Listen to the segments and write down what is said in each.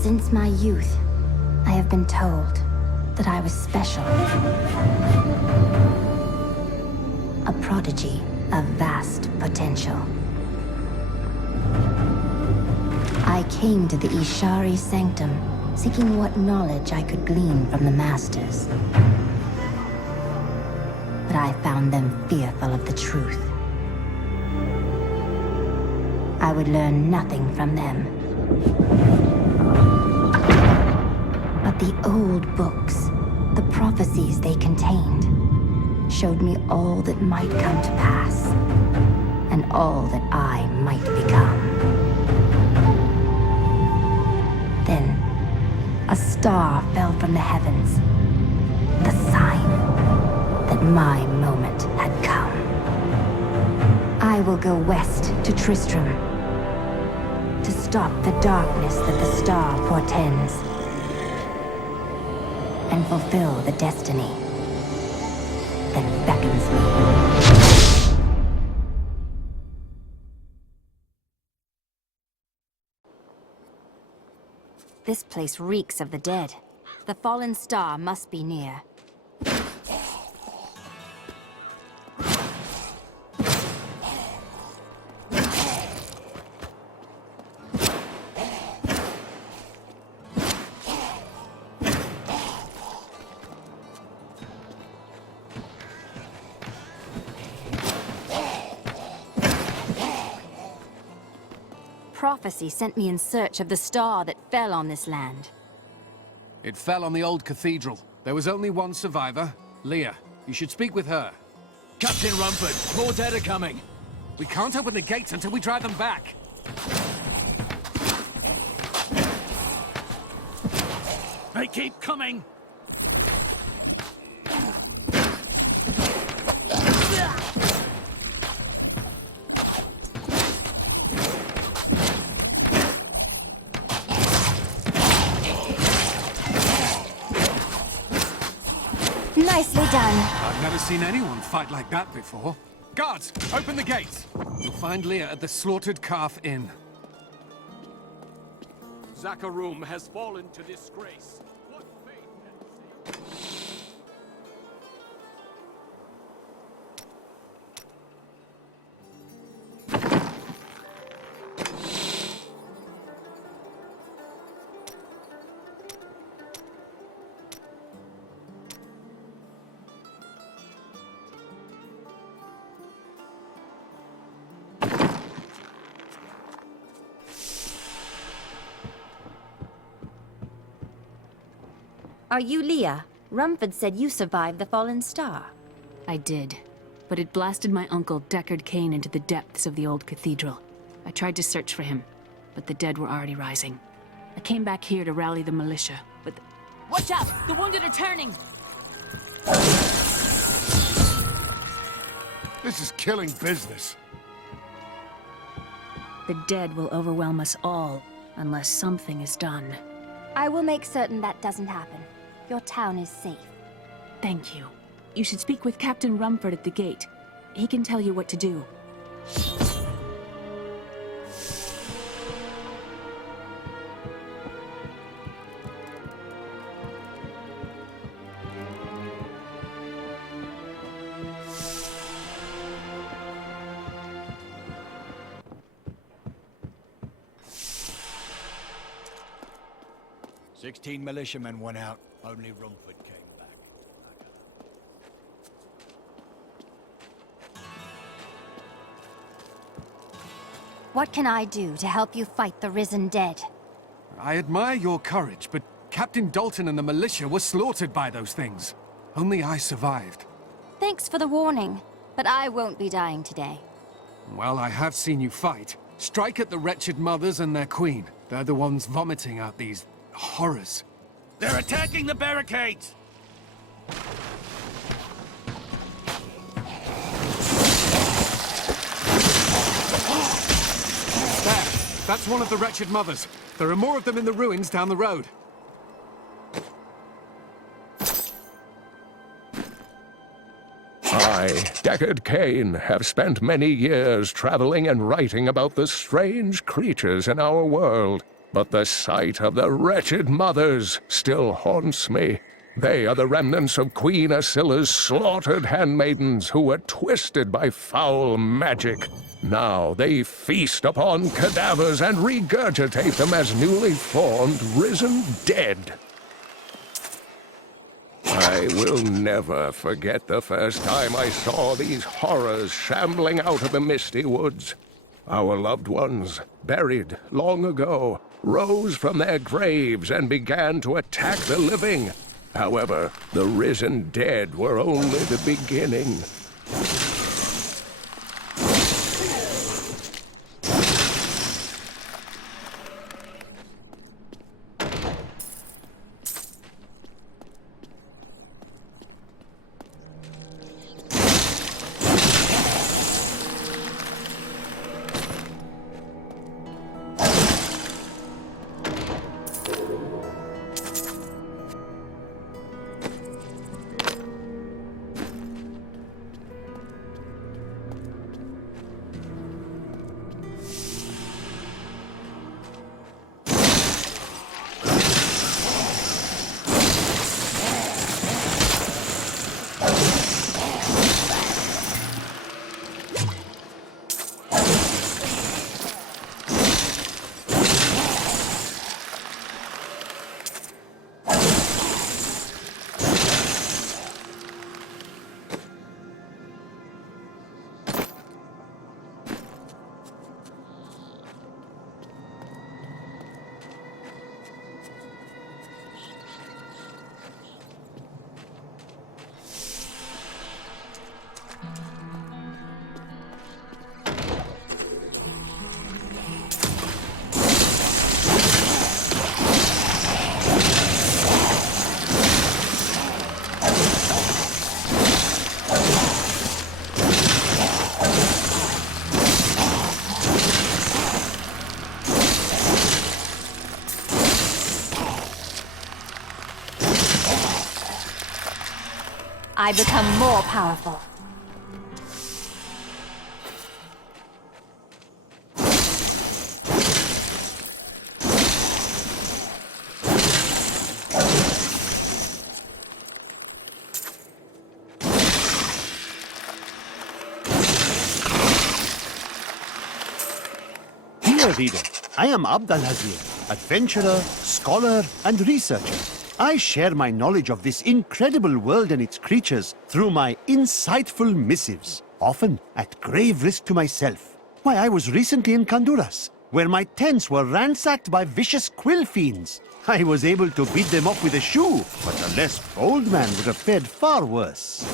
Since my youth, I have been told that I was special. A prodigy of vast potential. I came to the Ishari Sanctum, seeking what knowledge I could glean from the Masters. But I found them fearful of the truth. I would learn nothing from them. But the old books, the prophecies they contained, showed me all that might come to pass, and all that I might become. Then, a star fell from the heavens, the sign that my moment had come. I will go west to Tristram, to stop the darkness that the star portends, and fulfill the destiny that beckons me. This place reeks of the dead. The fallen star must be near. Prophecy sent me in search of the star that fell on this land. It fell on the old cathedral. There was only one survivor, Leah. You should speak with her. Captain Rumford, more dead are coming. We can't open the gates until we drive them back. They keep coming! Nicely done. I've never seen anyone fight like that before. Guards, open the gates! You'll find Leah at the Slaughtered Calf Inn. Zakharum has fallen to disgrace. What fate can save? Are you Leah? Rumford said you survived the fallen star. I did, but it blasted my uncle Deckard Cain into the depths of the old cathedral. I tried to search for him, but the dead were already rising. I came back here to rally the militia, but... Watch out! The wounded are turning! This is killing business. The dead will overwhelm us all, unless something is done. I will make certain that doesn't happen. Your town is safe. Thank you. You should speak with Captain Rumford at the gate. He can tell you what to do. "16 militiamen went out. Only Rumford came back. What can I do to help you fight the risen dead? I admire your courage, but Captain Dalton and the militia were slaughtered by those things. Only I survived. Thanks for the warning, but I won't be dying today. Well, I have seen you fight. Strike at the wretched mothers and their queen. They're the ones vomiting out these horrors. They're attacking the barricades! There! That's one of the wretched mothers. There are more of them in the ruins down the road. I, Deckard Cain, have spent many years traveling and writing about the strange creatures in our world. But the sight of the wretched mothers still haunts me. They are the remnants of Queen Asilla's slaughtered handmaidens who were twisted by foul magic. Now they feast upon cadavers and regurgitate them as newly formed, risen dead. I will never forget the first time I saw these horrors shambling out of the misty woods. Our loved ones, buried long ago, rose from their graves and began to attack the living. However, the risen dead were only the beginning. I become more powerful. Dear reader, I am Abdalhazir, adventurer, scholar, and researcher. I share my knowledge of this incredible world and its creatures through my insightful missives, often at grave risk to myself. Why, I was recently in Honduras, where my tents were ransacked by vicious quill fiends. I was able to beat them up with a shoe, but a less bold man would have fared far worse.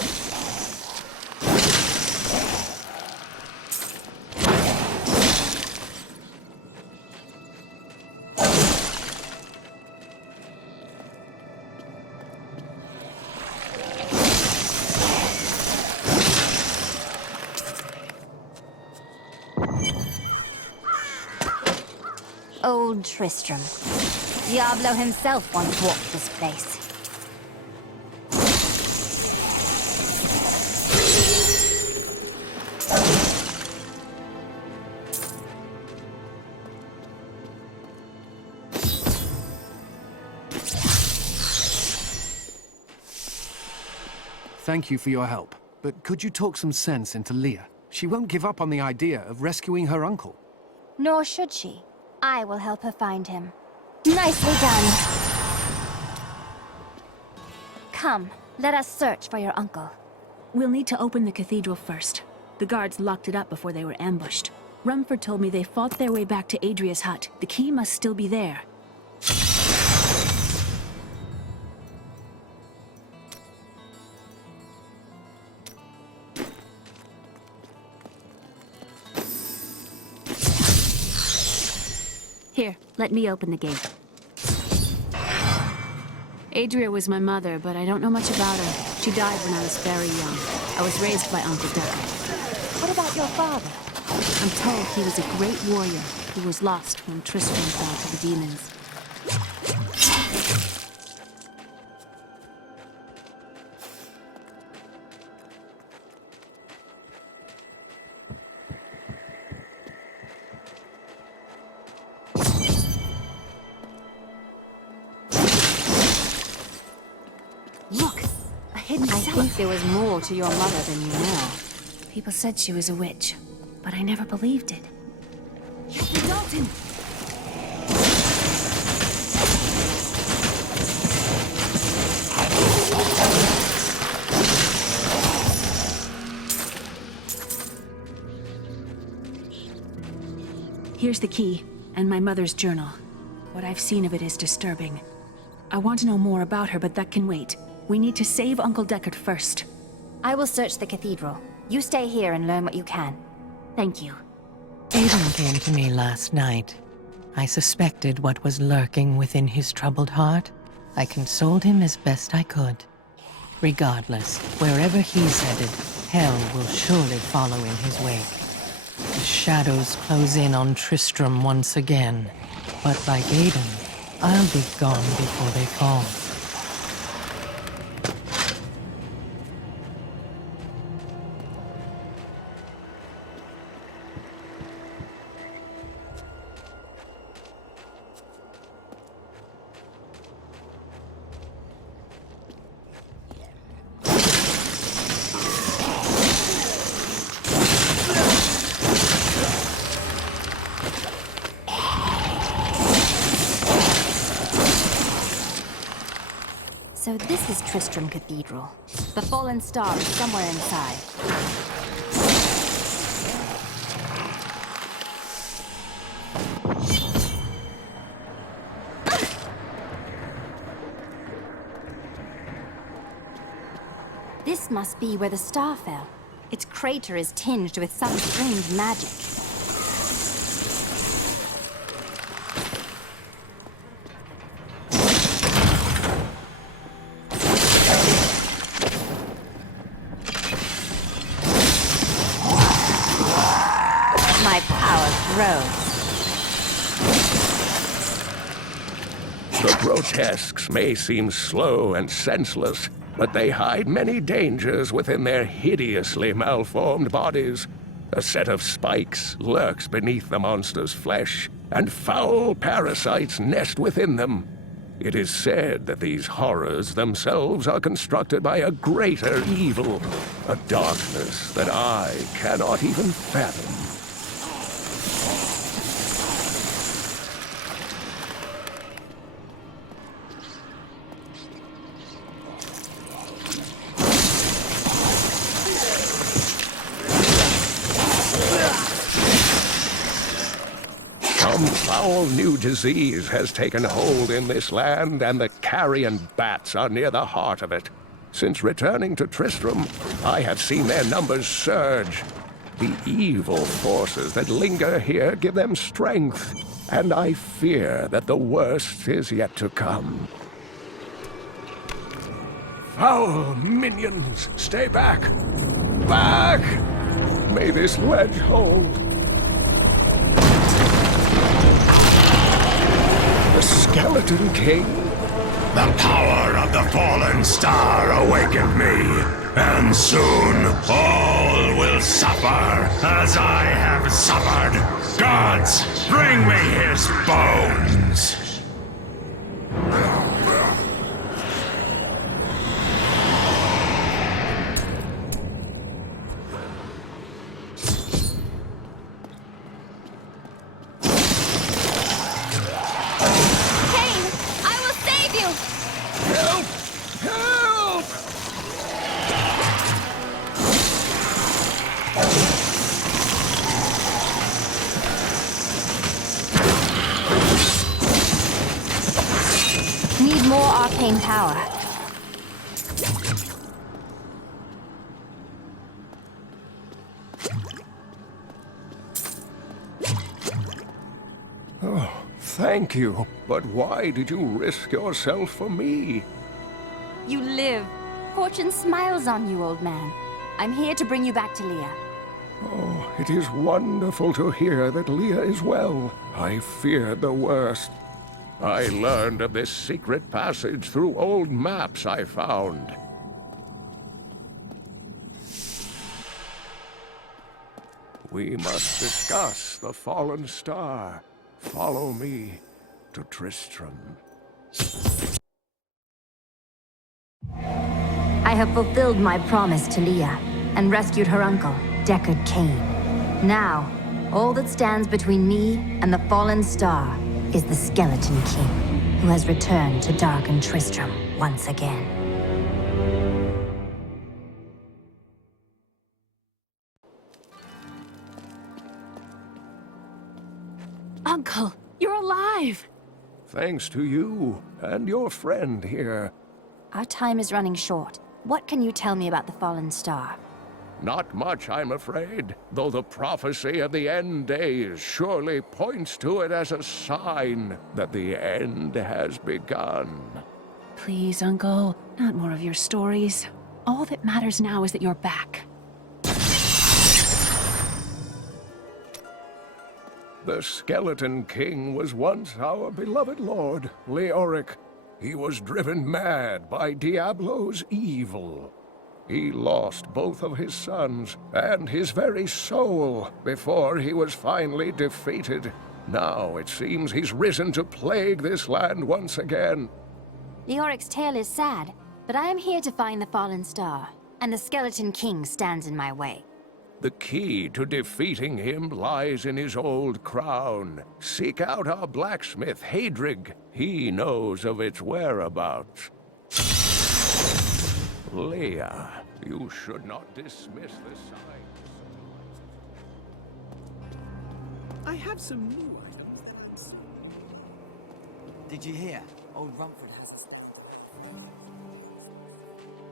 Old Tristram. Diablo himself once walked this place. Thank you for your help. But could you talk some sense into Leah? She won't give up on the idea of rescuing her uncle. Nor should she. I will help her find him. Nicely done. Come, let us search for your uncle. We'll need to open the cathedral first. The guards locked it up before they were ambushed. Rumford told me they fought their way back to Adria's hut. The key must still be there. Here, let me open the gate. Adria was my mother, but I don't know much about her. She died when I was very young. I was raised by Uncle Deckard. What about your father? I'm told he was a great warrior who was lost when Tristram fell to the demons. think there was more to your mother than you know. People said she was a witch, but I never believed it. Captain Dalton! Here's the key, and my mother's journal. What I've seen of it is disturbing. I want to know more about her, but that can wait. We need to save Uncle Deckard first. I will search the cathedral. You stay here and learn what you can. Thank you. Aiden came to me last night. I suspected what was lurking within his troubled heart. I consoled him as best I could. Regardless, wherever he's headed, hell will surely follow in his wake. The shadows close in on Tristram once again. But like Aiden, I'll be gone before they fall. So this is Tristram Cathedral. The fallen star is somewhere inside. This must be where the star fell. Its crater is tinged with some strange magic. My power grows. The grotesques may seem slow and senseless, but they hide many dangers within their hideously malformed bodies. A set of spikes lurks beneath the monster's flesh, and foul parasites nest within them. It is said that these horrors themselves are constructed by a greater evil, a darkness that I cannot even fathom. Some foul new disease has taken hold in this land, and the carrion bats are near the heart of it. Since returning to Tristram, I have seen their numbers surge. The evil forces that linger here give them strength, and I fear that the worst is yet to come. Foul minions, stay back! Back! May this ledge hold. The Skeleton King? The power of the fallen star awakened me, and soon all will suffer as I have suffered. Gods, bring me his bones! Need more arcane power. Oh, thank you. But why did you risk yourself for me? You live. Fortune smiles on you, old man. I'm here to bring you back to Leah. Oh, it is wonderful to hear that Leah is well. I feared the worst. I learned of this secret passage through old maps I found. We must discuss the fallen star. Follow me to Tristram. I have fulfilled my promise to Leah and rescued her uncle, Deckard Cain. Now, all that stands between me and the fallen star is the Skeleton King, who has returned to darken Tristram once again. Uncle, you're alive! Thanks to you and your friend here. Our time is running short. What can you tell me about the fallen star? Not much, I'm afraid, though the prophecy of the end days surely points to it as a sign that the end has begun. Please, Uncle, not more of your stories. All that matters now is that you're back. The Skeleton King was once our beloved lord, Leoric. He was driven mad by Diablo's evil. He lost both of his sons and his very soul before he was finally defeated. Now it seems he's risen to plague this land once again. Leoric's tale is sad, but I am here to find the fallen star, and the Skeleton King stands in my way. The key to defeating him lies in his old crown. Seek out our blacksmith, Hadrig. He knows of its whereabouts. Leah, you should not dismiss the signs. I have some new items that I'm seeing. Did you hear? Old Rumford has...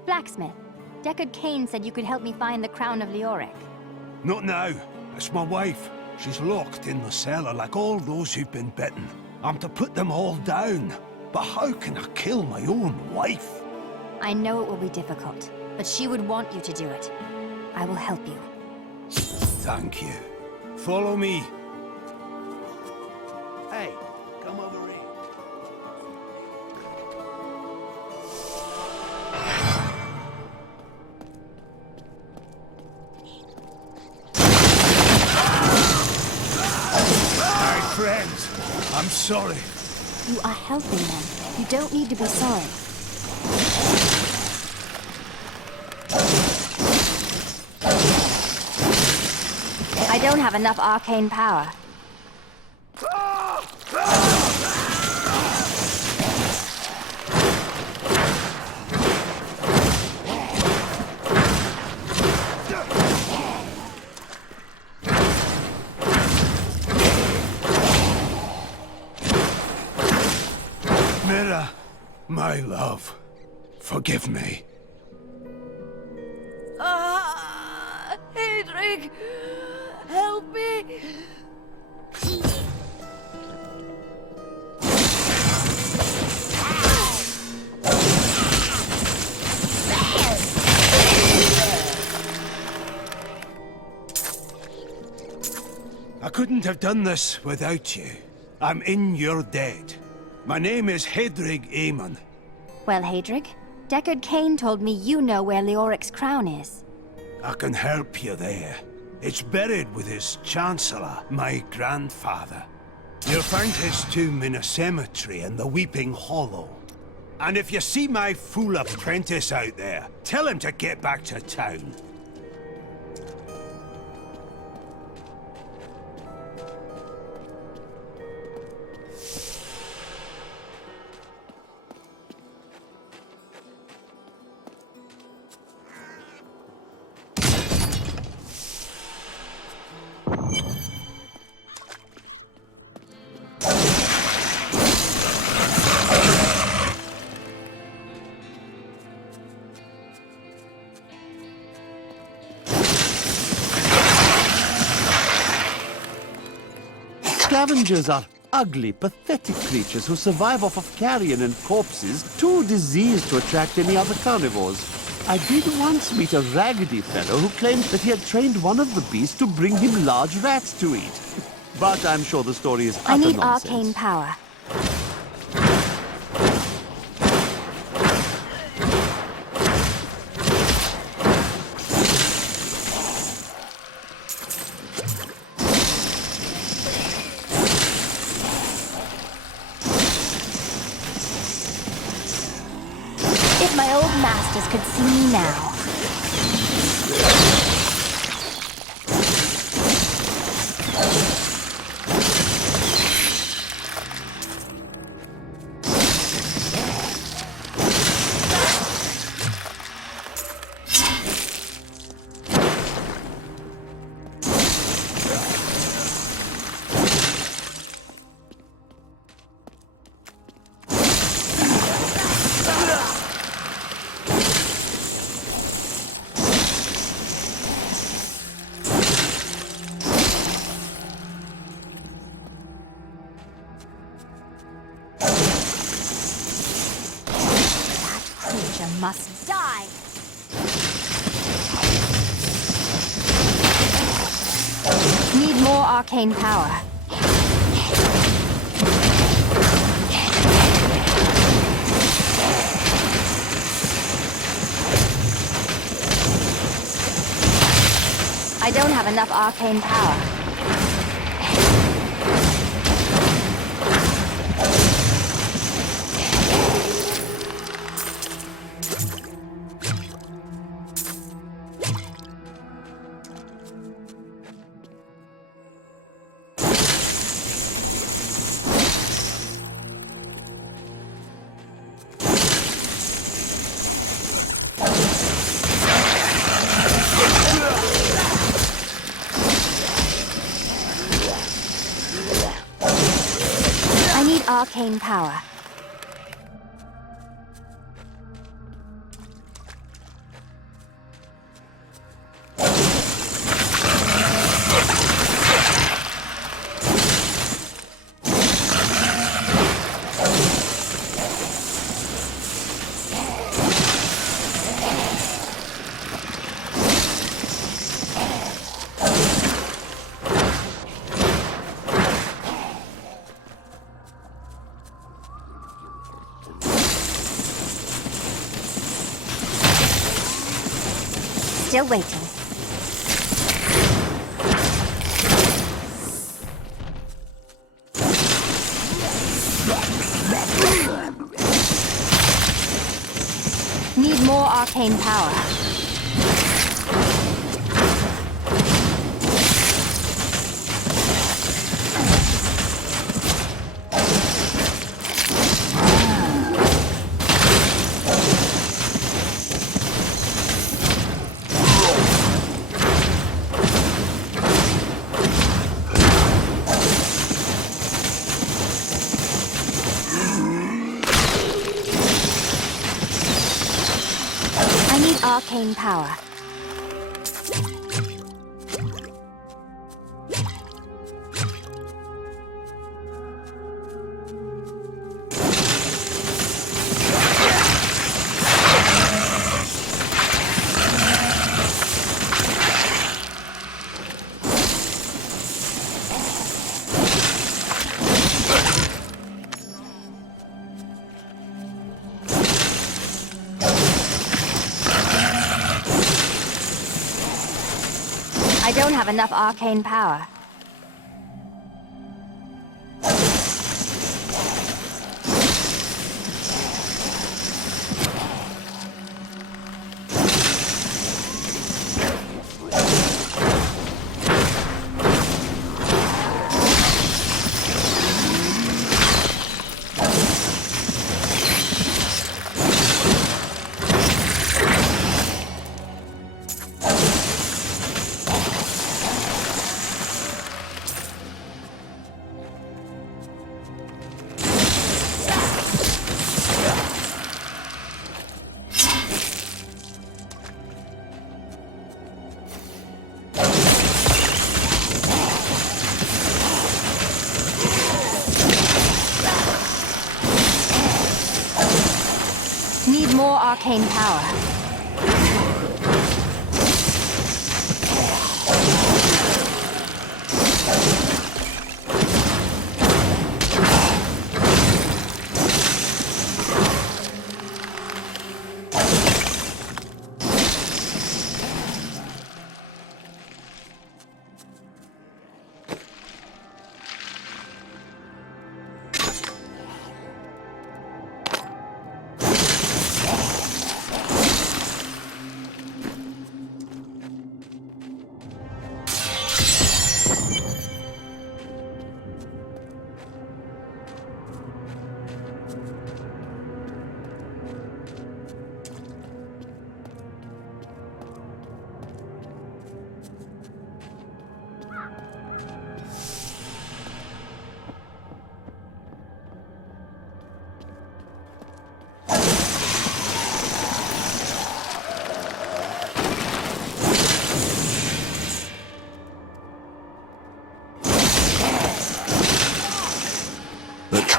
Blacksmith, Deckard Cain said you could help me find the crown of Leoric. Not now. It's my wife. She's locked in the cellar like all those who've been bitten. I'm to put them all down. But how can I kill my own wife? I know it will be difficult, but she would want you to do it. I will help you. Thank you. Follow me. Hey, come over here. My friends, I'm sorry. You are helping them. You don't need to be sorry. I don't have enough arcane power. Mira, my love, forgive me. Hadrig! Help me! I couldn't have done this without you. I'm in your debt. My name is Hadrig Aemon. Well, Hadrig, Deckard Cain told me you know where Leoric's crown is. I can help you there. It's buried with his Chancellor, my grandfather. You'll find his tomb in a cemetery in the Weeping Hollow. And if you see my fool apprentice out there, tell him to get back to town. Scavengers are ugly, pathetic creatures who survive off of carrion and corpses, too diseased to attract any other carnivores. I did once meet a raggedy fellow who claimed that he had trained one of the beasts to bring him large rats to eat. But I'm sure the story is utter I need nonsense. arcane power. If my old masters could see me now. Creature must die. Need more arcane power. I don't have enough arcane power. I need arcane power. Still waiting. Need more arcane power. I need arcane power. I don't have enough arcane power. Need more arcane power.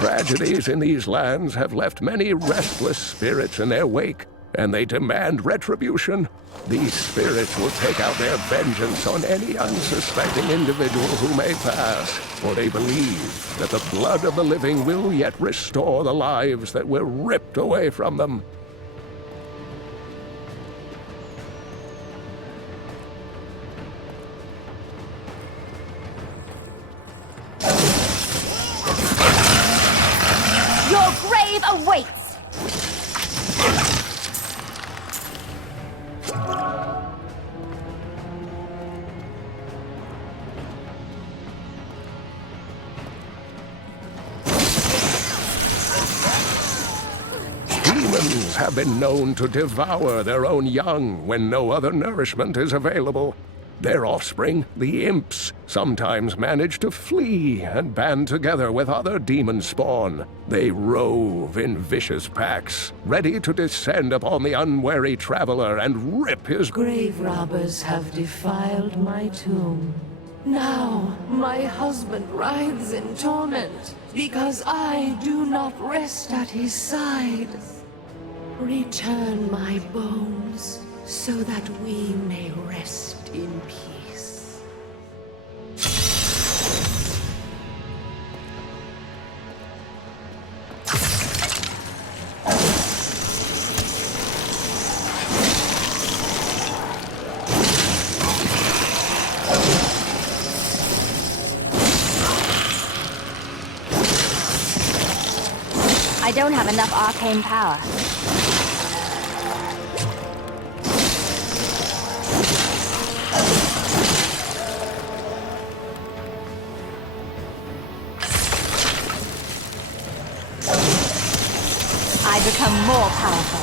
tragedies in these lands have left many restless spirits in their wake, and they demand retribution. These spirits will take out their vengeance on any unsuspecting individual who may pass, for they believe that the blood of the living will yet restore the lives that were ripped away from them. Your grave awaits! Demons have been known to devour their own young when no other nourishment is available. Their offspring, the imps, sometimes manage to flee and band together with other demon spawn. They rove in vicious packs, ready to descend upon the unwary traveler and rip his Grave robbers have defiled my tomb. Now my husband writhes in torment because I do not rest at his side. Return my bones so that we may rest in peace. I don't have enough arcane power. I become more powerful.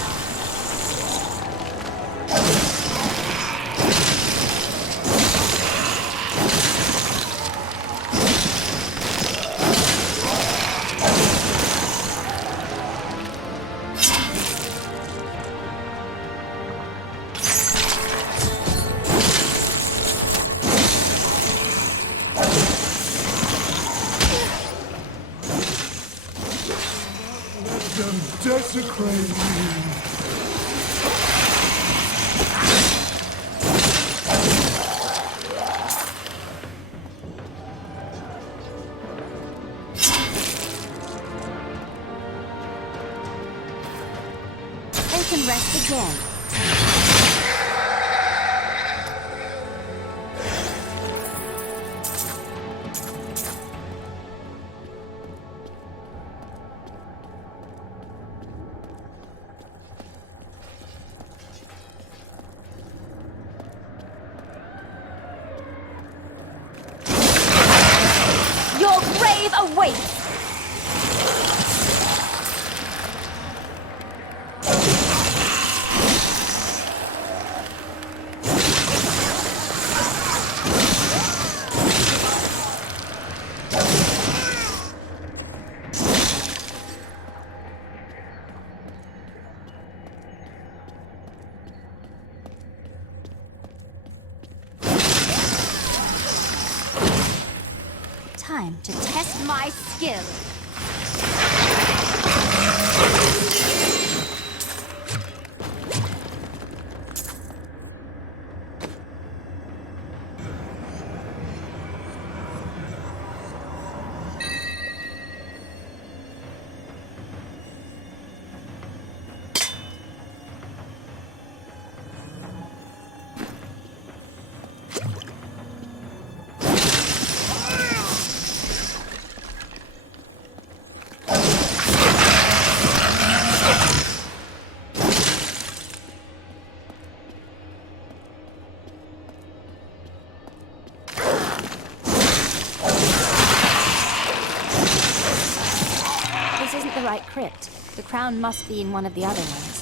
Desecrate me. They can rest again. Your grave awaits! Time to test my skill. This isn't the right crypt. The crown must be in one of the other ones.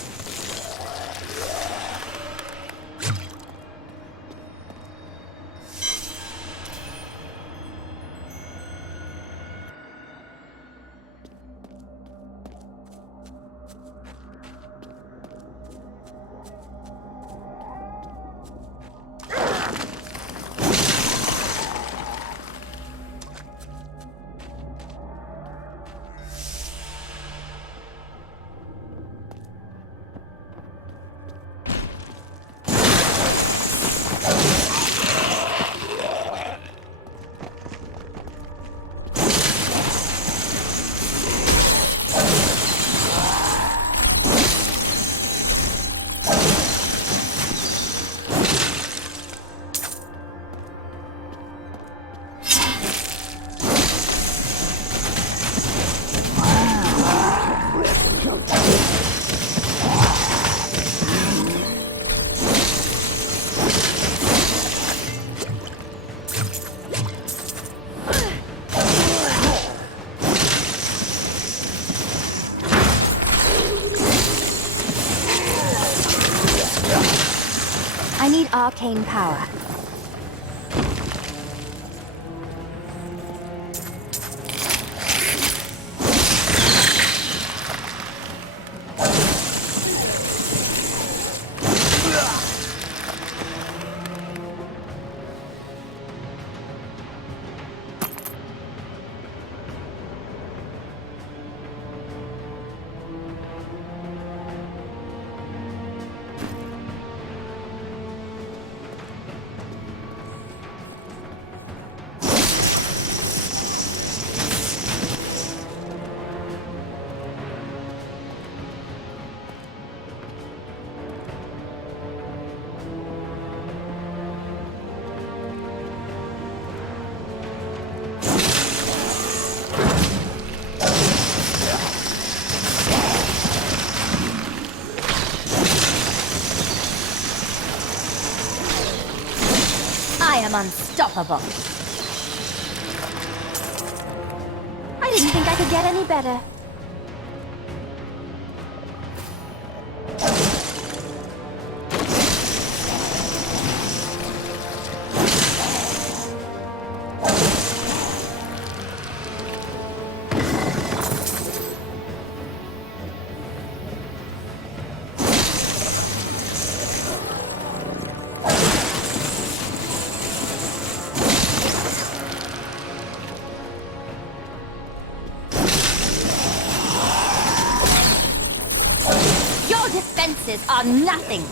arcane power. I am unstoppable. I didn't think I could get any better. Defenses are nothing.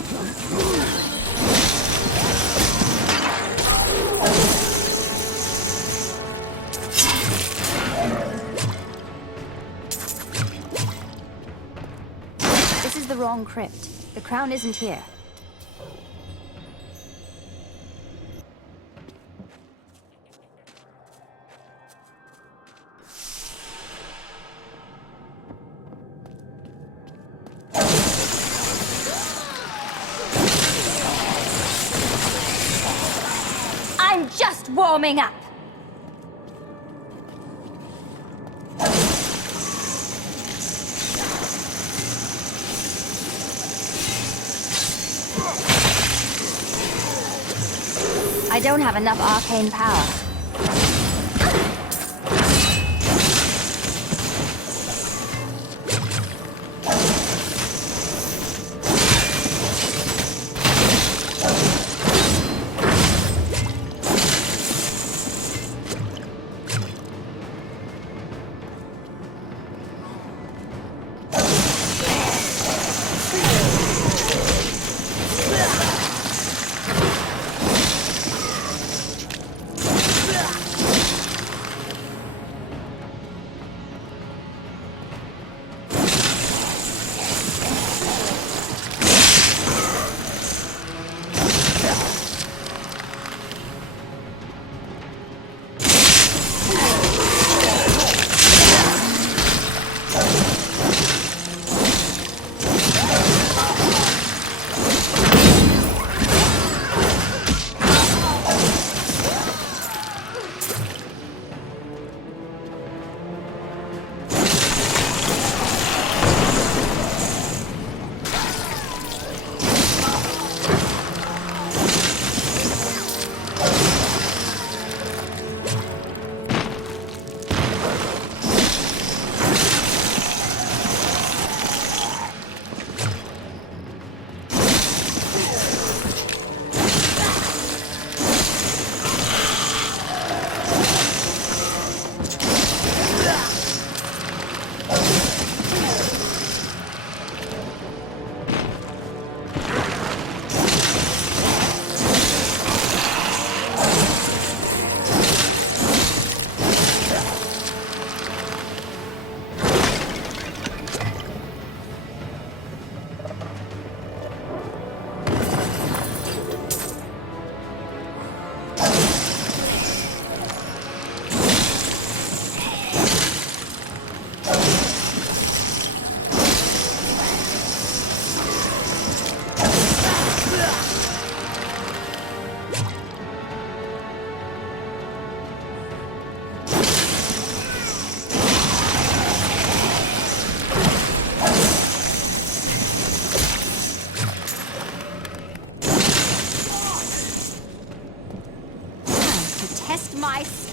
This is the wrong crypt. The crown isn't here. I'm just warming up. I don't have enough arcane power.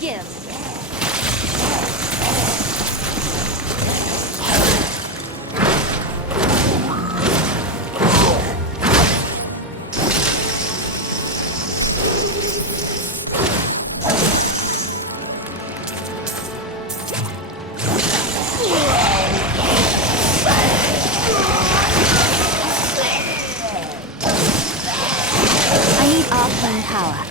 give. I need arcane power.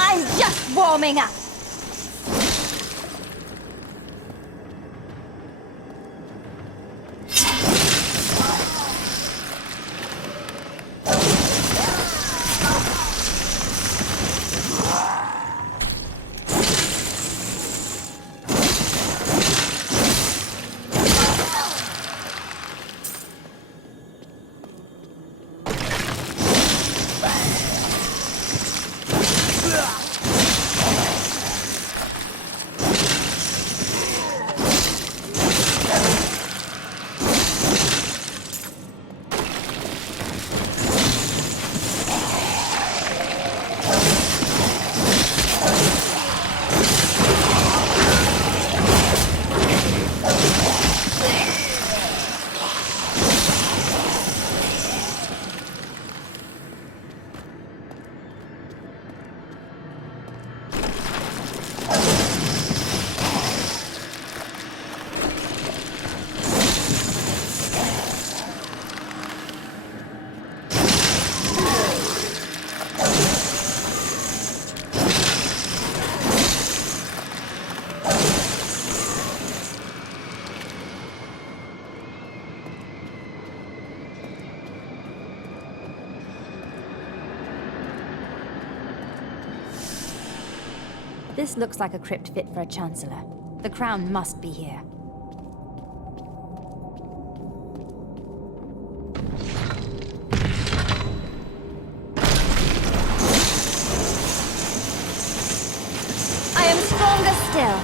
I'm just warming up. This looks like a crypt fit for a chancellor. The crown must be here. I am stronger still.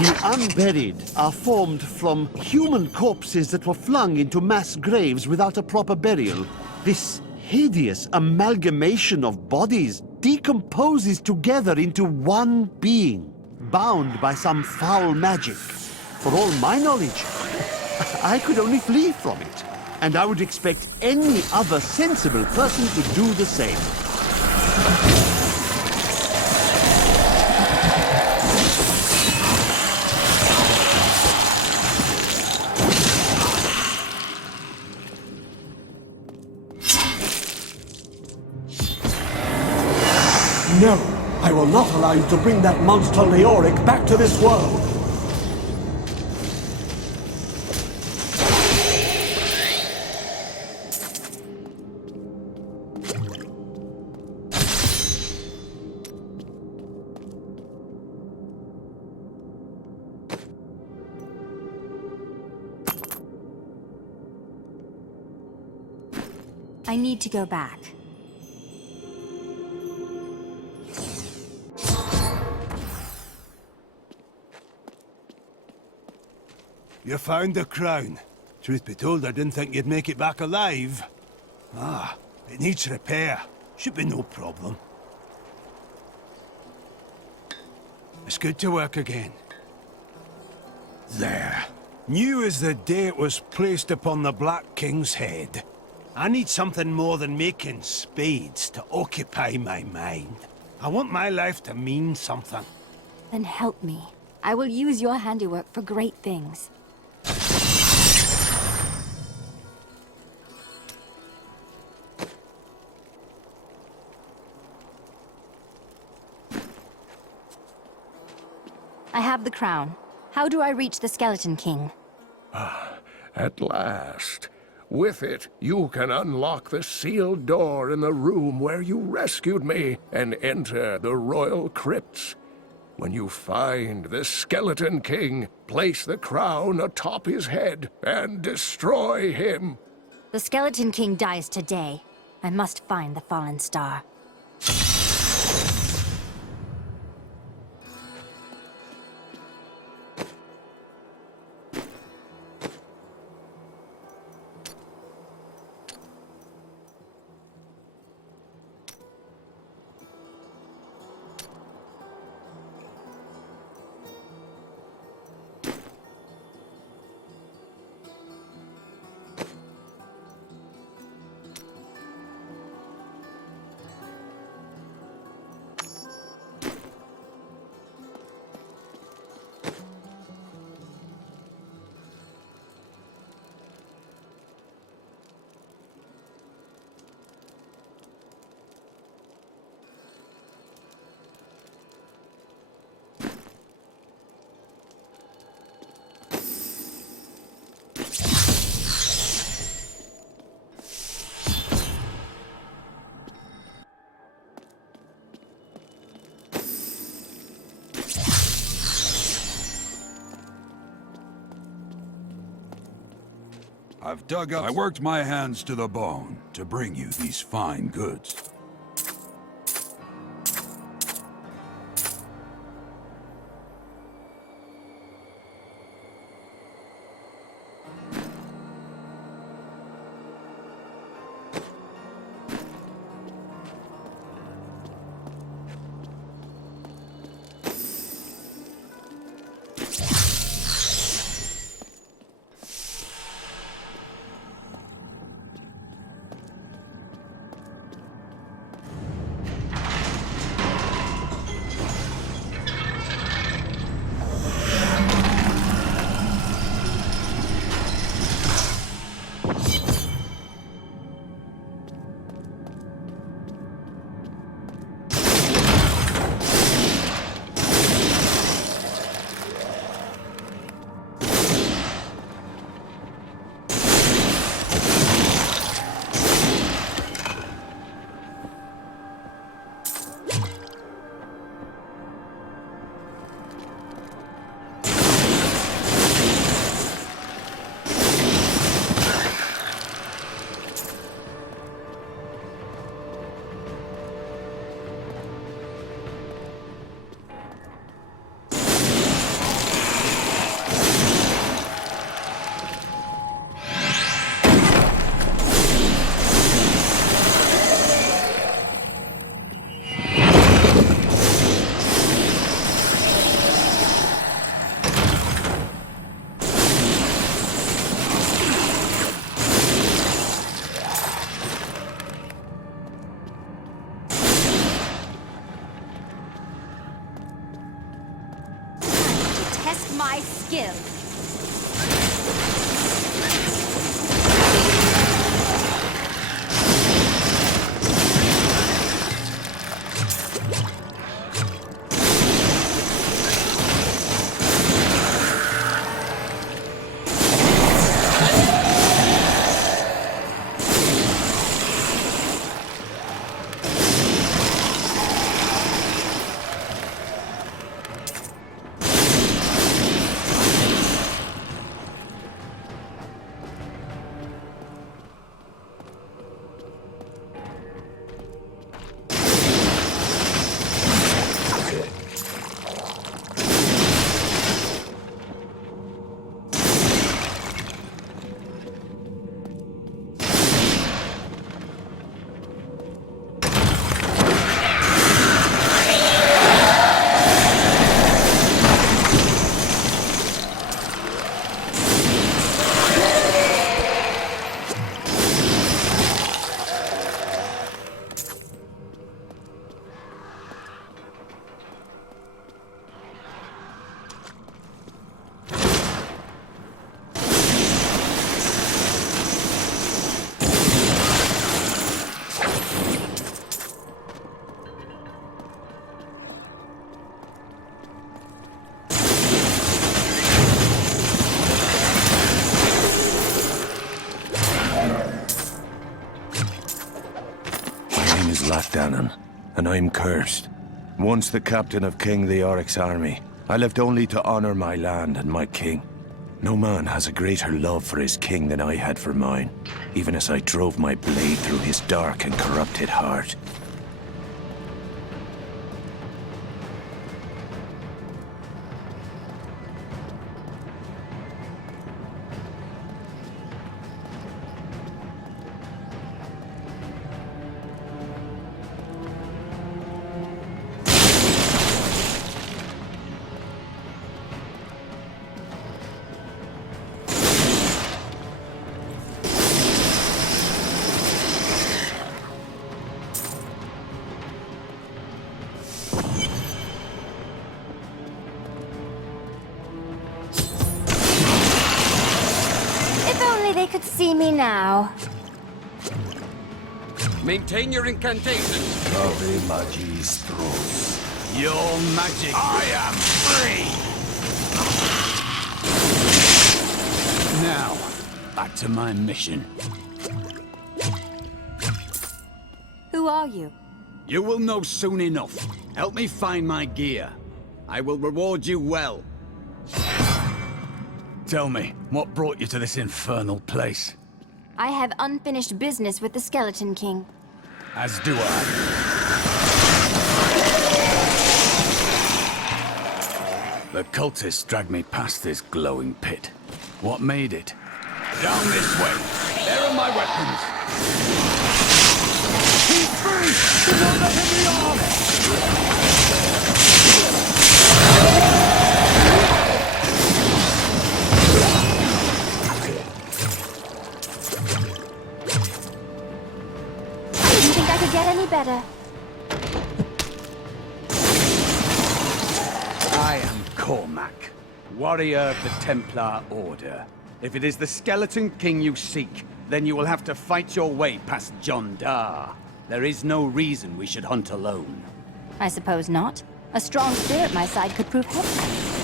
The unburied are formed from human corpses that were flung into mass graves without a proper burial. This hideous amalgamation of bodies decomposes together into one being, bound by some foul magic. For all my knowledge, I could only flee from it. And I would expect any other sensible person to do the same. No, I will not allow you to bring that monster Leoric back to this world. I need to go back. You found the crown. Truth be told, I didn't think you'd make it back alive. Ah, it needs repair. Should be no problem. It's good to work again. There. New as the day it was placed upon the Black King's head. I need something more than making spades to occupy my mind. I want my life to mean something. Then help me. I will use your handiwork for great things. I have the crown. How do I reach the Skeleton King? At last. With it, you can unlock the sealed door in the room where you rescued me and enter the royal crypts. When you find the Skeleton King, place the crown atop his head and destroy him. The Skeleton King dies today. I must find the fallen star. I've dug up... I worked my hands to the bone to bring you these fine goods. of Danann, and I'm cursed. Once the captain of King Leoric's army, I lived only to honor my land and my king. No man has a greater love for his king than I had for mine, even as I drove my blade through his dark and corrupted heart. They could see me now. Maintain your incantation. Ave Magistros. Your magic. I am free! Now, back to my mission. Who are you? You will know soon enough. Help me find my gear. I will reward you well. Tell me, what brought you to this infernal place? I have unfinished business with the Skeleton King. As do I. The cultists dragged me past this glowing pit. What made it? Down this way. There are my weapons. He's free! Do not let him be off! Get any better? I am Cormac, warrior of the Templar Order. If it is the Skeleton King you seek, then you will have to fight your way past John Dar. There is no reason we should hunt alone. I suppose not. A strong spear at my side could prove helpful.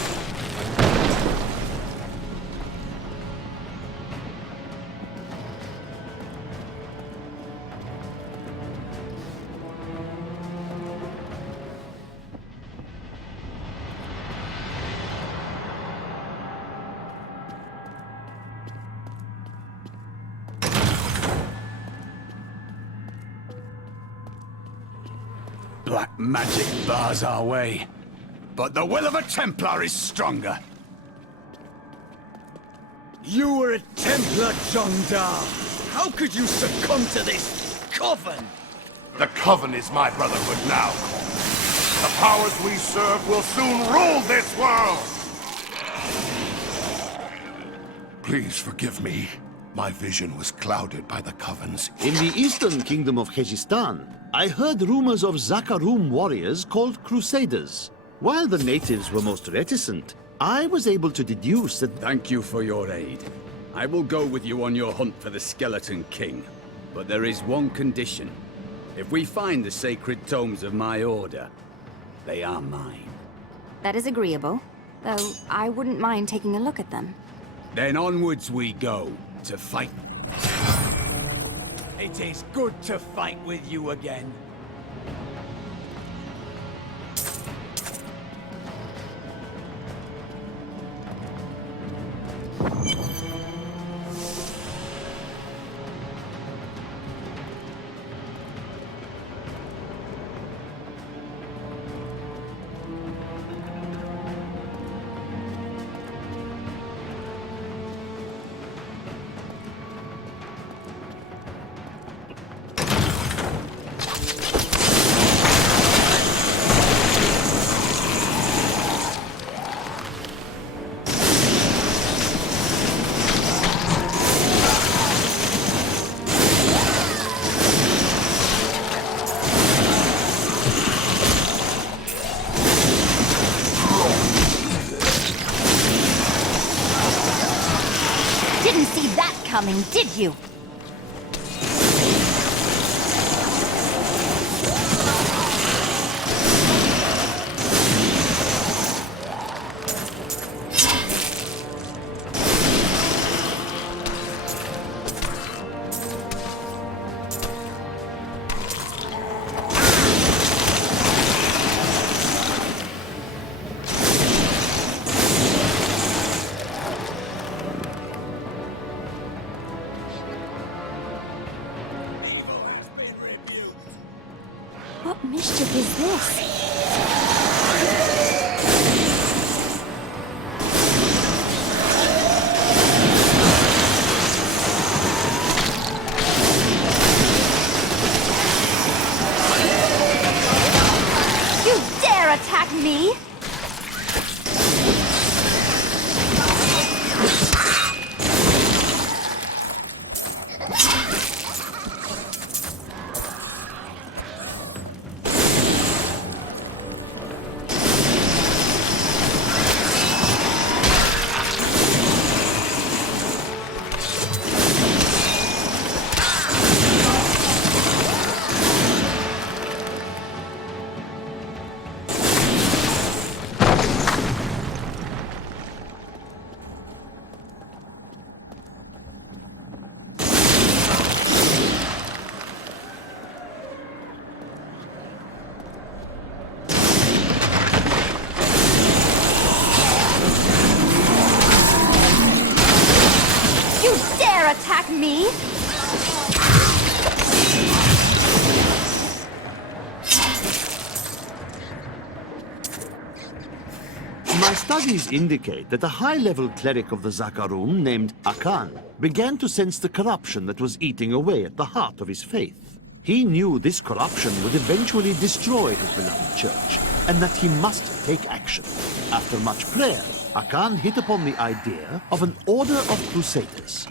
Black magic bars our way, but the will of a Templar is stronger. You were a Templar, John Dar. How could you succumb to this coven? The Coven is my brotherhood now. The powers we serve will soon rule this world! Please forgive me. My vision was clouded by the Covens. In the eastern kingdom of Khejistan, I heard rumors of Zakarum warriors called Crusaders. While the natives were most reticent, I was able to deduce that... Thank you for your aid. I will go with you on your hunt for the Skeleton King. But there is one condition. If we find the sacred tomes of my order, they are mine. That is agreeable, though I wouldn't mind taking a look at them. Then onwards we go, to fight. It is good to fight with you again. Didn't see that coming, did you? mischief is this? You dare attack me? Attack me? My studies indicate that a high-level cleric of the Zakarum named Akan began to sense the corruption that was eating away at the heart of his faith. He knew this corruption would eventually destroy his beloved church, and that he must take action. After much prayer, Akan hit upon the idea of an order of crusaders.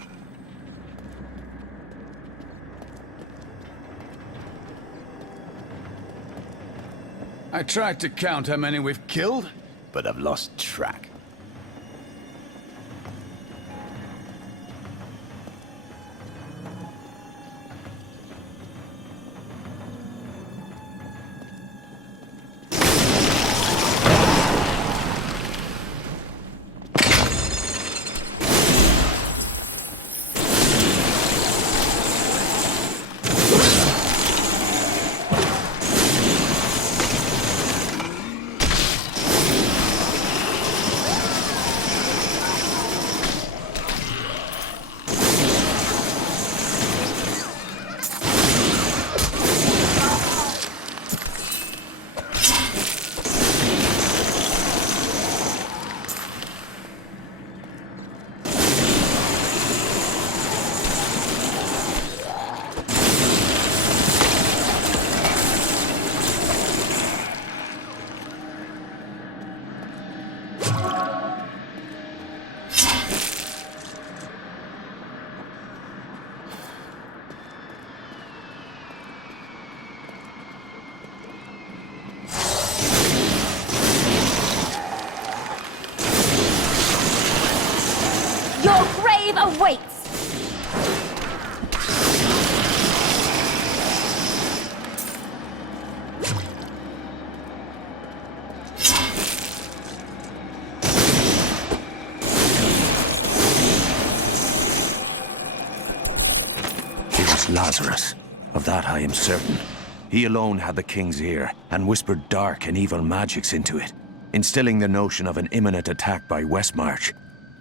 I tried to count how many we've killed, but I've lost track. Your grave awaits! It was Lazarus. Of that I am certain. He alone had the king's ear, and whispered dark and evil magics into it, instilling the notion of an imminent attack by Westmarch.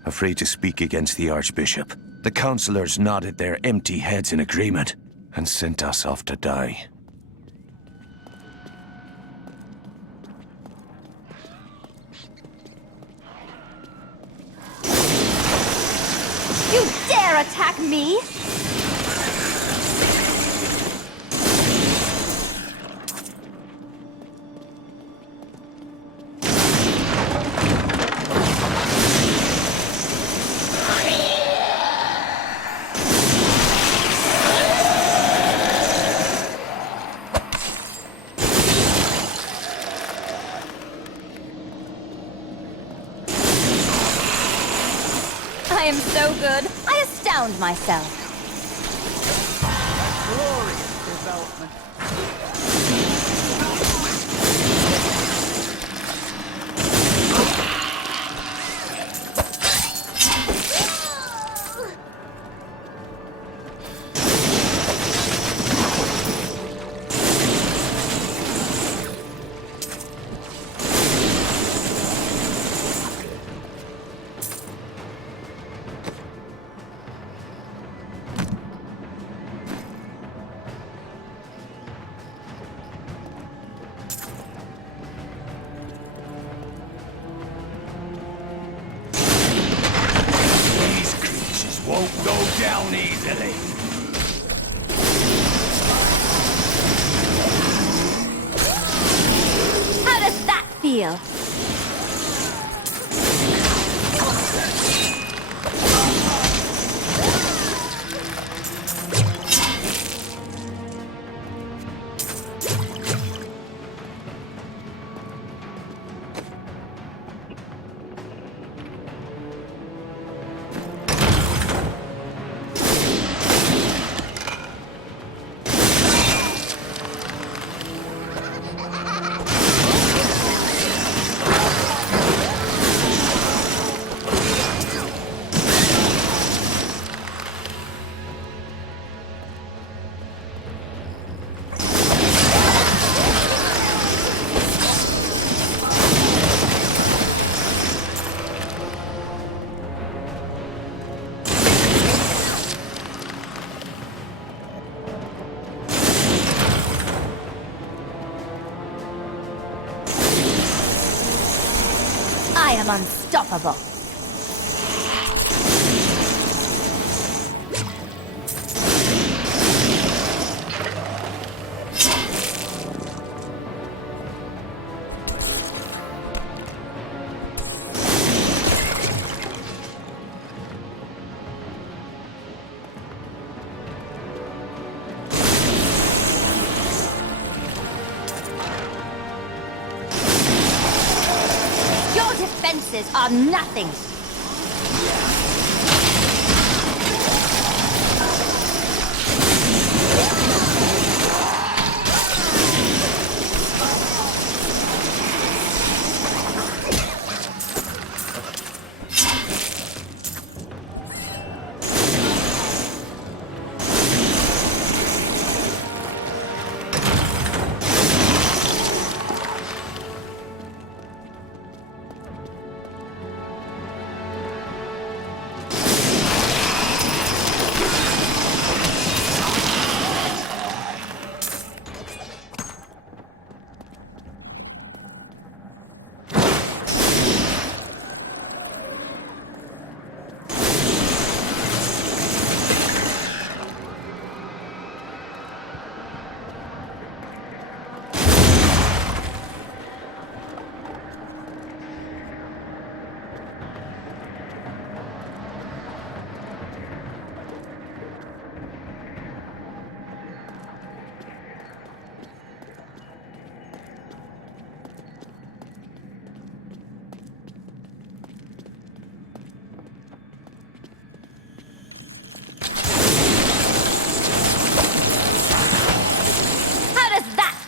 Afraid to speak against the Archbishop, the councillors nodded their empty heads in agreement, and sent us off to die. You dare attack me? I am so good, I astound myself. Glorious development. won't go down easily. How does that feel? I am unstoppable. Defenses are nothing.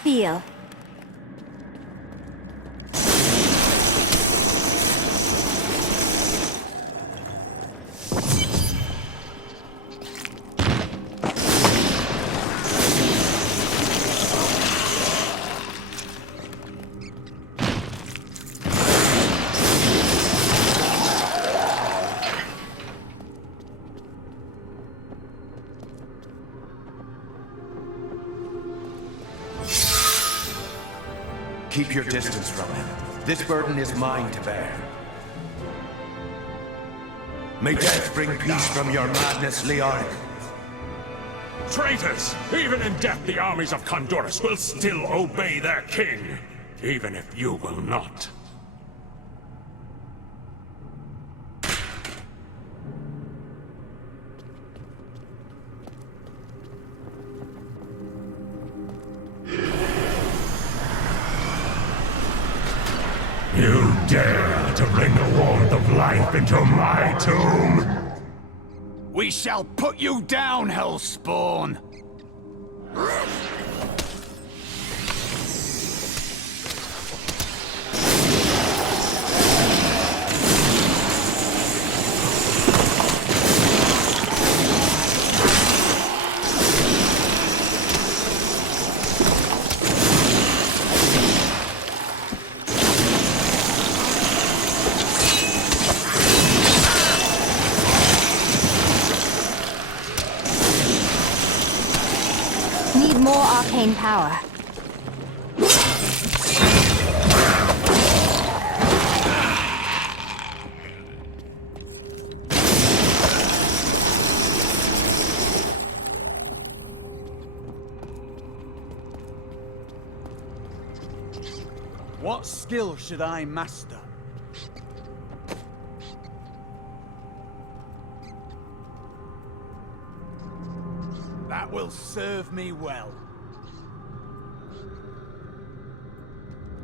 Feel. Keep your distance from him. This burden is mine to bear. May death bring peace from your madness, Leoric. Traitors! Even in death, the armies of Condorus will still obey their king, even if you will not. You dare to bring the warmth of life into my tomb? We shall put you down, Hellspawn! Need more arcane power. What skill should I master? That will serve me well.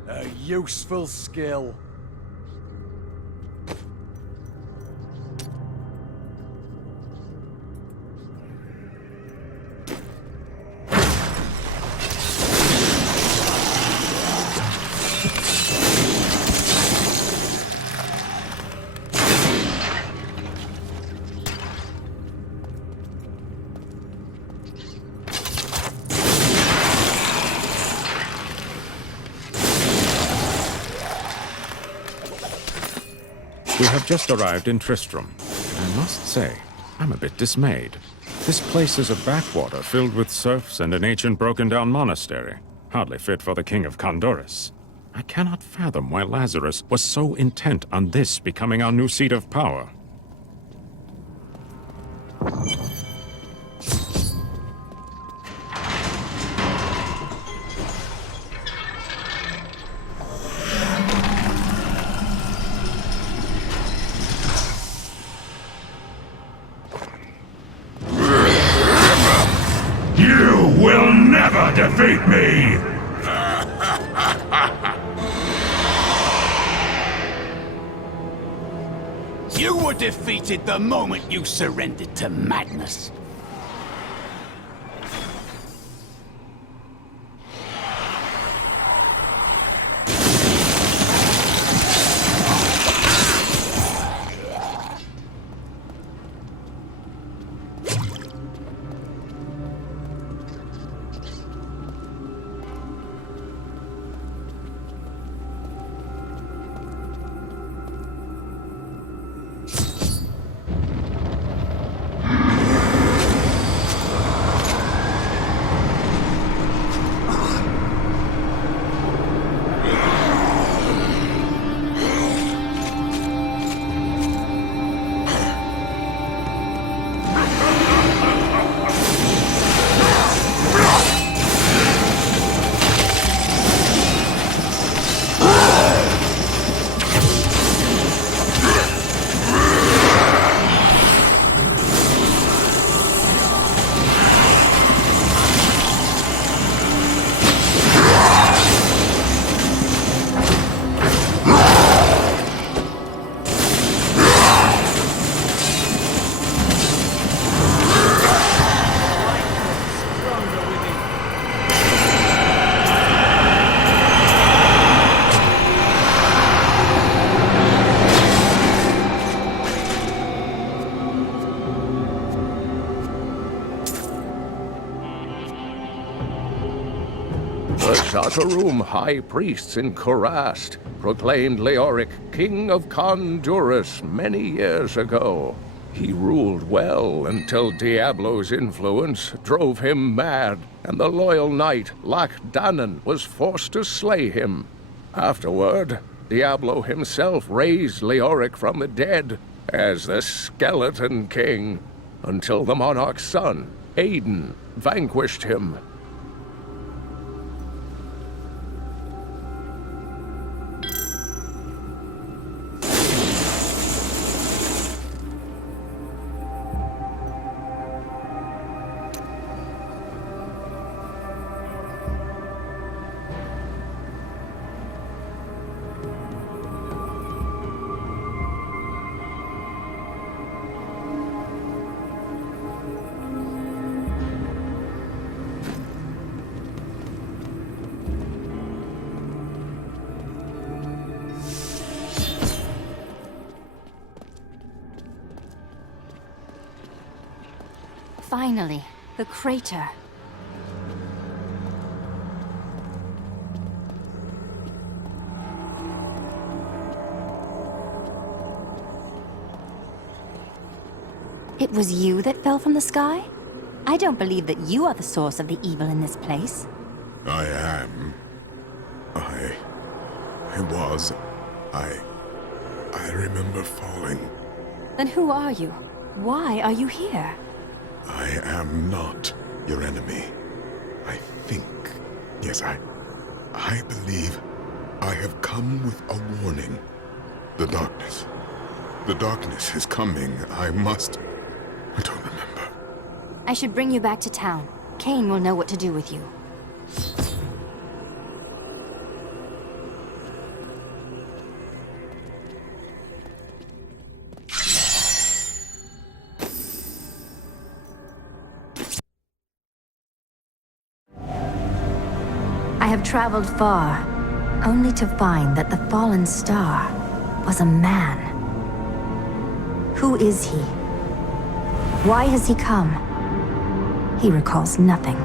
A useful skill. We have just arrived in Tristram. I must say, I'm a bit dismayed. This place is a backwater filled with serfs and an ancient broken-down monastery. Hardly fit for the King of Condorus. I cannot fathom why Lazarus was so intent on this becoming our new seat of power. You will never defeat me! You were defeated the moment you surrendered to madness. The Shataroom high priests in Kurast proclaimed Leoric King of Condurus many years ago. He ruled well until Diablo's influence drove him mad, and the loyal knight Lac Danan was forced to slay him. Afterward, Diablo himself raised Leoric from the dead as the Skeleton King, until the monarch's son, Aiden, vanquished him. Finally, the crater. It was you that fell from the sky? I don't believe that you are the source of the evil in this place. I am. I remember falling. Then who are you? Why are you here? I am not your enemy. I think. Yes, I believe I have come with a warning. The darkness. The darkness is coming. I don't remember. I should bring you back to town. Cain will know what to do with you. I have traveled far, only to find that the fallen star was a man. Who is he? Why has he come? He recalls nothing,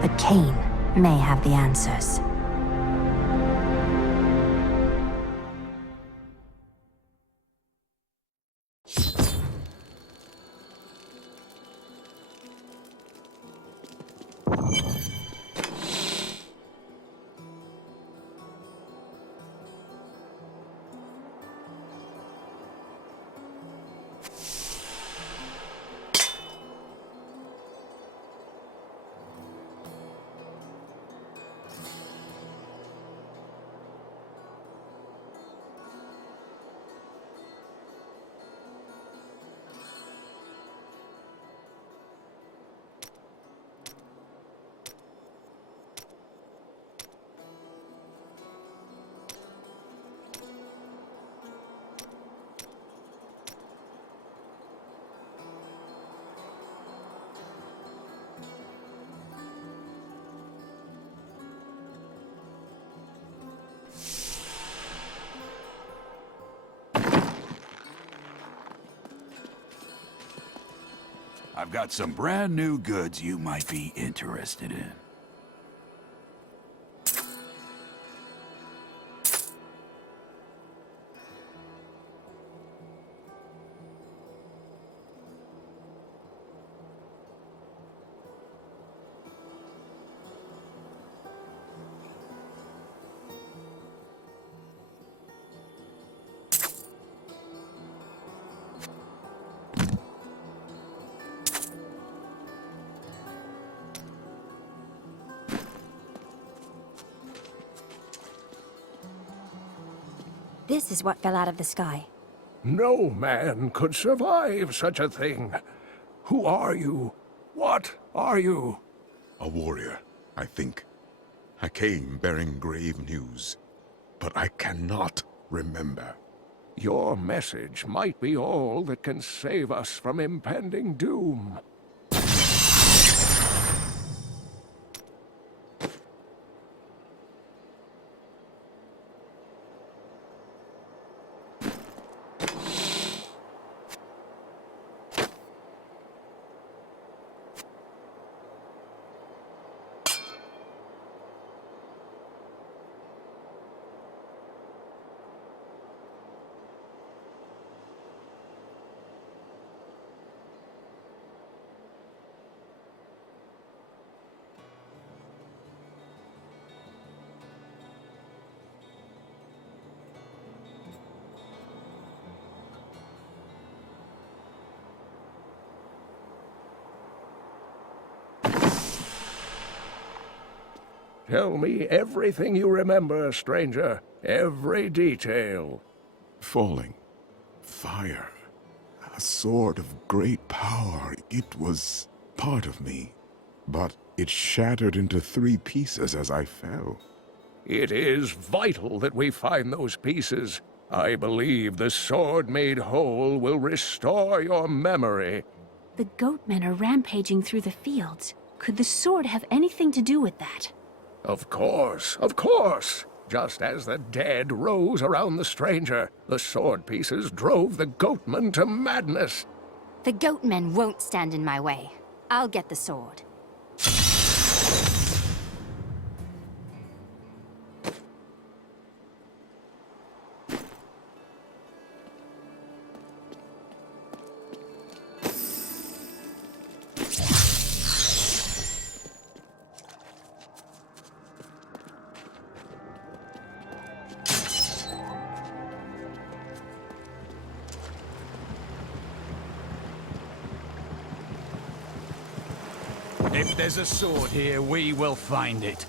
but Cain may have the answers. I've got some brand new goods you might be interested in. This is what fell out of the sky. No man could survive such a thing. Who are you? What are you? A warrior, I think. I came bearing grave news, but I cannot remember. Your message might be all that can save us from impending doom. Tell me everything you remember, stranger. Every detail. Falling. Fire. A sword of great power. It was part of me. But it shattered into 3 pieces as I fell. It is vital that we find those pieces. I believe the sword made whole will restore your memory. The goatmen are rampaging through the fields. Could the sword have anything to do with that? Of course, of course. Just as the dead rose around the stranger, the sword pieces drove the goatmen to madness. The goatmen won't stand in my way. I'll get the sword. If there's a sword here, we will find it.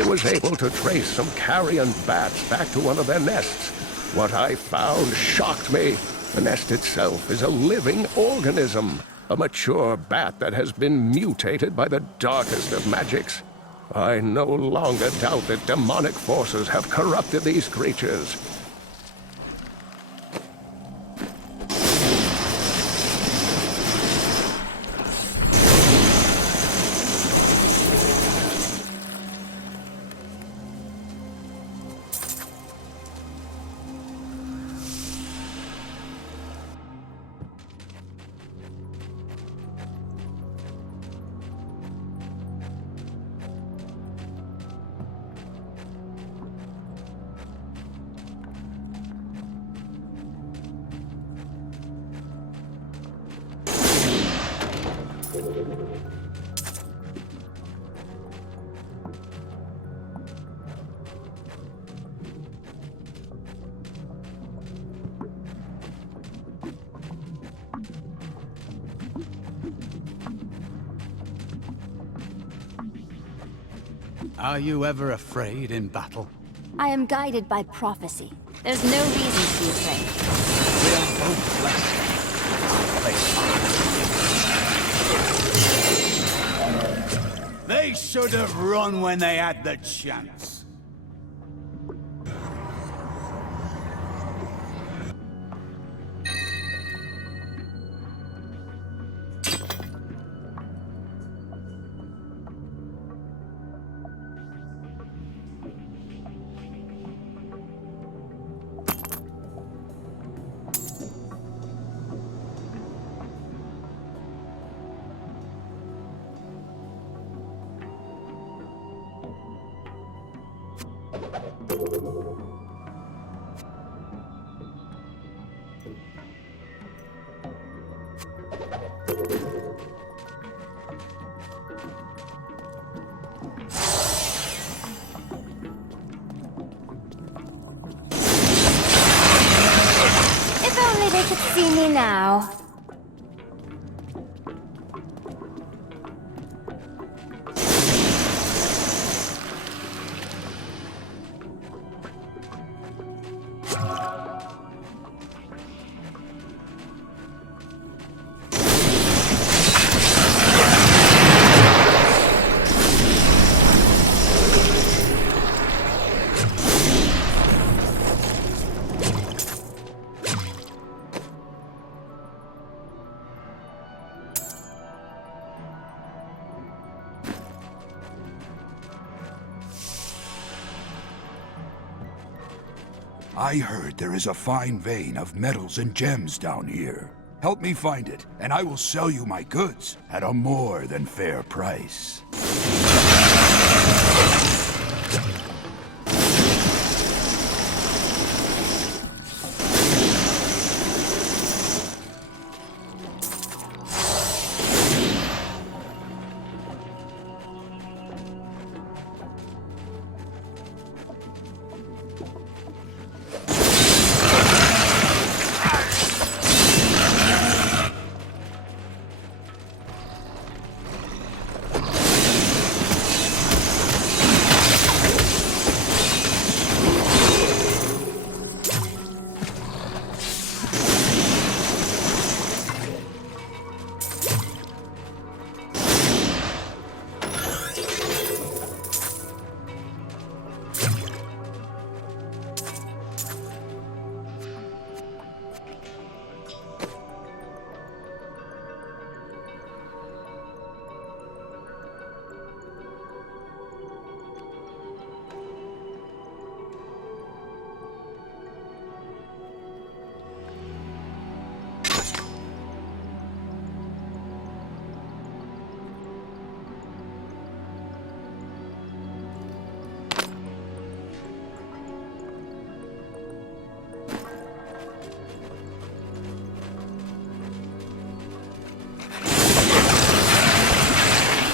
I was able to trace some carrion bats back to one of their nests. What I found shocked me. The nest itself is a living organism, a mature bat that has been mutated by the darkest of magics. I no longer doubt that demonic forces have corrupted these creatures. Are you ever afraid in battle? I am guided by prophecy. There's no reason to be afraid. We are both blessed. They should have run when they had the chance. If only they could see me now. I heard there is a fine vein of metals and gems down here. Help me find it, and I will sell you my goods at a more than fair price.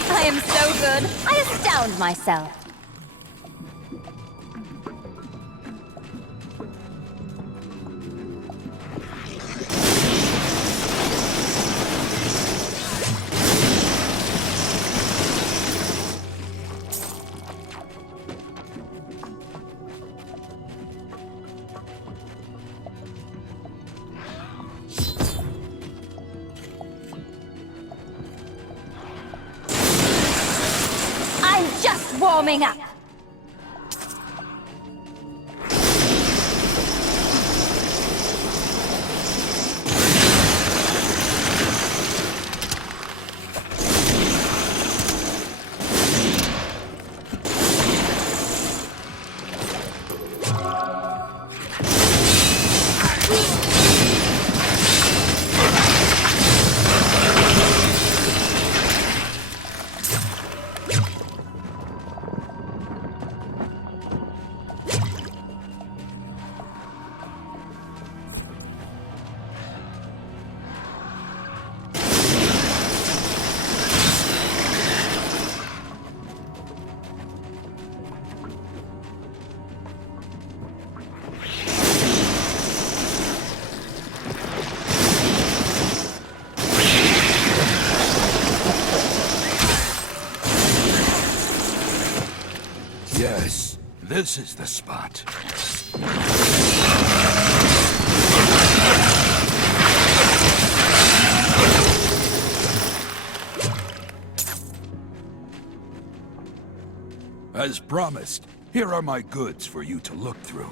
I am so good, I astound myself. forming up! Yes, this is the spot. As promised, here are my goods for you to look through.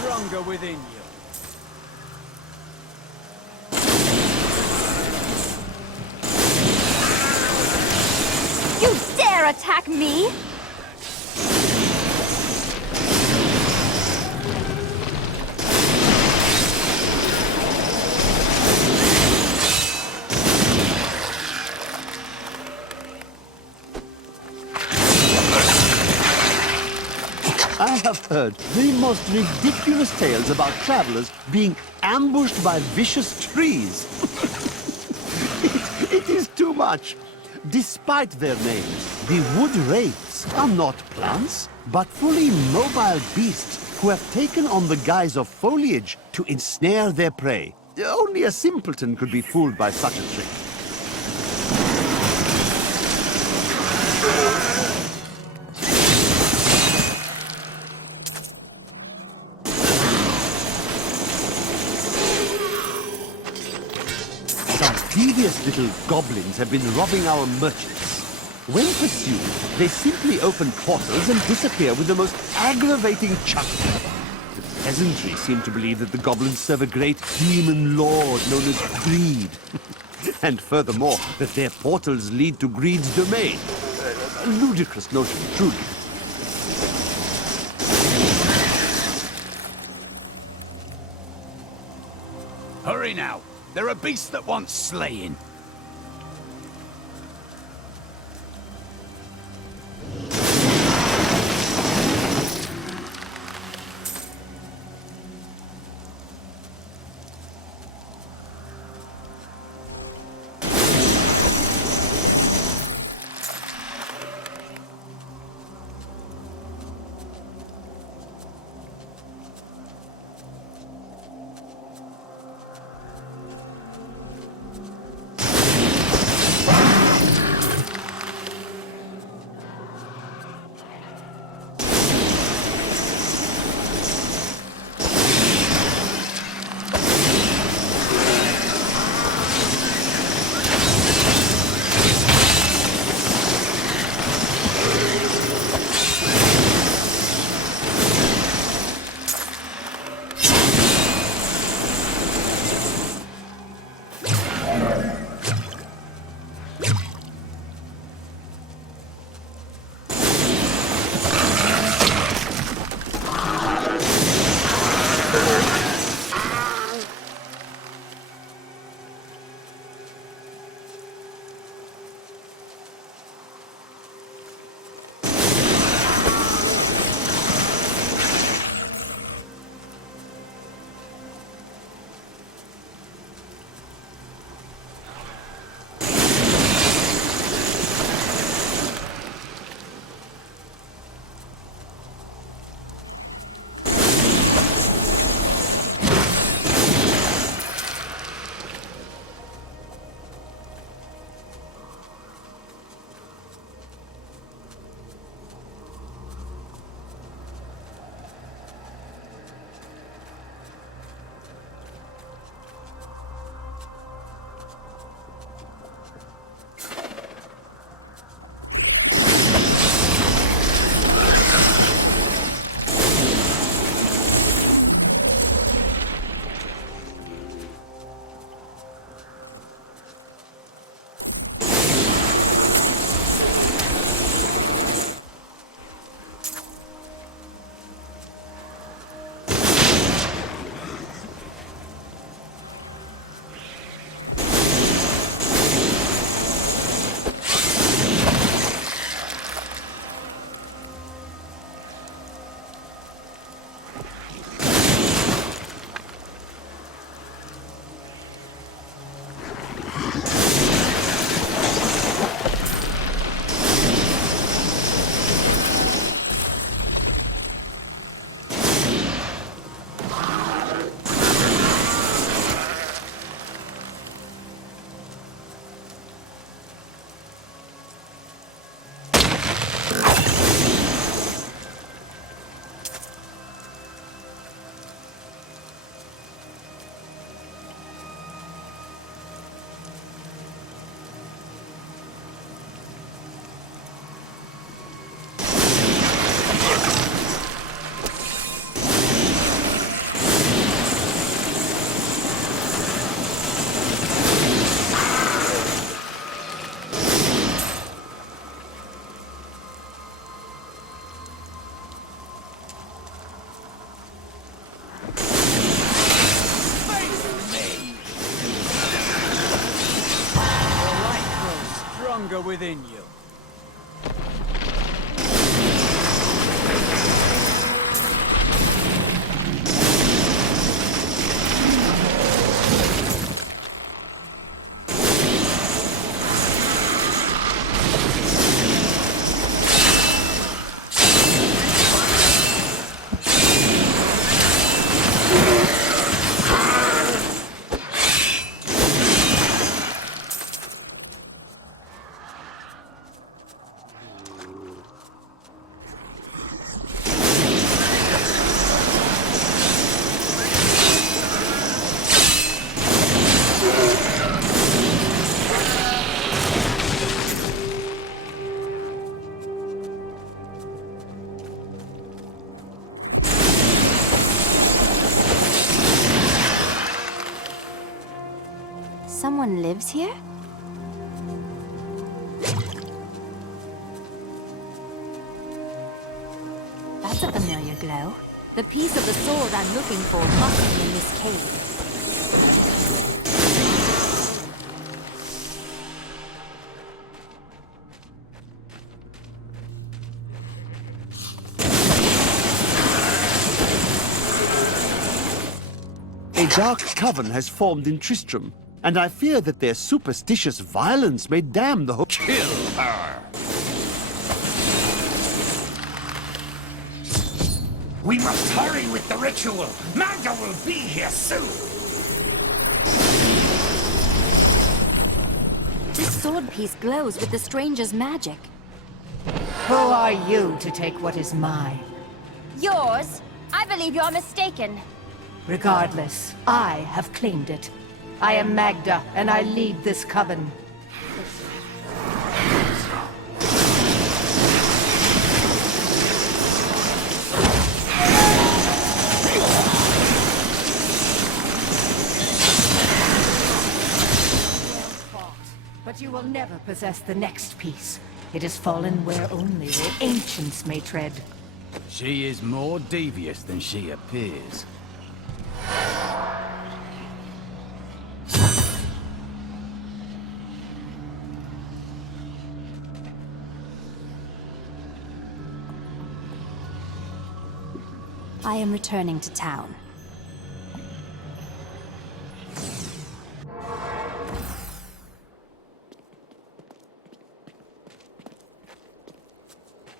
Stronger within you. You dare attack me? I have heard the most ridiculous tales about travelers being ambushed by vicious trees. It is too much. Despite their names, the wood wraiths are not plants, but fully mobile beasts who have taken on the guise of foliage to ensnare their prey. Only a simpleton could be fooled by such a trick. Devious little goblins have been robbing our merchants. When pursued, they simply open portals and disappear with the most aggravating chuckle. The peasantry seem to believe that the goblins serve a great demon lord known as Greed. And furthermore, that their portals lead to Greed's domain. A ludicrous notion, truly. Hurry now! There are beasts that want slaying. hunger within you. Someone lives here? That's a familiar glow. The piece of the sword I'm looking for must be in this cave. A dark coven has formed in Tristram, and I fear that their superstitious violence may damn the whole— Kill her! We must hurry with the ritual. Magda will be here soon. This sword piece glows with the stranger's magic. Who are you to take what is mine? Yours? I believe you're mistaken. Regardless, I have claimed it. I am Magda, and I lead this coven. But you will never possess the next piece. It has fallen where only the ancients may tread. She is more devious than she appears. I am returning to town.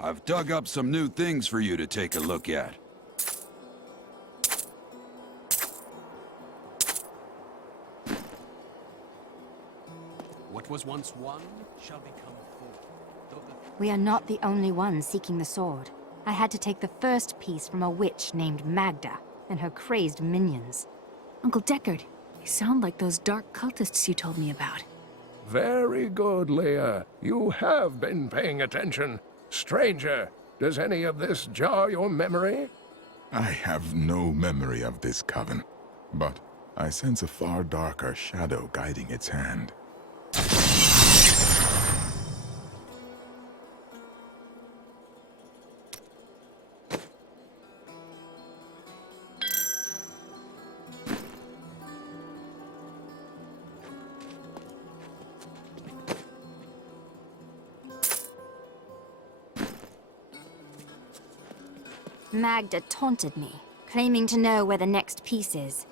I've dug up some new things for you to take a look at. What was once one shall become four. We are not the only ones seeking the sword. I had to take the first piece from a witch named Magda and her crazed minions. Uncle Deckard, you sound like those dark cultists you told me about. Very good, Leah. You have been paying attention. Stranger, does any of this jar your memory? I have no memory of this coven, but I sense a far darker shadow guiding its hand. Magda taunted me, claiming to know where the next piece is.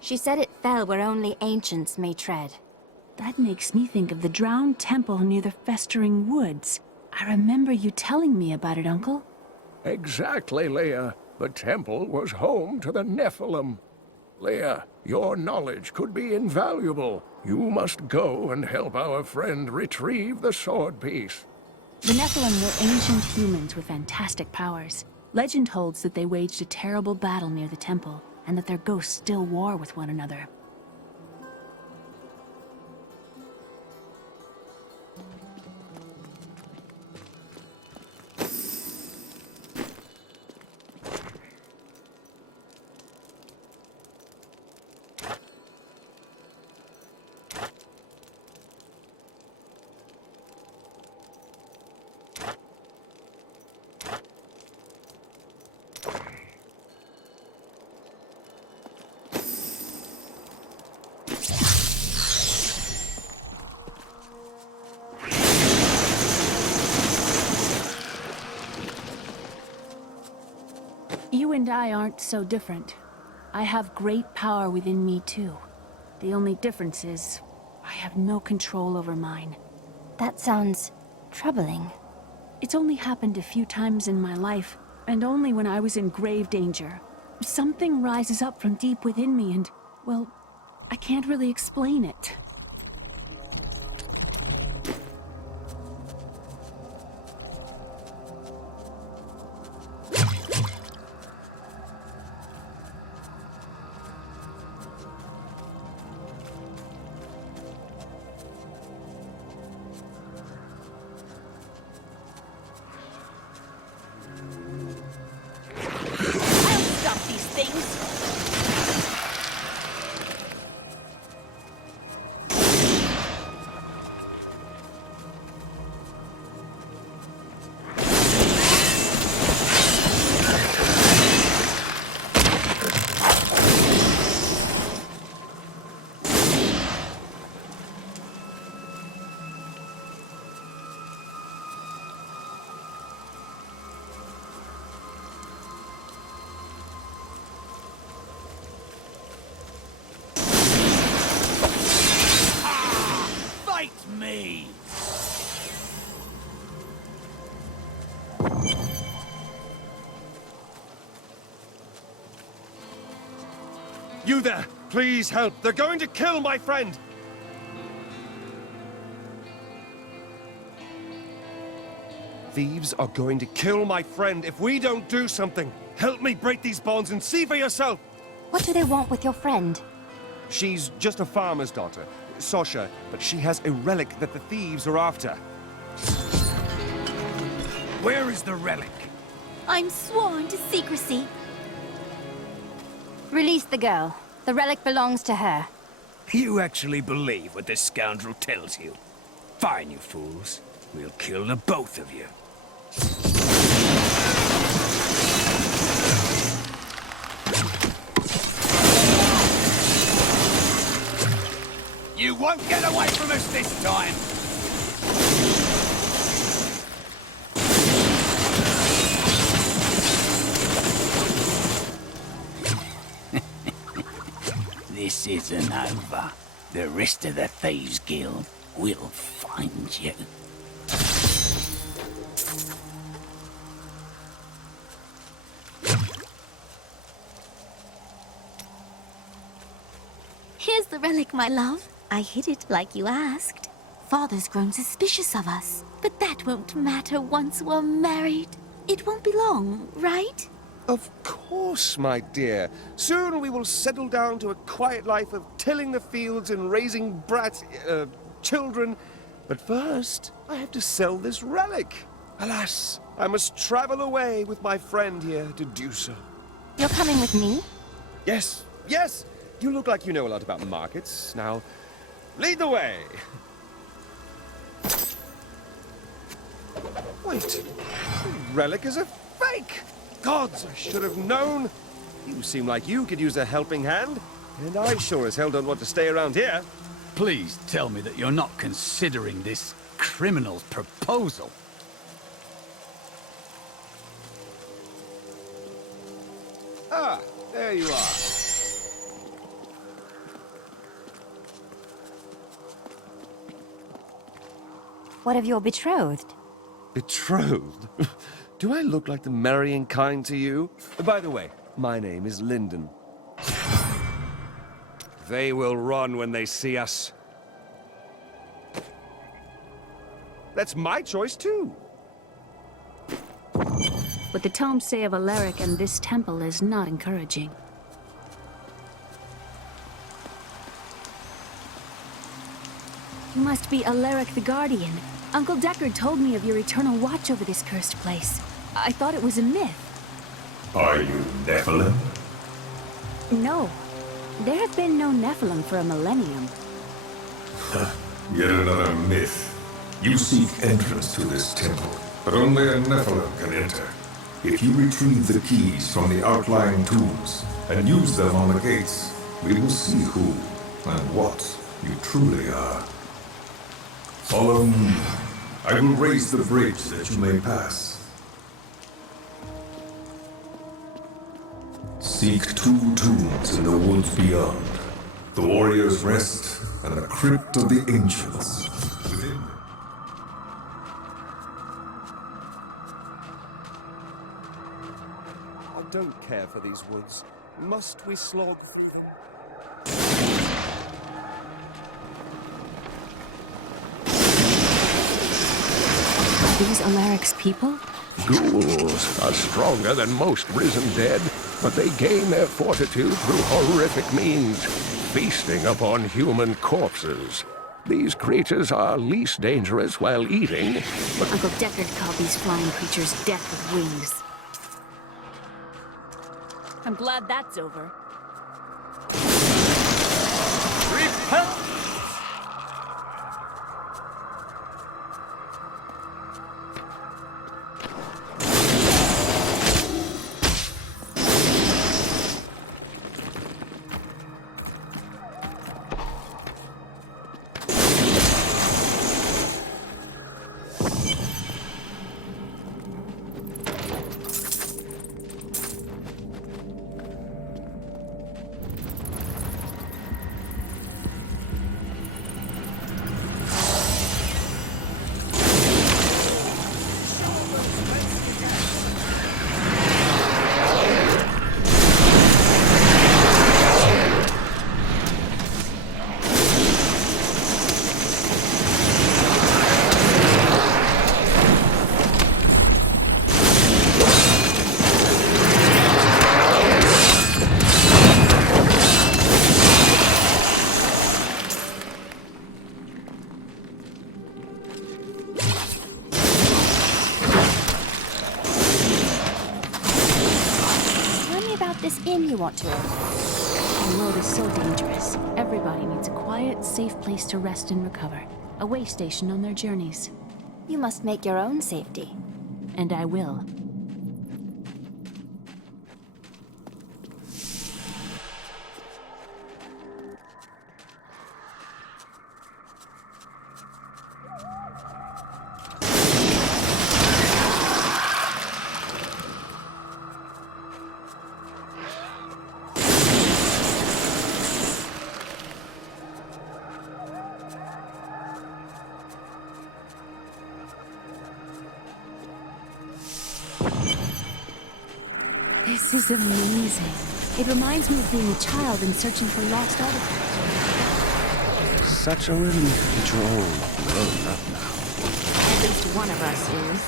She said it fell where only ancients may tread. That makes me think of the drowned temple near the festering woods. I remember you telling me about it, Uncle. Exactly, Leah. The temple was home to the Nephilim. Leah, your knowledge could be invaluable. You must go and help our friend retrieve the sword piece. The Nephilim were ancient humans with fantastic powers. Legend holds that they waged a terrible battle near the temple, and that their ghosts still war with one another. You and I aren't so different. I have great power within me, too. The only difference is, I have no control over mine. That sounds troubling. It's only happened a few times in my life, and only when I was in grave danger. Something rises up from deep within me and, well, I can't really explain it. You there! Please help! They're going to kill my friend! Thieves are going to kill my friend if we don't do something! Help me break these bonds and see for yourself! What do they want with your friend? She's just a farmer's daughter, Sasha, but she has a relic that the thieves are after. Where is the relic? I'm sworn to secrecy. Release the girl. The relic belongs to her. You actually believe what this scoundrel tells you? Fine, you fools. We'll kill the both of you. You won't get away from us this time! This isn't over. The rest of the Thieves Guild will find you. Here's the relic, my love. I hid it like you asked. Father's grown suspicious of us, but that won't matter once we're married. It won't be long, right? Of course, my dear. Soon we will settle down to a quiet life of tilling the fields and raising children. But first, I have to sell this relic. Alas, I must travel away with my friend here to do so. You're coming with me? Yes, yes! You look like you know a lot about markets. Now, lead the way! Wait, the relic is a fake! Gods, I should have known! You seem like you could use a helping hand, and I sure as hell don't want to stay around here. Please tell me that you're not considering this criminal's proposal. Ah, there you are. What of your betrothed? Betrothed? Do I look like the marrying kind to you? By the way, my name is Lyndon. They will run when they see us. That's my choice, too. What the tomes say of Alaric and this temple is not encouraging. You must be Alaric the Guardian. Uncle Deckard told me of your eternal watch over this cursed place. I thought it was a myth. Are you Nephilim? No. There have been no Nephilim for a millennium. Yet another myth. You seek entrance to this temple, but only a Nephilim can enter. If you retrieve the keys from the outlying tombs and use them on the gates, we will see who and what you truly are. Follow me. I will raise the bridge that you may pass. seek 2 tombs in the woods beyond. The warrior's rest and the crypt of the ancients. Within I don't care for these woods. Must we slog through them? These Alaric's people? Ghouls are stronger than most risen dead, but they gain their fortitude through horrific means, feasting upon human corpses. These creatures are least dangerous while eating, but Uncle Deckard called these flying creatures death with wings. I'm glad that's over. Repel! You want to? The world is so dangerous. Everybody needs a quiet, safe place to rest and recover. A way station on their journeys. You must make your own safety. And I will. This is amazing. It reminds me of being a child and searching for lost artifacts. Such a relief that you're all grown up now. At least one of us is.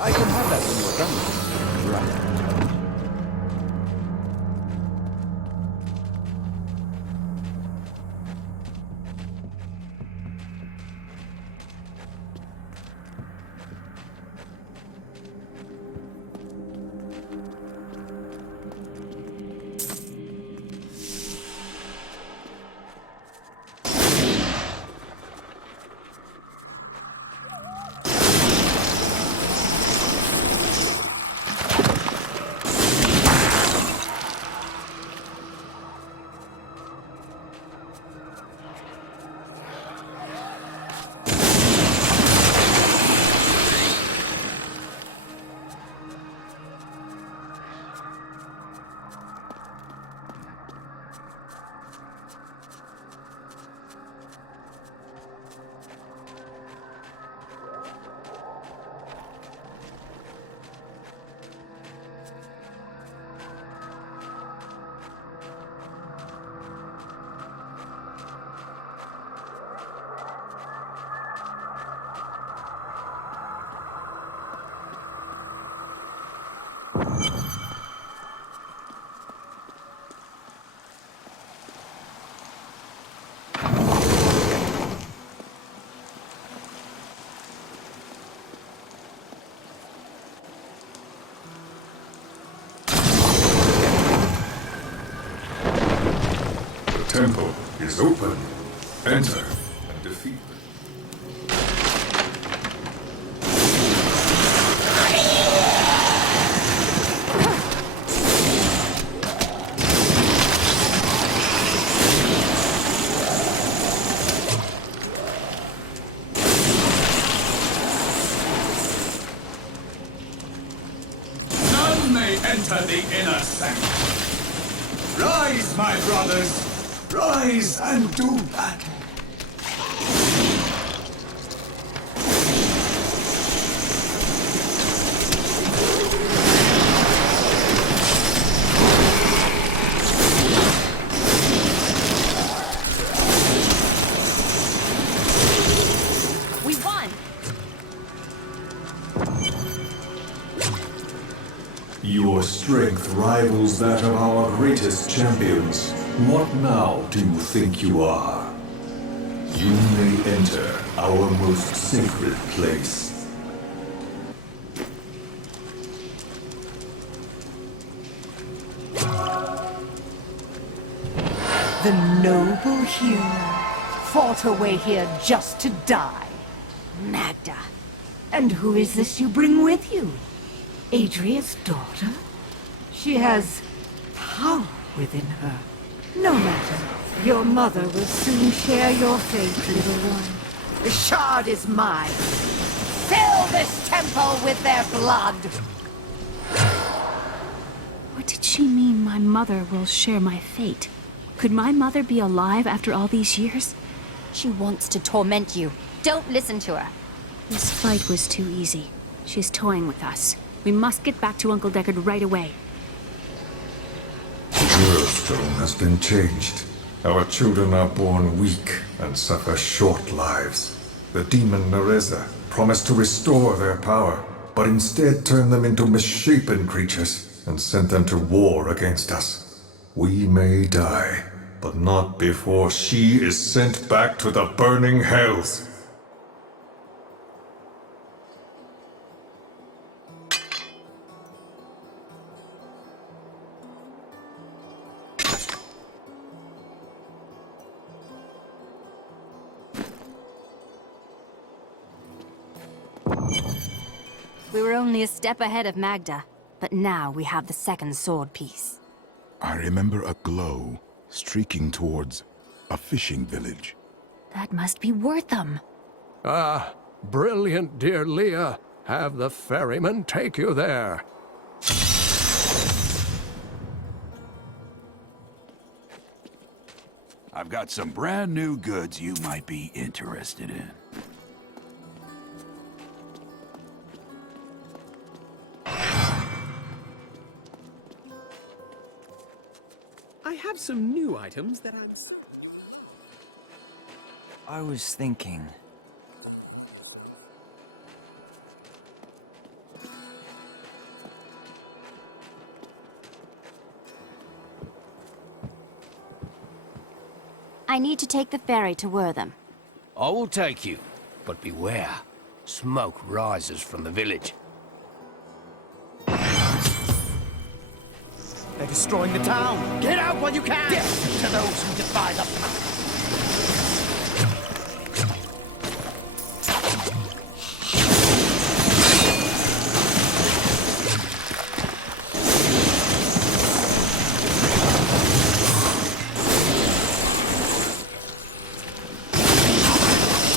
I can have that when you're done with it. Right. temple is open. Enter and defeat them. None may enter the inner sanctum. Rise, my brothers! Rise and do battle! We won! Your strength rivals that of our greatest champions. What now do you think you are? You may enter our most sacred place. The noble hero fought her way here just to die. Magda. And who is this you bring with you? Adria's daughter? She has power within her. No matter. Your mother will soon share your fate, little one. The shard is mine. Fill this temple with their blood! What did she mean my mother will share my fate? Could my mother be alive after all these years? She wants to torment you. Don't listen to her. This fight was too easy. She's toying with us. We must get back to Uncle Deckard right away. The Hearthstone has been changed. Our children are born weak and suffer short lives. The demon Nereza promised to restore their power, but instead turned them into misshapen creatures and sent them to war against us. We may die, but not before she is sent back to the burning hells. We were only a step ahead of Magda, but now we have the second sword piece. I remember a glow streaking towards a fishing village. That must be Wortham. Ah, brilliant, dear Leah. Have the ferryman take you there. I've got some brand new goods you might be interested in. I have some new items that I'm... I was thinking... I need to take the ferry to Wortham. I will take you, but beware. Smoke rises from the village. They're destroying the town! Get out while you can! Death to those who defy the path!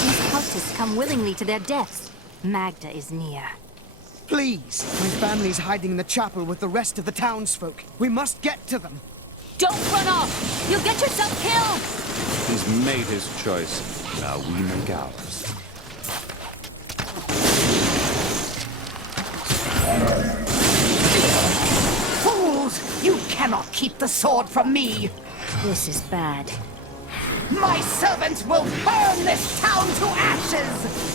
These cultists come willingly to their deaths. Magda is near. Please! My family's hiding in the chapel with the rest of the townsfolk. We must get to them! Don't run off! You'll get yourself killed! He's made his choice. Now we make ours. Fools! You cannot keep the sword from me! This is bad. My servants will burn this town to ashes!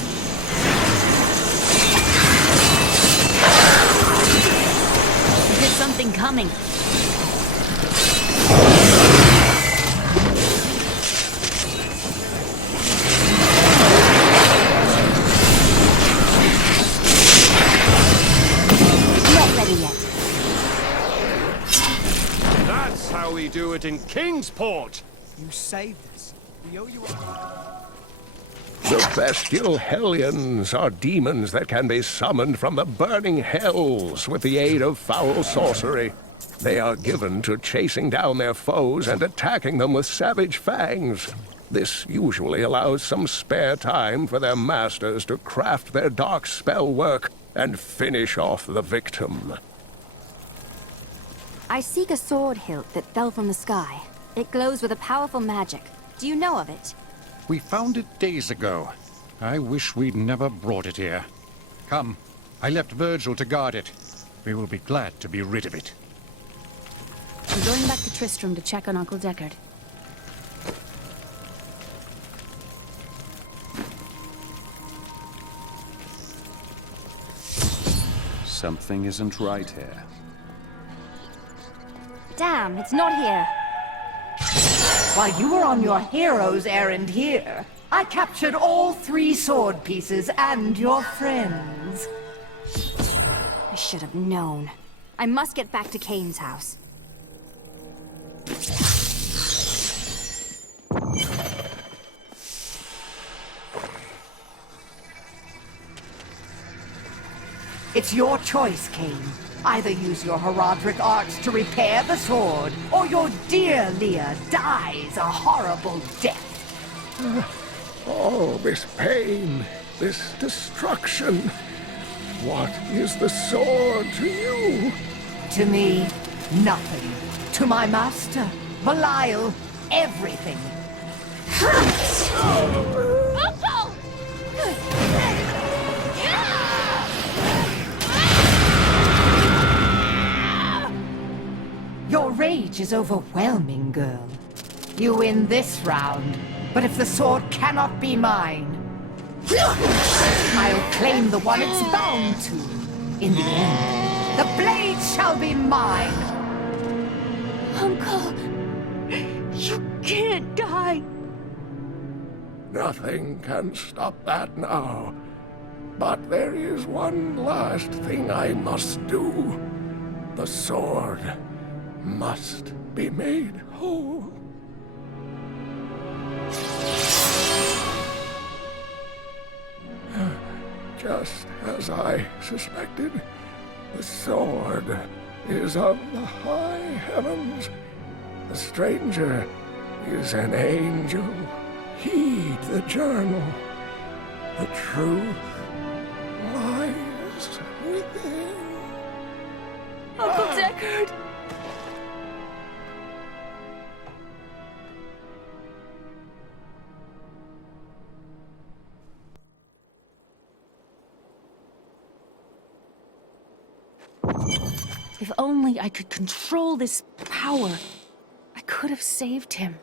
There's something coming. Not ready yet. That's how we do it in Kingsport. You saved us. We owe you The bestial hellions are demons that can be summoned from the burning hells with the aid of foul sorcery. They are given to chasing down their foes and attacking them with savage fangs. This usually allows some spare time for their masters to craft their dark spell work and finish off the victim. I seek a sword hilt that fell from the sky. It glows with a powerful magic. Do you know of it? We found it days ago. I wish we'd never brought it here. Come, I left Virgil to guard it. We will be glad to be rid of it. I'm going back to Tristram to check on Uncle Deckard. Something isn't right here. Damn, it's not here. While you were on your hero's errand here, I captured all 3 sword pieces and your friends. I should have known. I must get back to Kane's house. It's your choice, Kane. Either use your Herodric arts to repair the sword, or your dear Leah dies a horrible death. Oh, this pain, this destruction. What is the sword to you? To me, nothing. To my master, Belial, everything. Uncle! Your rage is overwhelming, girl. You win this round, but if the sword cannot be mine, I'll claim the one it's bound to. In the end, the blade shall be mine. Uncle, you can't die. Nothing can stop that now. But there is one last thing I must do. The sword must be made whole. Just as I suspected, the sword is of the high heavens. The stranger is an angel. Heed the journal. The truth lies within. Uncle Deckard! If only I could control this power, I could have saved him.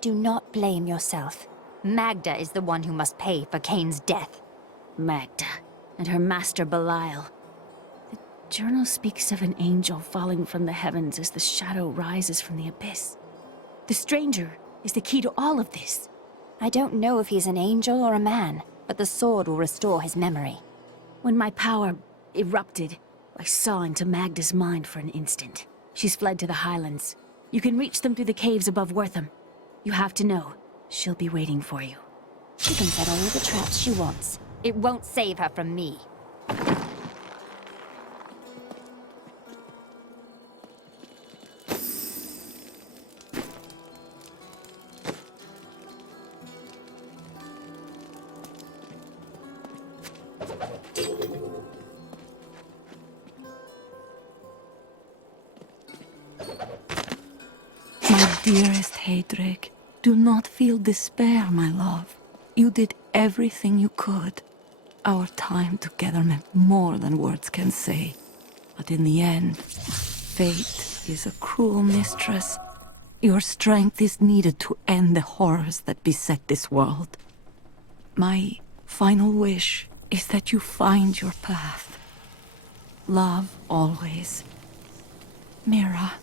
Do not blame yourself. Magda is the one who must pay for Kane's death. Magda and her master Belial. The journal speaks of an angel falling from the heavens as the shadow rises from the abyss. The stranger is the key to all of this. I don't know if he's an angel or a man, but the sword will restore his memory. When my power erupted, I saw into Magda's mind for an instant. She's fled to the highlands. You can reach them through the caves above Wortham. You have to know, she'll be waiting for you. She can set all the traps she wants. It won't save her from me. My dearest Heydrich, do not feel despair, my love. You did everything you could. Our time together meant more than words can say. But in the end, fate is a cruel mistress. Your strength is needed to end the horrors that beset this world. My final wish is that you find your path. Love always. Mira.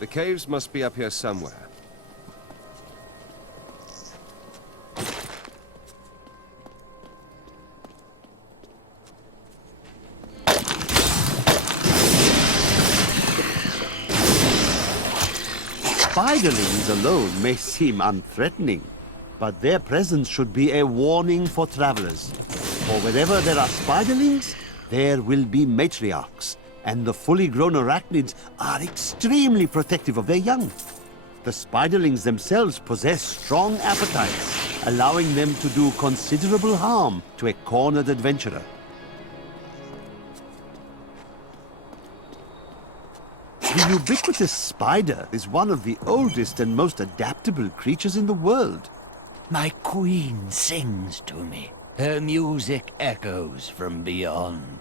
The caves must be up here somewhere. spiderlings alone may seem unthreatening, but their presence should be a warning for travelers. For wherever there are spiderlings, there will be matriarchs, and the fully grown arachnids are extremely protective of their young. The spiderlings themselves possess strong appetites, allowing them to do considerable harm to a cornered adventurer. The ubiquitous spider is one of the oldest and most adaptable creatures in the world. My queen sings to me. Her music echoes from beyond.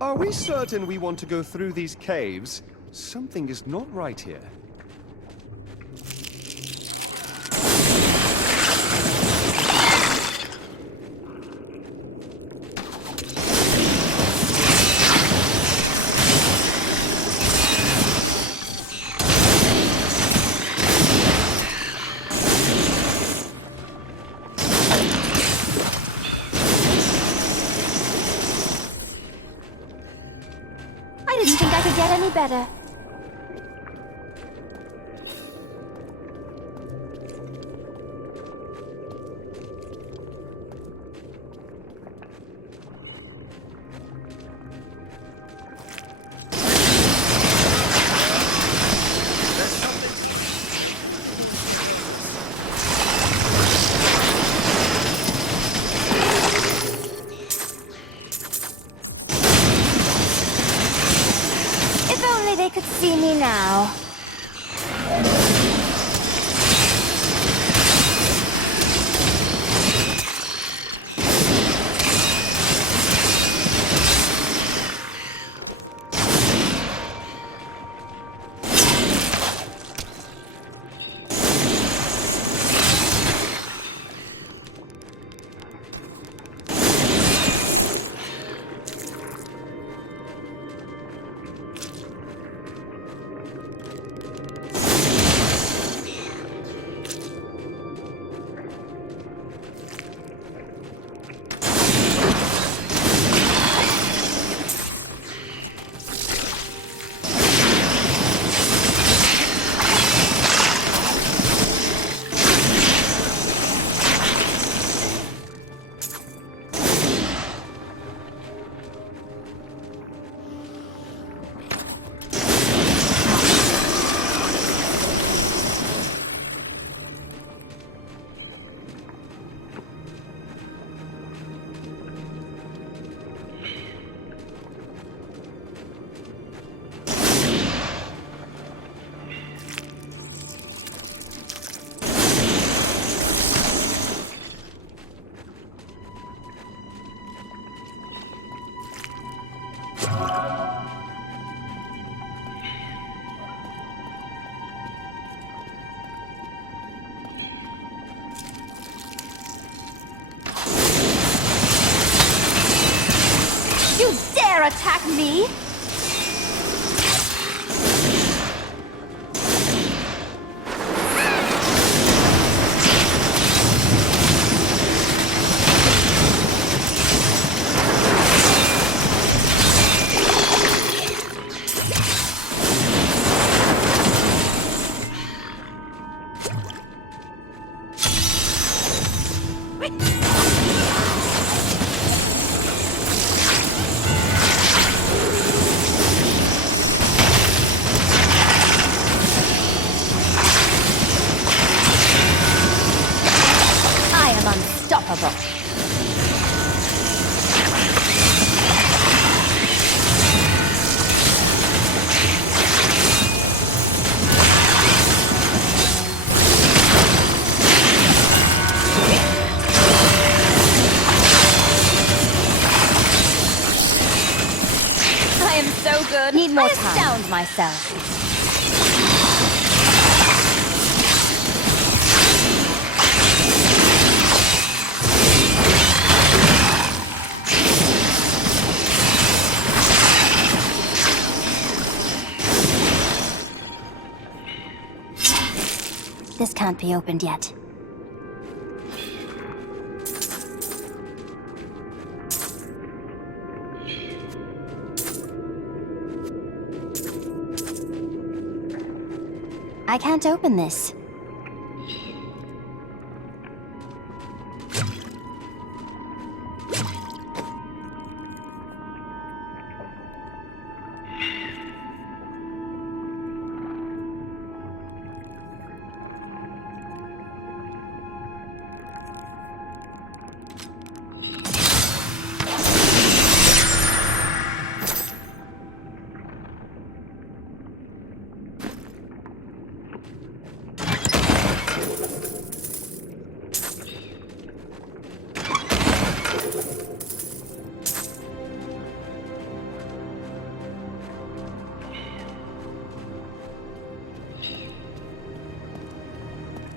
Are we certain we want to go through these caves? Something is not right here. I didn't think I could get any better. They could see me now. You dare attack me? Unstoppable. I am so good. Need more time. I astound myself. This can't be opened yet. I can't open this.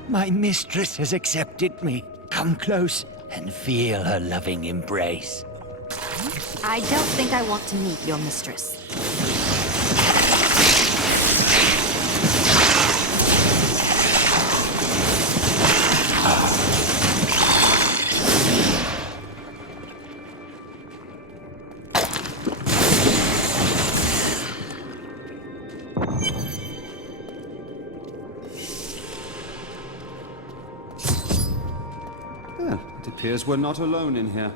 My mistress has accepted me. Come close and feel her loving embrace. I don't think I want to meet your mistress. It appears we're not alone in here.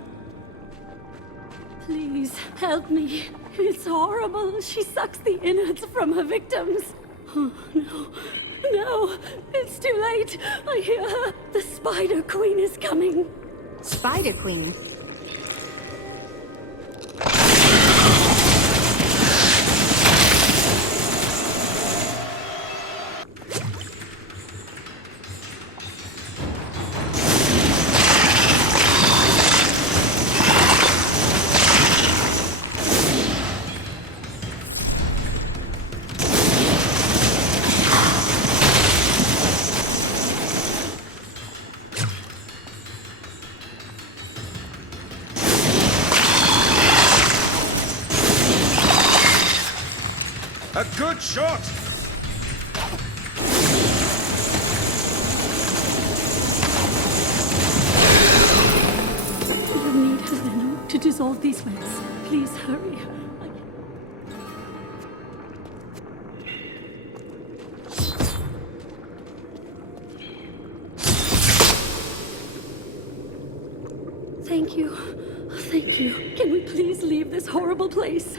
Please, help me. It's horrible. She sucks the innards from her victims. Oh, no. No, it's too late. I hear her. The Spider Queen is coming. Spider Queen? A good shot! You need her venom to dissolve these webs. Please hurry. Thank you. Thank you. Can we please leave this horrible place?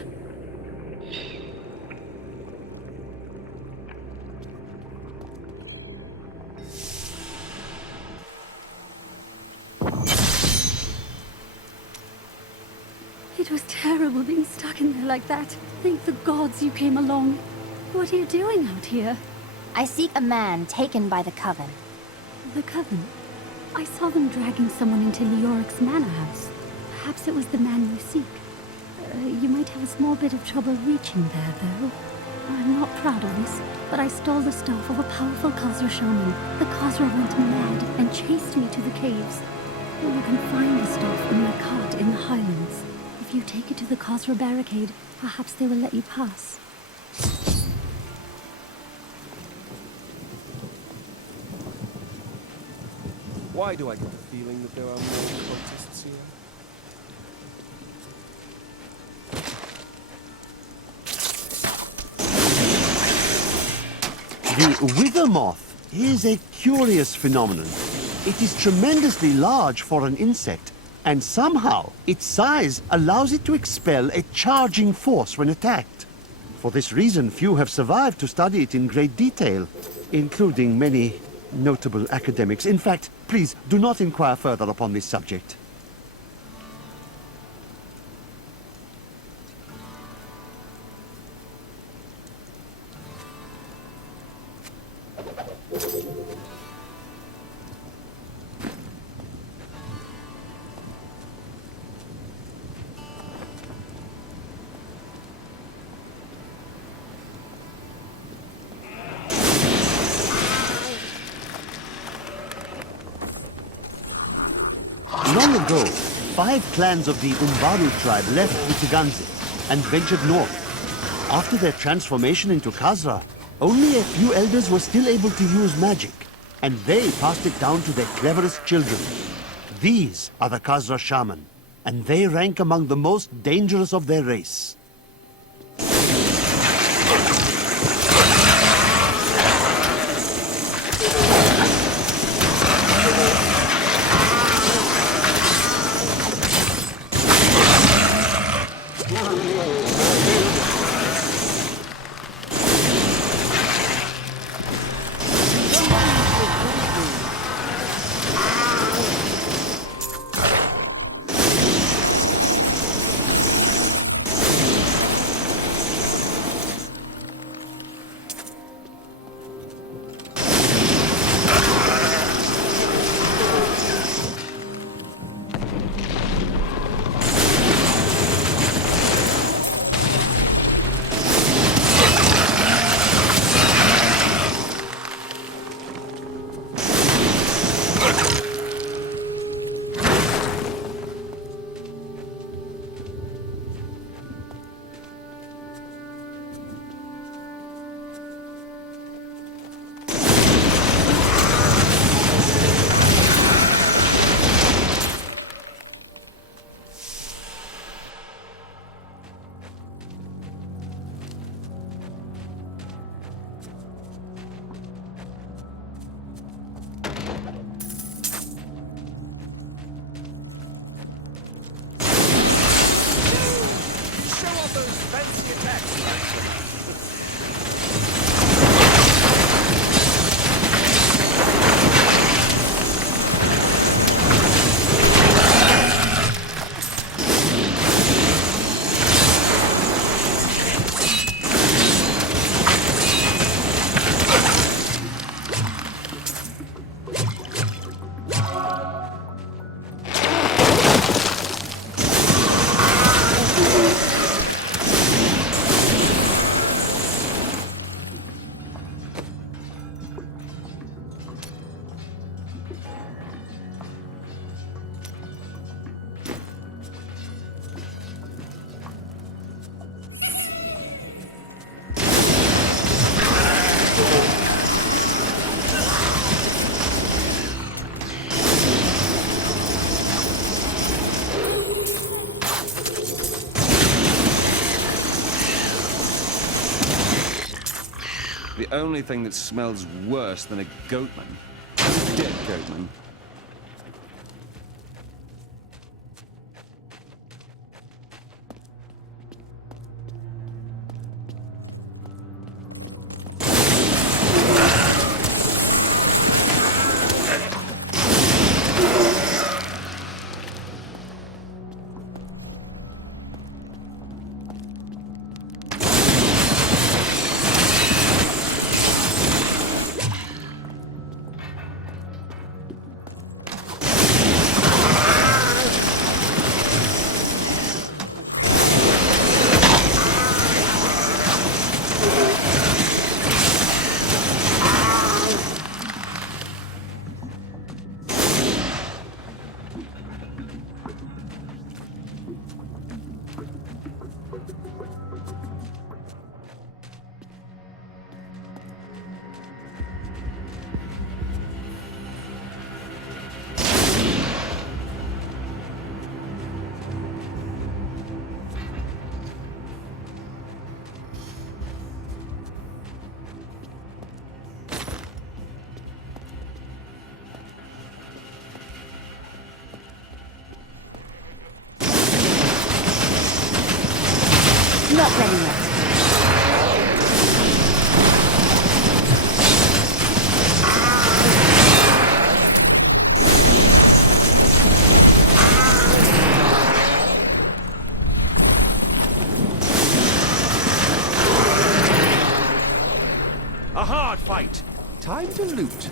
It was terrible being stuck in there like that. Thank the gods you came along. What are you doing out here? I seek a man taken by the Coven. The Coven? I saw them dragging someone into Leoric's manor house. Perhaps it was the man you seek. You might have a small bit of trouble reaching there, though. I'm not proud of this, but I stole the staff of a powerful Khazra shaman. The Khazra went mad and chased me to the caves. You can find the staff in my cart in the Highlands. If you take it to the Khazra barricade, perhaps they will let you pass. Why do I get the feeling that there are more cultists here? The wither moth is a curious phenomenon. It is tremendously large for an insect, and somehow its size allows it to expel a charging force when attacked. For this reason, few have survived to study it in great detail, including many notable academics. In fact, please do not inquire further upon this subject. Long ago, 5 clans of the Umbaru tribe left Witaganze and ventured north. After their transformation into Khazra, only a few elders were still able to use magic, and they passed it down to their cleverest children. These are the Khazra shaman, and they rank among the most dangerous of their race. The only thing that smells worse than a goatman is a dead goatman. Not ready yet. A hard fight. Time to loot.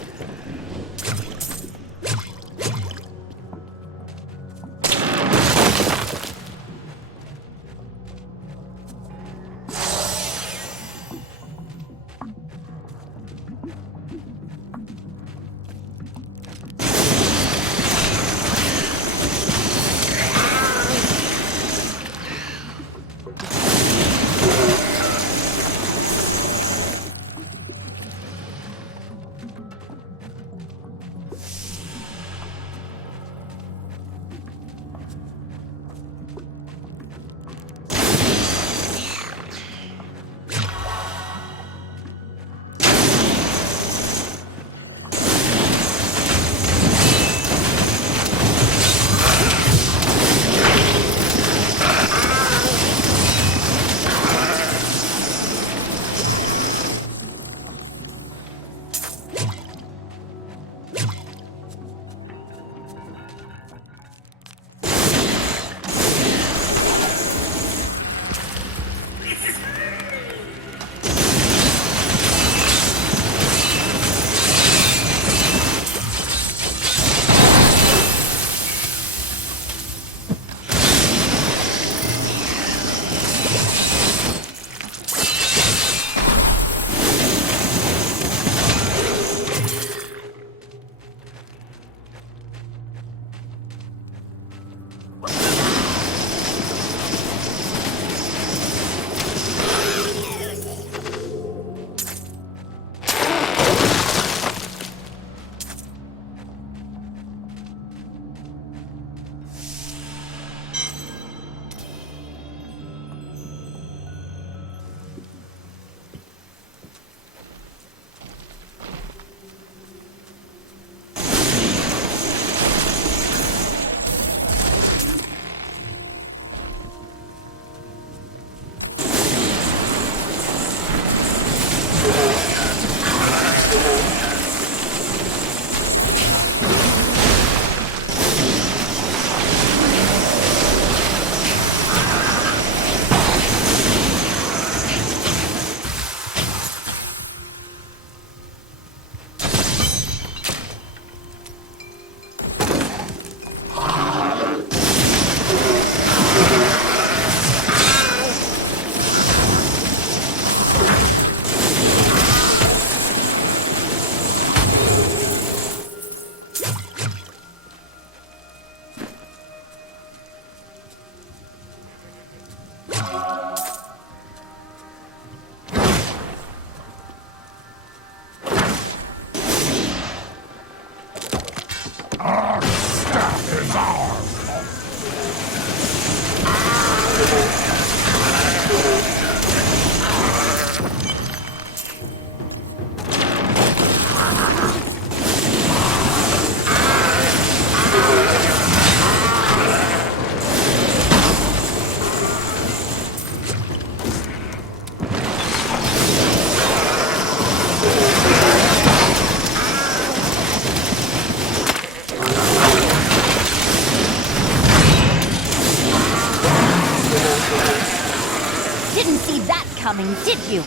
Didn't see that coming, did you?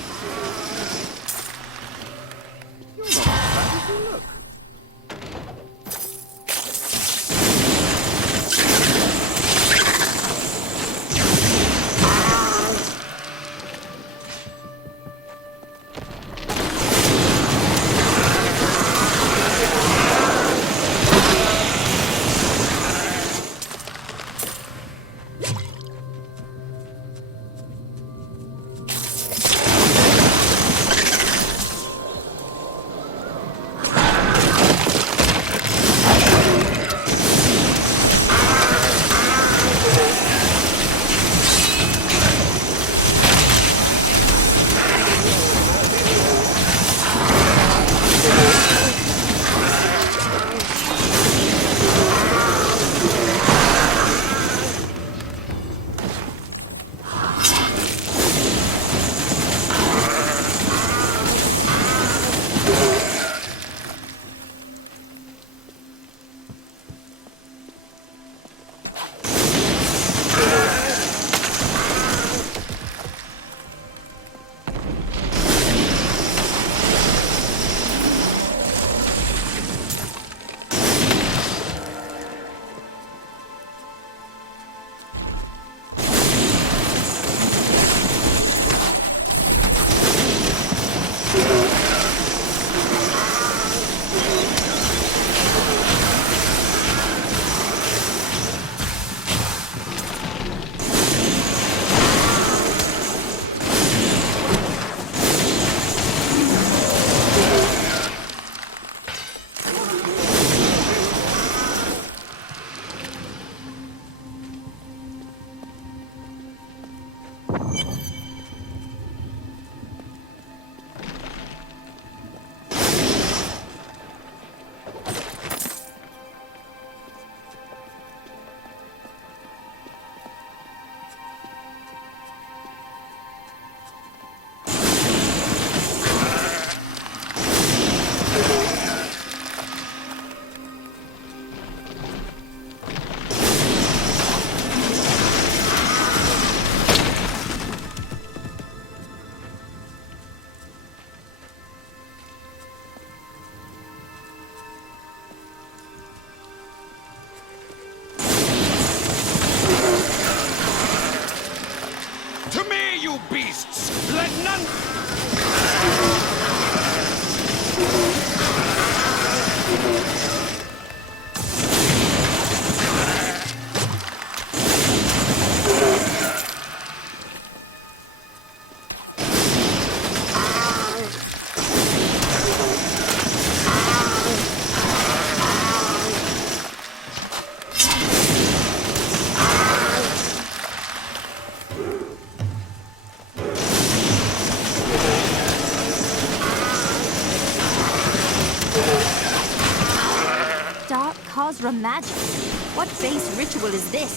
Khazra magic. What base ritual is this?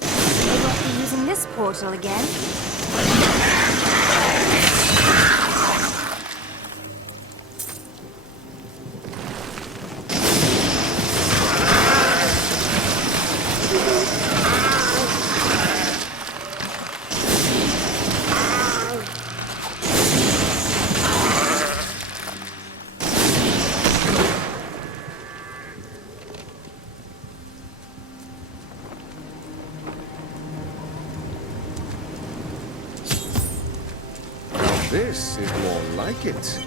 They won't be using this portal again. This is more like it.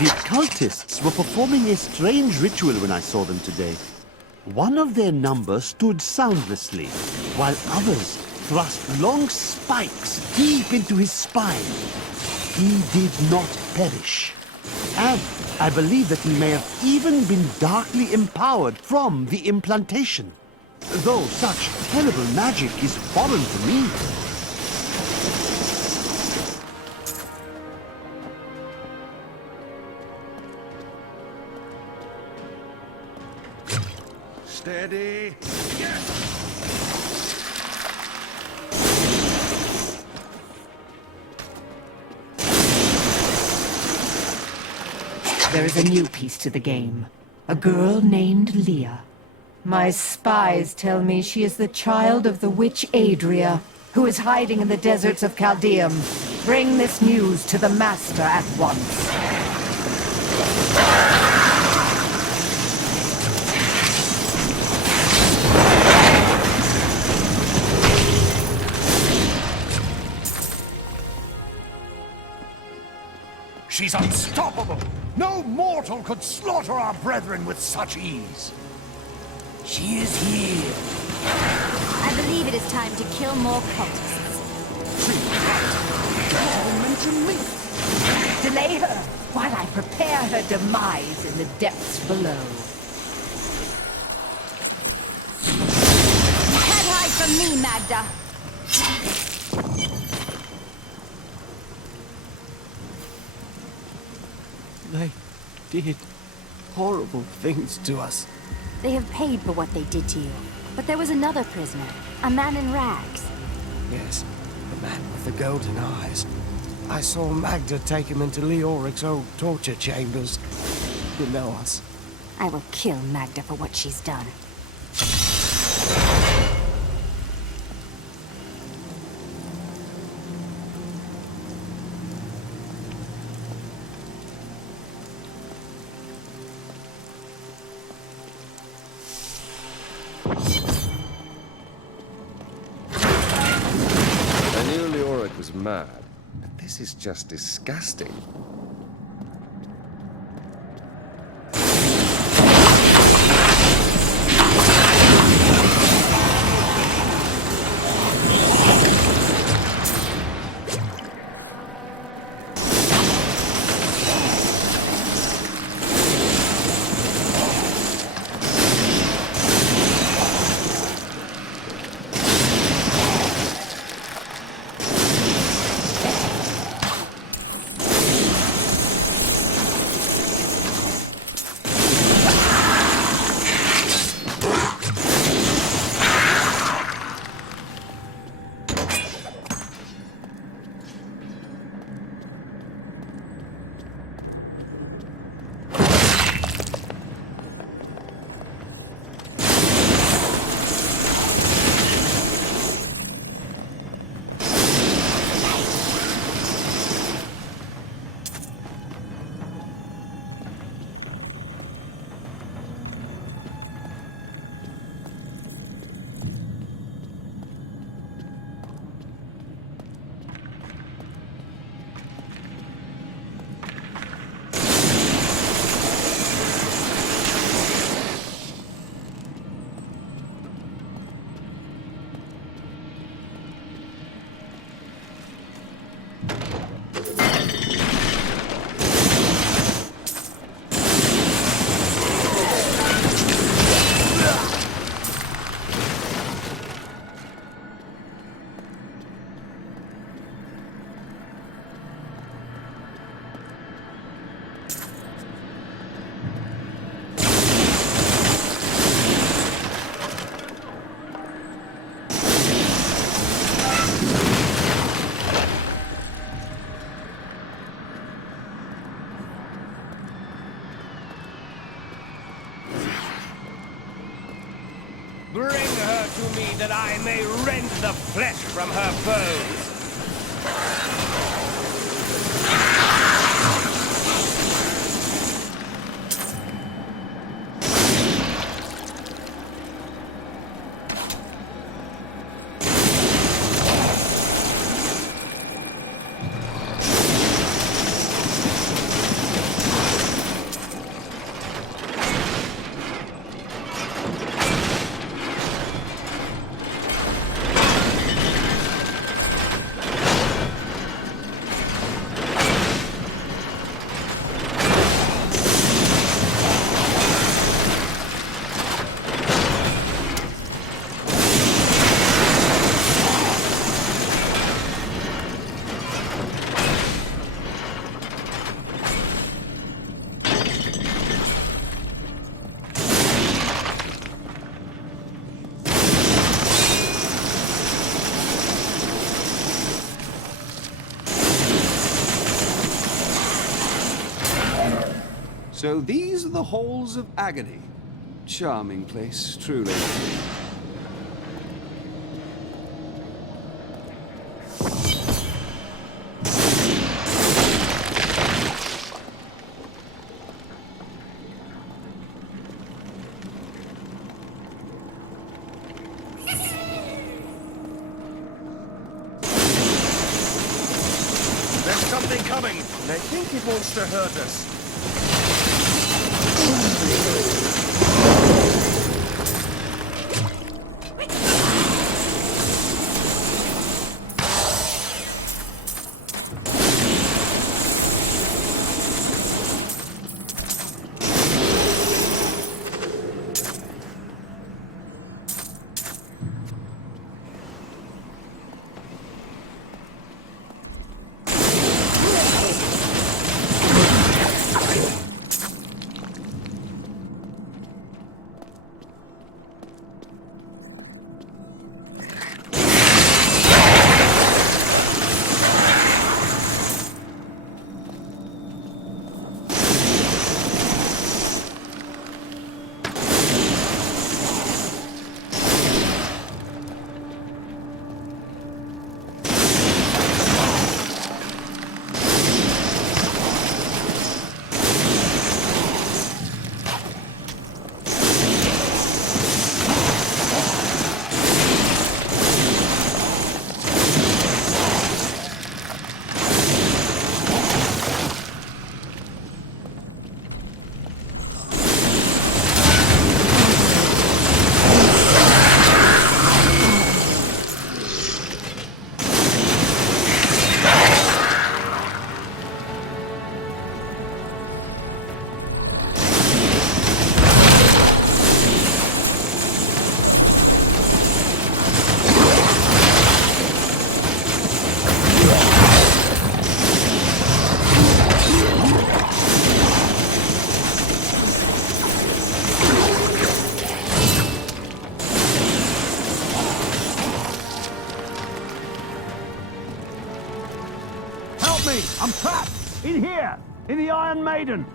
The cultists were performing a strange ritual when I saw them today. One of their number stood soundlessly, while others thrust long spikes deep into his spine. He did not perish. And I believe that he may have even been darkly empowered from the implantation. Though such terrible magic is foreign to me. Steady. There is a new piece to the game. A girl named Leah. My spies tell me she is the child of the witch Adria, who is hiding in the deserts of Chaldeum. Bring this news to the Master at once. She's unstoppable! No mortal could slaughter our brethren with such ease! She is here. I believe it is time to kill more cultists. Mention me. Delay her while I prepare her demise in the depths below. You can't hide from me, Magda. They did horrible things to us. They have paid for what they did to you. But there was another prisoner, a man in rags. Yes, the man with the golden eyes. I saw Magda take him into Leoric's old torture chambers. You know us. I will kill Magda for what she's done. Was mad, but this is just disgusting. Bring her to me that I may rend the flesh from her bones. So these are the halls of agony. Charming place, truly. There's something coming, and I think it wants to hurt us. Me! I'm trapped! In here! In the Iron Maiden!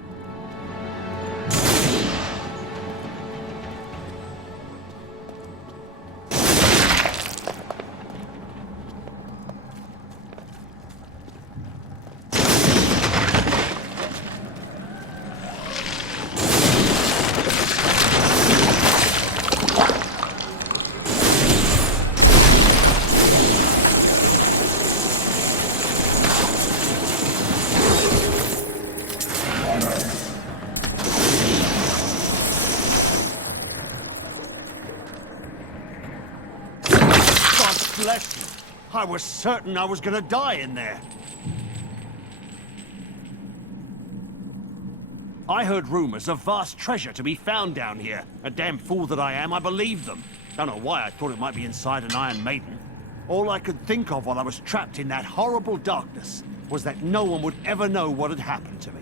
Bless you. I was certain I was gonna die in there. I heard rumors of vast treasure to be found down here. A damn fool that I am, I believed them. Don't know why I thought it might be inside an Iron Maiden. All I could think of while I was trapped in that horrible darkness was that no one would ever know what had happened to me.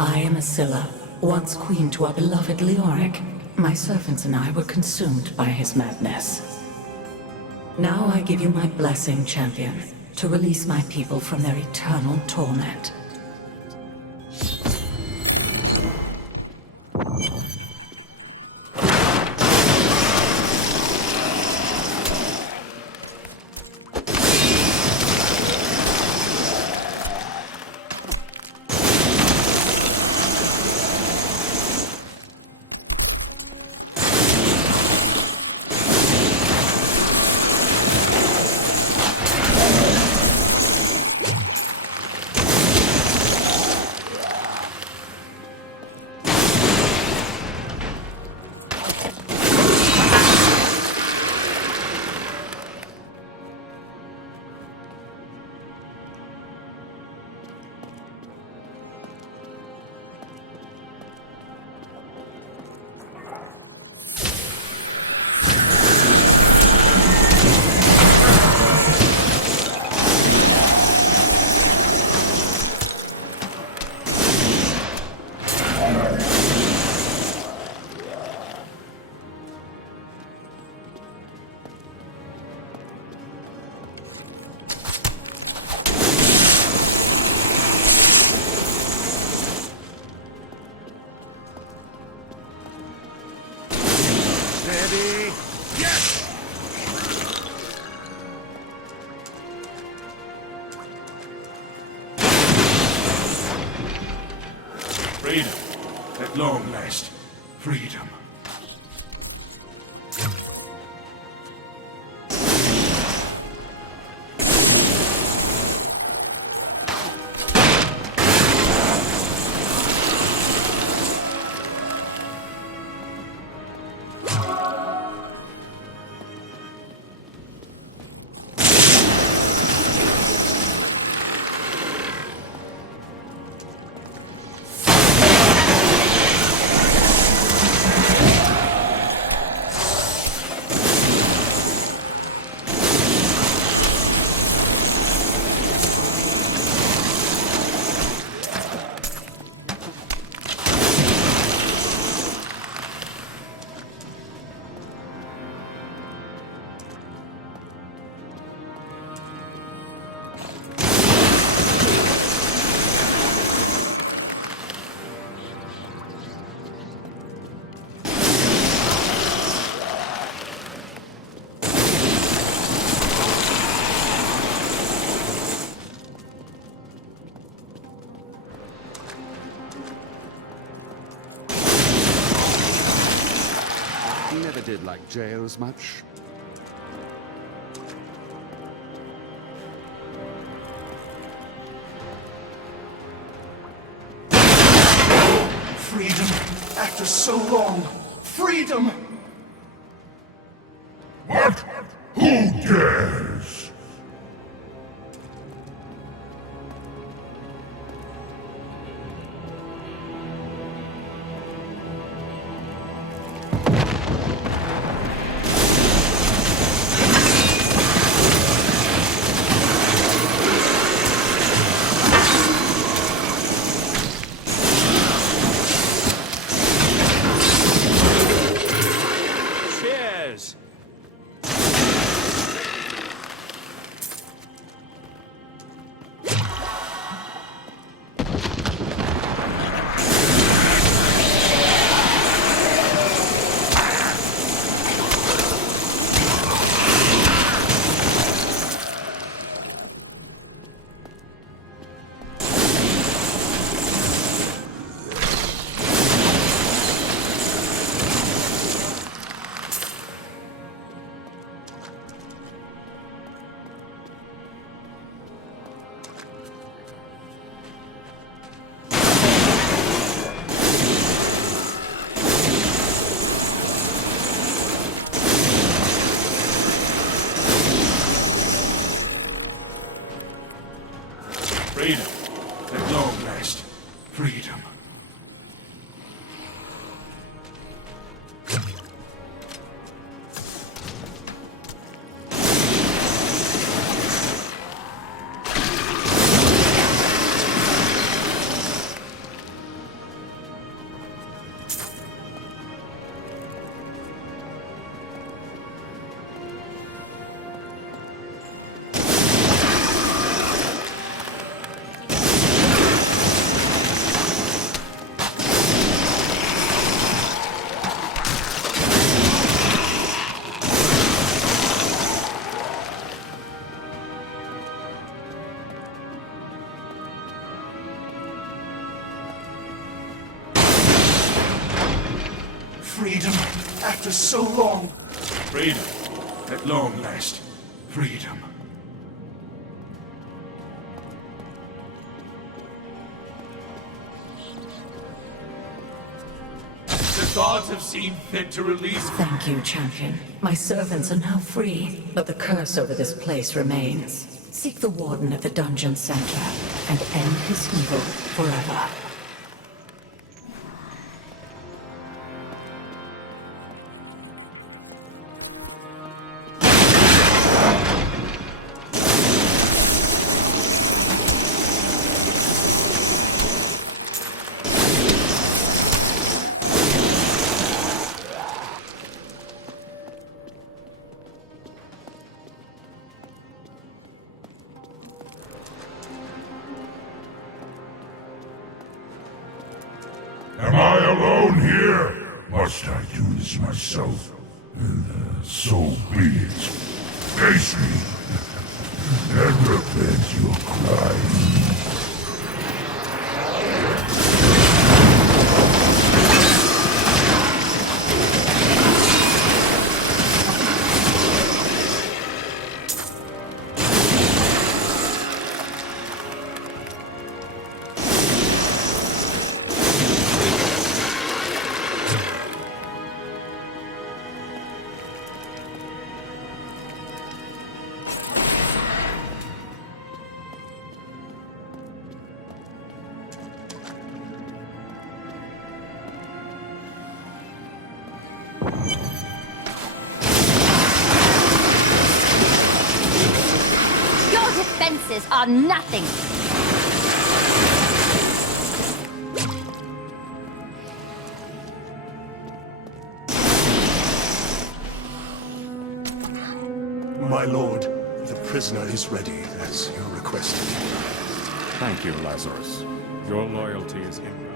I am Asilla, once queen to our beloved Leoric. My servants and I were consumed by his madness. Now I give you my blessing, champion, to release my people from their eternal torment. Steady. Yes! Freedom. At long last. Freedom. Never did like jails much. Freedom. After so long. Freedom! What? Who dares? Cheers! Freedom. At long last. Freedom. Freedom, after so long. Freedom, at long last. Freedom. The gods have seen fit to release... Thank you, champion. My servants are now free, but the curse over this place remains. Seek the warden at the dungeon center and end his evil forever. Am I alone here? Must I do this myself? So be it. Face me, and repent your crime. Your defenses are nothing. My lord, the prisoner is ready, as you requested. Thank you, Lazarus. Your loyalty is invaluable.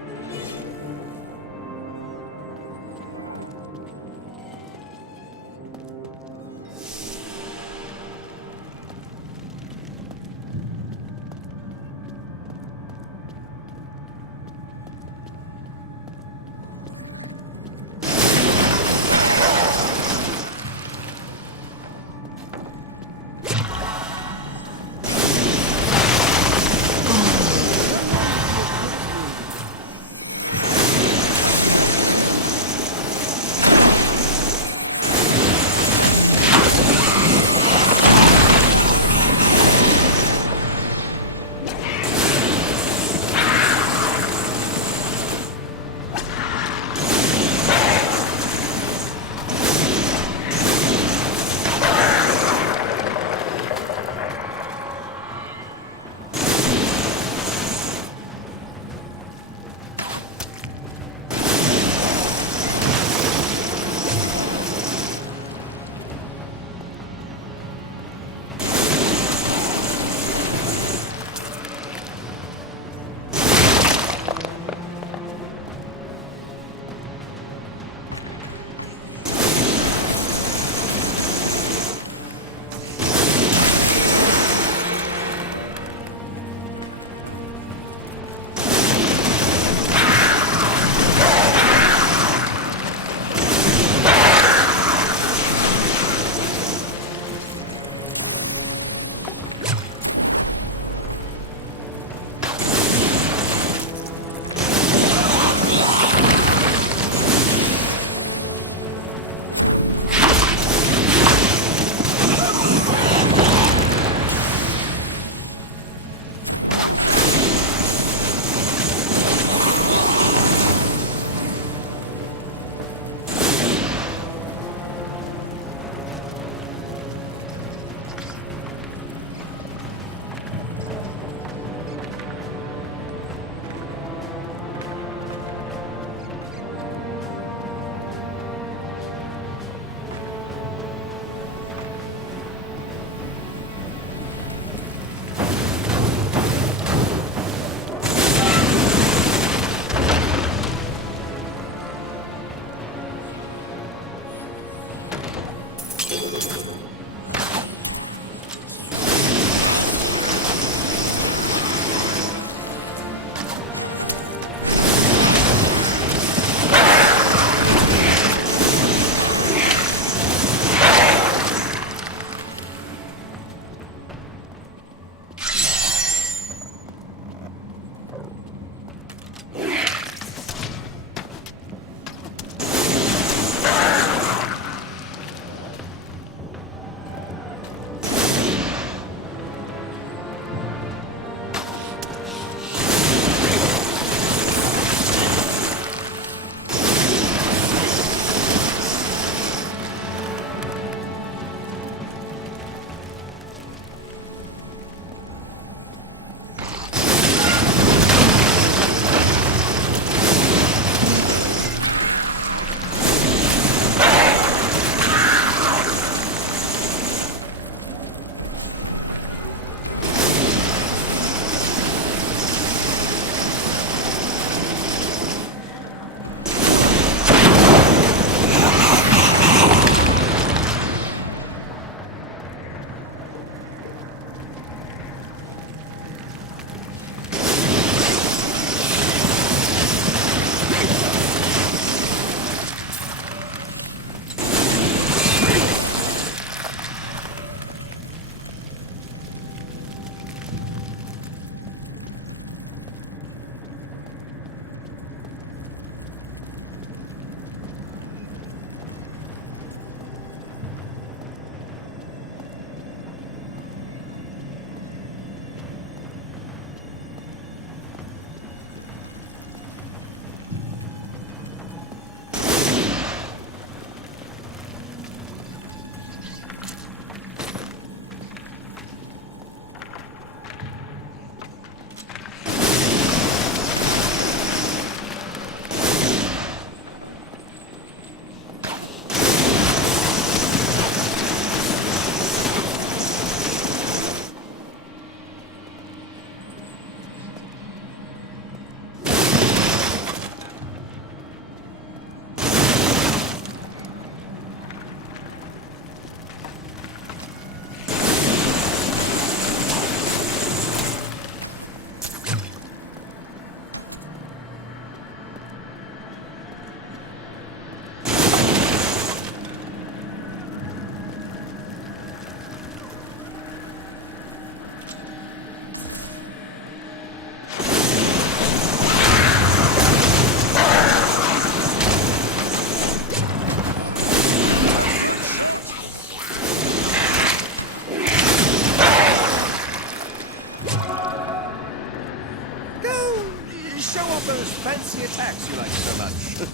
Show off those fancy attacks you like so much.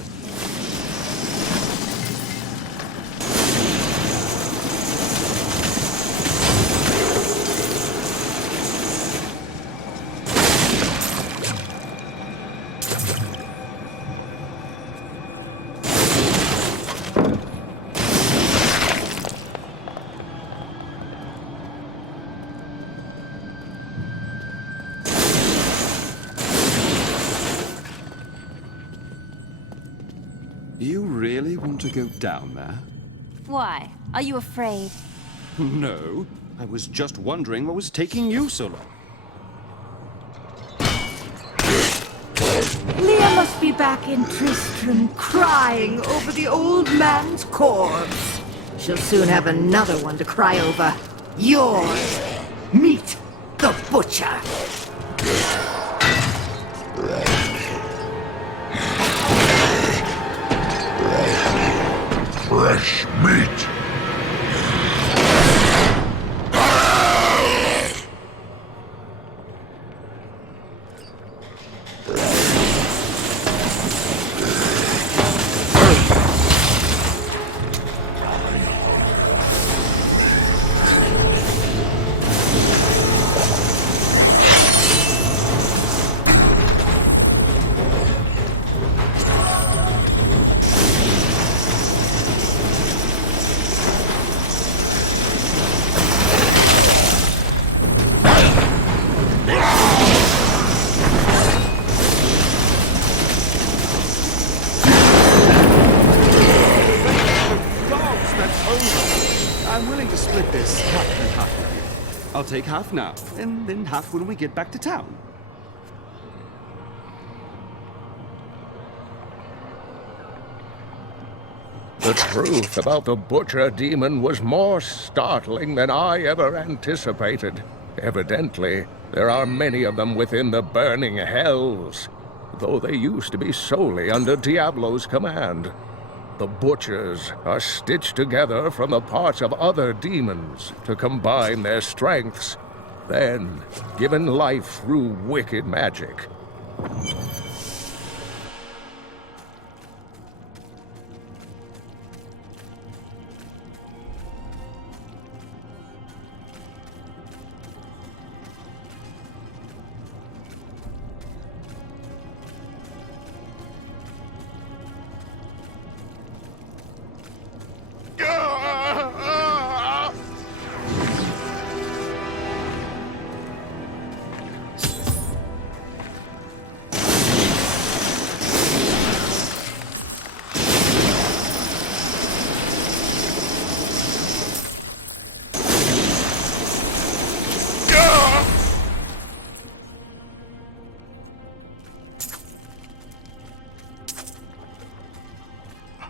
You really want to go down there? Why? Are you afraid? No. I was just wondering what was taking you so long. Leah must be back in Tristram crying over the old man's corpse. She'll soon have another one to cry over. Yours. Meet the butcher. Fresh meat! I'm willing to split this half and half with you. I'll take half now, and then half when we get back to town. The truth about the Butcher Demon was more startling than I ever anticipated. Evidently, there are many of them within the burning hells, though they used to be solely under Diablo's command. The Butchers are stitched together from the parts of other demons to combine their strengths, then given life through wicked magic.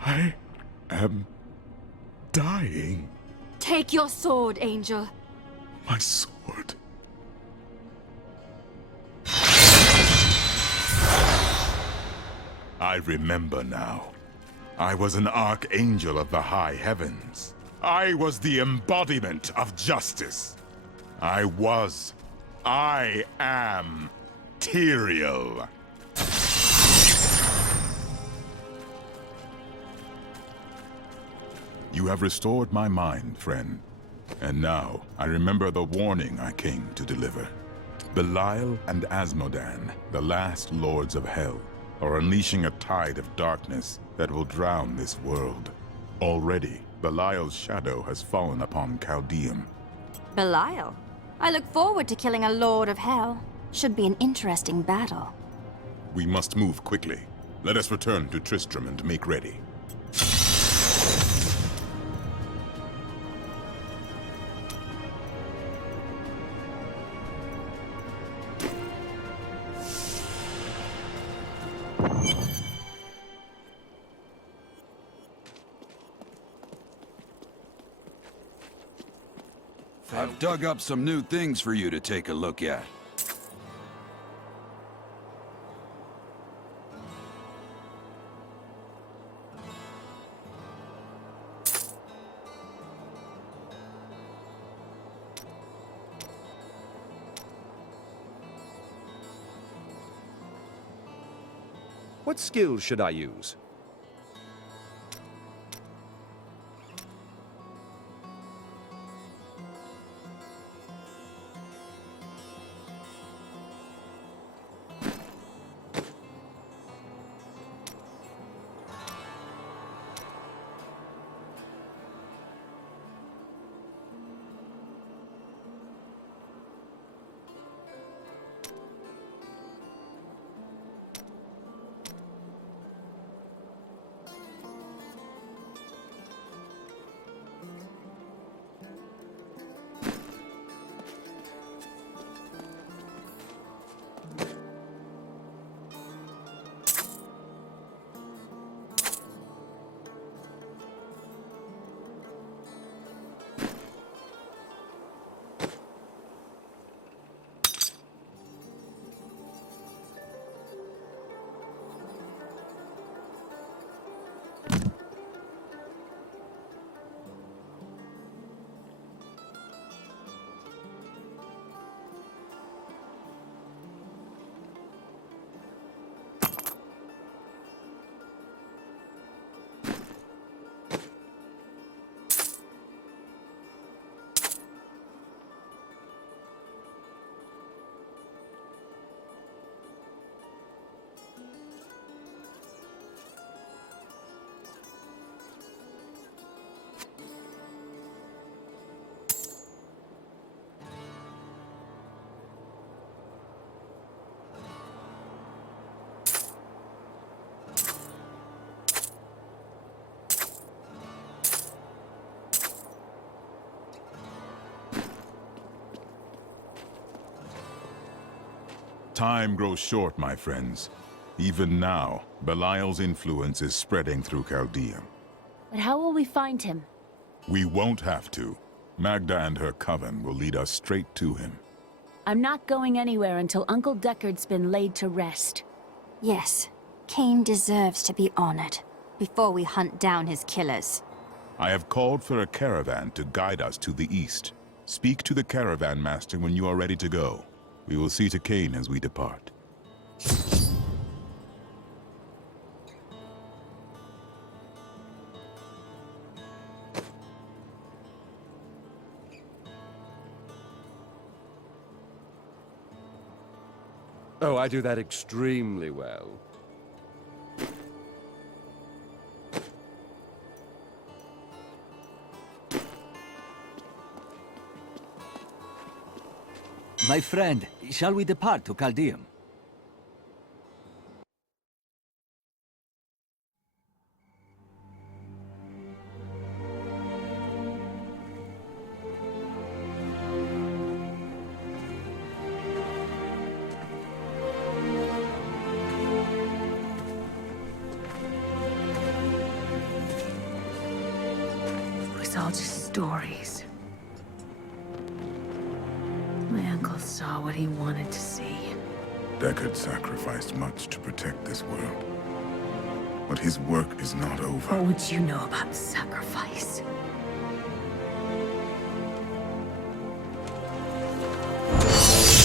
I am dying. Take your sword, Angel. My sword. I remember now. I was an archangel of the high heavens. I was the embodiment of justice. I am Tyrael. You have restored my mind, friend. And now, I remember the warning I came to deliver. Belial and Asmodan, the last lords of hell, are unleashing a tide of darkness that will drown this world. Already, Belial's shadow has fallen upon Chaldeum. Belial? I look forward to killing a Lord of Hell. Should be an interesting battle. We must move quickly. Let us return to Tristram and make ready. I've dug up some new things for you to take a look at. What skills should I use? Time grows short, my friends. Even now, Belial's influence is spreading through Chaldea. But how will we find him? We won't have to. Magda and her coven will lead us straight to him. I'm not going anywhere until Uncle Deckard's been laid to rest. Yes, Cain deserves to be honored before we hunt down his killers. I have called for a caravan to guide us to the east. Speak to the caravan master when you are ready to go. We will see to Cain as we depart. Oh, I do that extremely well. My friend, shall we depart to Chaldea? It was all just stories. My uncle saw what he wanted to see. Deckard sacrificed much to protect this world. But his work is not over. What would you know about sacrifice?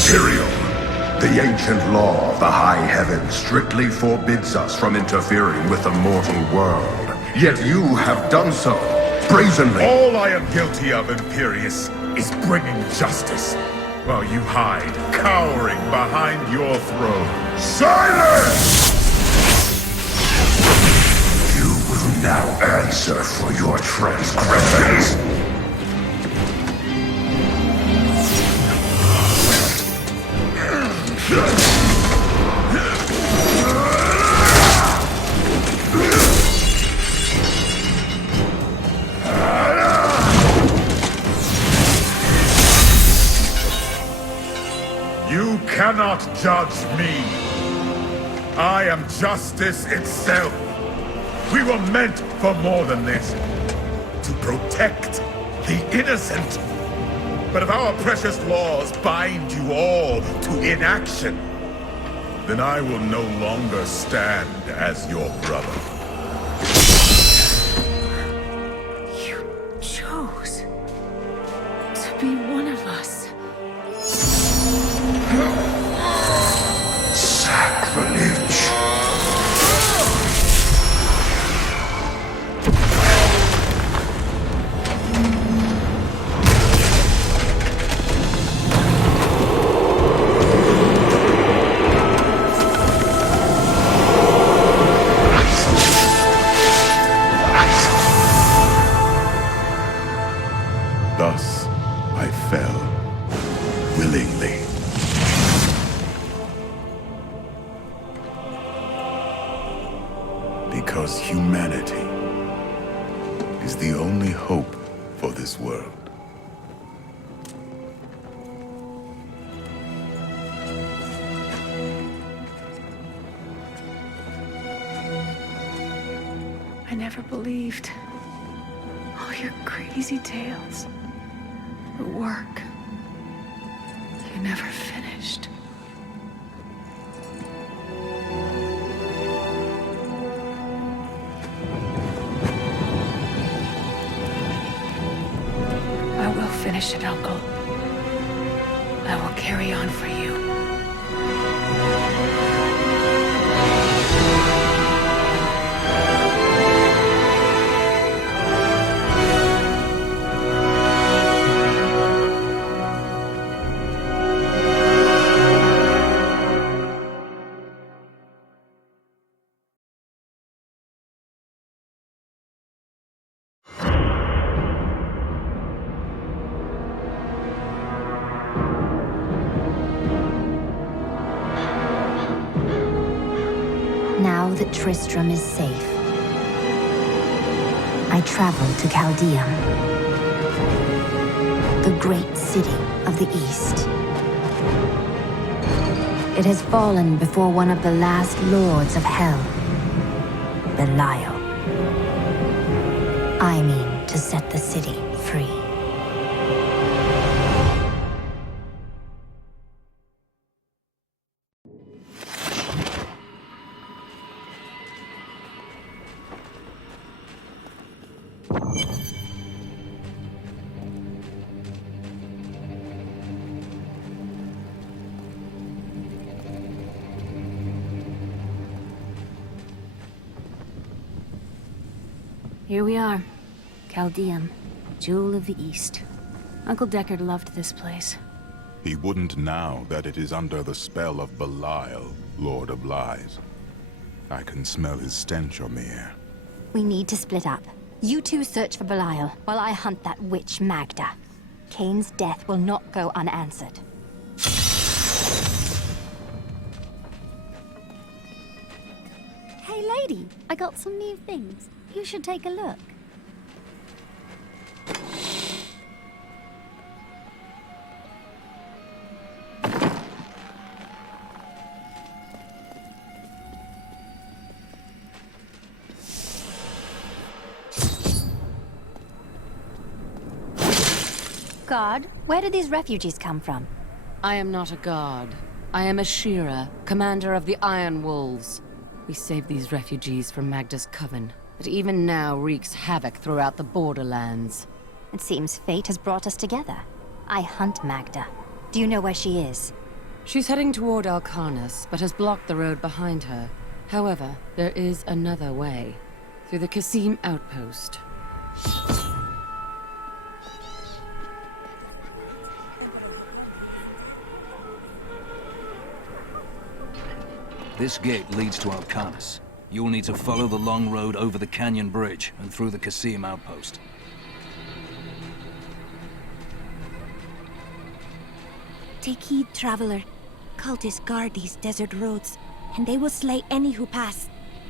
Tyrael, the ancient law of the high heavens strictly forbids us from interfering with the mortal world. Yet you have done so, brazenly. All I am guilty of, Imperius, is bringing justice, while you hide, cowering behind your throne. Silence! You will now answer for your transgressions. You cannot judge me. I am justice itself. We were meant for more than this. To protect the innocent. But if our precious laws bind you all to inaction, then I will no longer stand as your brother. You chose to be one of us. Sacrilege. Because humanity is the only hope for this world. I never believed all your crazy tales. The work. You never finished. I will finish it, Uncle. I will carry on for you. Now that Tristram is safe, I travel to Chaldeum, the great city of the East. It has fallen before one of the last lords of Hell, Belial. I mean to set the city free. Here we are. Chaldeum, Jewel of the East. Uncle Deckard loved this place. He wouldn't now that it is under the spell of Belial, Lord of Lies. I can smell his stench on the air. We need to split up. You two search for Belial, while I hunt that witch Magda. Kane's death will not go unanswered. Hey lady, I got some new things. You should take a look. God, where did these refugees come from? I am not a god. I am a Shira, commander of the Iron Wolves. We saved these refugees from Magda's coven, that even now wreaks havoc throughout the borderlands. It seems fate has brought us together. I hunt Magda. Do you know where she is? She's heading toward Alcarnus, but has blocked the road behind her. However, there is another way. Through the Kasim outpost. This gate leads to Alcarnus. You'll need to follow the long road over the canyon bridge and through the Kasim outpost. Take heed, traveler. Cultists guard these desert roads, and they will slay any who pass.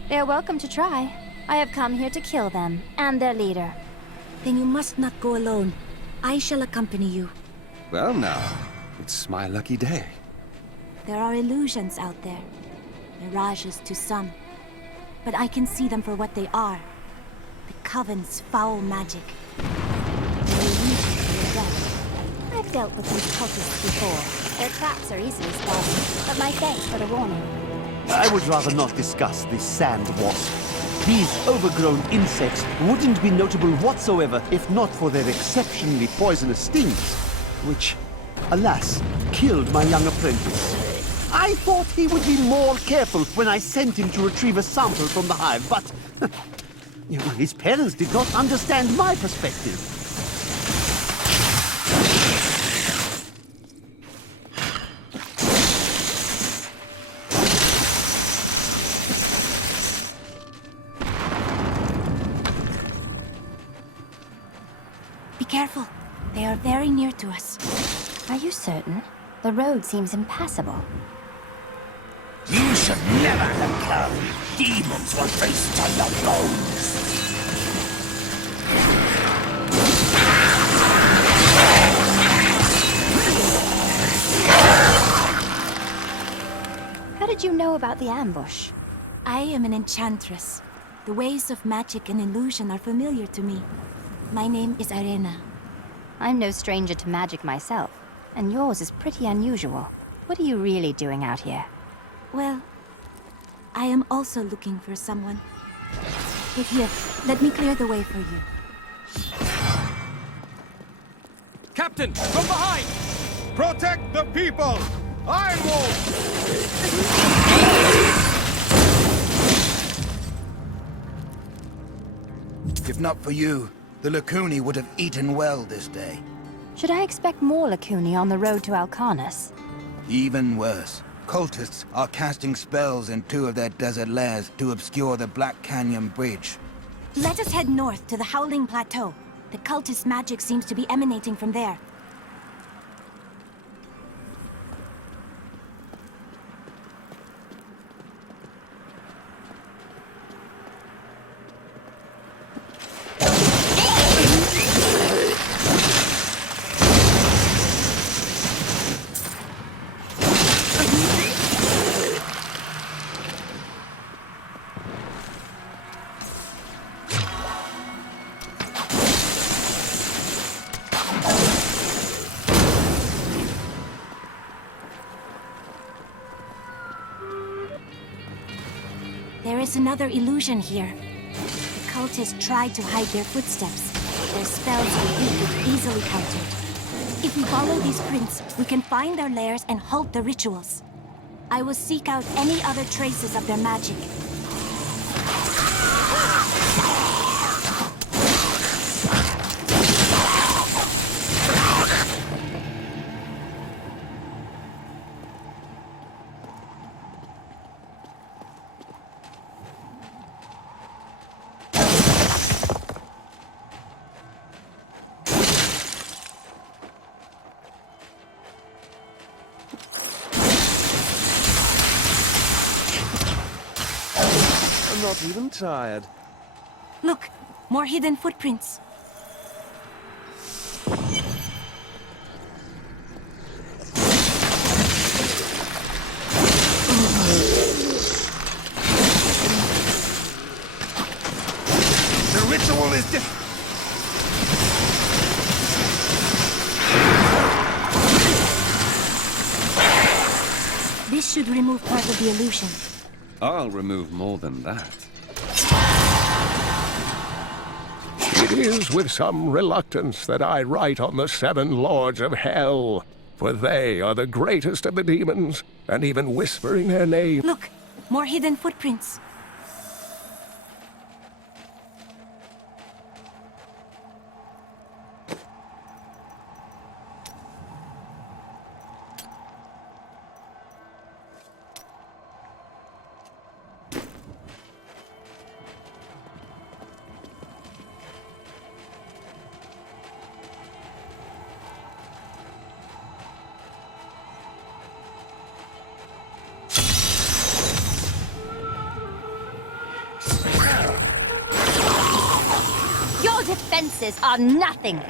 They are welcome to try. I have come here to kill them, and their leader. Then you must not go alone. I shall accompany you. Well now, it's my lucky day. There are illusions out there. Mirages to some. But I can see them for what they are. The Coven's foul magic. They lead you to your death. I've dealt with these cultists before. Their traps are easily spotted, but my thanks for the warning. I would rather not discuss this sand wasp. These overgrown insects wouldn't be notable whatsoever if not for their exceptionally poisonous stings, which, alas, killed my young apprentice. I thought he would be more careful when I sent him to retrieve a sample from the hive, but his parents did not understand my perspective. Be careful. They are very near to us. Are you certain? The road seems impassable. You should never have come. Demons will feast on your bones. How did you know about the ambush? I am an enchantress. The ways of magic and illusion are familiar to me. My name is Arena. I'm no stranger to magic myself, and yours is pretty unusual. What are you really doing out here? Well, I am also looking for someone. But here, let me clear the way for you. Captain, from behind! Protect the people! Iron Wolf! If not for you, the Lacuni would have eaten well this day. Should I expect more Lacuni on the road to Alcarnus? Even worse. Cultists are casting spells in 2 of their desert lairs to obscure the Black Canyon Bridge. Let us head north to the Howling Plateau. The cultist magic seems to be emanating from there. There is another illusion here. The cultists tried to hide their footsteps. Their spells are weak and easily countered. If we follow these prints, we can find their lairs and halt the rituals. I will seek out any other traces of their magic. I'm not even tired. Look, more hidden footprints. The ritual is This should remove part of the illusion. I'll remove more than that. It is with some reluctance that I write on the 7 lords of hell, for they are the greatest of the demons, and even whispering their name. Look, more hidden footprints. Your defenses are nothing!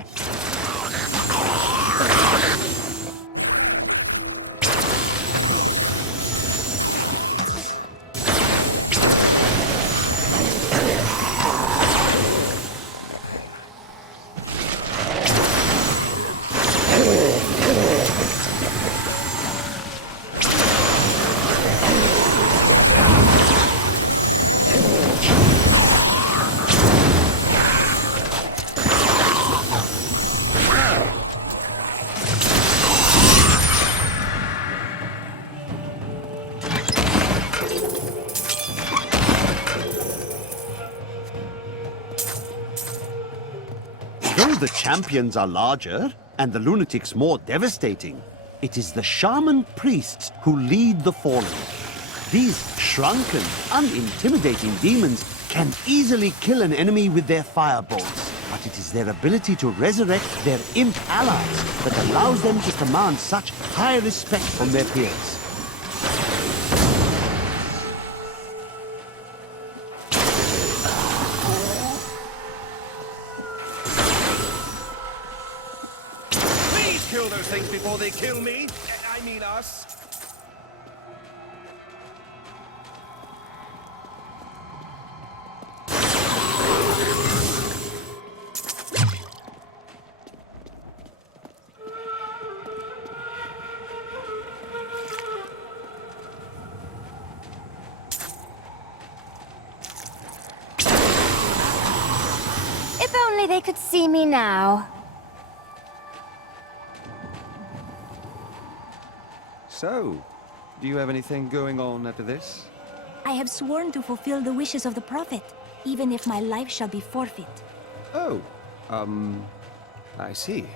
Though the champions are larger, and the lunatics more devastating, it is the shaman priests who lead the fallen. These shrunken, unintimidating demons can easily kill an enemy with their firebolts, but it is their ability to resurrect their imp allies that allows them to command such high respect from their peers. these things before they kill me. I mean us. If only they could see me now. So, do you have anything going on after this? I have sworn to fulfill the wishes of the Prophet, even if my life shall be forfeit. Oh, I see.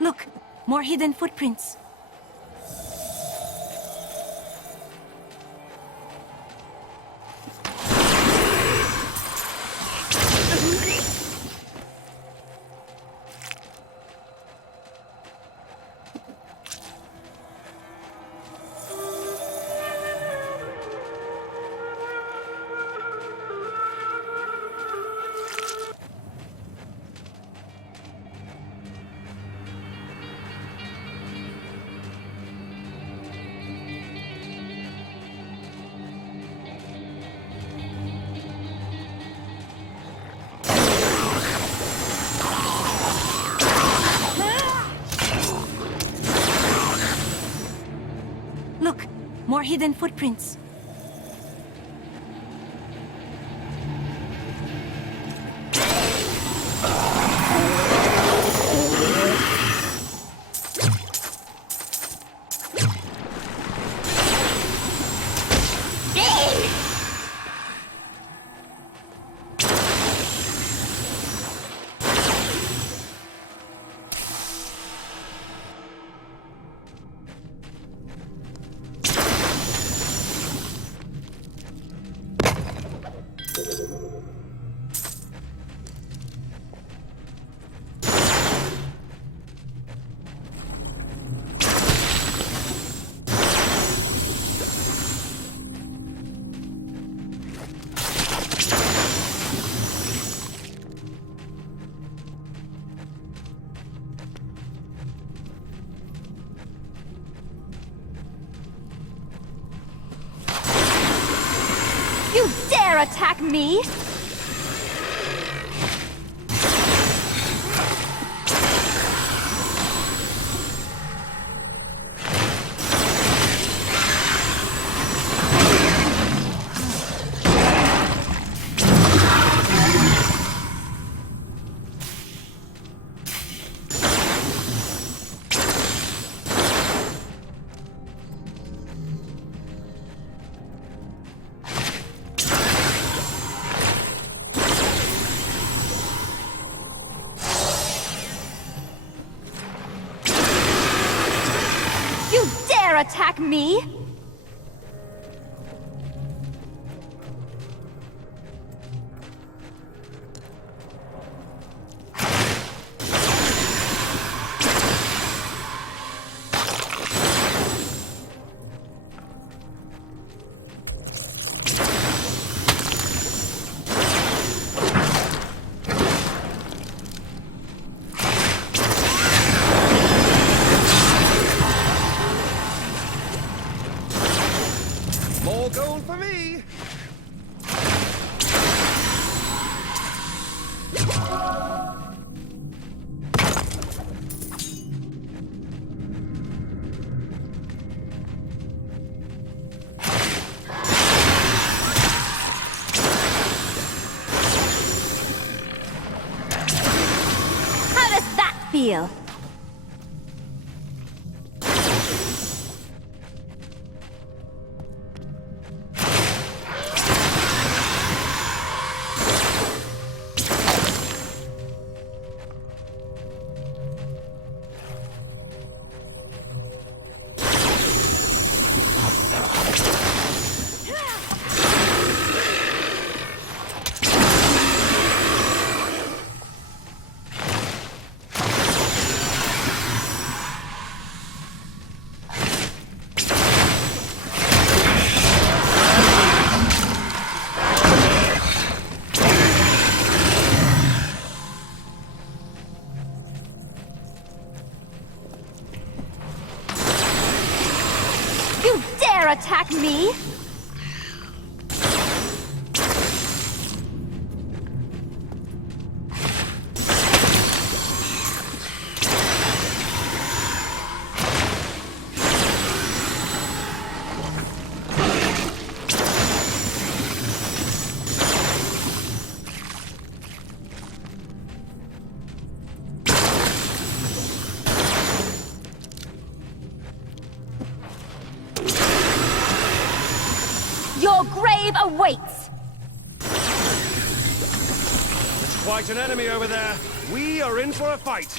Look, more hidden footprints. Look, more hidden footprints. You dare attack me? You dare attack me? feel. You dare attack me? Your grave awaits! There's quite an enemy over there. We are in for a fight.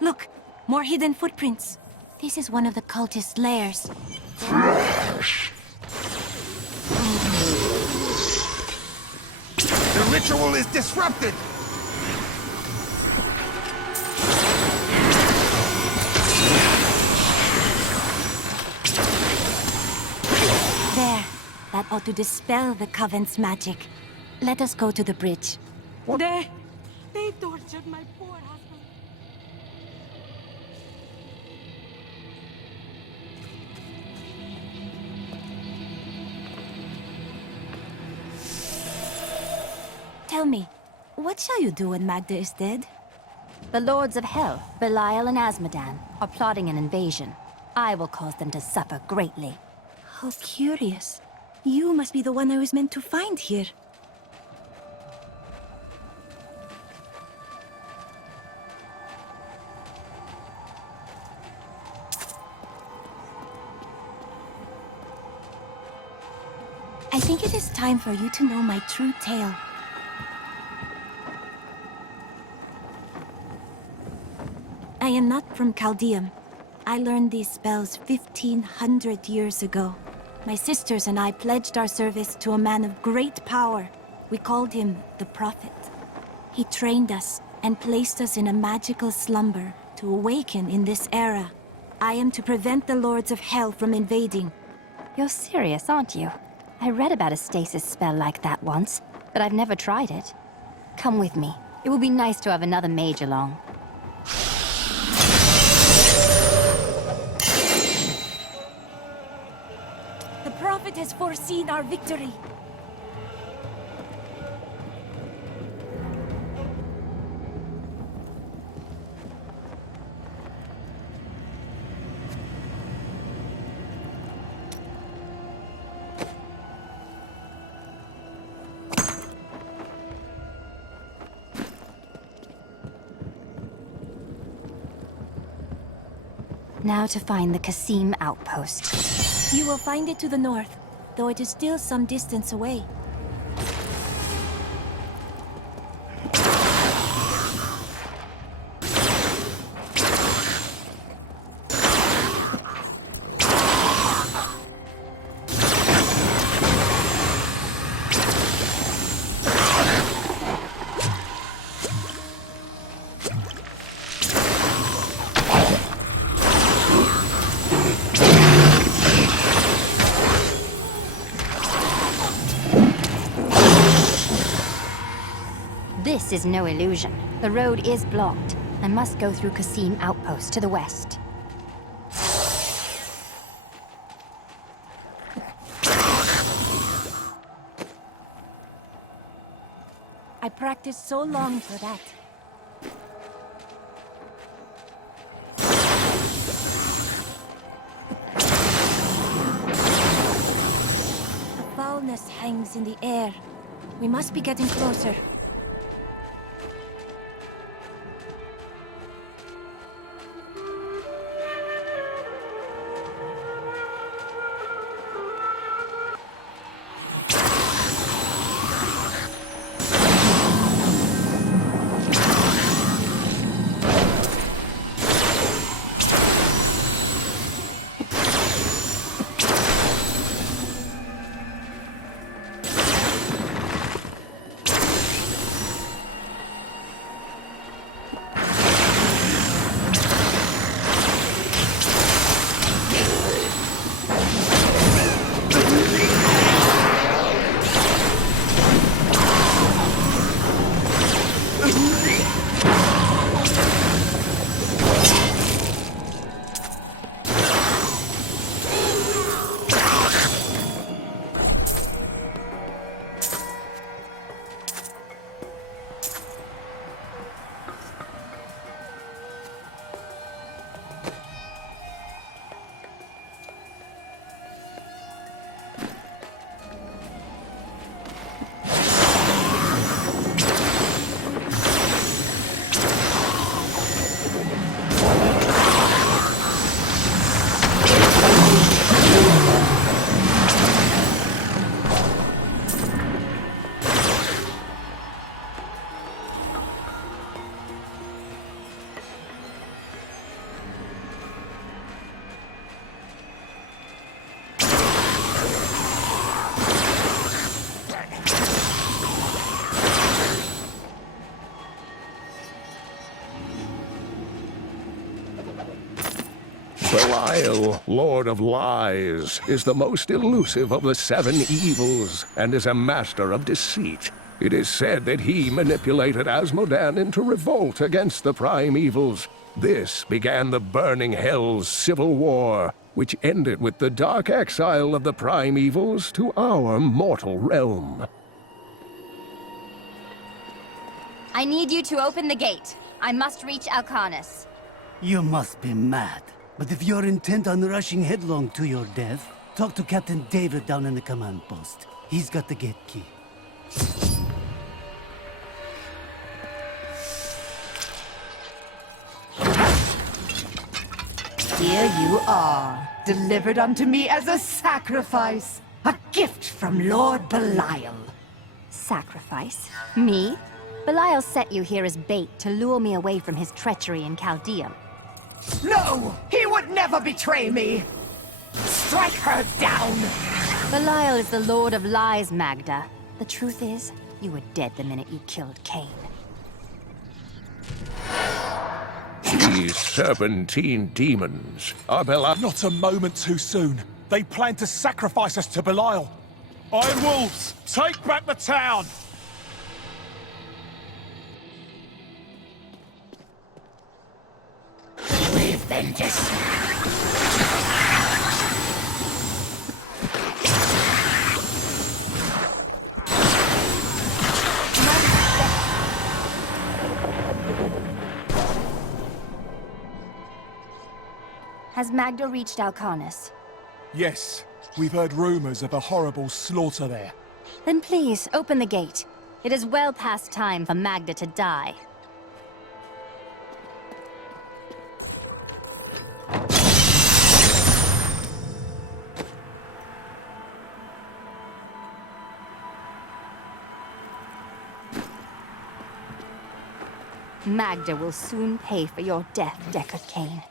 Look, more hidden footprints. This is one of the cultist lairs. The ritual is disrupted! There. That ought to dispel the Coven's magic. Let us go to the bridge. They tortured my poor husband. Tell me, what shall you do when Magda is dead? The Lords of Hell, Belial and Asmodan, are plotting an invasion. I will cause them to suffer greatly. How curious. You must be the one I was meant to find here. I think it is time for you to know my true tale. I am not from Chaldeum. I learned these spells 1,500 years ago. My sisters and I pledged our service to a man of great power. We called him the Prophet. He trained us and placed us in a magical slumber to awaken in this era. I am to prevent the Lords of Hell from invading. You're serious, aren't you? I read about a stasis spell like that once, but I've never tried it. Come with me. It will be nice to have another mage along. The Prophet has foreseen our victory. Now to find the Qasim outpost. You will find it to the north, though it is still some distance away. This is no illusion. The road is blocked. I must go through Qasim outpost to the west. I practiced so long for that. The foulness hangs in the air. We must be getting closer. Belial, Lord of Lies, is the most elusive of the 7 evils, and is a master of deceit. It is said that he manipulated Asmodan into revolt against the prime evils. This began the Burning Hell's civil war, which ended with the dark exile of the prime evils to our mortal realm. I need you to open the gate. I must reach Alcanis. You must be mad. But if you're intent on rushing headlong to your death, talk to Captain David down in the command post. He's got the gate key. Here you are, delivered unto me as a sacrifice. A gift from Lord Belial. Sacrifice? Me? Belial set you here as bait to lure me away from his treachery in Chaldea. No! He would would never betray me! Strike her down! Belial is the Lord of Lies, Magda. The truth is, you were dead the minute you killed Cain. These serpentine demons are Belial. Not a moment too soon. They plan to sacrifice us to Belial. Iron Wolves, take back the town! We've been Has Magda reached Alcanis? Yes, we've heard rumors of a horrible slaughter there. Then please, open the gate. It is well past time for Magda to die. Magda will soon pay for your death, Deckard Cain.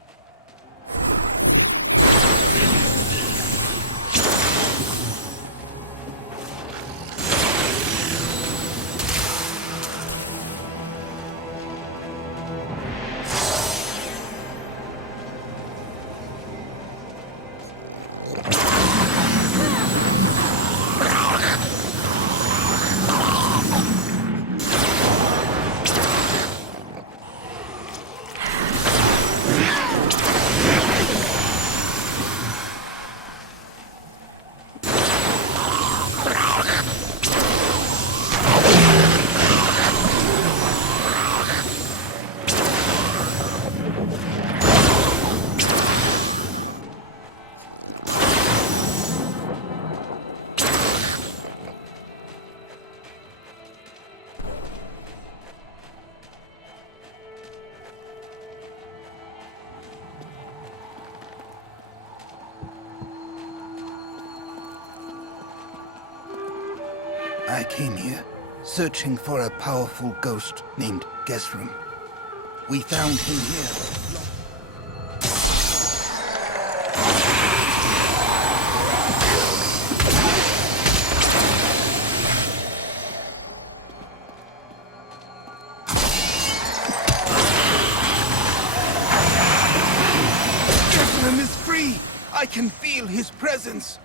I came here, searching for a powerful ghost named Gesrum. We found him here. Gesrum is free! I can feel his presence!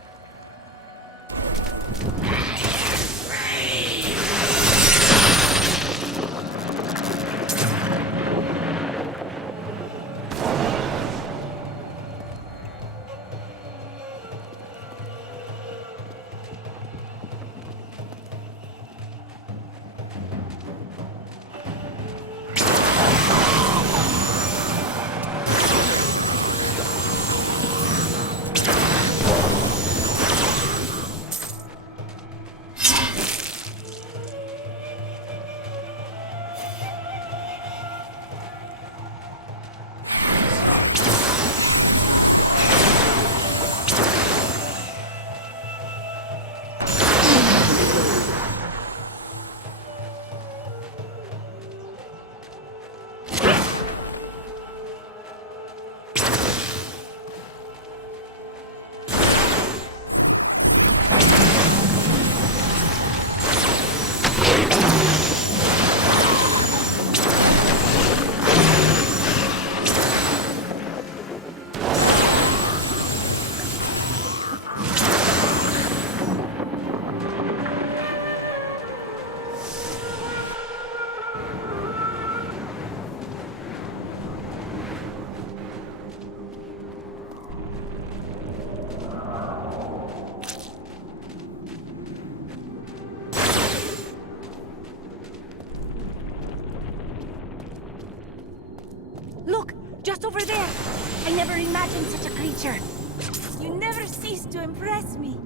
Look! Just over there! I never imagined such a creature. You never cease to impress me.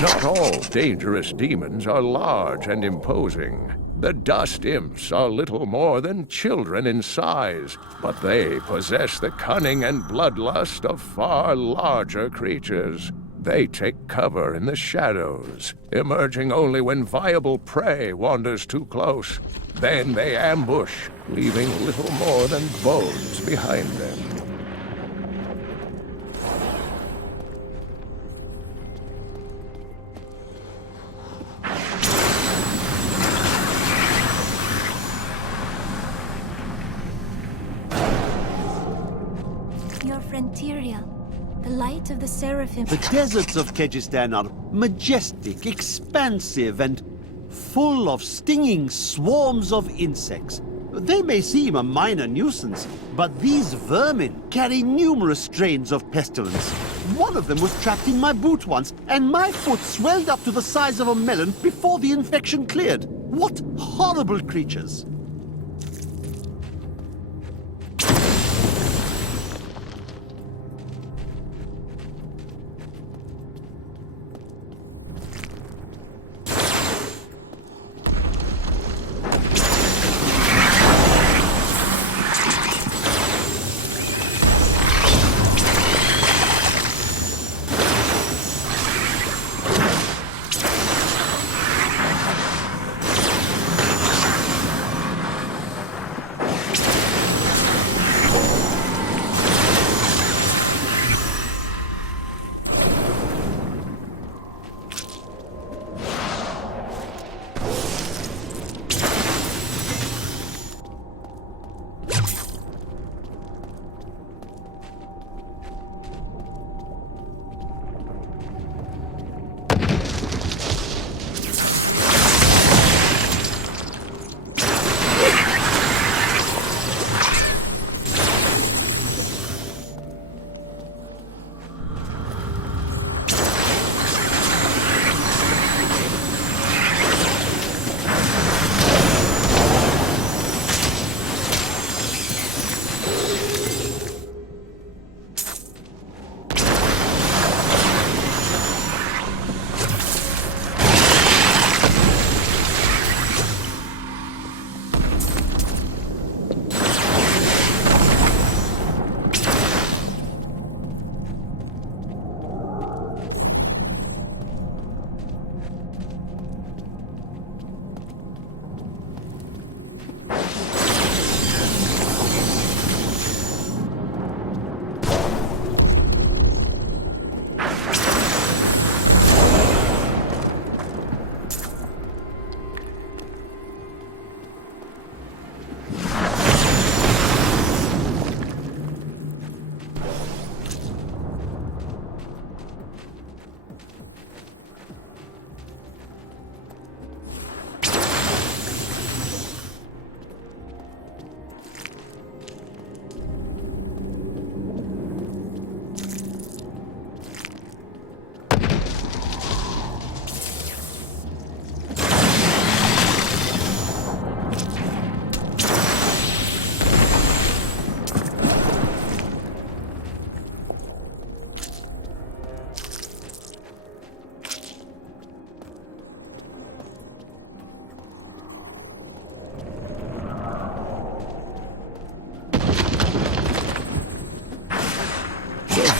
Not all dangerous demons are large and imposing. The dust imps are little more than children in size, but they possess the cunning and bloodlust of far larger creatures. They take cover in the shadows, emerging only when viable prey wanders too close. Then they ambush, leaving little more than bones behind them. friend Tyrael, the light of the Seraphim. The deserts of Kyrgyzstan are majestic, expansive, and full of stinging swarms of insects. They may seem a minor nuisance, but these vermin carry numerous strains of pestilence. One of them was trapped in my boot once, and my foot swelled up to the size of a melon before the infection cleared. What horrible creatures!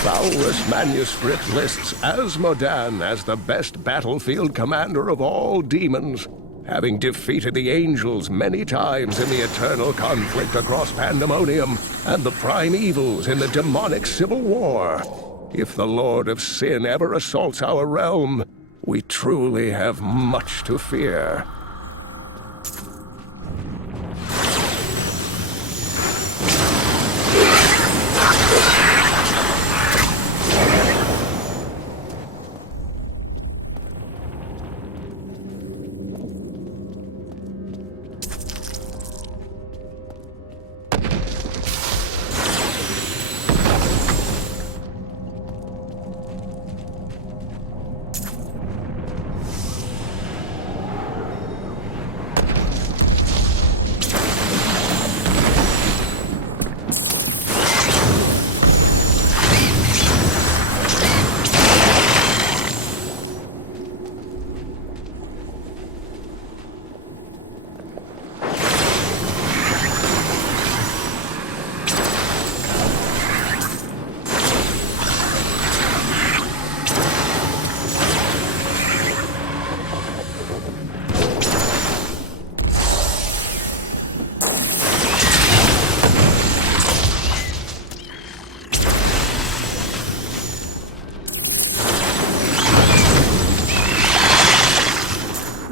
Valrus manuscript lists Asmodan as the best battlefield commander of all demons, having defeated the angels many times in the eternal conflict across Pandemonium and the primevals in the demonic civil war. If the Lord of Sin ever assaults our realm, we truly have much to fear.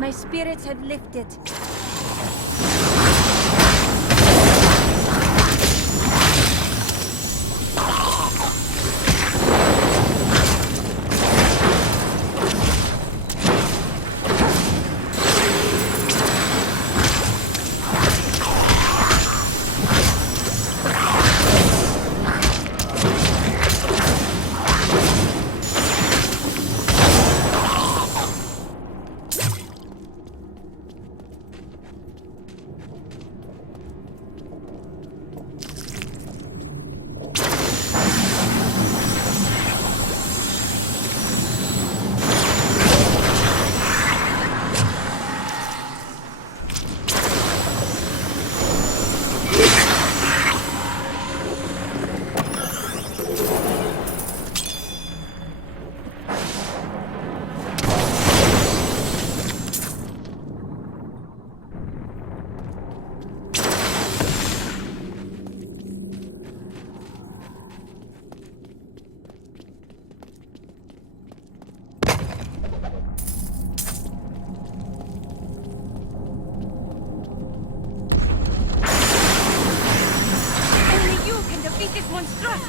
My spirits have lifted. monstrosity!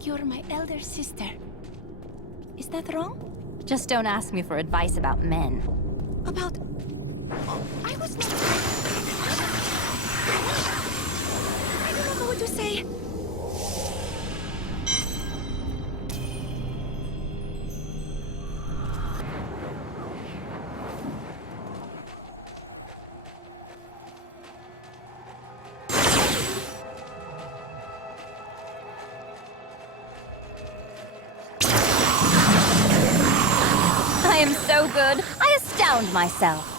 You're my elder sister. Is that wrong? Just don't ask me for advice about men. About... Oh, I was not... I don't know what to say. I am so good, I astound myself.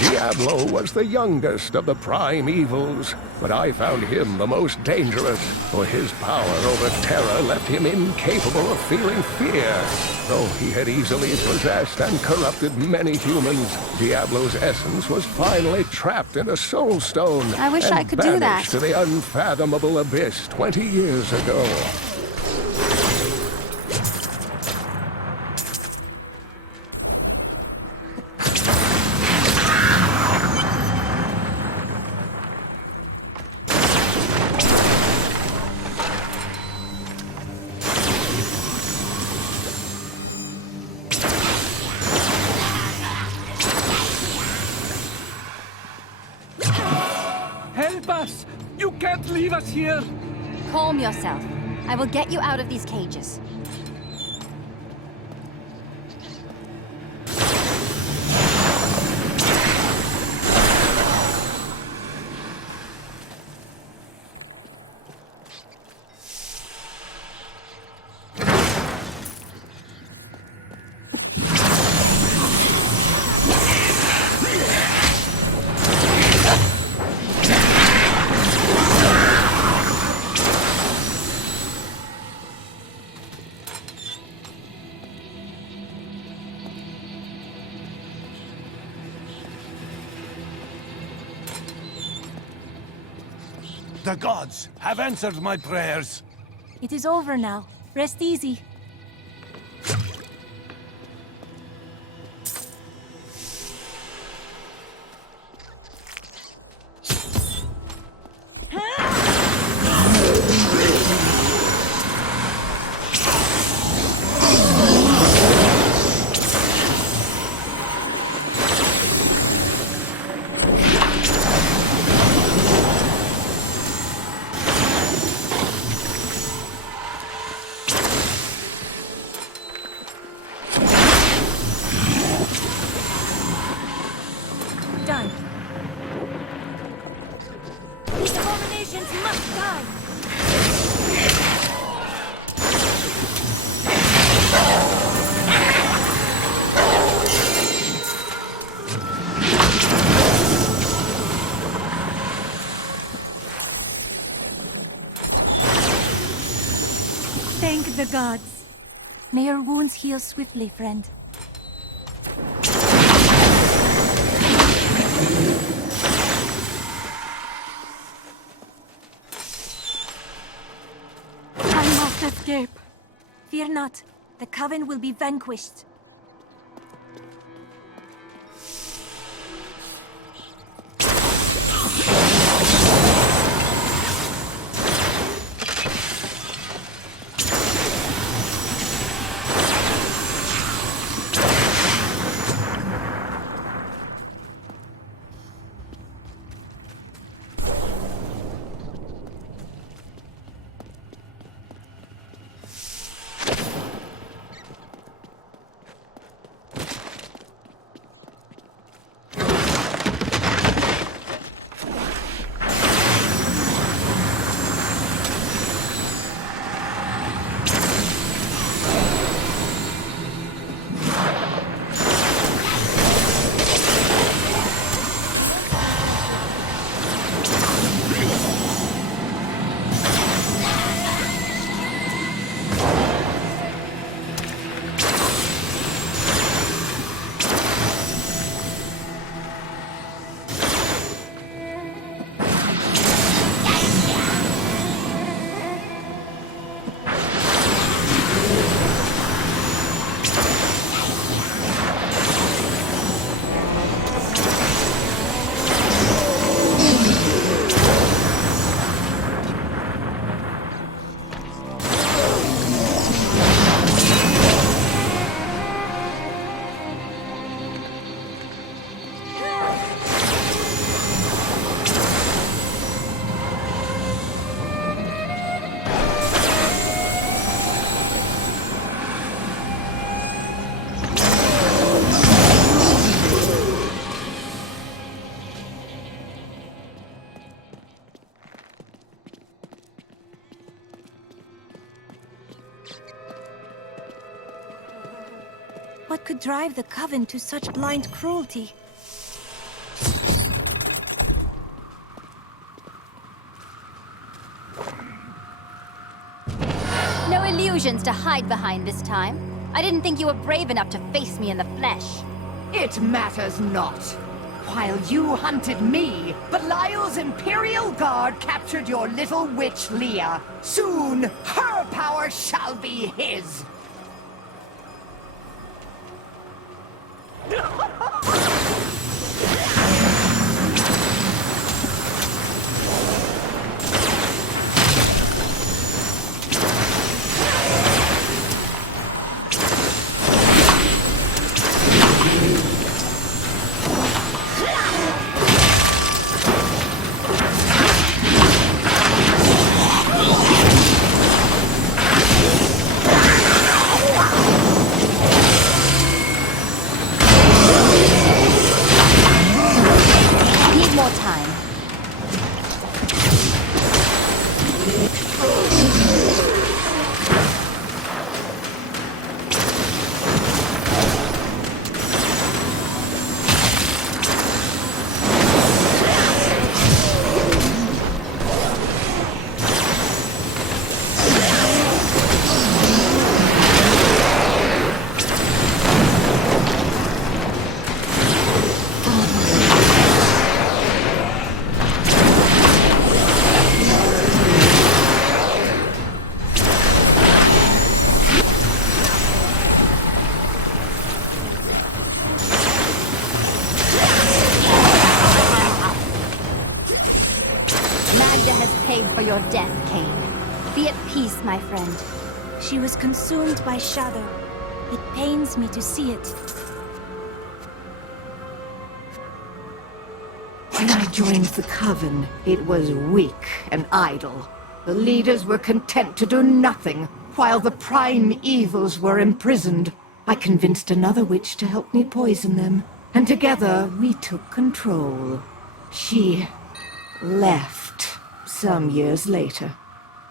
Diablo was the youngest of the prime evils, but I found him the most dangerous, for his power over terror left him incapable of feeling fear. Though he had easily possessed and corrupted many humans, Diablo's essence was finally trapped in a soul stone. I wish I could do that. Banished to the unfathomable abyss 20 years ago. You can't leave us here! Calm yourself. I will get you out of these cages. The gods have answered my prayers. It is over now. Rest easy. Done. These abominations must die! Thank the gods. May your wounds heal swiftly, friend. I must escape. Fear not. The Coven will be vanquished. What could drive the Coven to such blind cruelty? No illusions to hide behind this time. I didn't think you were brave enough to face me in the flesh. It matters not. While you hunted me, Belial's Imperial Guard captured your little witch, Leah. Soon, her power shall be his! Magda has paid for your death, Cain. Be at peace, my friend. She was consumed by shadow. It pains me to see it. When I joined the Coven, it was weak and idle. The leaders were content to do nothing, while the prime evils were imprisoned. I convinced another witch to help me poison them, and together we took control. She left some years later,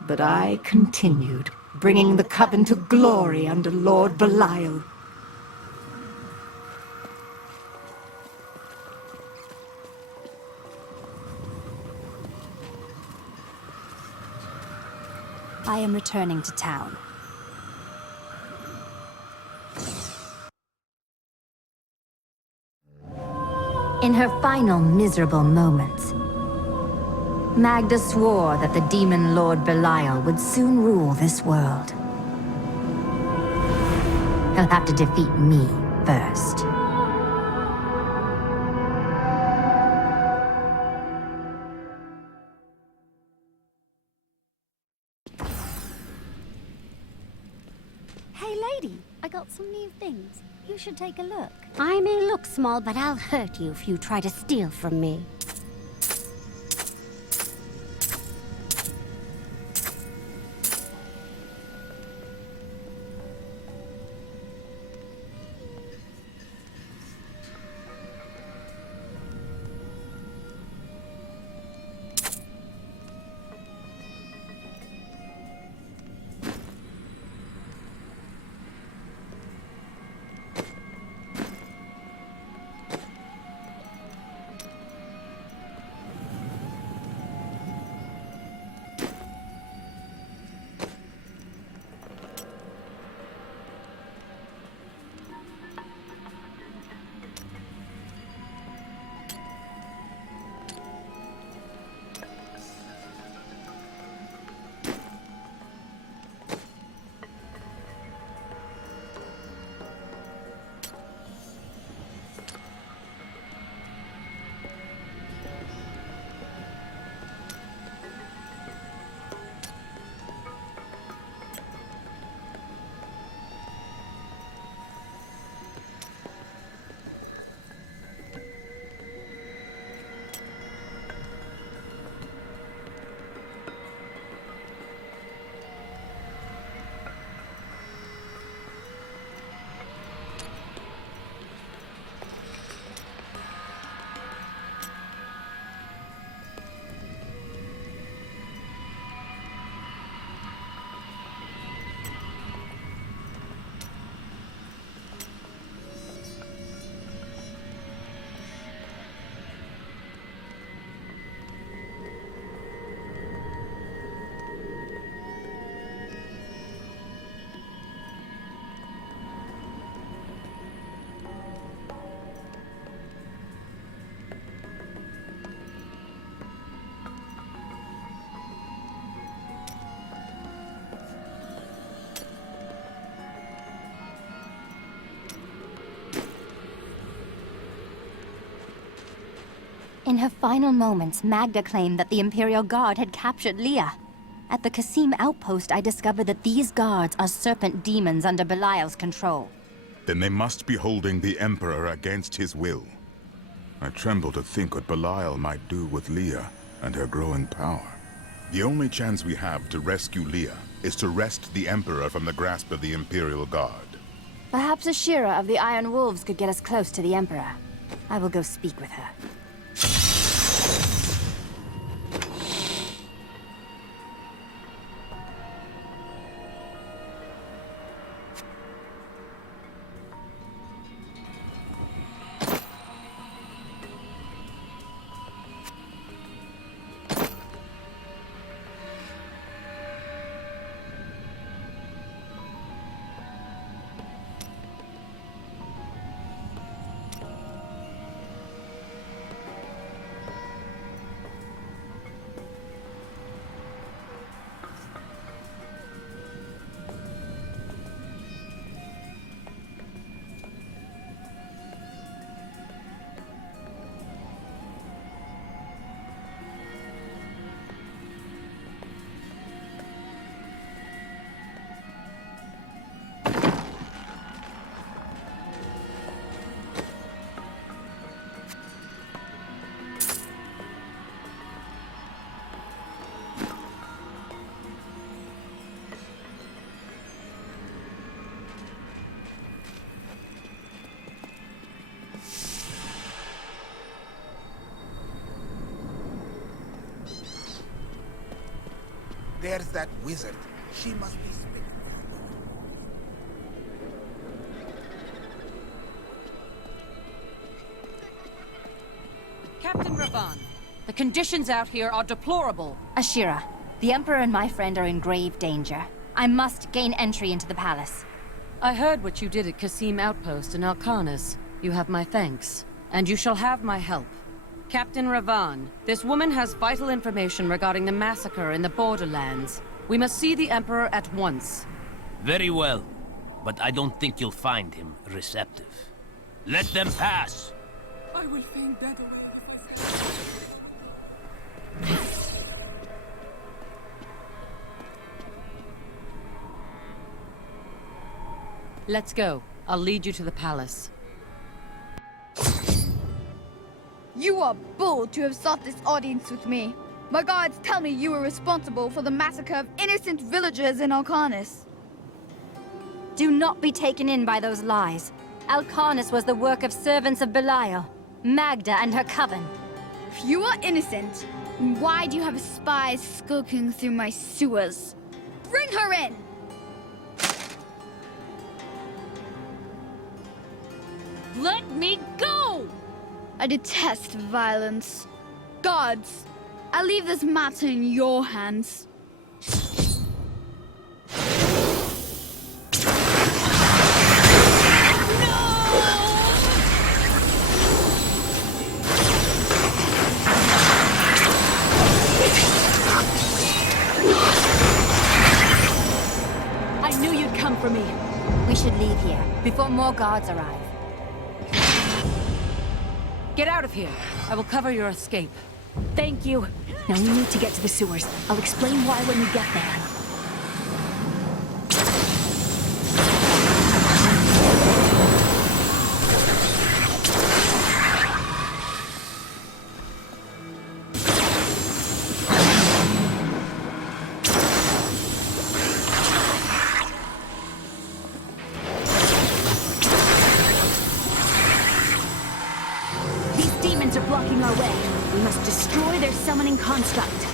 but I continued, bringing the Coven to glory under Lord Belial. I am returning to town. In her final miserable moments, Magda swore that the demon Lord Belial would soon rule this world. He'll have to defeat me first. Hey lady, I got some new things. You should take a look. I may look small, but I'll hurt you if you try to steal from me. In her final moments, Magda claimed that the Imperial Guard had captured Leah. At the Qasim outpost, I discovered that these guards are serpent demons under Belial's control. Then they must be holding the Emperor against his will. I tremble to think what Belial might do with Leah and her growing power. The only chance we have to rescue Leah is to wrest the Emperor from the grasp of the Imperial Guard. Perhaps Ashira of the Iron Wolves could get us close to the Emperor. I will go speak with her. There's that wizard. She must be spitting. Captain Ravan, the conditions out here are deplorable. Ashira, the Emperor and my friend are in grave danger. I must gain entry into the palace. I heard what you did at Kasim Outpost in Alcanis. You have my thanks, and you shall have my help. Captain Ravan, this woman has vital information regarding the massacre in the borderlands. We must see the Emperor at once. Very well, but I don't think you'll find him receptive. Let them pass! I will feign death away. Let's go. I'll lead you to the palace. You are bold to have sought this audience with me. My guards tell me you were responsible for the massacre of innocent villagers in Alcanis. Do not be taken in by those lies. Alcanis was the work of servants of Belial, Magda and her coven. If you are innocent, then why do you have spies skulking through my sewers? Bring her in! Let me go! I detest violence. Guards, I'll leave this matter in your hands. I knew you'd come for me. We should leave here, before more guards arrive. Get out of here. I will cover your escape. Thank you. Now we need to get to the sewers. I'll explain why when we get there. Blocking our way. We must destroy their summoning construct.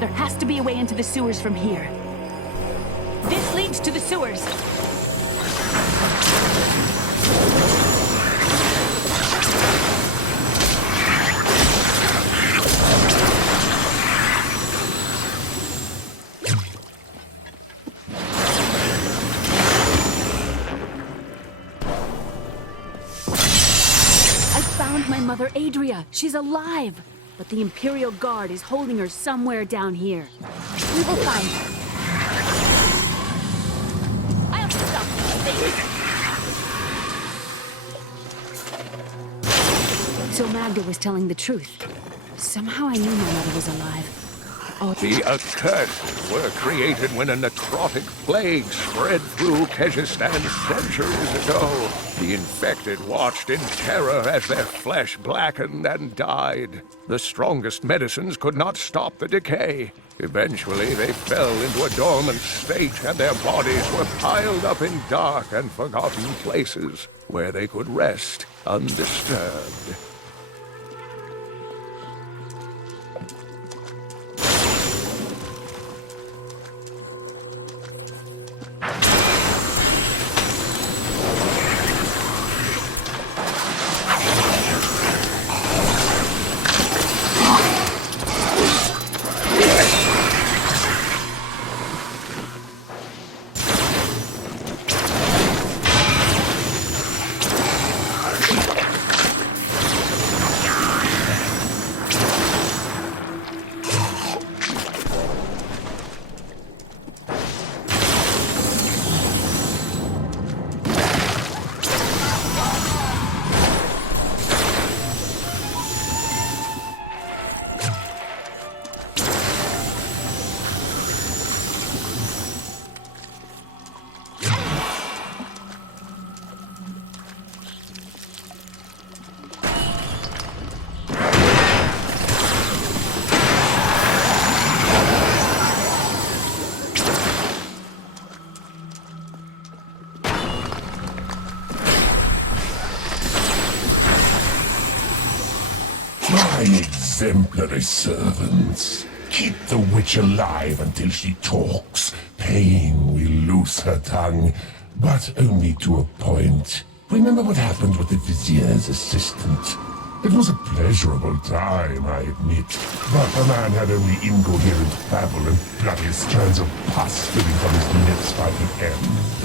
There has to be a way into the sewers from here. This leads to the sewers. I found my mother Adria. She's alive. But the Imperial Guard is holding her somewhere down here. We will find her. I'll stop this. So Magda was telling the truth. Somehow I knew my mother was alive. The accursed were created when a necrotic plague spread through Kyrgyzstan centuries ago. The infected watched in terror as their flesh blackened and died. The strongest medicines could not stop the decay. Eventually, they fell into a dormant state, and their bodies were piled up in dark and forgotten places where they could rest undisturbed. exemplary servants. Keep the witch alive until she talks. Pain will loose her tongue, but only to a point. Remember what happened with the vizier's assistant? It was a pleasurable time, I admit, but the man had only incoherent babble and bloody strands of pus spilling from his lips by the end.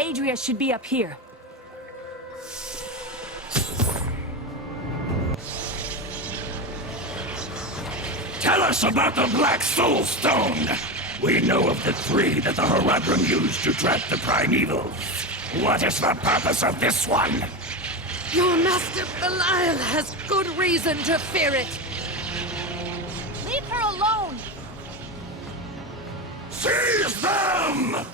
Adria should be up here. Tell us about the Black Soul Stone! We know of the three that the Horadrim used to trap the primeval. What is the purpose of this one? Your master Belial has good reason to fear it. Leave her alone! Seize them!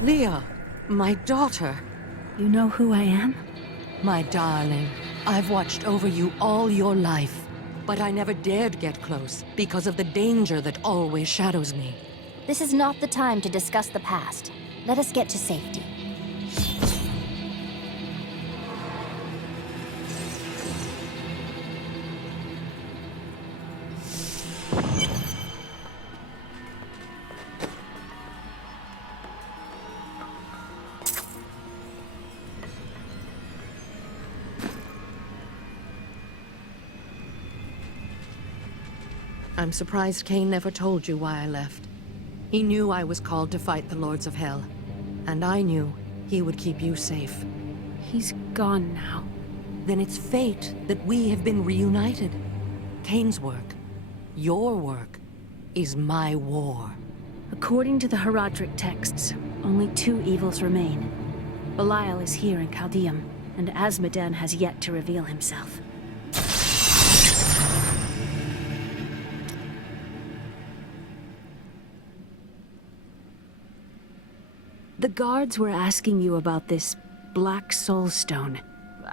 Leah, my daughter. You know who I am? My darling, I've watched over you all your life, but I never dared get close because of the danger that always shadows me. This is not the time to discuss the past. Let us get to safety. I'm surprised Cain never told you why I left. He knew I was called to fight the Lords of Hell, and I knew he would keep you safe. He's gone now. Then it's fate that we have been reunited. Cain's work, your work, is my war. According to the Horadric texts, only 2 evils remain. Belial is here in Chaldeum, and Azmodan has yet to reveal himself. The guards were asking you about this Black Soul Stone.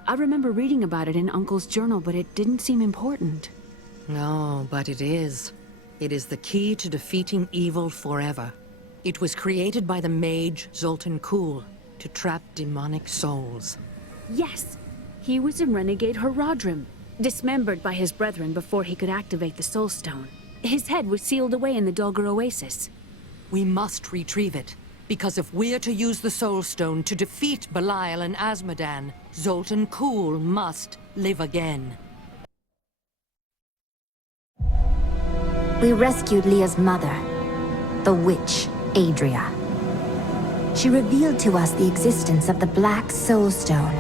I remember reading about it in Uncle's journal, but it didn't seem important. No, but it is. It is the key to defeating evil forever. It was created by the mage Zoltan Kuhl to trap demonic souls. Yes! He was a renegade Horadrim, dismembered by his brethren before he could activate the Soul Stone. His head was sealed away in the Dulgar Oasis. We must retrieve it. Because if we're to use the Soul Stone to defeat Belial and Azmodan, Zoltan Kuhl must live again. We rescued Leah's mother, the witch, Adria. She revealed to us the existence of the Black Soul Stone,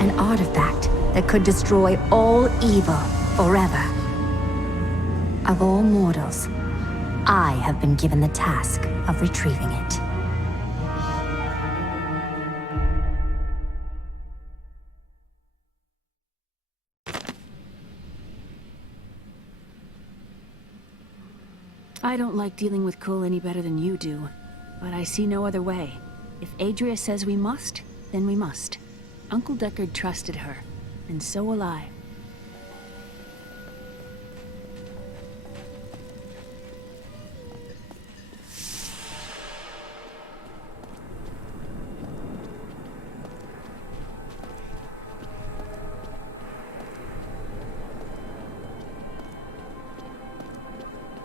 an artifact that could destroy all evil forever. Of all mortals, I have been given the task of retrieving it. I don't like dealing with Kuhl any better than you do, but I see no other way. If Adria says we must, then we must. Uncle Deckard trusted her, and so will I.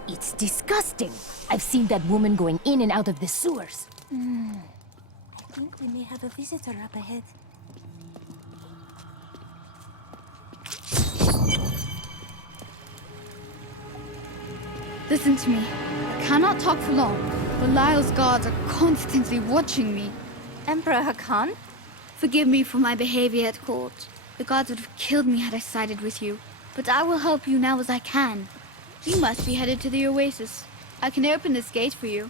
It's disgusting. I've seen that woman going in and out of the sewers. I think we may have a visitor up ahead. Listen to me. I cannot talk for long. Belial's guards are constantly watching me. Emperor Hakan? Forgive me for my behavior at court. The guards would have killed me had I sided with you. But I will help you now as I can. You must be headed to the oasis. I can open this gate for you.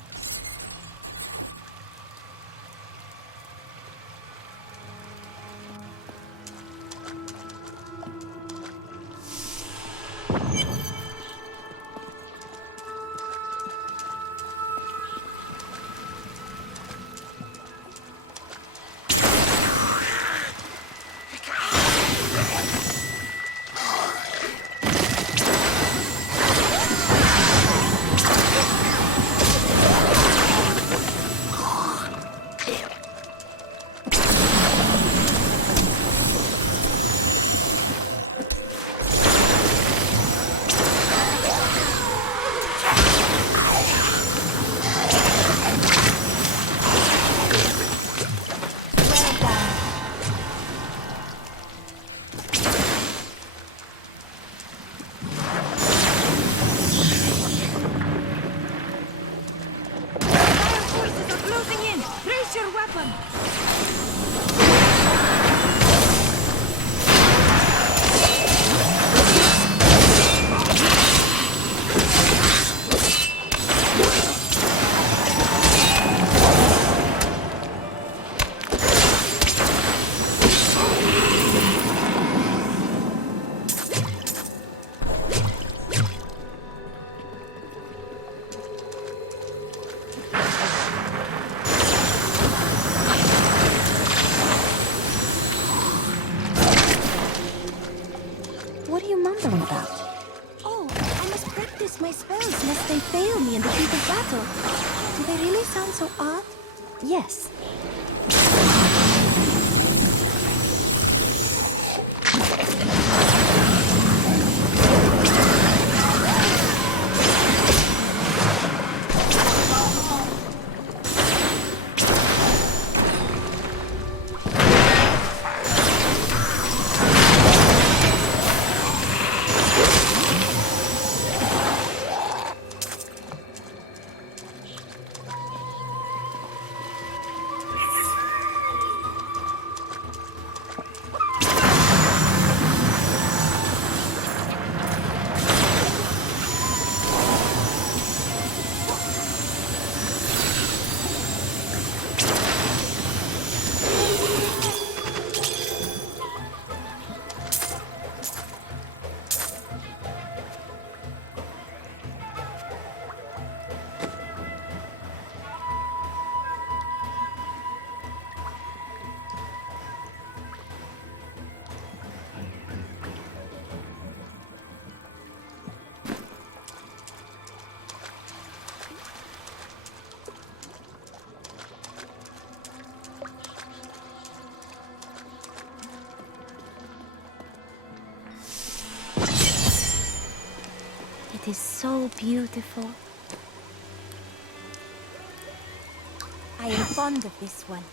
What are you mumbling about? Oh, I must practice my spells lest they fail me in the heat of battle. Do they really sound so odd? Yes. It is so beautiful. I am fond of this one.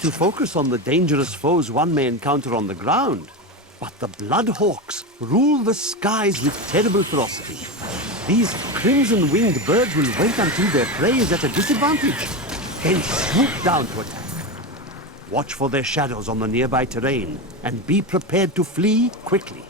To focus on the dangerous foes one may encounter on the ground. But the Bloodhawks rule the skies with terrible ferocity. These crimson-winged birds will wait until their prey is at a disadvantage, then swoop down to attack. Watch for their shadows on the nearby terrain, and be prepared to flee quickly.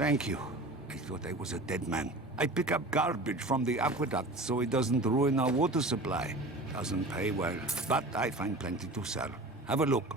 Thank you. I thought I was a dead man. I pick up garbage from the aqueduct so it doesn't ruin our water supply. Doesn't pay well, but I find plenty to sell. Have a look.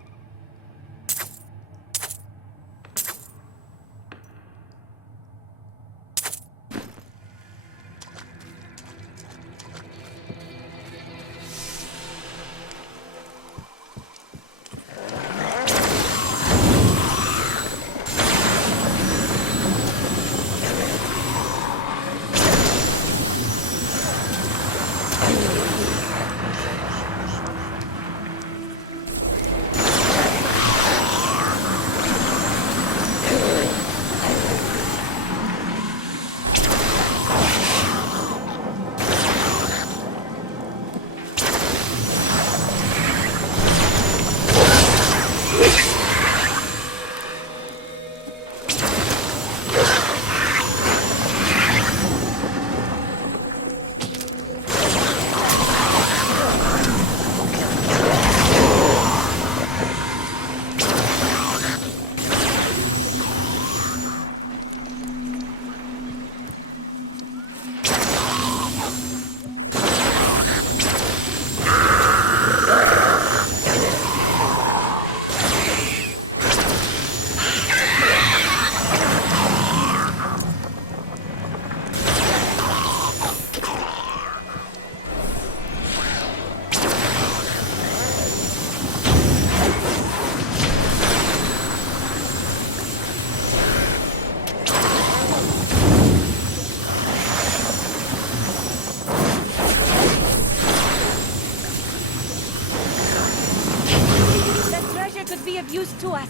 Use to us.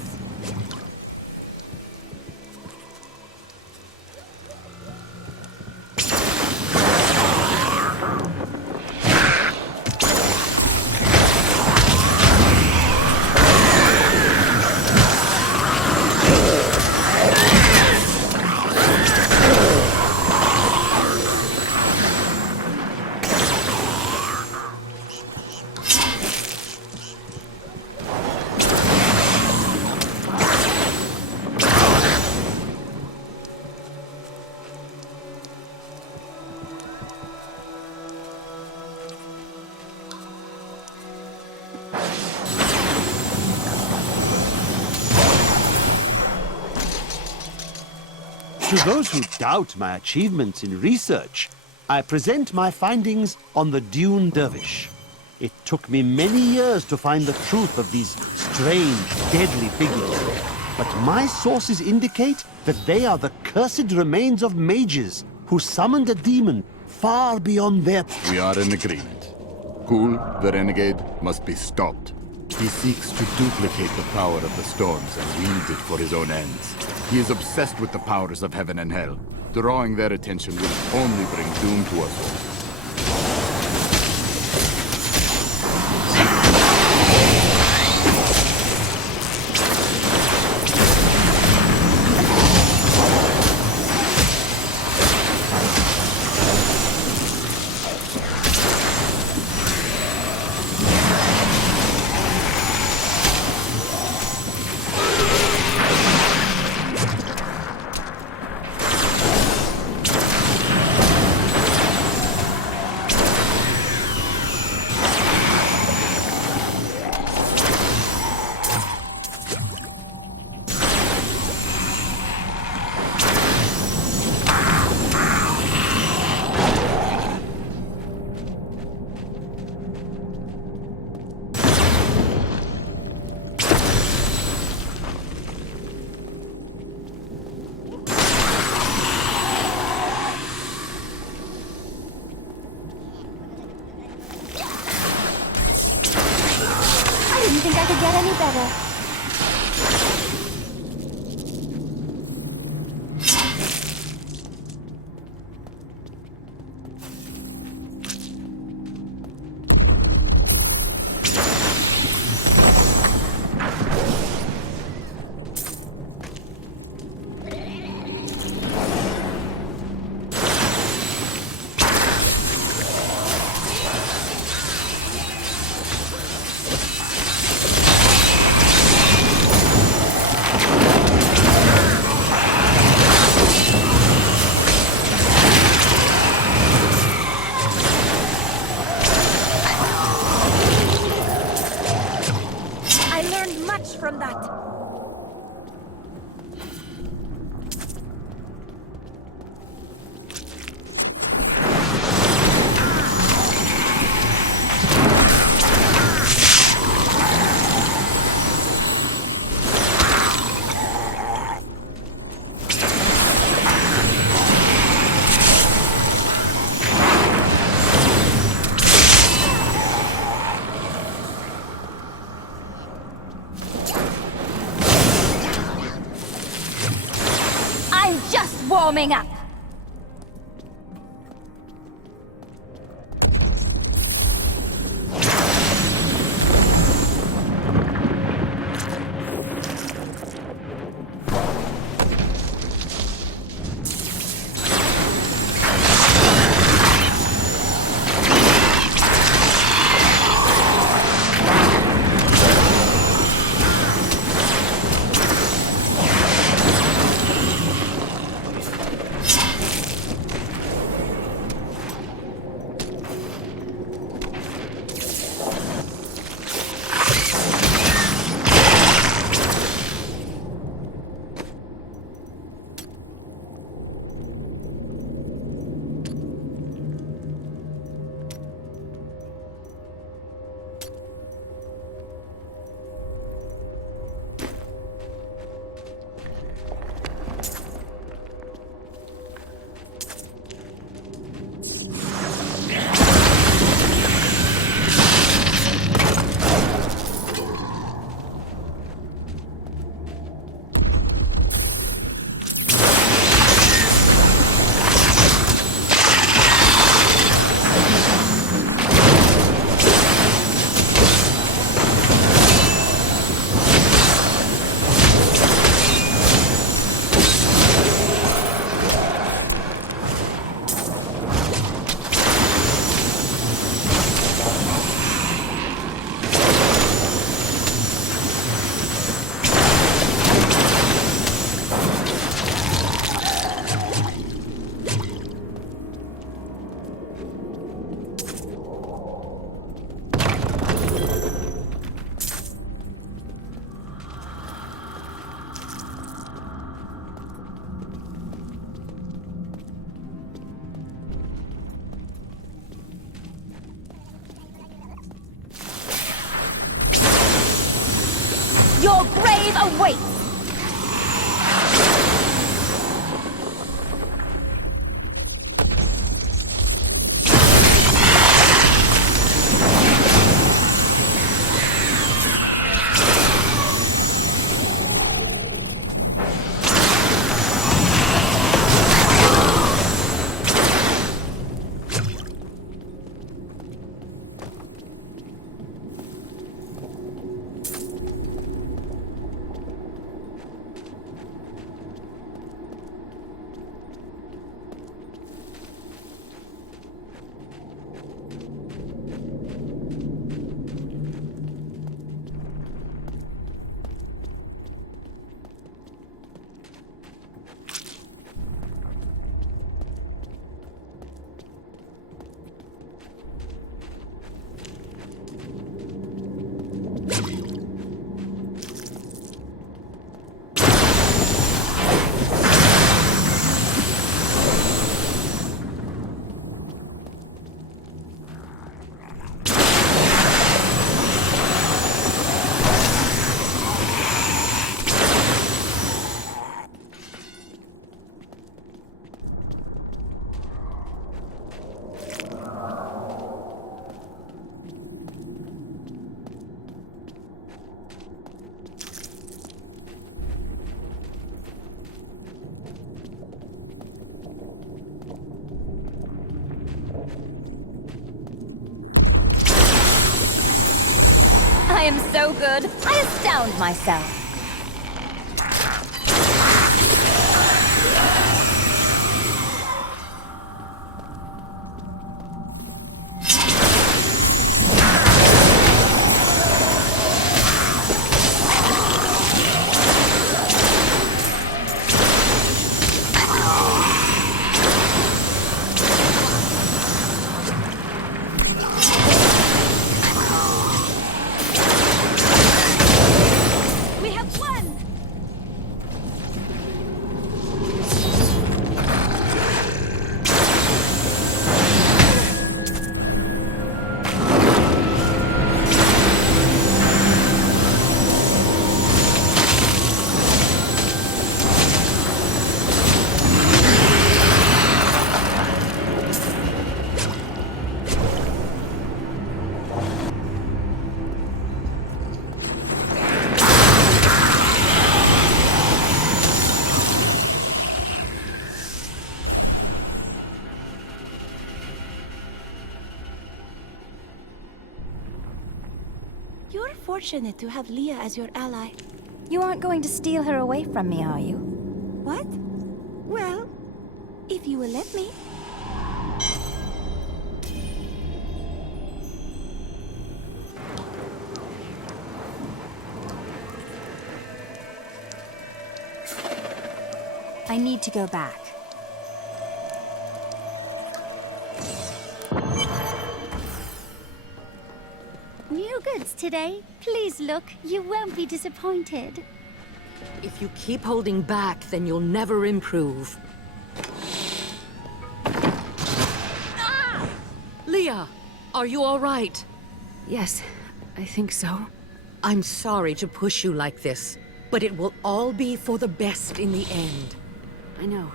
To those who doubt my achievements in research, I present my findings on the Dune Dervish. It took me many years to find the truth of these strange, deadly figures. But my sources indicate that they are the cursed remains of mages who summoned a demon far beyond their... We are in agreement. Kul, the renegade, must be stopped. He seeks to duplicate the power of the storms and wield it for his own ends. He is obsessed with the powers of heaven and hell. Drawing their attention will only bring doom to us all. I didn't think I could get any better. learned much from that. Warming up. Your grave awaits! I am so good, I astound myself. fortunate to have Leah as your ally. You aren't going to steal her away from me, are you? What? Well, if you will let me. I need to go back. New goods today. Please look. You won't be disappointed. If you keep holding back, then you'll never improve. Ah! Leah, are you all right? Yes, I think so. I'm sorry to push you like this, but it will all be for the best in the end. I know.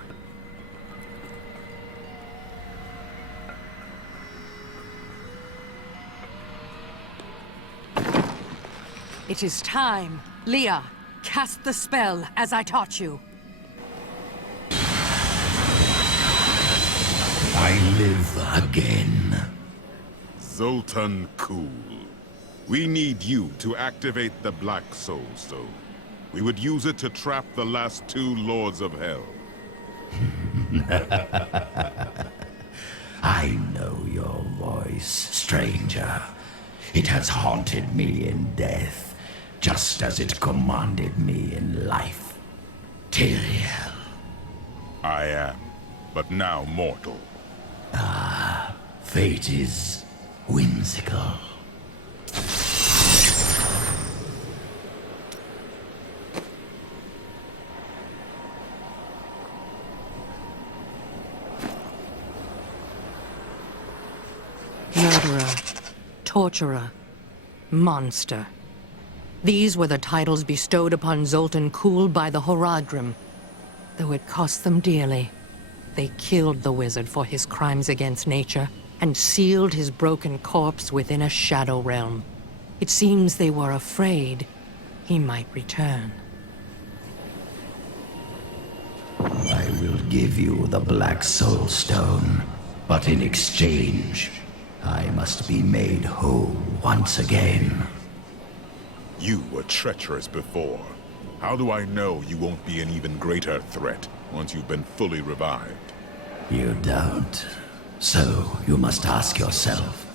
It is time. Leah, cast the spell as I taught you. I live again. Zoltan Kuhl. We need you to activate the Black Soul Stone. We would use it to trap the last two Lords of Hell. I know your voice, stranger. It has haunted me in death, just as it commanded me in life. Tyrael. I am, but now mortal. Ah, fate is whimsical. Murderer, torturer, monster. These were the titles bestowed upon Zoltan Kuhl by the Horadrim. Though it cost them dearly, they killed the wizard for his crimes against nature and sealed his broken corpse within a shadow realm. It seems they were afraid he might return. I will give you the Black Soul Stone, but in exchange, I must be made whole once again. You were treacherous before. How do I know you won't be an even greater threat once you've been fully revived? You don't. So you must ask yourself,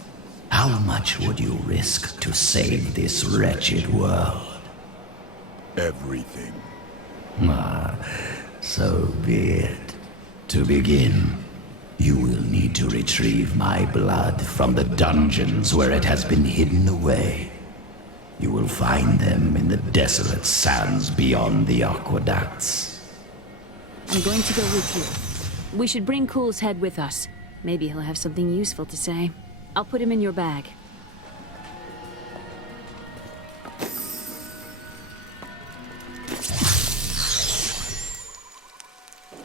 how much would you risk to save this wretched world? Everything. Ah, so be it. To begin, you will need to retrieve my blood from the dungeons where it has been hidden away. You will find them in the desolate sands beyond the aqueducts. I'm going to go with you. We should bring Kuhl's head with us. Maybe he'll have something useful to say. I'll put him in your bag.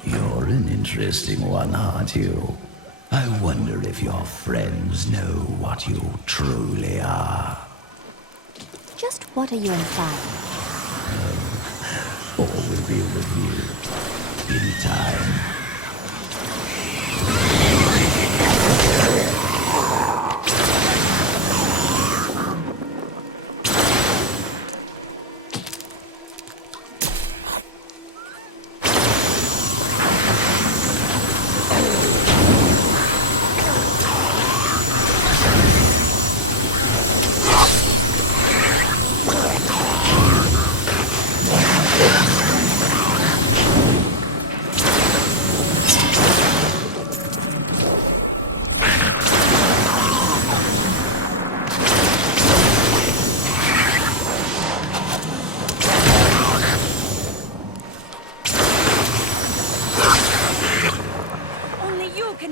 You're an interesting one, aren't you? I wonder if your friends know what you truly are. Just what are you implying? All will be revealed in time.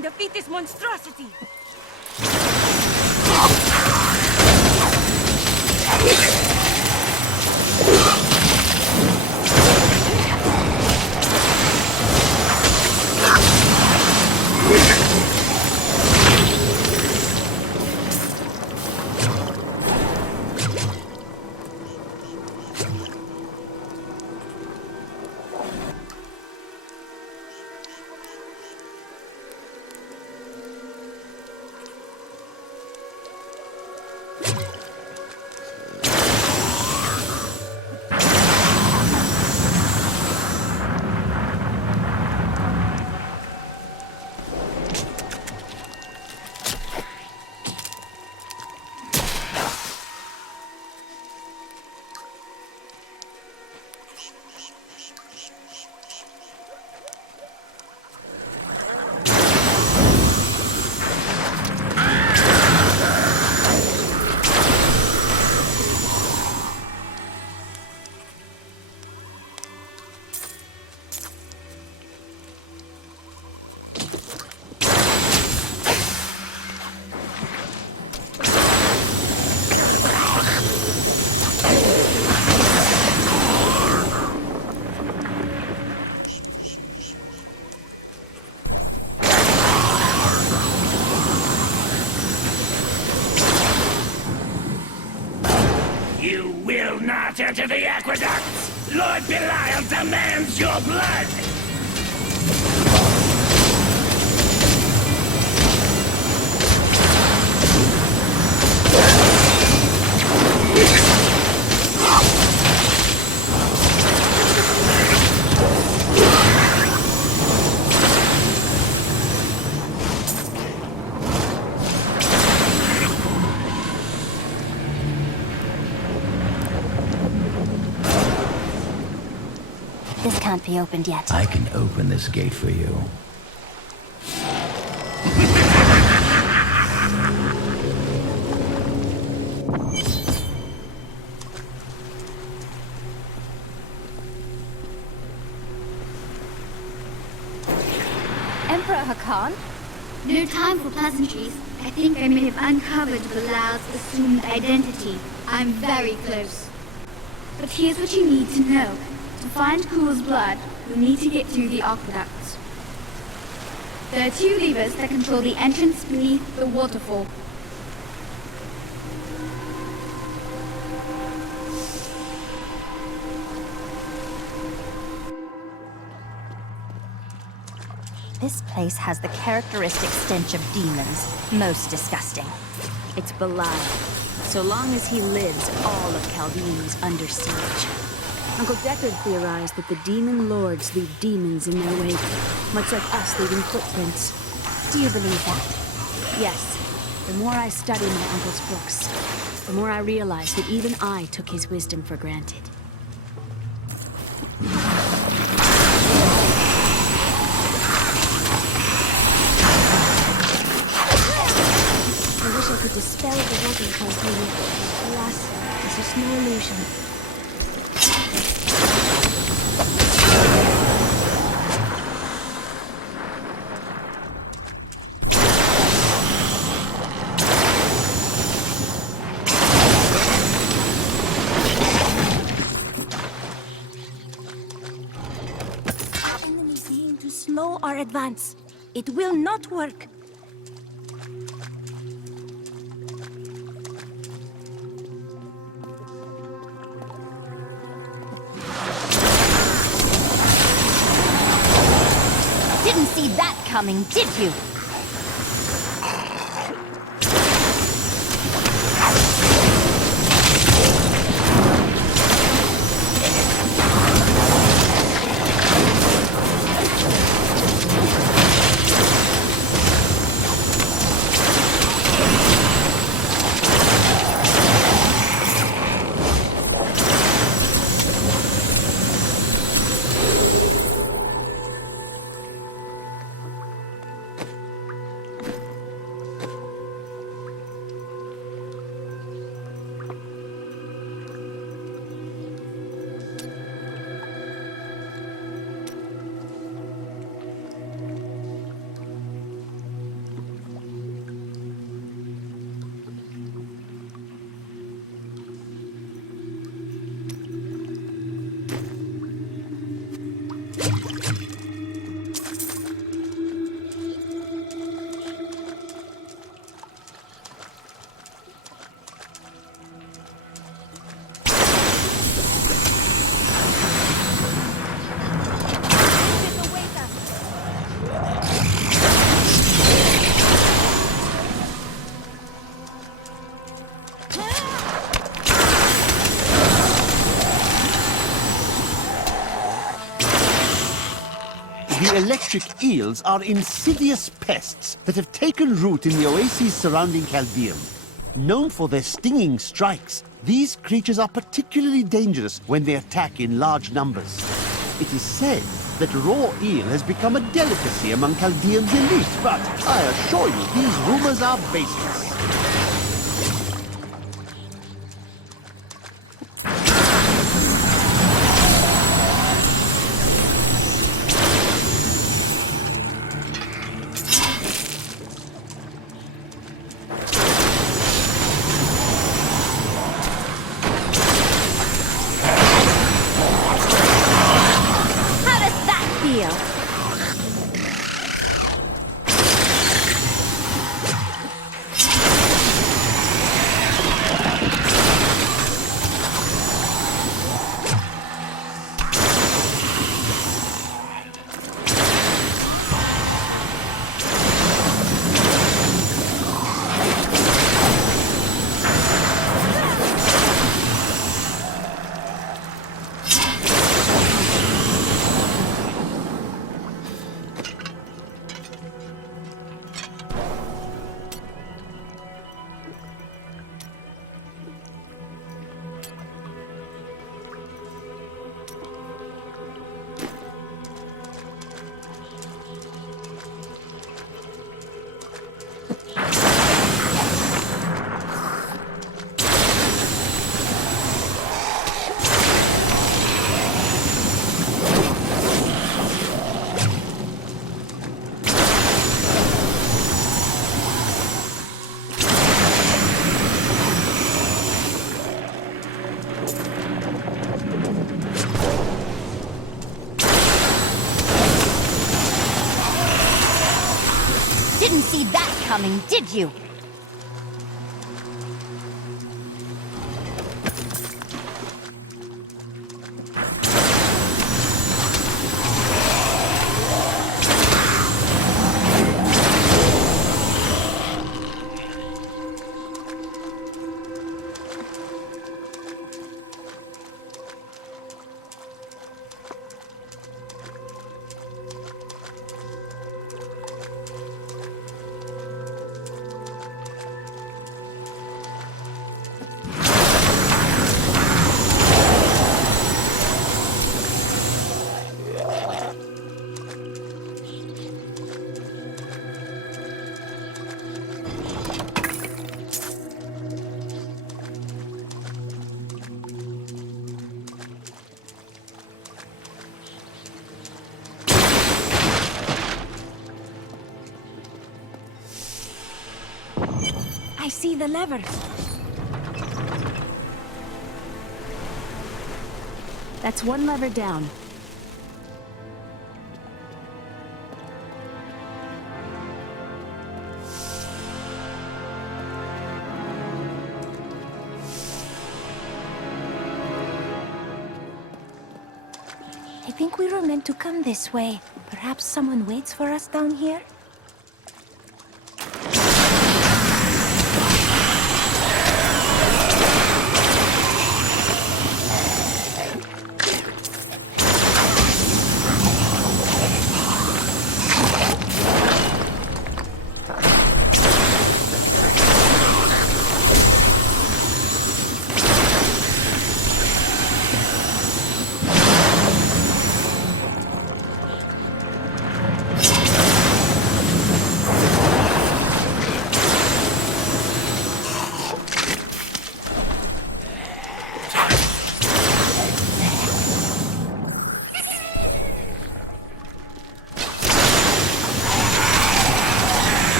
Defeat this monstrosity! the aqueducts! Lord Belial demands your blood! This can't be opened yet. I can open this gate for you. Emperor Hakan? No time for pleasantries. I think I may have uncovered Bilal's assumed identity. I'm very close. But here's what you need to know. To find Kuhl's blood, you'll need to get through the aqueducts. There are 2 levers that control the entrance beneath the waterfall. This place has the characteristic stench of demons. Most disgusting. It's Belial. So long as he lives, all of Chaldean is under siege. Uncle Deckard theorized that the demon lords leave demons in their wake, much like us leaving footprints. Do you believe that? Yes. The more I study my uncle's books, the more I realize that even I took his wisdom for granted. I wish I could dispel the water Chaldean. Alas, this is no illusion. Slow our advance. It will not work. Didn't see that coming, did you? The electric eels are insidious pests that have taken root in the oases surrounding Chaldean. Known for their stinging strikes, these creatures are particularly dangerous when they attack in large numbers. It is said that raw eel has become a delicacy among Chaldean's elite, but I assure you these rumors are baseless. coming, did you? I see the lever. That's one lever down. I think we were meant to come this way. Perhaps someone waits for us down here?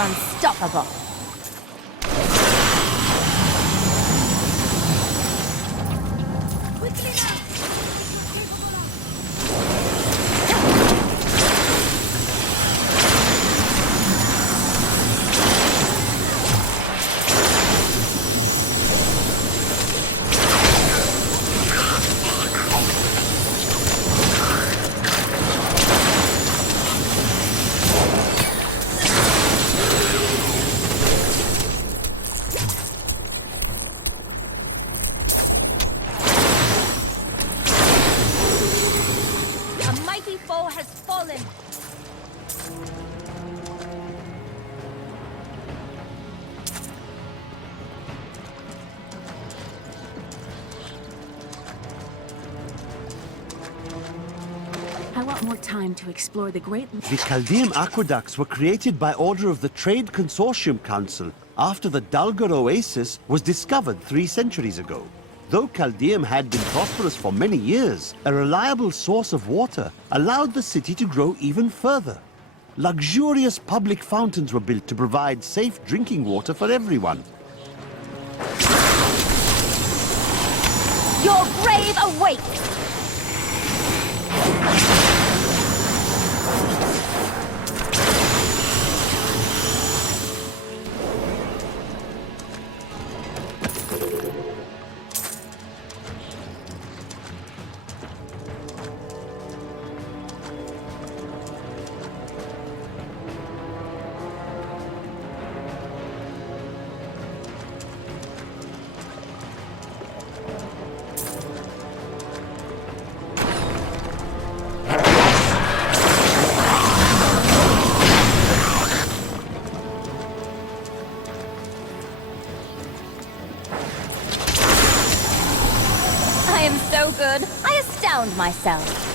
Unstoppable. foe has fallen. I want more time to explore the great... The Chaldean aqueducts were created by order of the Trade Consortium Council after the Dalgar Oasis was discovered 3 centuries ago. Though Chaldeum had been prosperous for many years, a reliable source of water allowed the city to grow even further. Luxurious public fountains were built to provide safe drinking water for everyone. Your grave awaits! I am so good, I astound myself.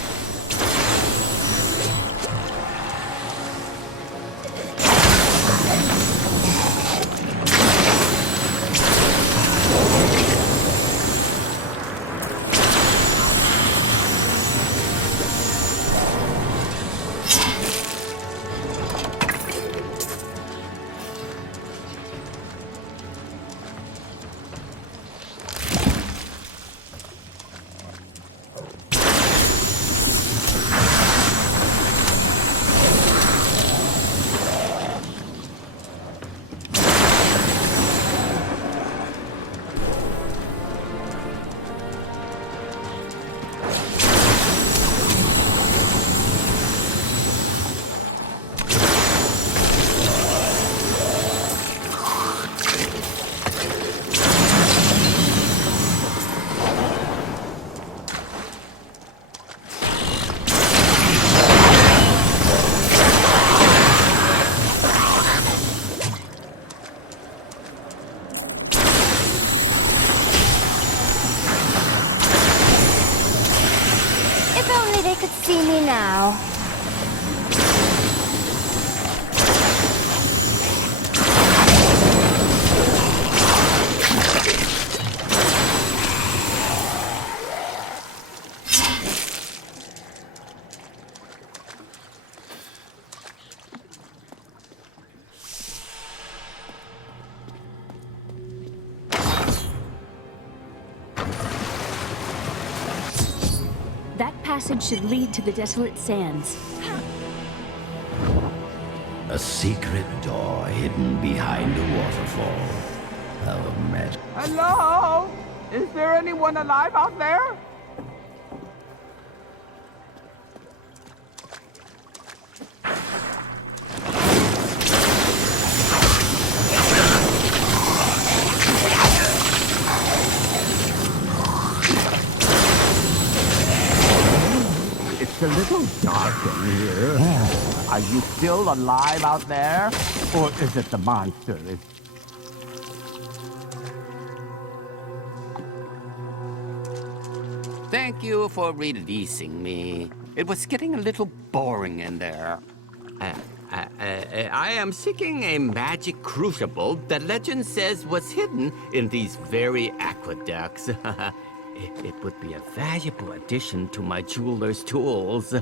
they could see me now. That passage should lead to the desolate sands. A secret door hidden behind a waterfall. How magic. Hello? Is there anyone alive out there? It's a little dark in here. Are you still alive out there? Or is it the monster? Thank you for releasing me. It was getting a little boring in there. I am seeking a magic crucible that legend says was hidden in these very aqueducts. It would be a valuable addition to my jeweler's tools.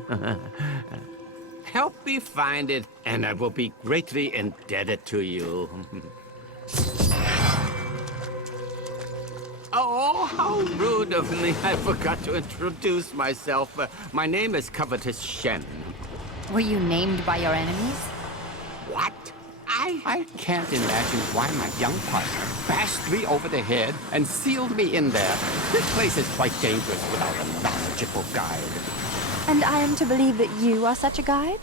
Help me find it, and I will be greatly indebted to you. Oh, how rude of me. I forgot to introduce myself. My name is Covetous Shen. Were you named by your enemies? What? I can't imagine why my young partner bashed me over the head and sealed me in there. This place is quite dangerous without a knowledgeable guide. And I am to believe that you are such a guide?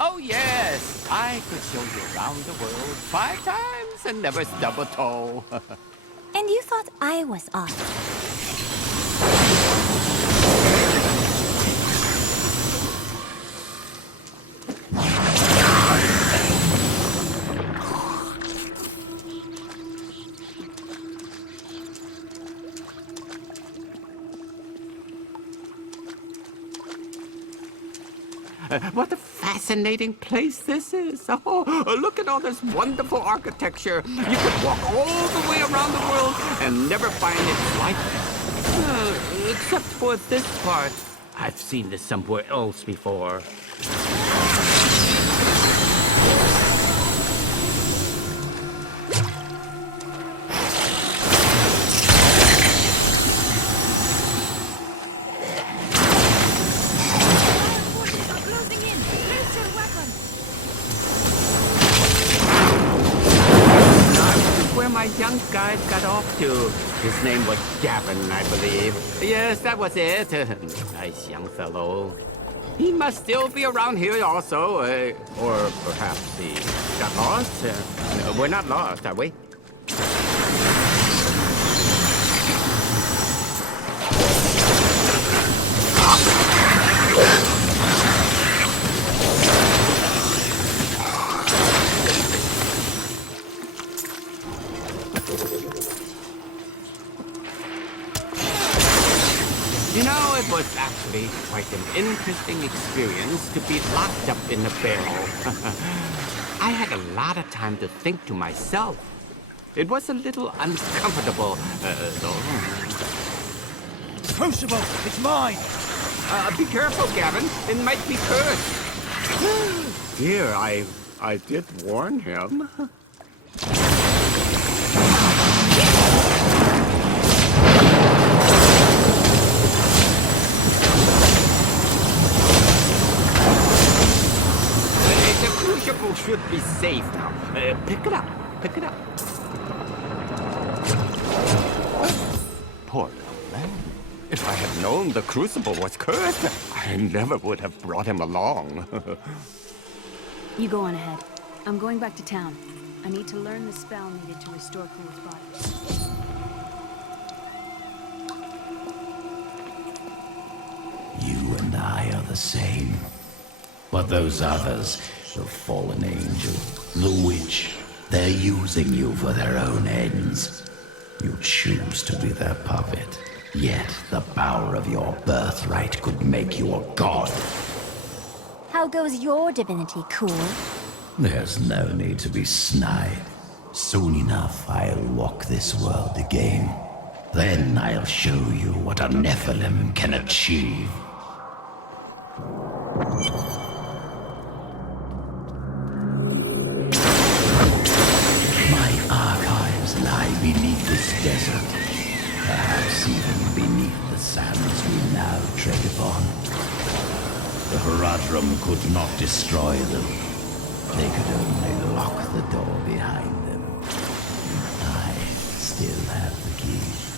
Oh, yes. I could show you around the world 5 times and never stub a toe. And you thought I was odd. What a fascinating place this is. Oh, look at all this wonderful architecture. You could walk all the way around the world and never find it like this. Except for this part. I've seen this somewhere else before. My young guide got off to. His name was Gavin, I believe. Yes, that was it. Nice young fellow. He must still be around here also. Or perhaps he got lost. We're not lost, are we? You know, it was actually quite an interesting experience to be locked up in a barrel. I had a lot of time to think to myself. It was a little uncomfortable, though. Crucible, it's mine! Be careful, Gavin. It might be cursed. Dear, I did warn him. Should be safe now. Pick it up. Pick it up. Poor little man. If I had known the crucible was cursed, I never would have brought him along. You go on ahead. I'm going back to town. I need to learn the spell needed to restore Cool's body. You and I are the same. But those others, the fallen angel, the witch, they're using you for their own ends. You choose to be their puppet. Yet the power of your birthright could make you a god. How goes your divinity, Cool? There's no need to be snide. Soon enough, I'll walk this world again. Then I'll show you what a Nephilim can achieve. My archives lie beneath this desert. Perhaps even beneath the sands we now tread upon. The Horadrim could not destroy them. They could only lock the door behind them. I still have the key.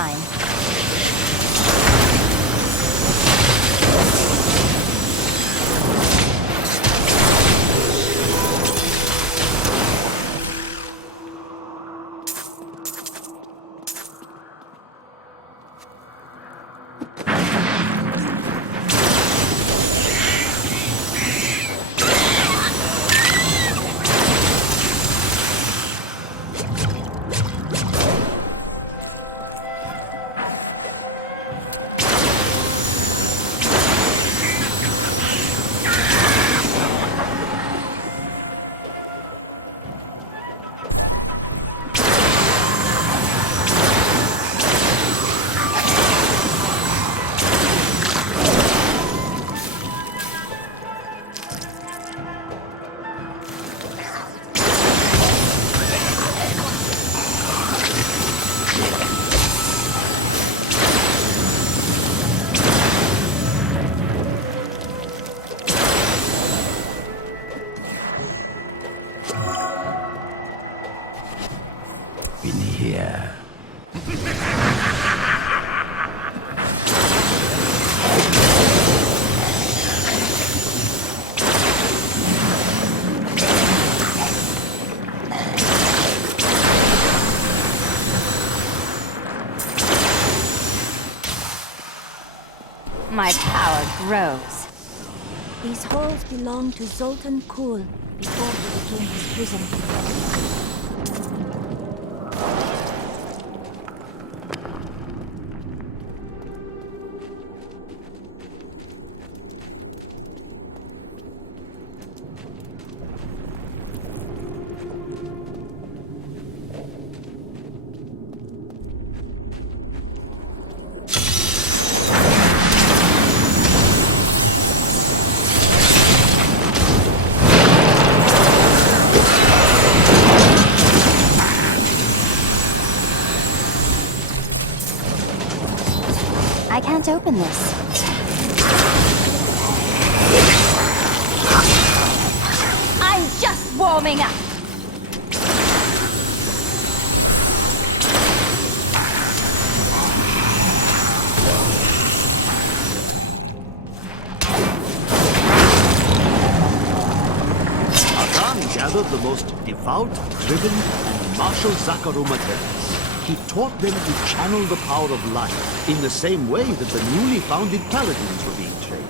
time. In here. My power grows. These halls belonged to Zoltan Kuhl before he became his prison. I can't open this. I'm just warming up. Hakan gathered the most devout, driven, and martial Zakarum adherents. He taught them to channel the power of light in the same way that the newly founded paladins were being trained.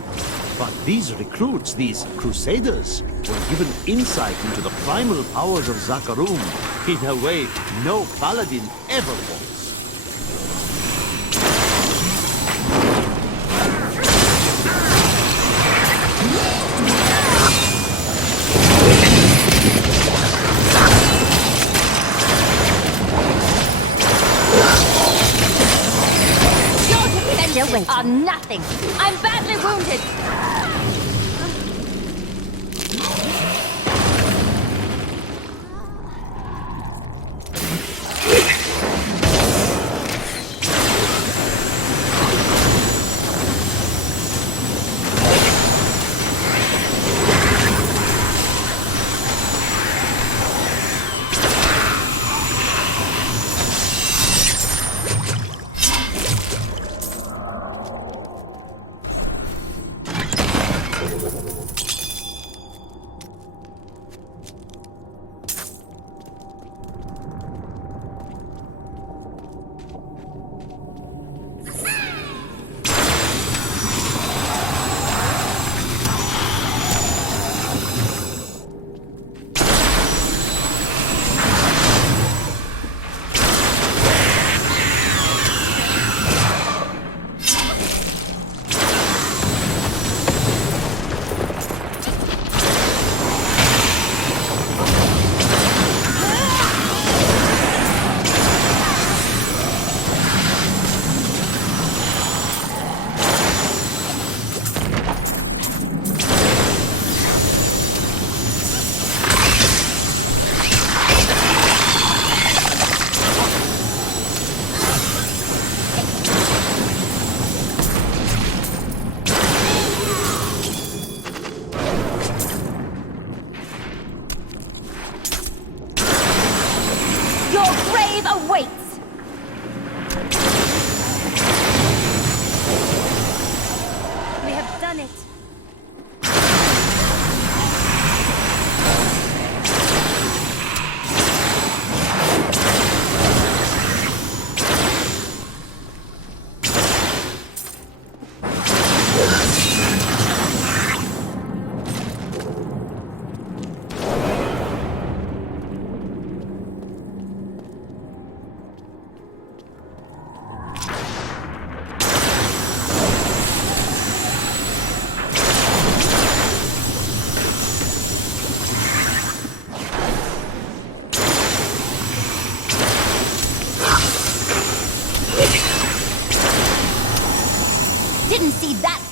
But these recruits, these crusaders, were given insight into the primal powers of Zakarum in a way no paladin ever was. Are nothing. I'm badly wounded.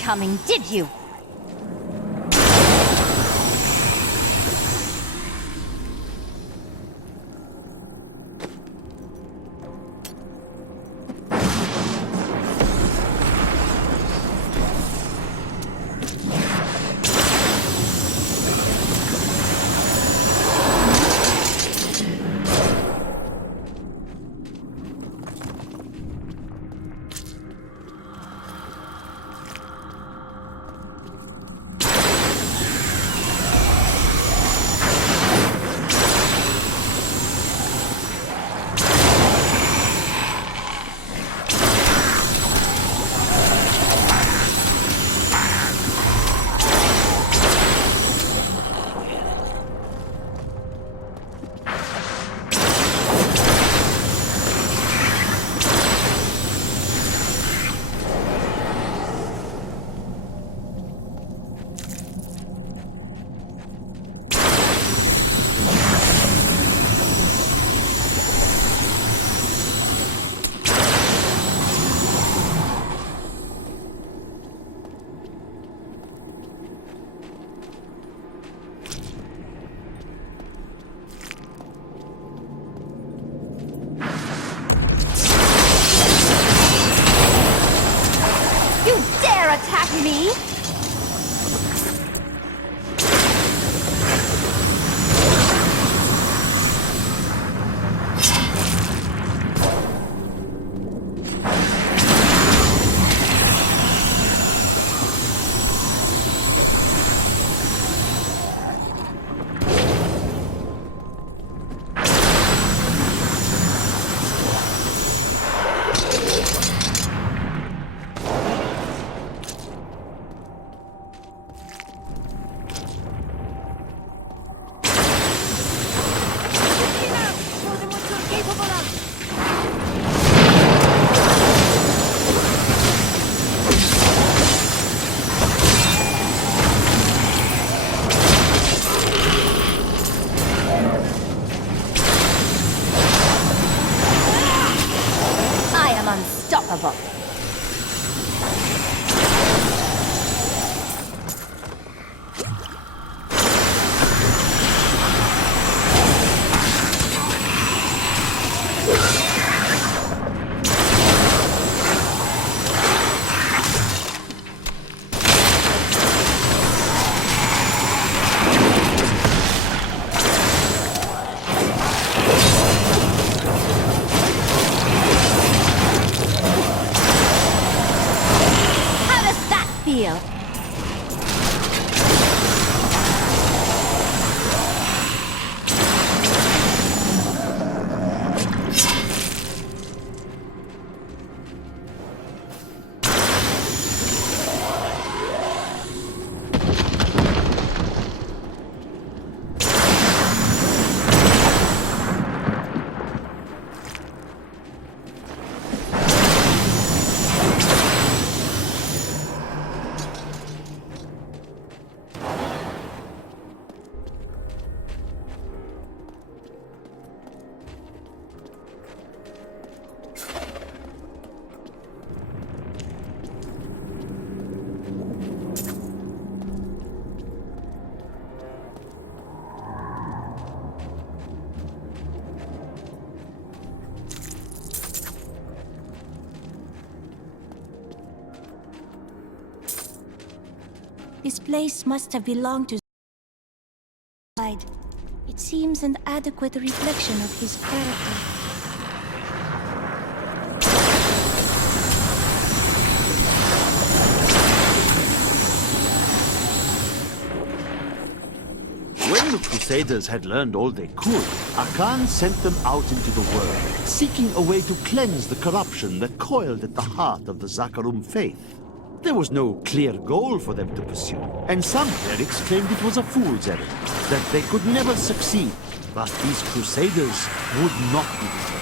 coming, did you? Attack me? Unstoppable. Feel. This place must have belonged to It seems an adequate reflection of his character. When the Crusaders had learned all they could, Akan sent them out into the world, seeking a way to cleanse the corruption that coiled at the heart of the Zakarum faith. There was no clear goal for them to pursue, and some clerics claimed it was a fool's errand, that they could never succeed. But these Crusaders would not be deterred.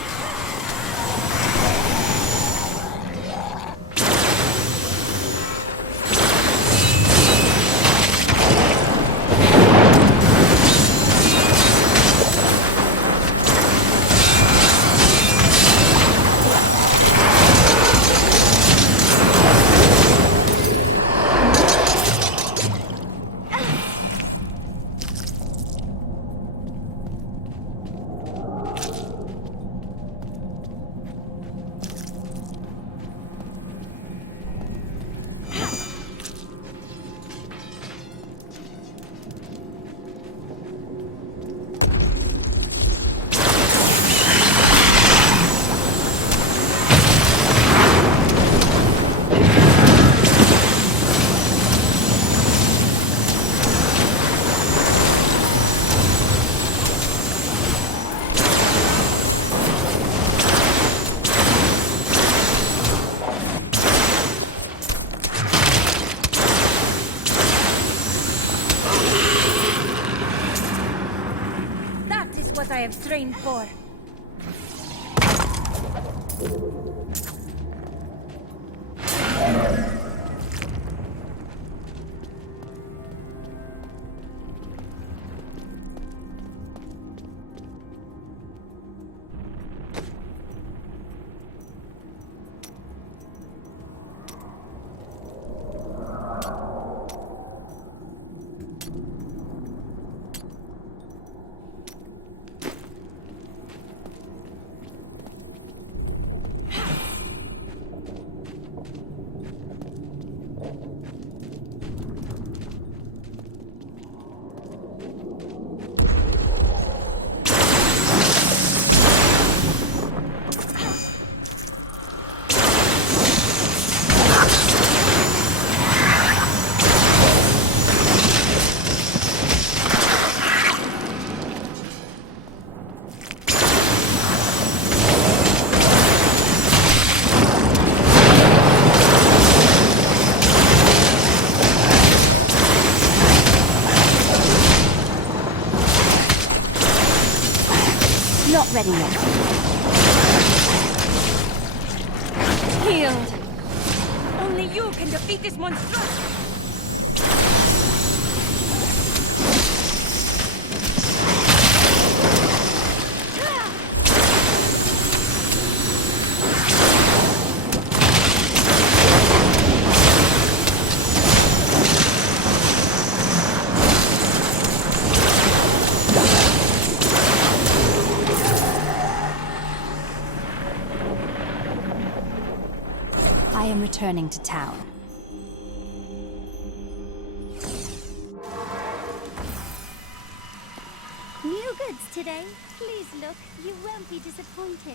what I have trained for. Not ready yet. Healed. Only you can defeat this monstrosity. I am returning to town. New goods today. Please look. You won't be disappointed.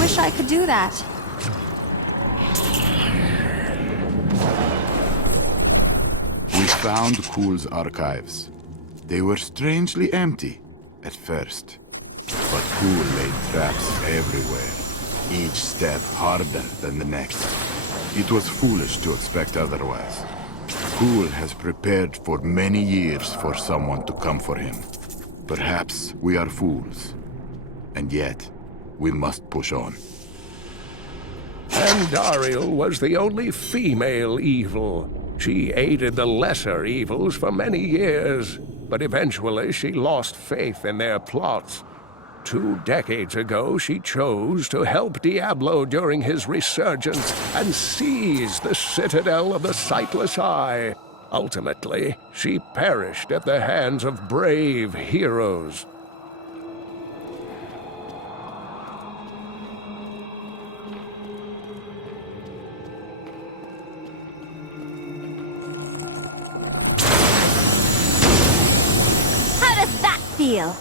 wish I could do that. We found Kuhl's archives. They were strangely empty at first. But Kuhl laid traps everywhere, each step harder than the next. It was foolish to expect otherwise. Kuhl has prepared for many years for someone to come for him. Perhaps we are fools. And yet, we must push on. And Dariel was the only female evil. She aided the lesser evils for many years, but eventually she lost faith in their plots. 2 decades ago, she chose to help Diablo during his resurgence and seize the citadel of the Sightless Eye. Ultimately, she perished at the hands of brave heroes. How does that feel?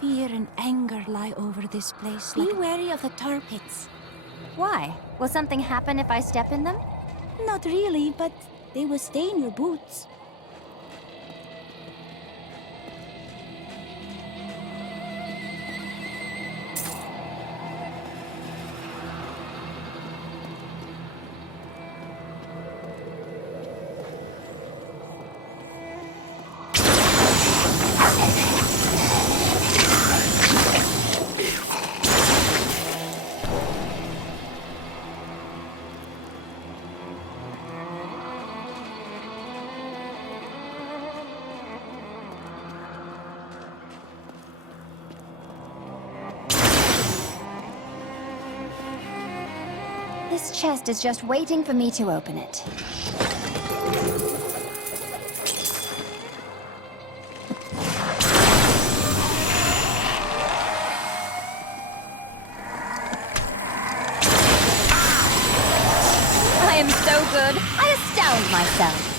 Fear and anger lie over this place. Be wary of the tar pits. Why? Will something happen if I step in them? Not really, but they will stain your boots. This chest is just waiting for me to open it. I am so good. I astound myself.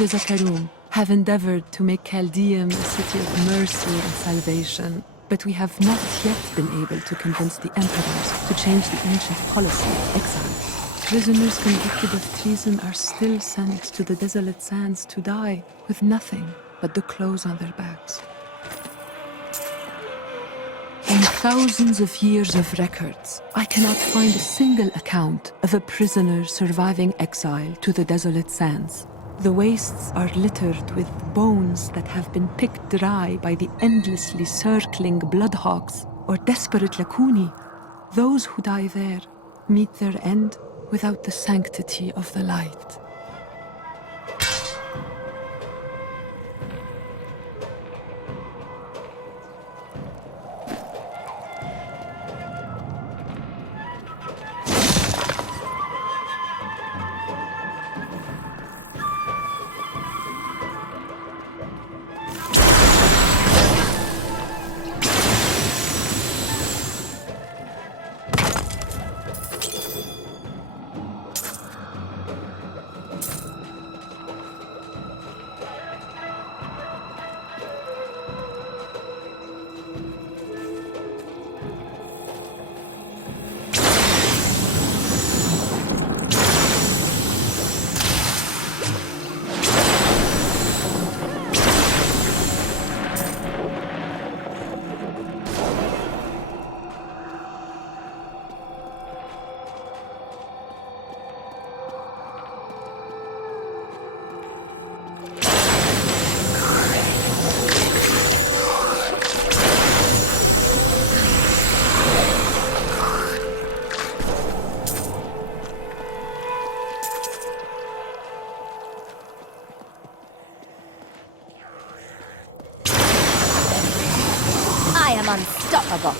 We, the Zakarum, have endeavored to make Chaldeum a city of mercy and salvation, but we have not yet been able to convince the emperors to change the ancient policy of exile. Prisoners convicted of treason are still sent to the desolate sands to die with nothing but the clothes on their backs. In thousands of years of records, I cannot find a single account of a prisoner surviving exile to the desolate sands. The wastes are littered with bones that have been picked dry by the endlessly circling bloodhawks or desperate Lakuni. Those who die there meet their end without the sanctity of the light. I am unstoppable.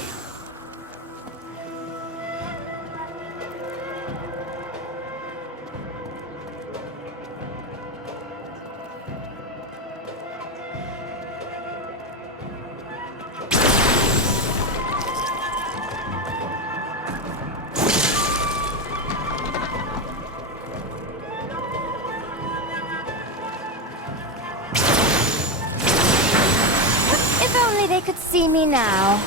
If only they could see me now.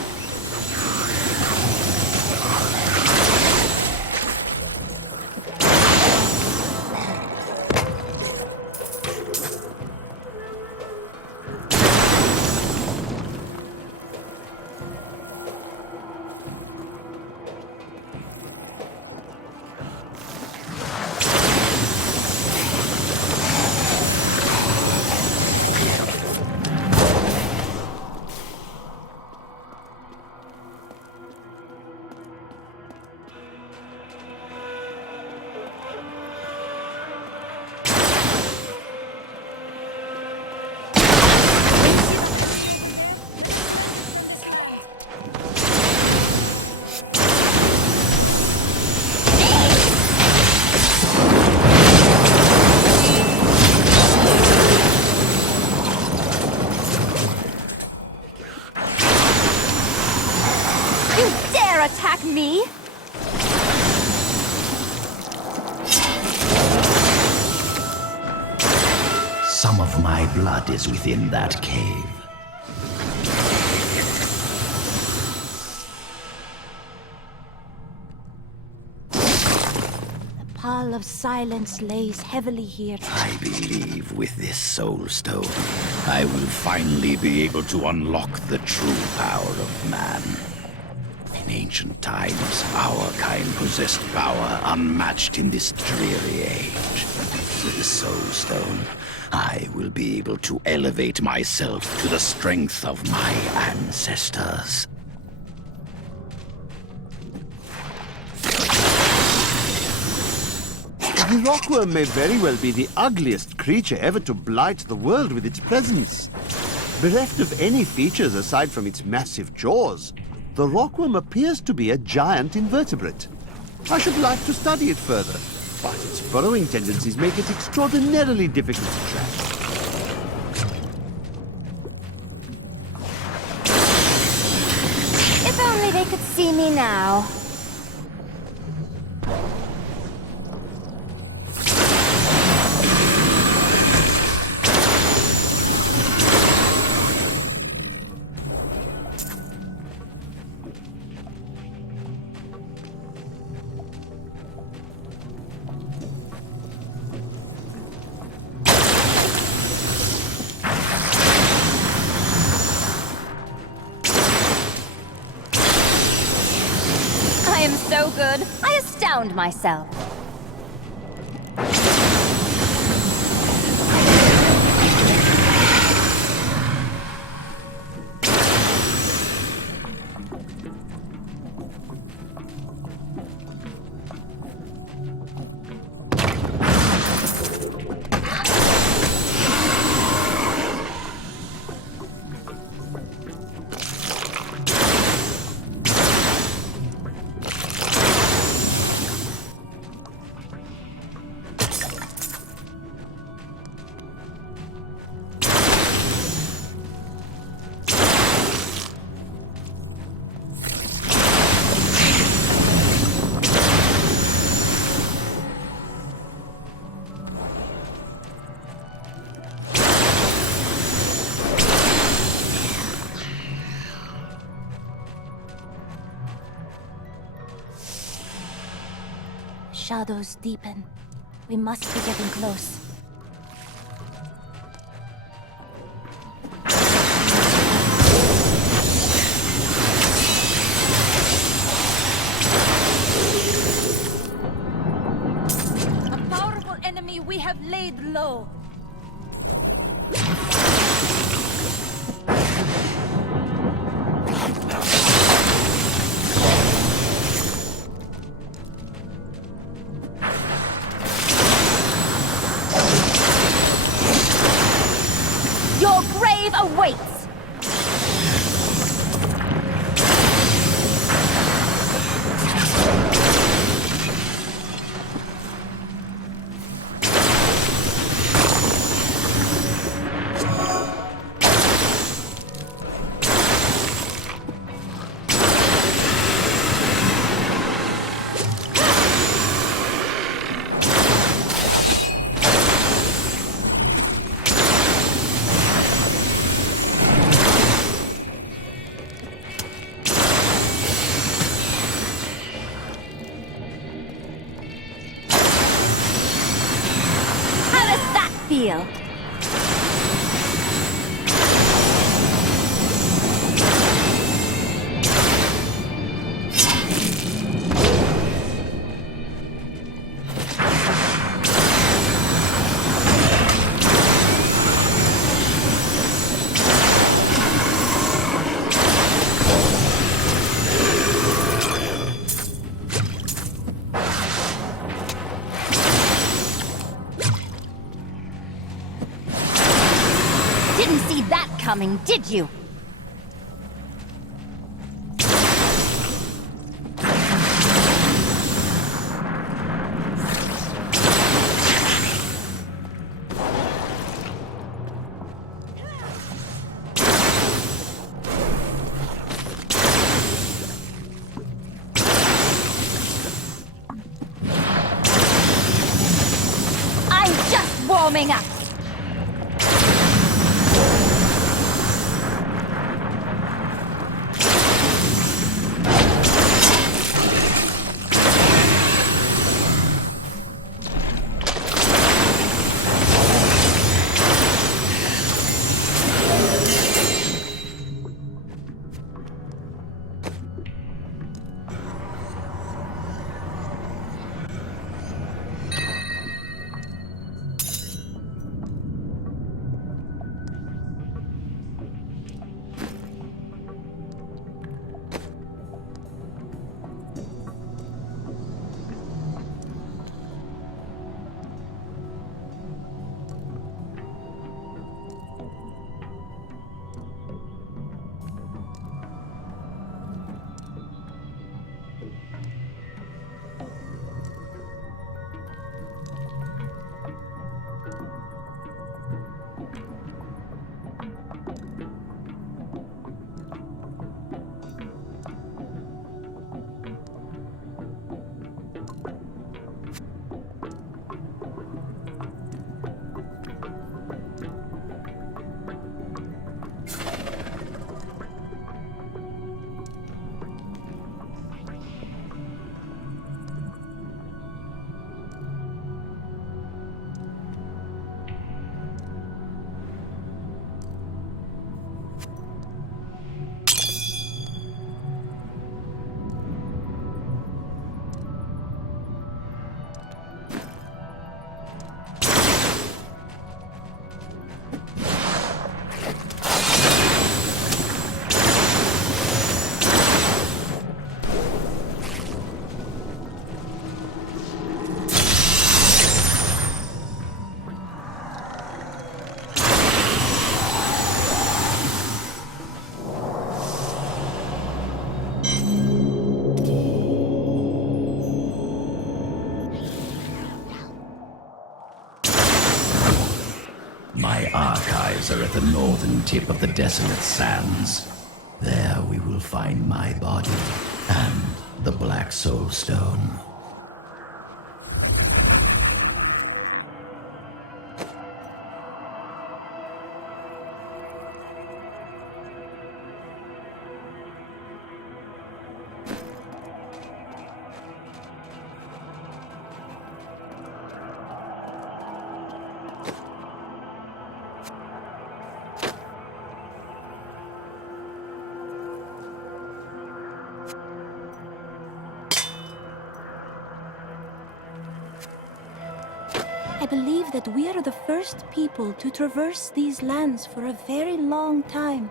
You dare attack me? Some of my blood is within that cave. The pall of silence lays heavily here. I believe with this soul stone, I will finally be able to unlock the true power of man. In ancient times, our kind possessed power unmatched in this dreary age. With the soul stone, I will be able to elevate myself to the strength of my ancestors. The rockworm may very well be the ugliest creature ever to blight the world with its presence. Bereft of any features aside from its massive jaws, the rockworm appears to be a giant invertebrate. I should like to study it further, but its burrowing tendencies make it extraordinarily difficult to track. If only they could see me now. sound myself. Shadows deepen. We must be getting close. A powerful enemy we have laid low. Your grave awaits! Feel. Didn't see that coming, did you? I'm just warming up. archives are at the northern tip of the desolate sands. There we will find my body and the Black Soul Stone. I believe that we are the first people to traverse these lands for a very long time.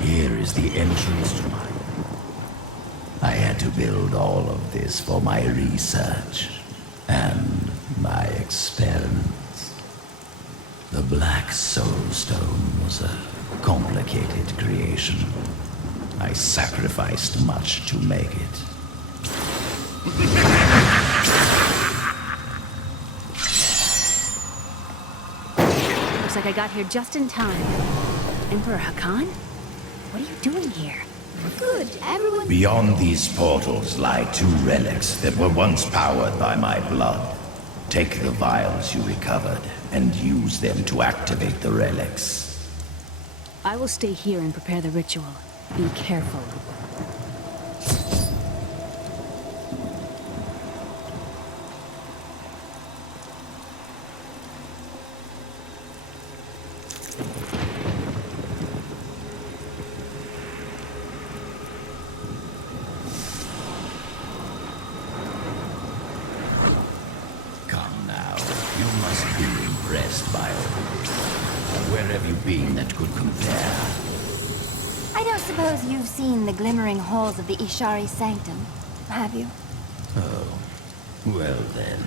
Here is the entrance to my... I had to build all of this for my research and my experiments. The Black Soul Stone was a complicated creation. I sacrificed much to make it. Looks like I got here just in time. Emperor Hakan? What are you doing here? Good, everyone. Beyond these portals lie two relics that were once powered by my blood. Take the vials you recovered and use them to activate the relics. I will stay here and prepare the ritual. Be careful. Where have you been that could compare? I don't suppose you've seen the glimmering halls of the Ishari Sanctum, have you? Oh, well then.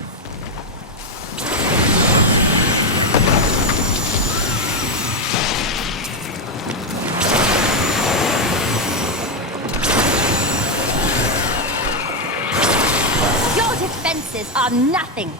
Your defenses are nothing!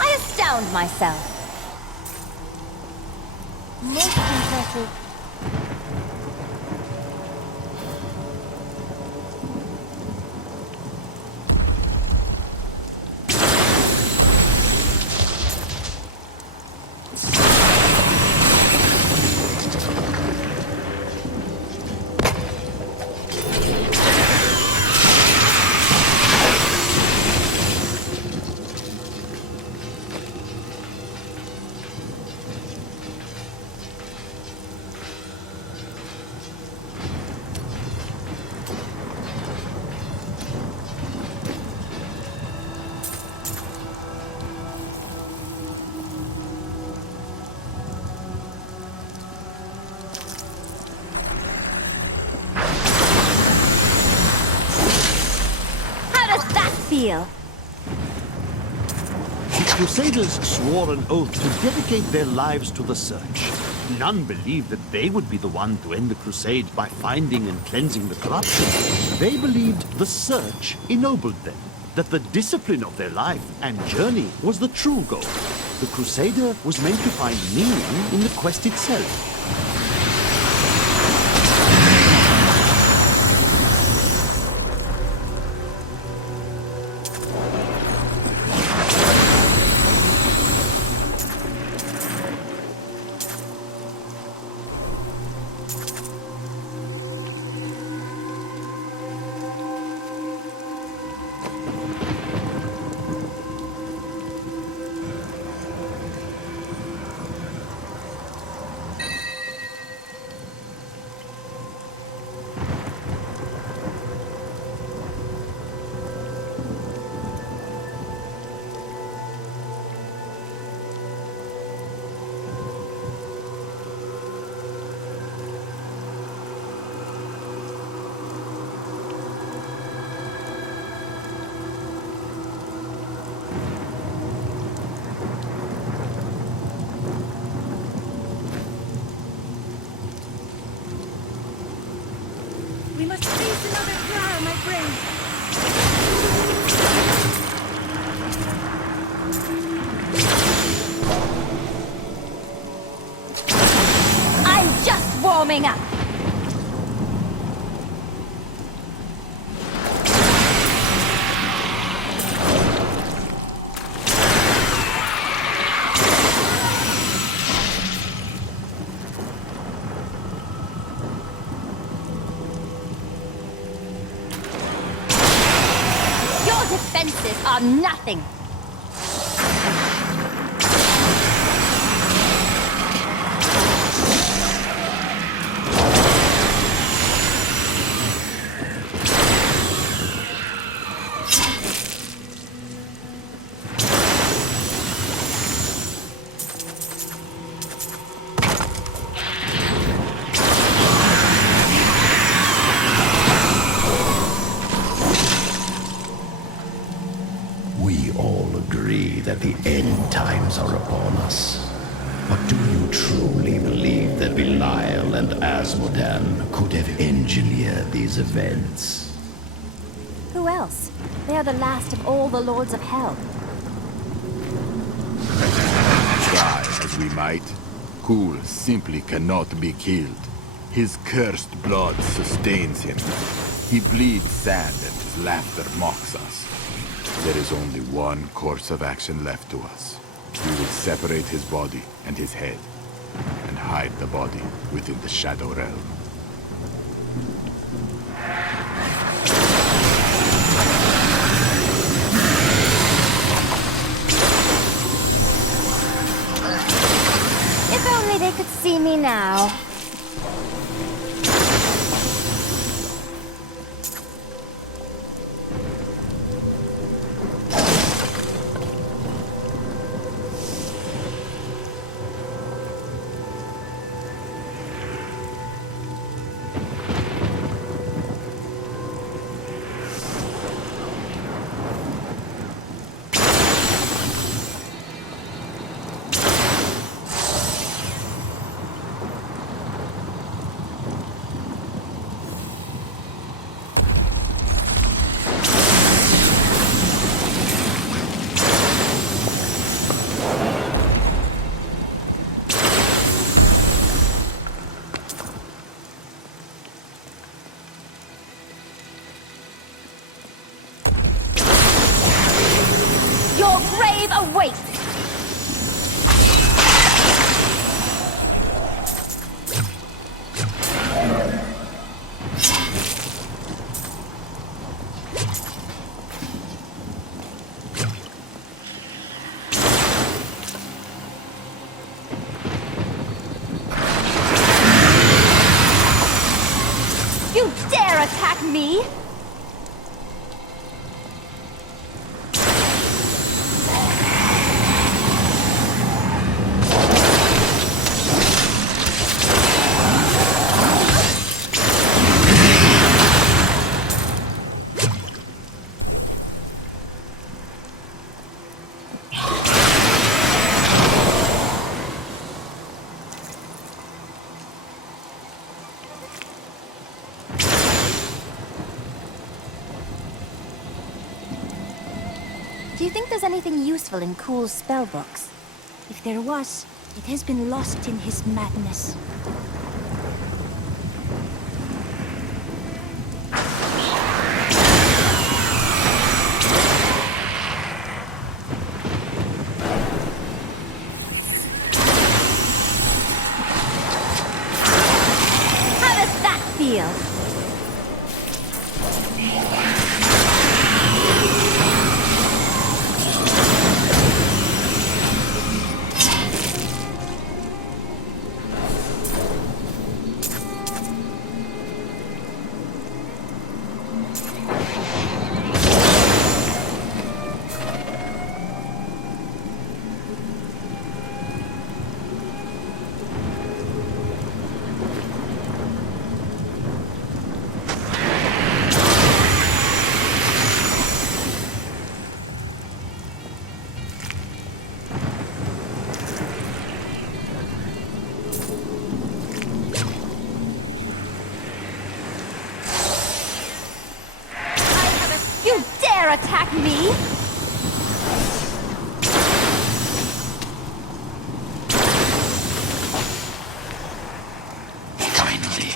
I astound myself. Most impressive. Feel. The Crusaders swore an oath to dedicate their lives to the search. None believed that they would be the one to end the crusade by finding and cleansing the corruption. They believed the search ennobled them, that the discipline of their life and journey was the true goal. The Crusader was meant to find meaning in the quest itself. We must face another trial, my friend. I'm just warming up. Defenses are nothing. That the end times are upon us. But do you truly believe that Belial and Asmodan could have engineered these events? Who else? They are the last of all the Lords of Hell. Try as we might, Kul simply cannot be killed. His cursed blood sustains him. He bleeds sand and his laughter mocks us. There is only one course of action left to us. We will separate his body and his head, and hide the body within the Shadow Realm. If only they could see me now. Your grave awaits! You dare attack me? Do you think there's anything useful in Kul's spellbooks? If there was, it has been lost in his madness. How does that feel? attack me? Finally,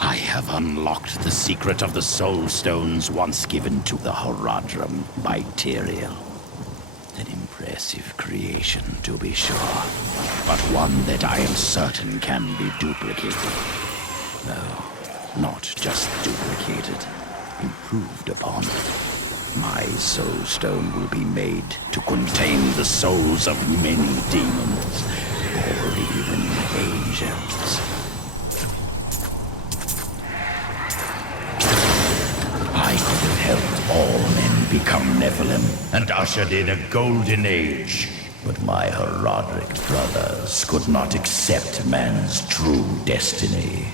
I have unlocked the secret of the Soul Stones once given to the Horadrim by Tyrael. An impressive creation, to be sure, but one that I am certain can be duplicated. No, not just duplicated, improved upon. My Soul Stone will be made to contain the souls of many demons, or even angels. I could have helped all men become Nephilim and ushered in a golden age. But my Horadric brothers could not accept man's true destiny.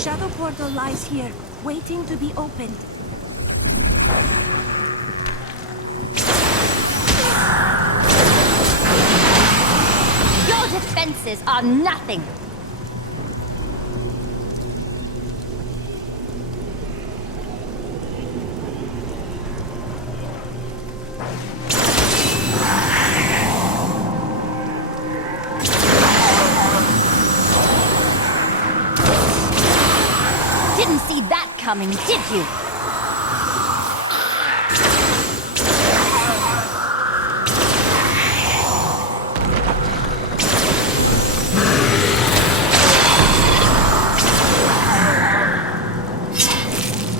Shadow portal lies here, waiting to be opened. Your defenses are nothing! Didn't see that coming, did you?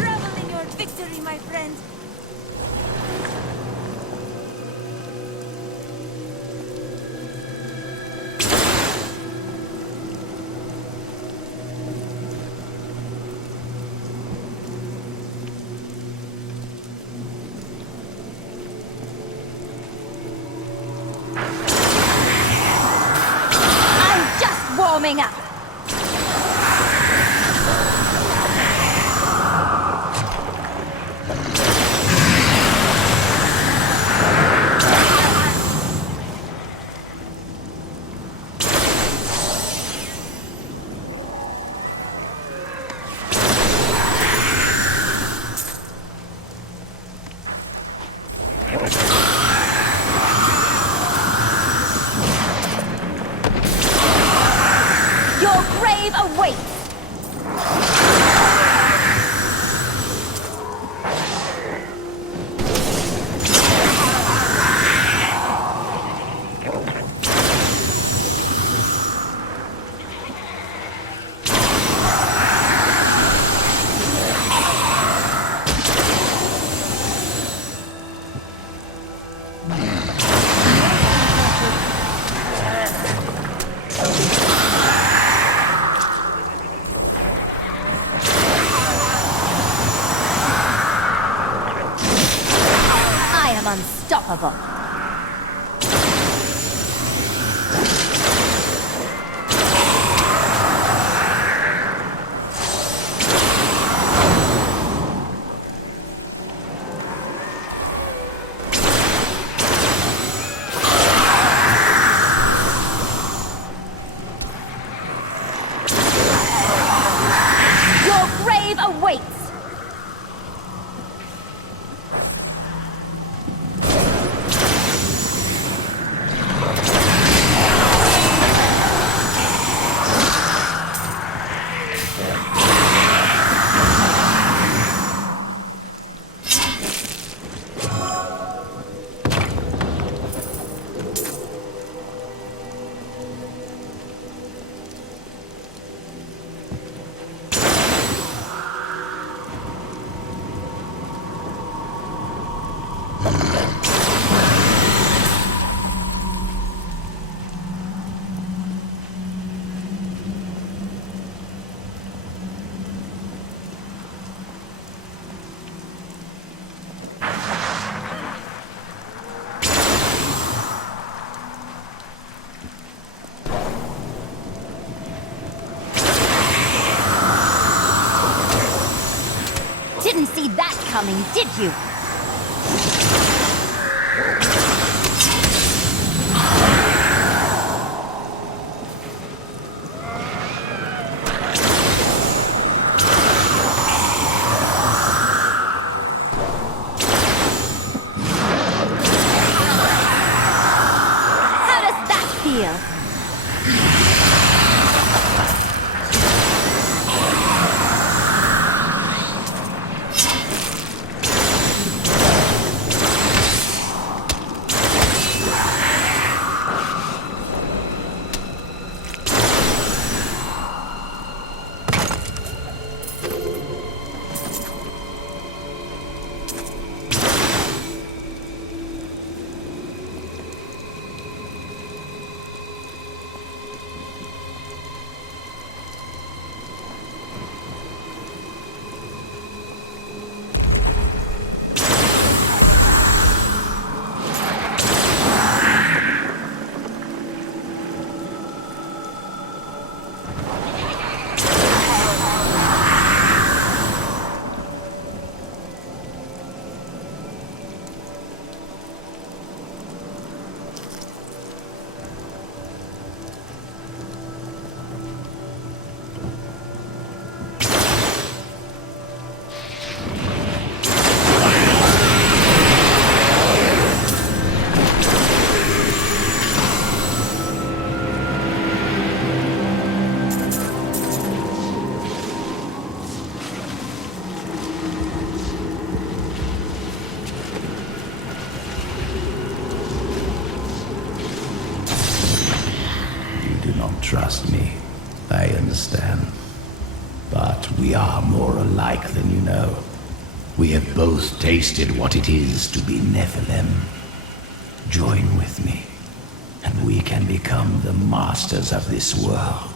Revel in your victory, my friend. I'm just warming up. Your grave awaits! I am unstoppable. Your grave awaits! coming, did you? How does that feel? Trust me, I understand. But we are more alike than you know. We have both tasted what it is to be Nephilim. Join with me, and we can become the masters of this world.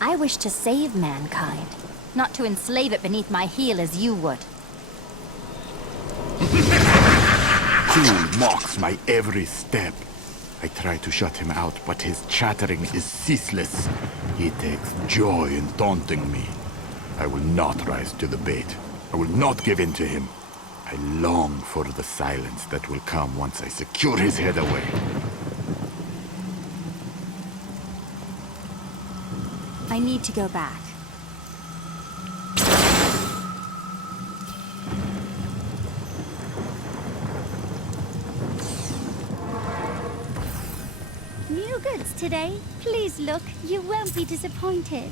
I wish to save mankind, not to enslave it beneath my heel as you would. Fool mocks my every step. I try to shut him out, but his chattering is ceaseless. He takes joy in taunting me. I will not rise to the bait. I will not give in to him. I long for the silence that will come once I secure his head away. I need to go back. New goods today. Please look. You won't be disappointed.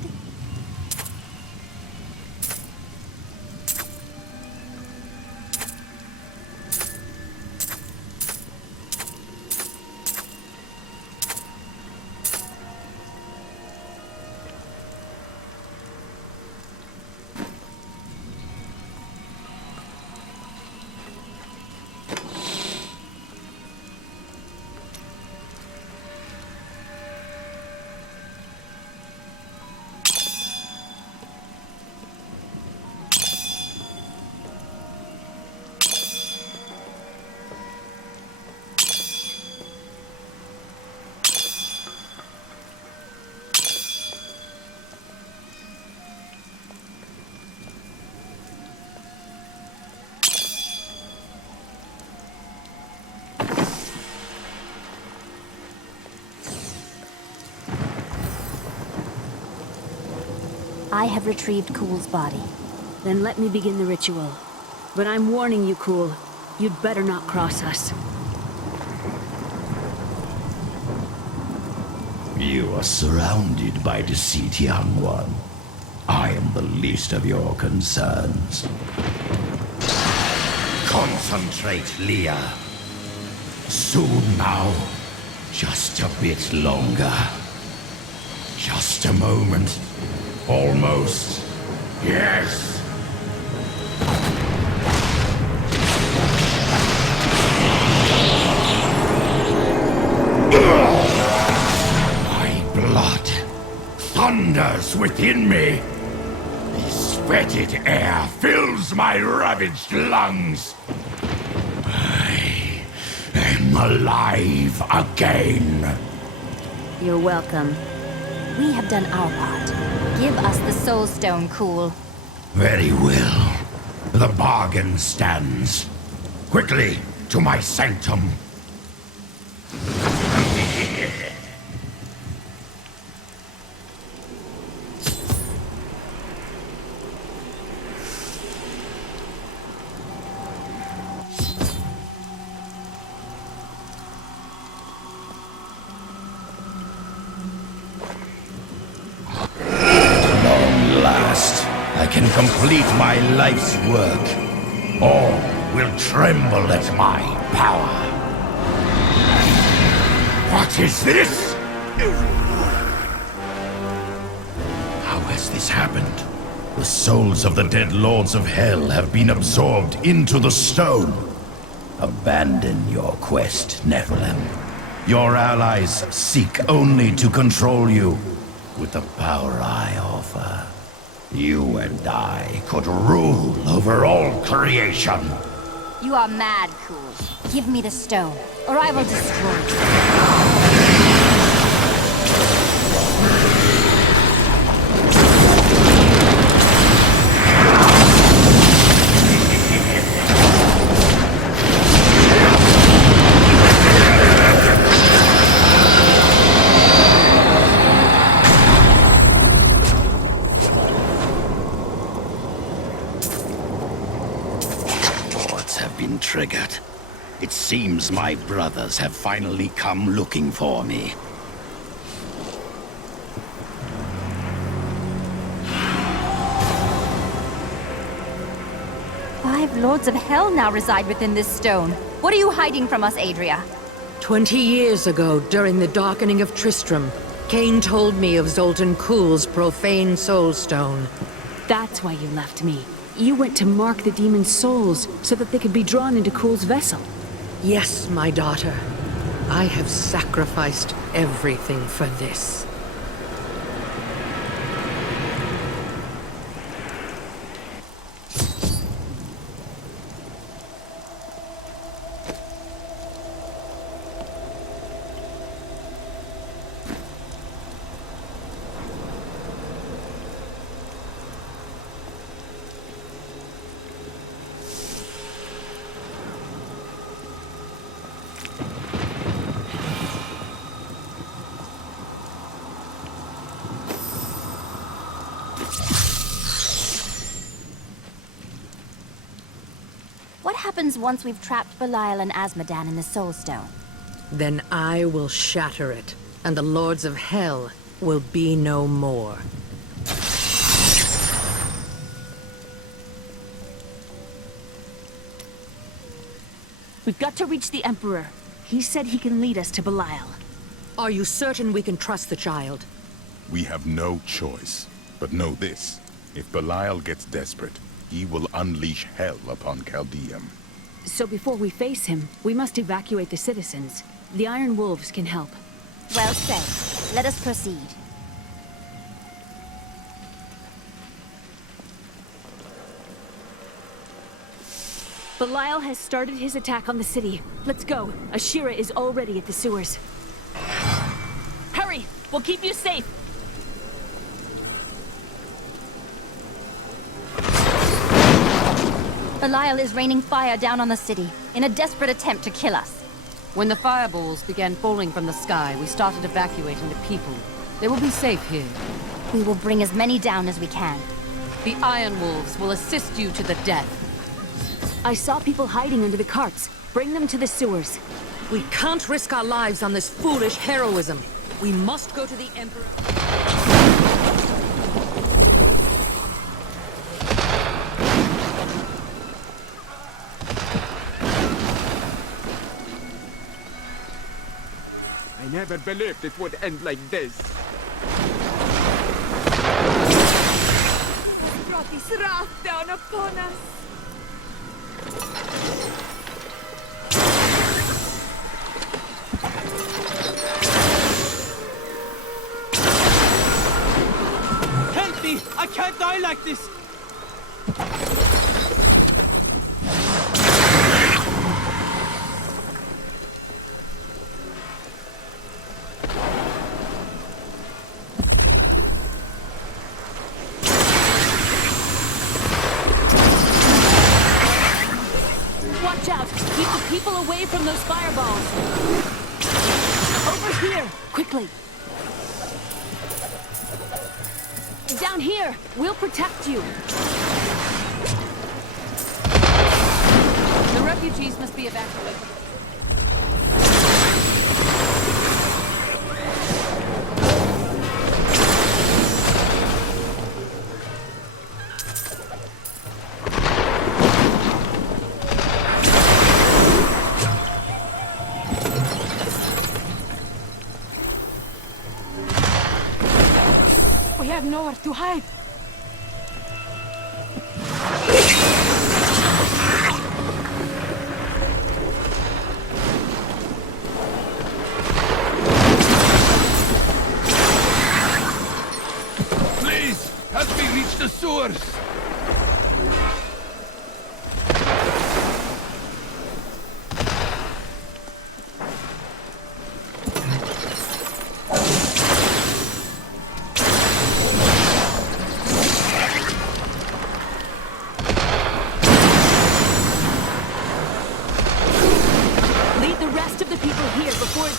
I have retrieved Cool's body. Then let me begin the ritual. But I'm warning you, Cool. You'd better not cross us. You are surrounded by deceit, young one. I am the least of your concerns. Concentrate, Leah. Soon now. Just a bit longer. Just a moment. Almost. Yes. My blood thunders within me. This fetid air fills my ravaged lungs. I am alive again. You're welcome. We have done our part. Give us the Soul Stone, Cool. Very well. The bargain stands. Quickly, to my sanctum. I can complete my life's work. All will tremble at my power. What is this? How has this happened? The souls of the dead lords of hell have been absorbed into the stone. Abandon your quest, Nephilim. Your allies seek only to control you. With the power I offer, you and I could rule over all creation. You are mad, Cool. Give me the stone, or I will destroy you. Triggered. It seems my brothers have finally come looking for me. Five lords of hell now reside within this stone. What are you hiding from us, Adria? 20 years ago, during the darkening of Tristram, Cain told me of Zoltan Kuhl's profane soulstone. That's why you left me. You went to mark the demon's souls so that they could be drawn into Kuhl's vessel. Yes, my daughter. I have sacrificed everything for this. What happens once we've trapped Belial and Azmodan in the Soul Stone? Then I will shatter it, and the lords of hell will be no more. We've got to reach the Emperor. He said he can lead us to Belial. Are you certain we can trust the child? We have no choice. But know this. If Belial gets desperate, he will unleash hell upon Chaldeum. So before we face him, we must evacuate the citizens. The Iron Wolves can help. Well said. Let us proceed. Belial has started his attack on the city. Let's go. Ashira is already at the sewers. Hurry! We'll keep you safe! Belial is raining fire down on the city, in a desperate attempt to kill us. When the fireballs began falling from the sky, we started evacuating the people. They will be safe here. We will bring as many down as we can. The Iron Wolves will assist you to the death. I saw people hiding under the carts. Bring them to the sewers. We can't risk our lives on this foolish heroism. We must go to the Emperor. I never believed it would end like this. Brought this wrath down upon us. Help me! I can't die like this! away from those fireballs! Over here! Quickly! Down here! We'll protect you! The refugees must be evacuated. We have nowhere to hide. Please, help me reach the sewers!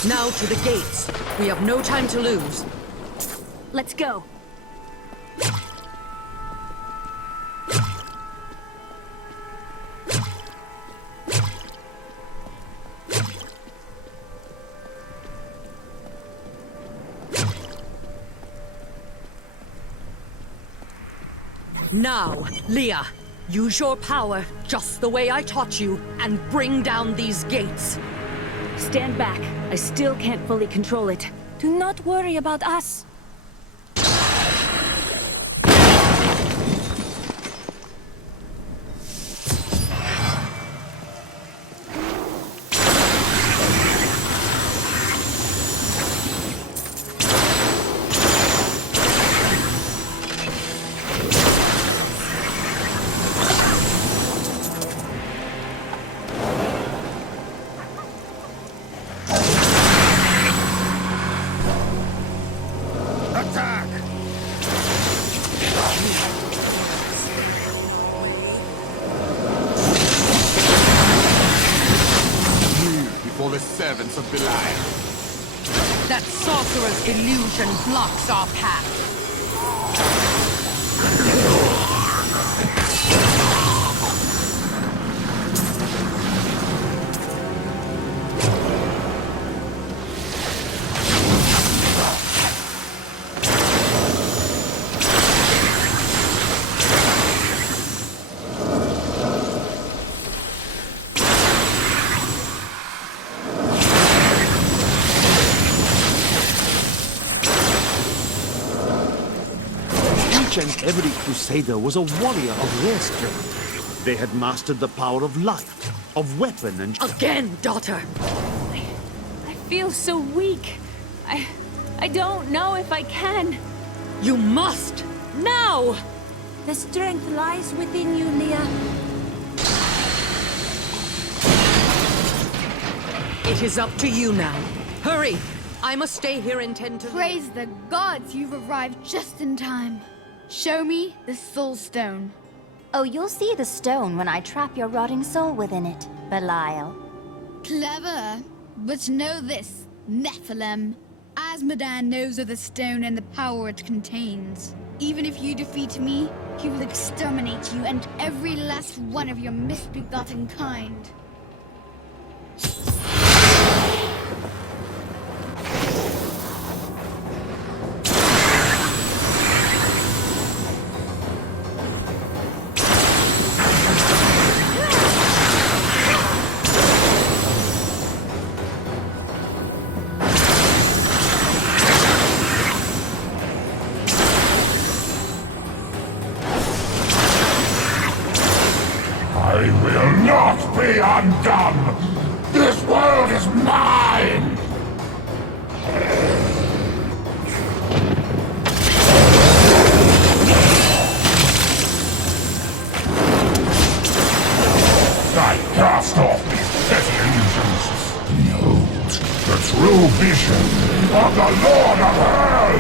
Now to the gates. We have no time to lose. Let's go. Now, Leah, use your power just the way I taught you and bring down these gates. Stand back. I still can't fully control it. Do not worry about us. The servants of Belial. That sorcerer's illusion blocks our path. Each and every crusader was a warrior of rare strength. They had mastered the power of light, of weapon and... Again, daughter! I feel so weak. I don't know if I can. You must! Now! The strength lies within you, Leah. It is up to you now. Hurry! I must stay here and tend to... Praise the gods, you've arrived just in time. Show me the soul stone. Oh, you'll see the stone when I trap your rotting soul within it, Belial. Clever. But know this, Nephilim. Asmodan knows of the stone and the power it contains. Even if you defeat me, he will exterminate you and every last one of your misbegotten kind. I will not be undone! This world is mine! I cast off these petty illusions. Behold, the true vision of the Lord of Hell!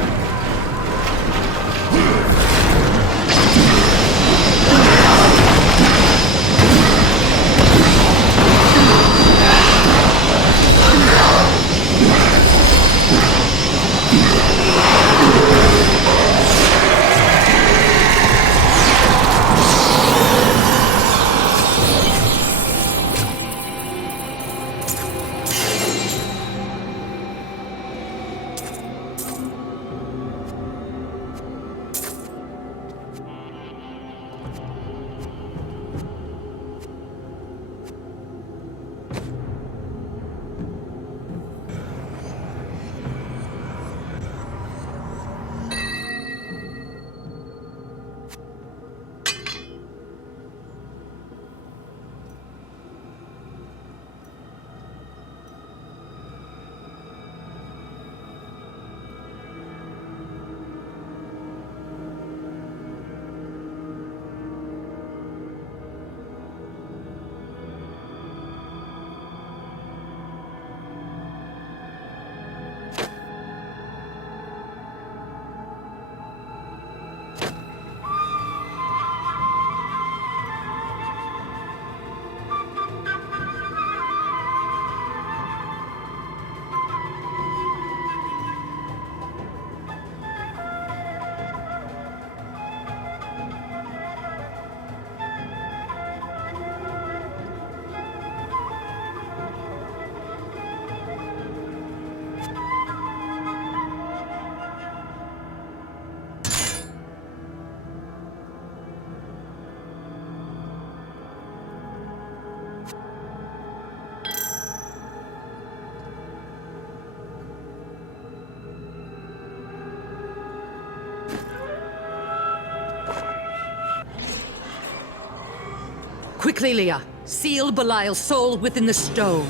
Quickly, Leah. Seal Belial's soul within the stone.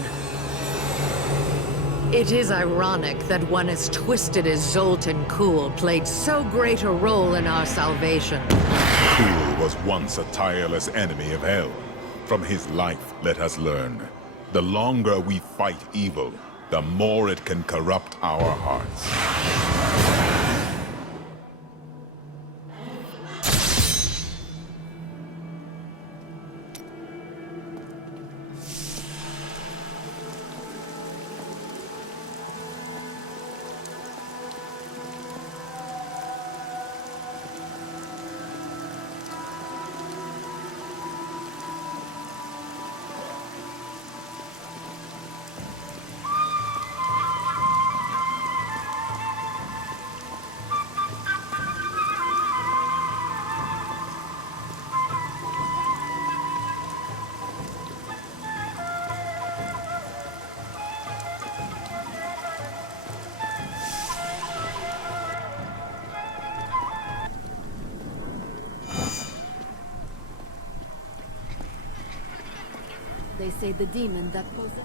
It is ironic that one as twisted as Zoltan Kuhl played so great a role in our salvation. Kuhl was once a tireless enemy of hell. From his life, let us learn. The longer we fight evil, the more it can corrupt our hearts. They say the demon that possesses...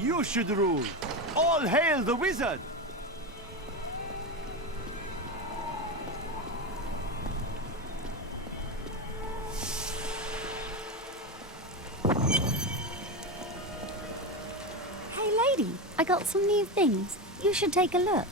You should rule. All hail the wizard! Hey lady, I got some new things. You should take a look.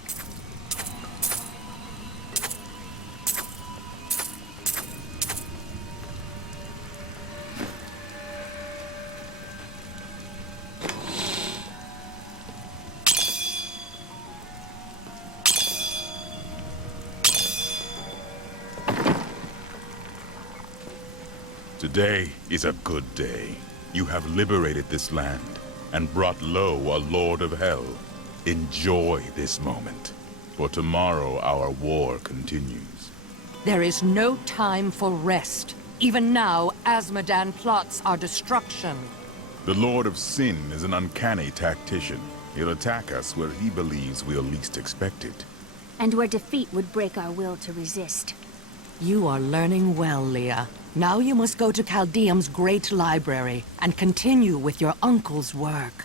Today is a good day. You have liberated this land and brought low a lord of hell. Enjoy this moment, for tomorrow our war continues. There is no time for rest. Even now, Azmodan plots our destruction. The Lord of Sin is an uncanny tactician. He'll attack us where he believes we'll least expect it. And where defeat would break our will to resist. You are learning well, Leah. Now you must go to Caldeum's great library and continue with your uncle's work.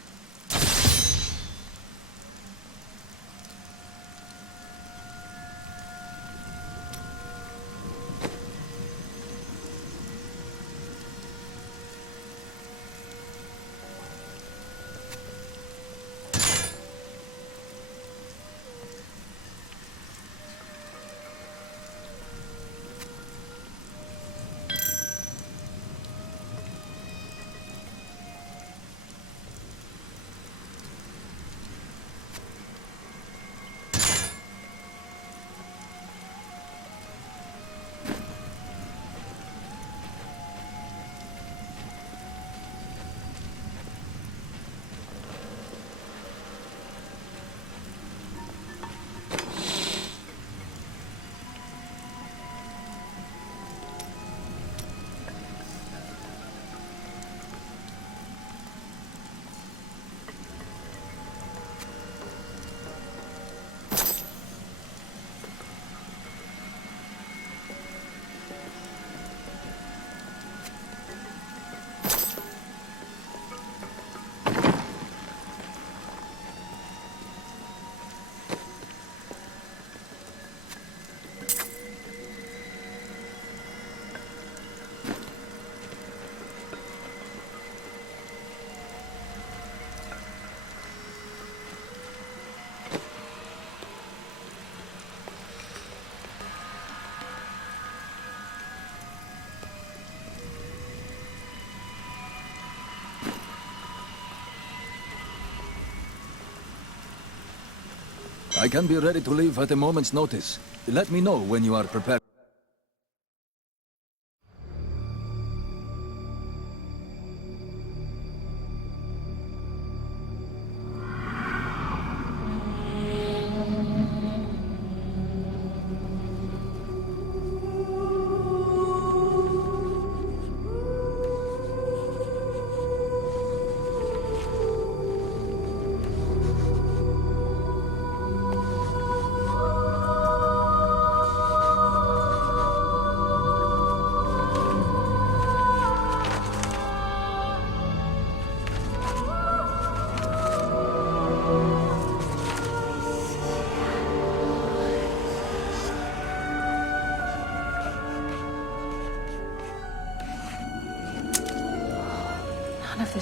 I can be ready to leave at a moment's notice. Let me know when you are prepared.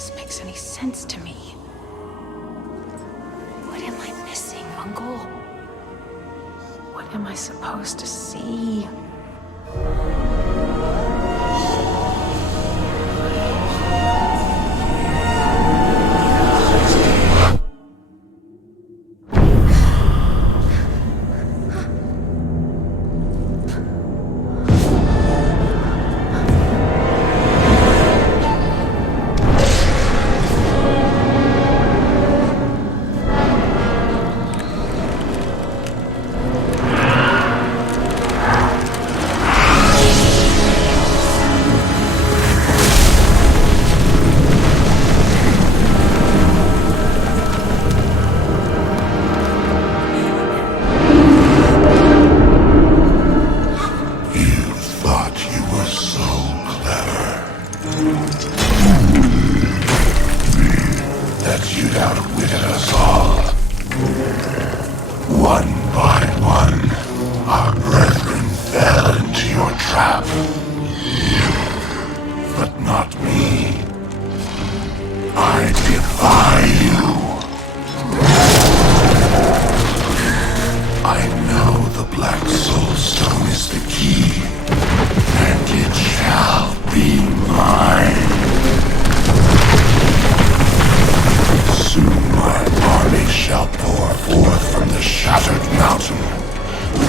this makes any sense to me. What am I missing, Uncle? What am I supposed to see?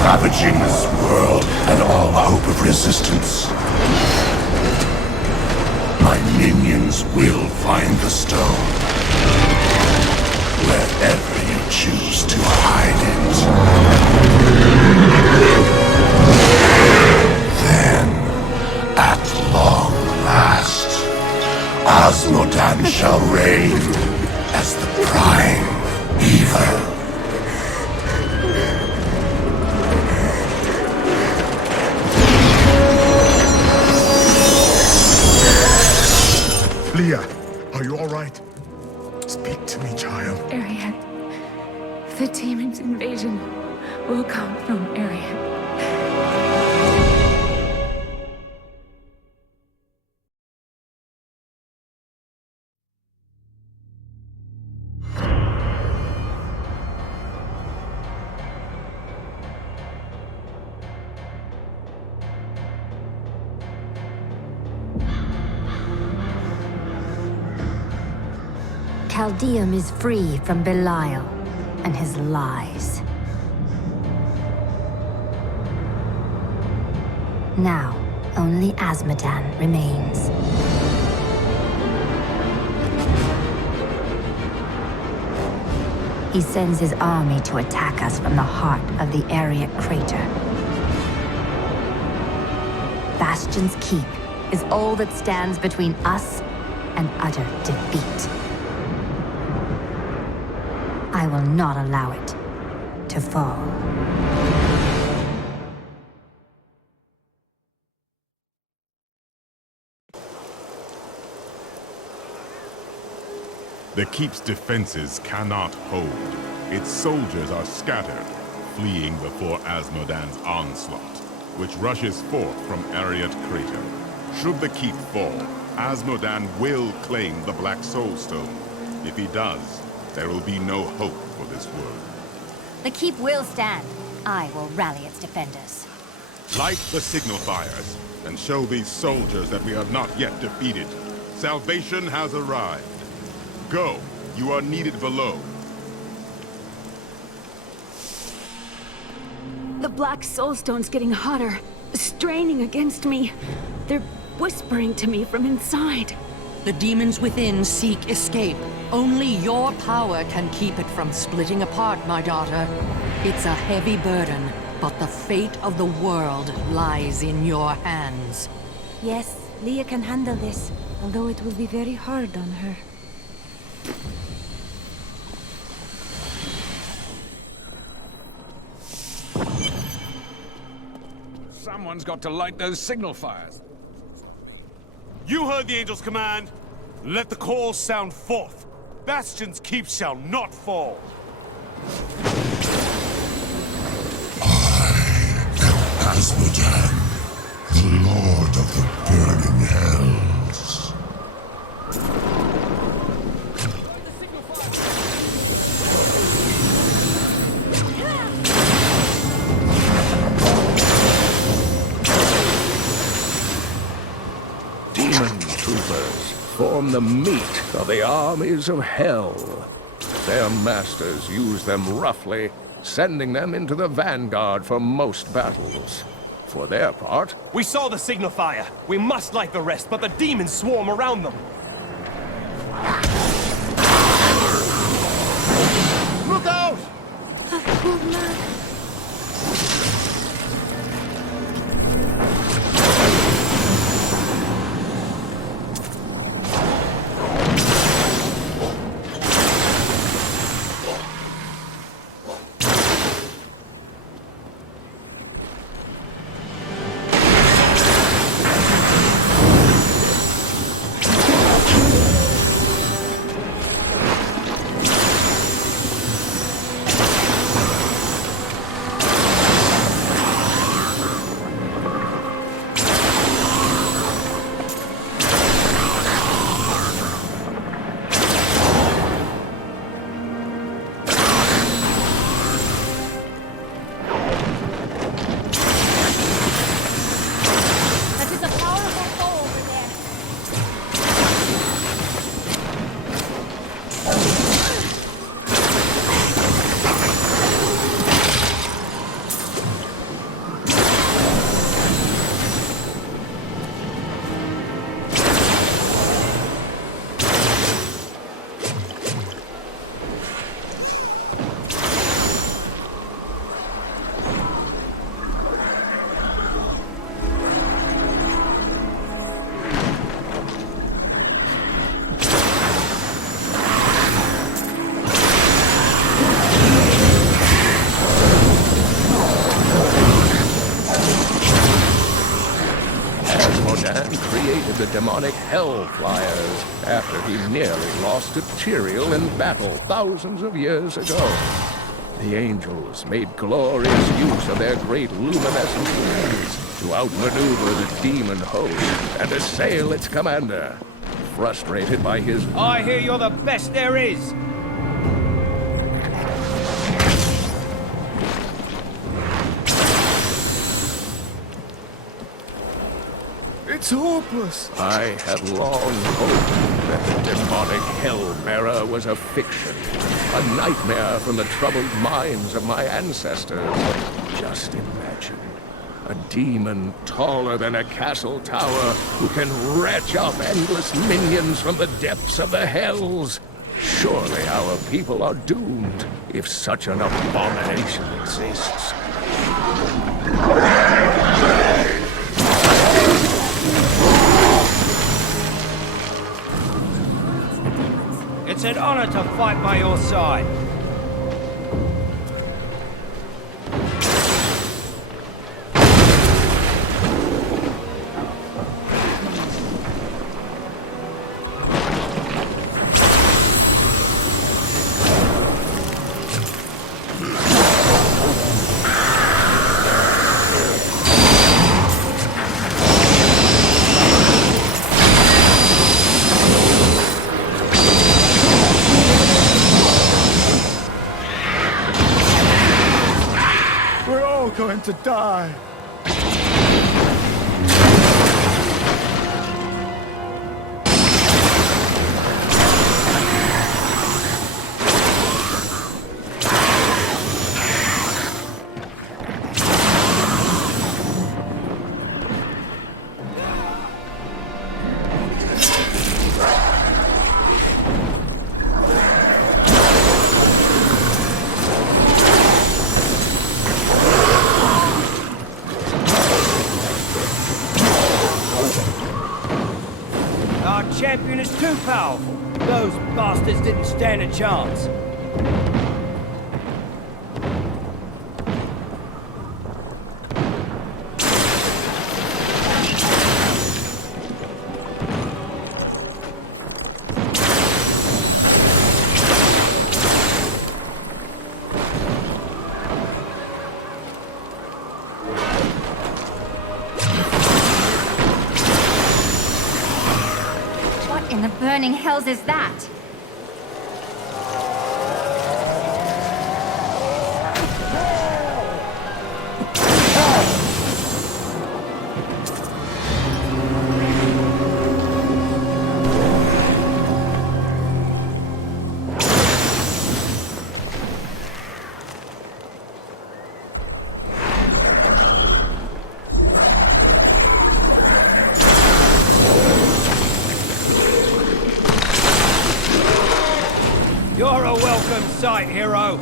Ravaging this world and all hope of resistance. My minions will find the stone, wherever you choose to hide it. Then, at long last, Osmodan shall reign as the prime evil. Leah, are you all right? Speak to me, child. Ariad. The demon's invasion will come from Ariad. Chaldeum is free from Belial and his lies. Now, only Azmodan remains. He sends his army to attack us from the heart of the Ariat crater. Bastion's Keep is all that stands between us and utter defeat. I will not allow it to fall. The Keep's defenses cannot hold. Its soldiers are scattered, fleeing before Azmodan's onslaught, which rushes forth from Ariat Crater. Should the Keep fall, Azmodan will claim the Black Soul Stone. If he does, there will be no hope for this world. The Keep will stand. I will rally its defenders. Light the signal fires, and show these soldiers that we are not yet defeated. Salvation has arrived. Go, you are needed below. The Black Soulstone's getting hotter, straining against me. They're whispering to me from inside. The demons within seek escape. Only your power can keep it from splitting apart, my daughter. It's a heavy burden, but the fate of the world lies in your hands. Yes, Leah can handle this, although it will be very hard on her. Someone's got to light those signal fires. You heard the angel's command. Let the call sound forth. Bastion's Keep shall not fall. Azmodan, the Lord of the Burning Hells. form the meat of the armies of hell. Their masters use them roughly, sending them into the vanguard for most battles. For their part... We saw the signal fire. We must light the rest, but the demons swarm around them. Look out! That poor man. Created the demonic Hell Flyers after he nearly lost to Tyrael in battle thousands of years ago. The angels made glorious use of their great luminescent wings to outmaneuver the demon host and assail its commander. Frustrated by his... I hear you're the best there is! It's hopeless. I had long hoped that the demonic Hellbearer was a fiction, a nightmare from the troubled minds of my ancestors. Just imagine, a demon taller than a castle tower who can retch up endless minions from the depths of the hells. Surely our people are doomed if such an abomination exists. It's an honor to fight by your side. Going to die. Champion is too powerful. Those bastards didn't stand a chance. In the burning hells is that? You're a welcome sight, hero.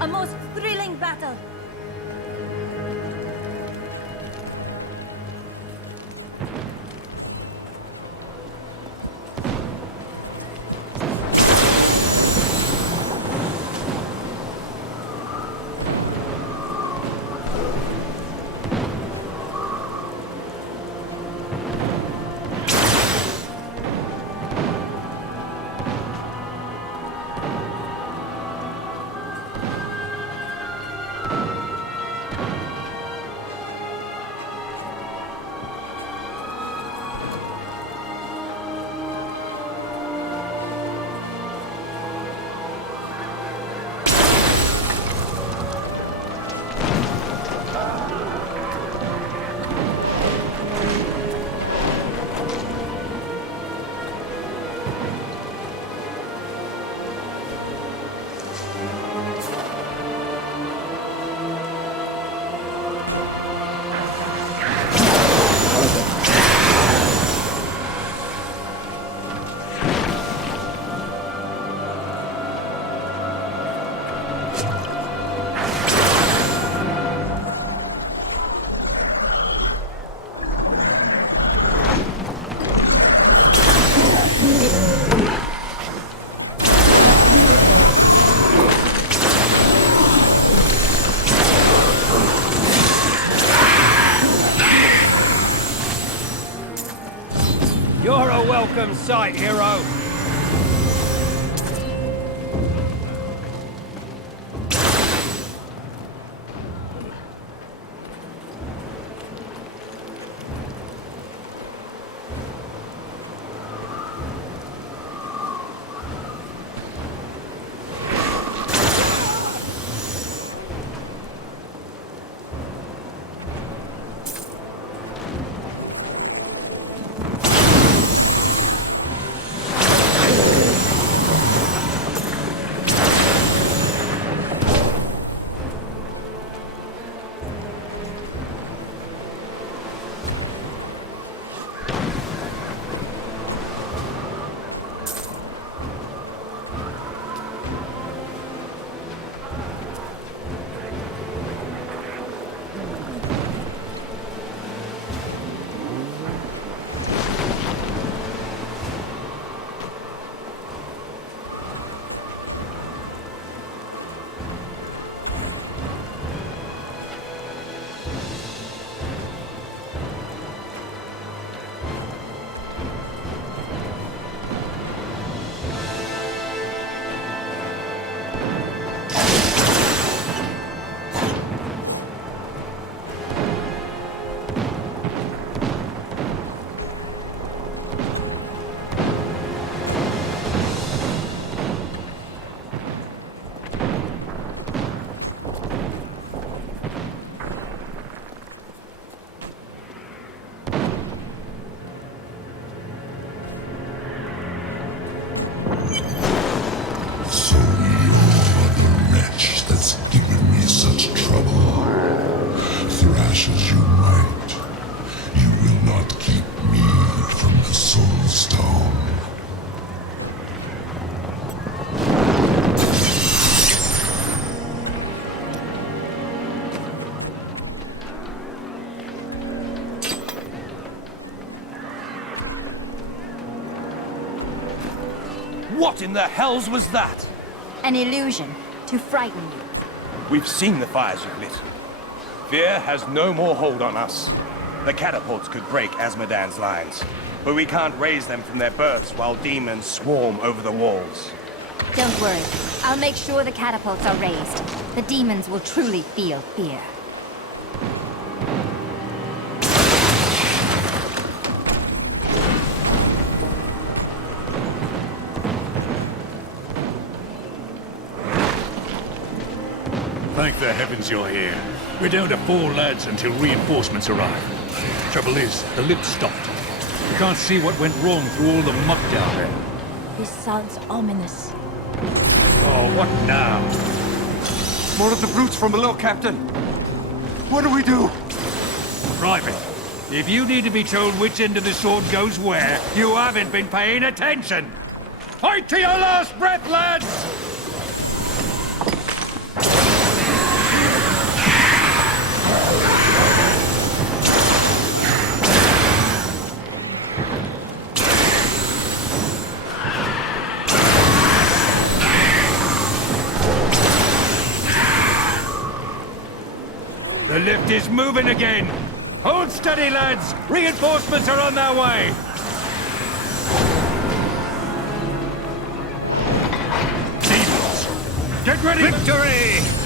A most thrilling battle. You're a welcome sight, hero. What in the hells was that? An illusion, to frighten you. We've seen the fires you've lit. Fear has no more hold on us. The catapults could break Azmodan's lines, but we can't raise them from their berths while demons swarm over the walls. Don't worry. I'll make sure the catapults are raised. The demons will truly feel fear. Thank the heavens you're here. We're down to 4 lads until reinforcements arrive. Trouble is, the lift stopped. We can't see what went wrong through all the muck down there. This sounds ominous. Oh, what now? More of the brutes from below, Captain. What do we do? Private, if you need to be told which end of the sword goes where, you haven't been paying attention. Fight to your last breath, lads! The lift is moving again! Hold steady, lads! Reinforcements are on their way! Demons! Get ready! Victory!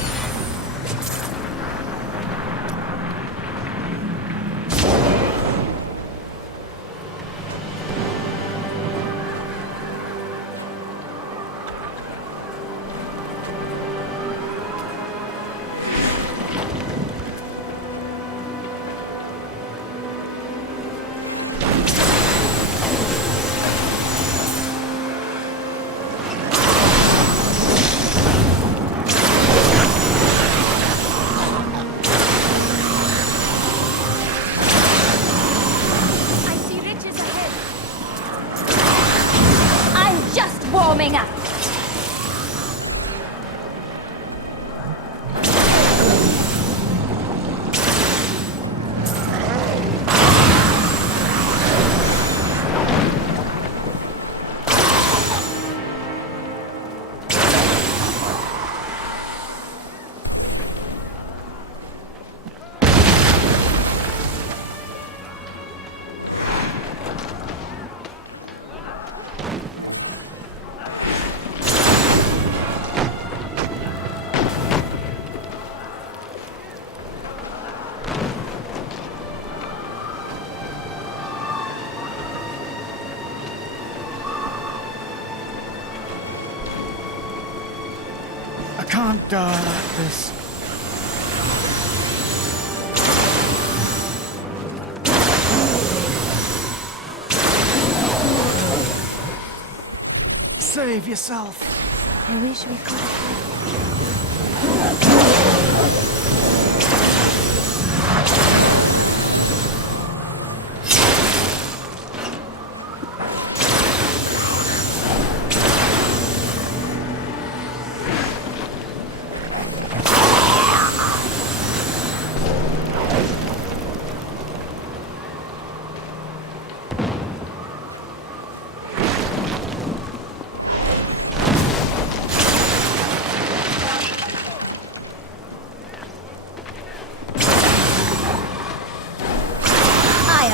Warming up. I can't die like this. Save yourself. I wish we could have.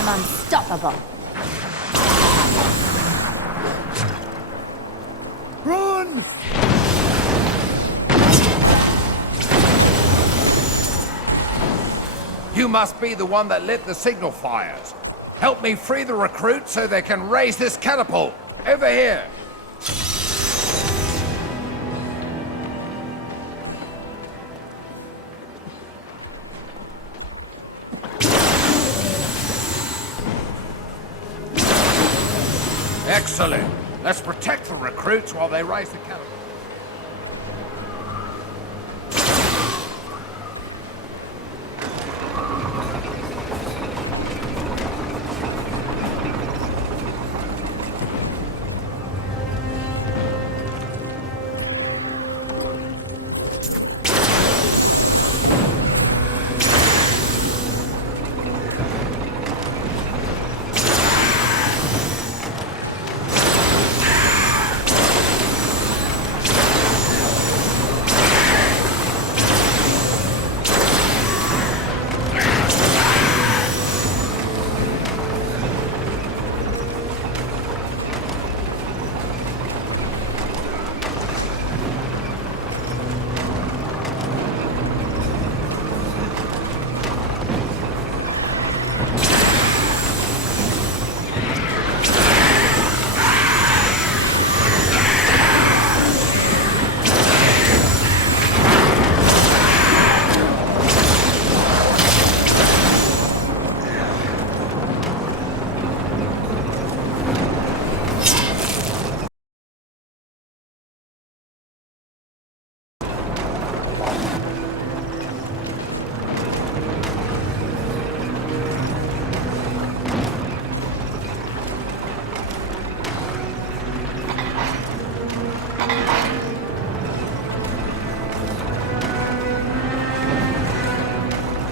Unstoppable. Run! You must be the one that lit the signal fires. Help me free the recruits so they can raise this catapult. Over here. Excellent. Let's protect the recruits while they raise the catapult.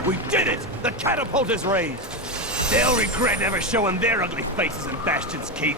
We did it! The catapult is raised! They'll regret ever showing their ugly faces in Bastion's Keep.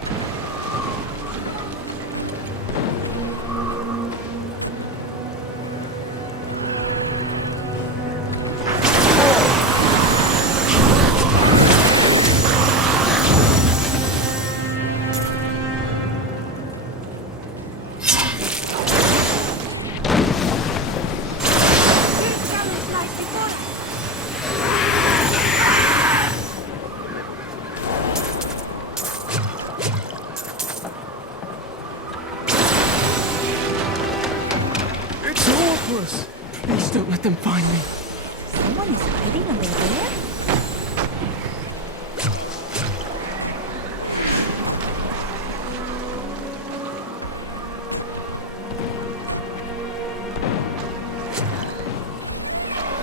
Please don't let them find me. Someone is hiding under there?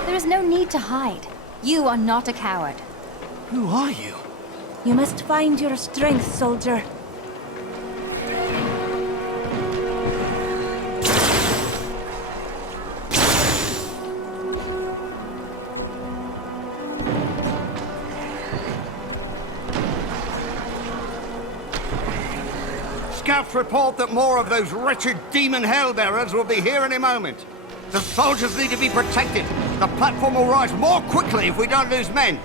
There is no need to hide. You are not a coward. Who are you? You must find your strength, soldier. Scouts report that more of those wretched demon hellbearers will be here any moment. The soldiers need to be protected. The platform will rise more quickly if we don't lose men.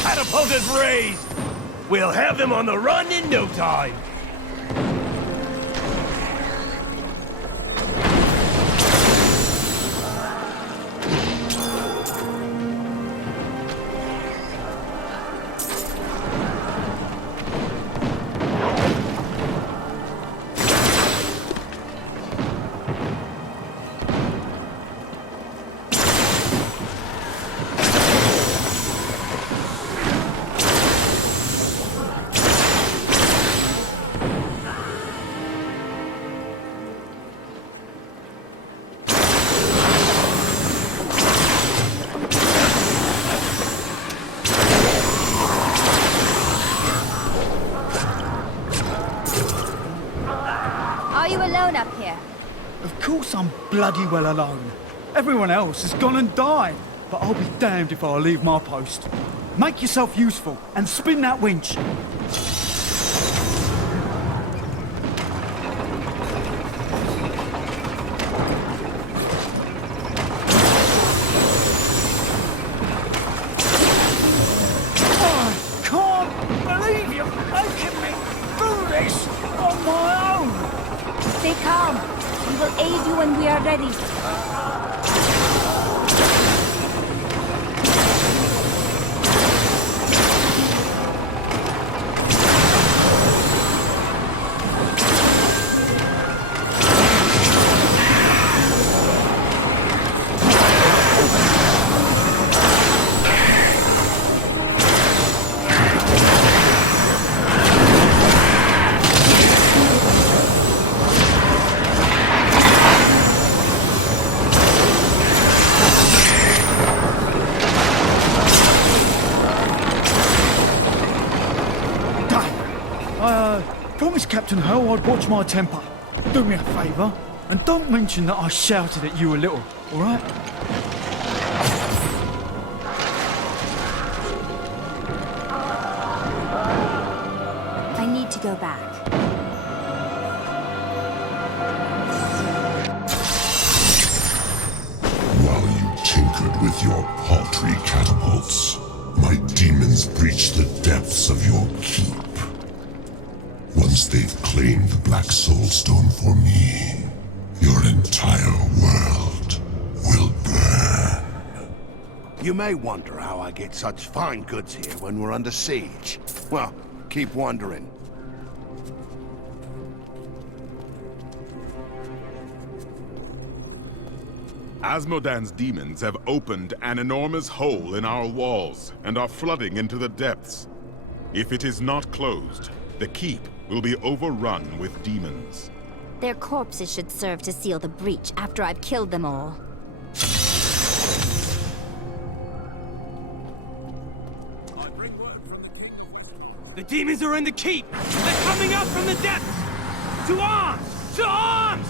Catapult is raised! We'll have them on the run in no time! Are you alone up here? Of course I'm bloody well alone. Everyone else has gone and died. But I'll be damned if I leave my post. Make yourself useful and spin that winch. I can't believe you're making me do this on my own. Stay calm. We will aid you when we are ready. Promised Captain Hurl I'd watch my temper. Do me a favour, and don't mention that I shouted at you a little, alright? I need to go back. While you tinker good with your paltry catapults. My demons breach the depths of your keep. Once they've claimed the Black Soul Stone for me, your entire world will burn. You may wonder how I get such fine goods here when we're under siege. Well, keep wondering. Asmodan's demons have opened an enormous hole in our walls and are flooding into the depths. If it is not closed, the keep will be overrun with demons. Their corpses should serve to seal the breach after I've killed them all. The demons are in the keep! They're coming up from the depths! To arms! To arms!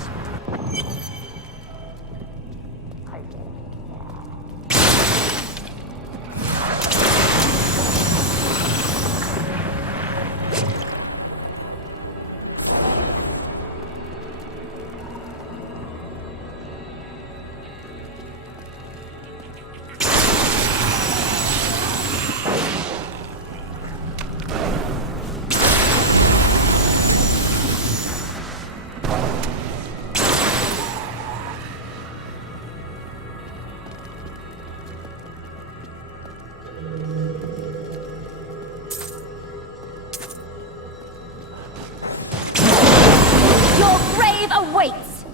Awaits!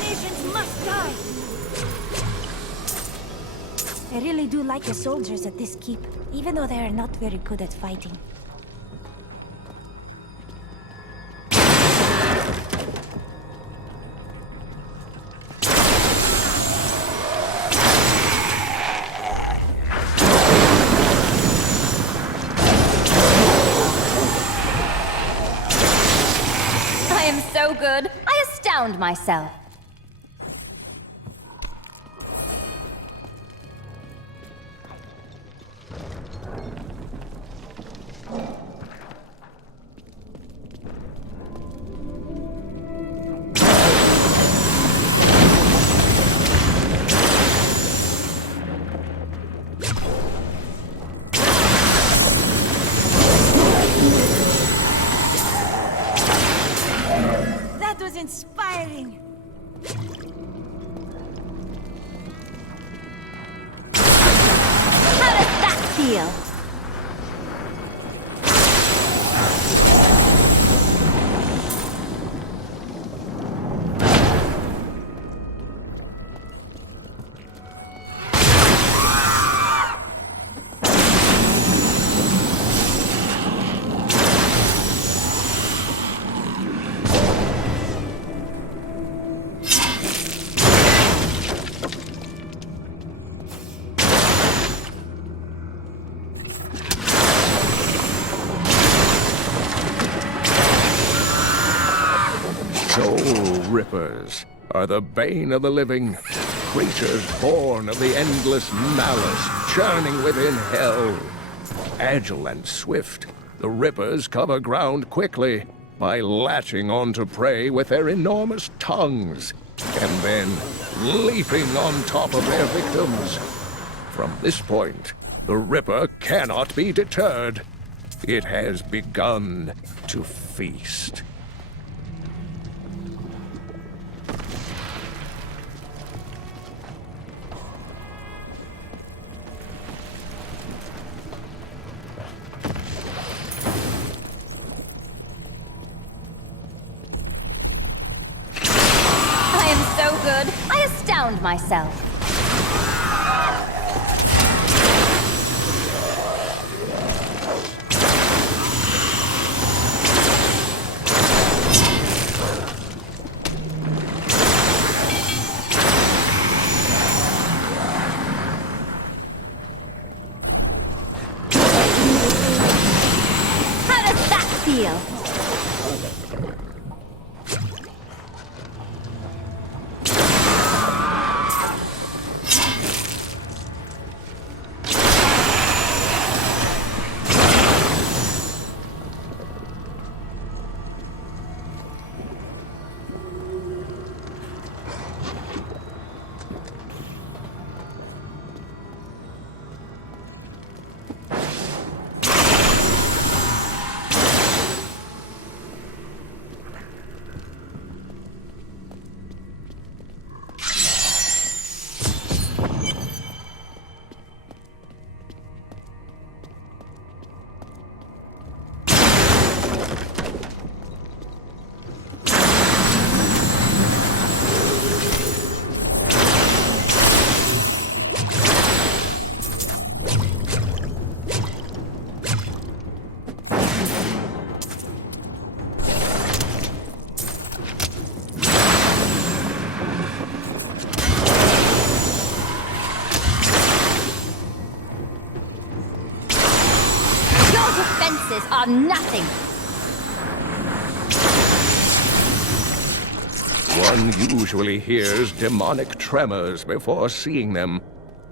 Nations must die! I really do like the soldiers at this keep, even though they are not very good at fighting. So good, I astound myself. Inspiring. How does that feel? Soul Rippers are the bane of the living, creatures born of the endless malice churning within hell. Agile and swift, the Rippers cover ground quickly by latching onto prey with their enormous tongues, and then leaping on top of their victims. From this point, the Ripper cannot be deterred. It has begun to feast. So good, I astound myself. How does that feel? defenses are nothing. One usually hears demonic tremors before seeing them.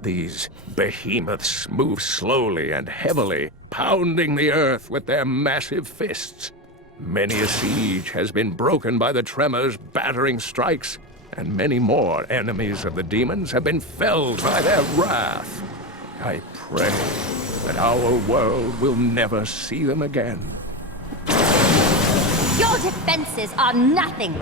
These behemoths move slowly and heavily, pounding the earth with their massive fists. Many a siege has been broken by the tremors' battering strikes, and many more enemies of the demons have been felled by their wrath. I pray that our world will never see them again. Your defenses are nothing.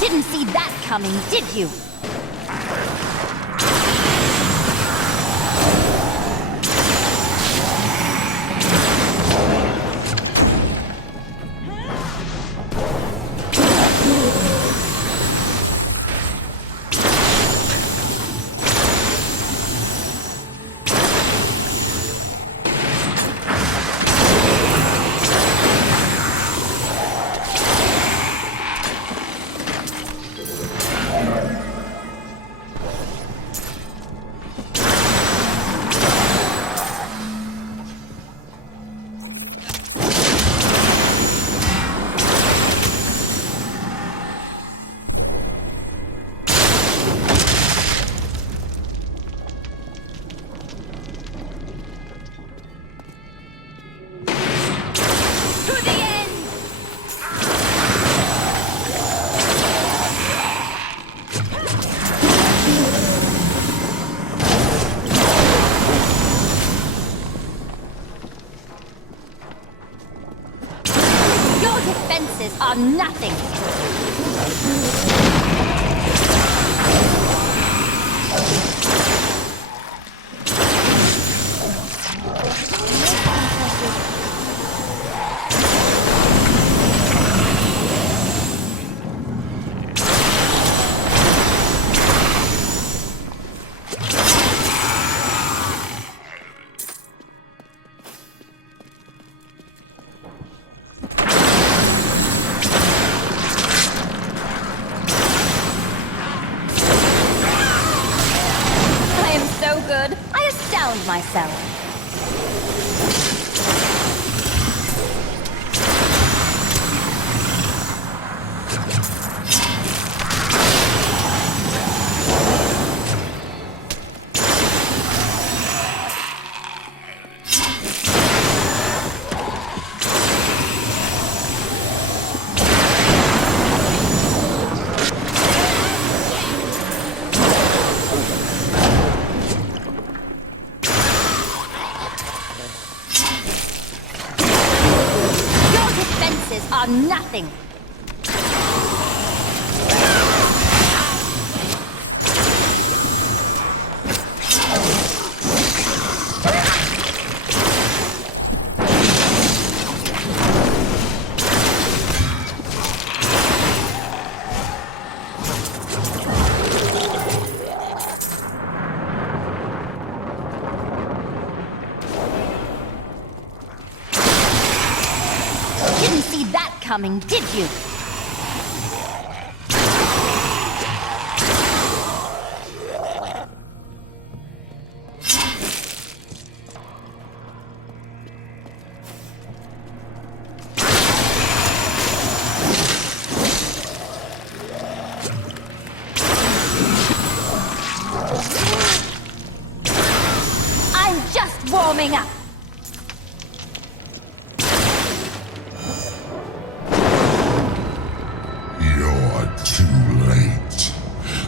Didn't see that coming, did you? Defenses are nothing. Good. I astound myself. Are nothing. Didn't see that coming, did you? I'm just warming up.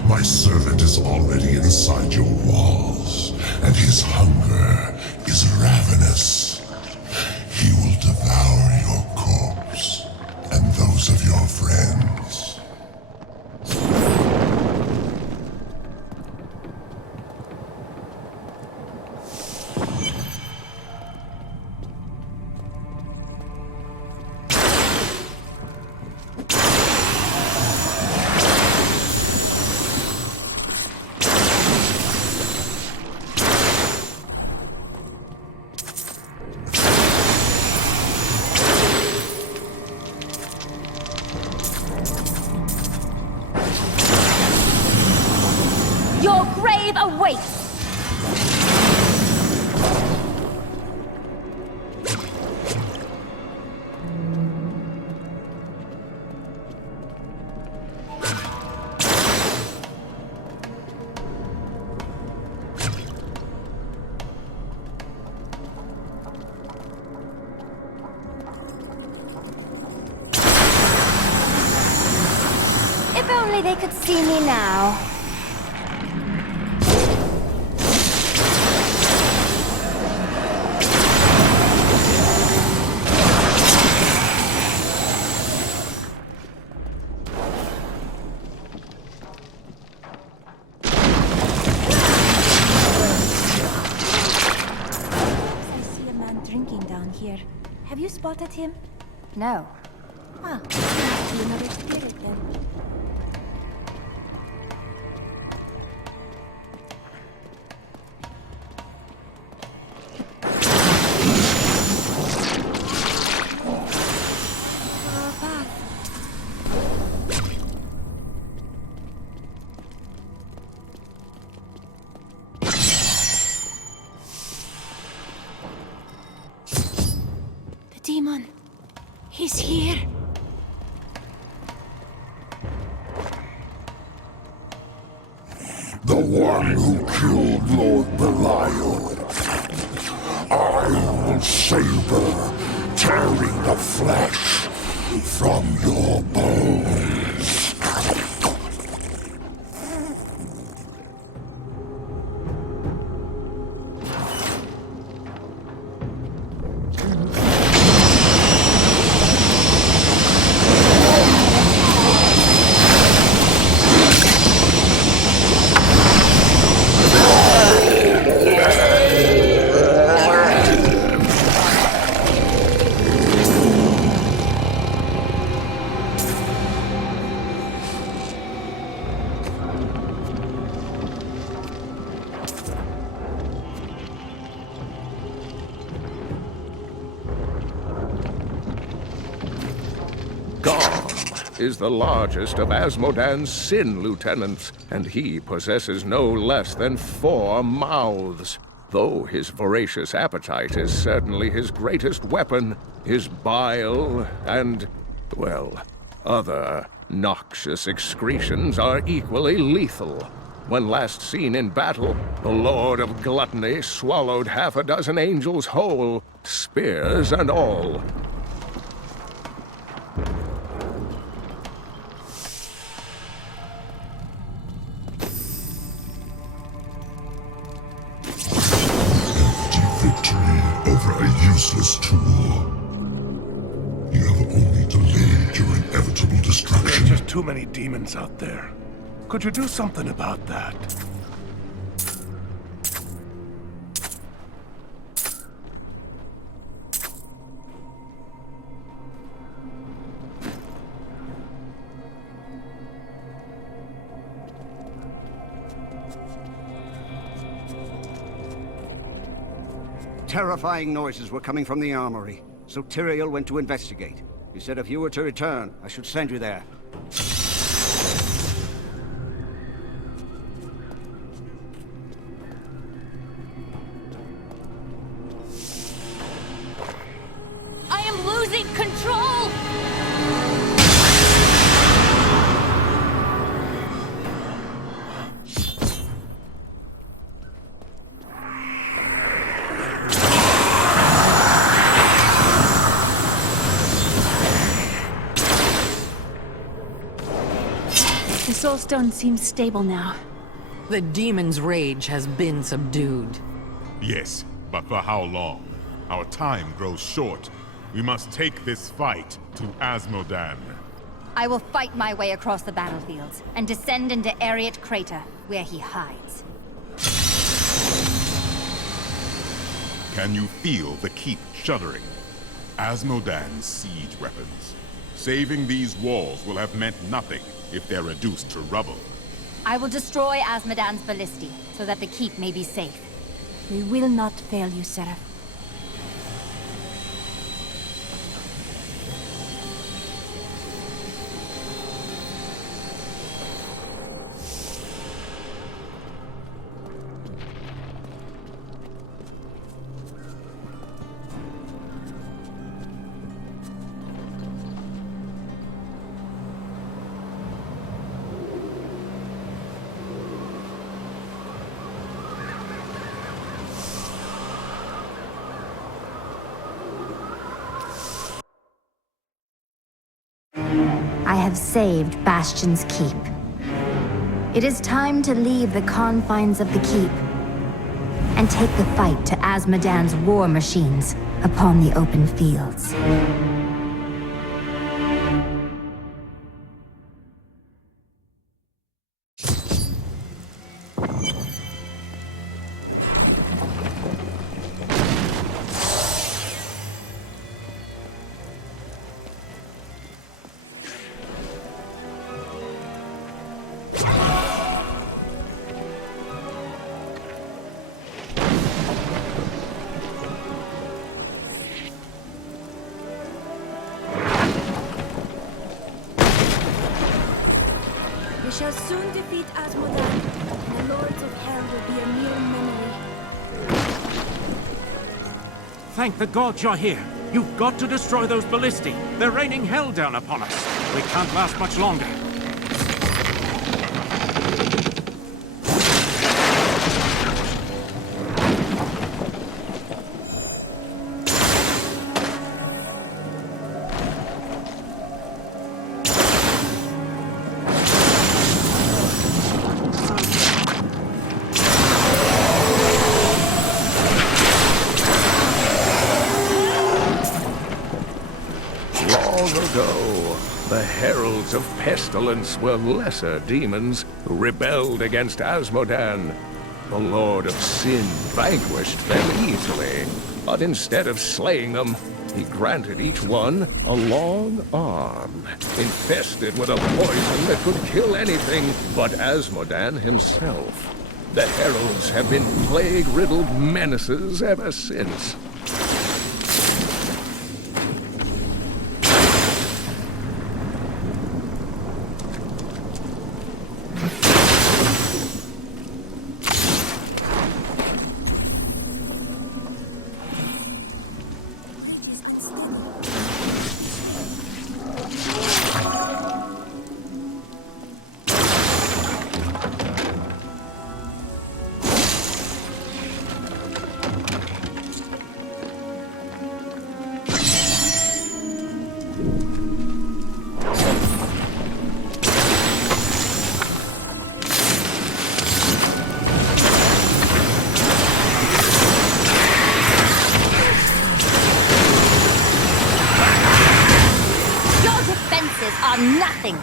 My servant is already inside your walls, and his hunger is ravenous. He will devour your corpse, and those of your friends. Your grave awaits! If only they could see me now. I see a man drinking down here. Have you spotted him? No. Ah, must be another spirit then. The demon. He's here. The one who killed Lord Belial. I will savor, tearing the flesh from your bones. Is the largest of Asmodan's sin lieutenants, and he possesses no less than 4 mouths. Though his voracious appetite is certainly his greatest weapon, his bile and, well, other noxious excretions are equally lethal. When last seen in battle, the Lord of Gluttony swallowed 6 angels whole, spears and all. Over a useless tool. You have only delayed your inevitable destruction. There are just too many demons out there. Could you do something about that? Terrifying noises were coming from the armory, so Tyrael went to investigate. He said if you were to return, I should send you there. I am losing control! The Soulstone seems stable now. The demon's rage has been subdued. Yes, but for how long? Our time grows short. We must take this fight to Asmodan. I will fight my way across the battlefields and descend into Ariat Crater, where he hides. Can you feel the keep shuddering? Asmodan's siege weapons. Saving these walls will have meant nothing if they're reduced to rubble. I will destroy Asmodan's ballistae, so that the keep may be safe. We will not fail you, Seraph. I have saved Bastion's Keep. It is time to leave the confines of the Keep and take the fight to Azmodan's war machines upon the open fields. We shall soon defeat Azmodan, and the Lords of Hell will be a mere memory. Thank the gods you're here. You've got to destroy those ballistae. They're raining hell down upon us. We can't last much longer. Long ago, the heralds of pestilence were lesser demons who rebelled against Azmodan. The Lord of Sin vanquished them easily, but instead of slaying them, he granted each one a long arm, infested with a poison that could kill anything but Azmodan himself. The heralds have been plague-riddled menaces ever since. Are nothing.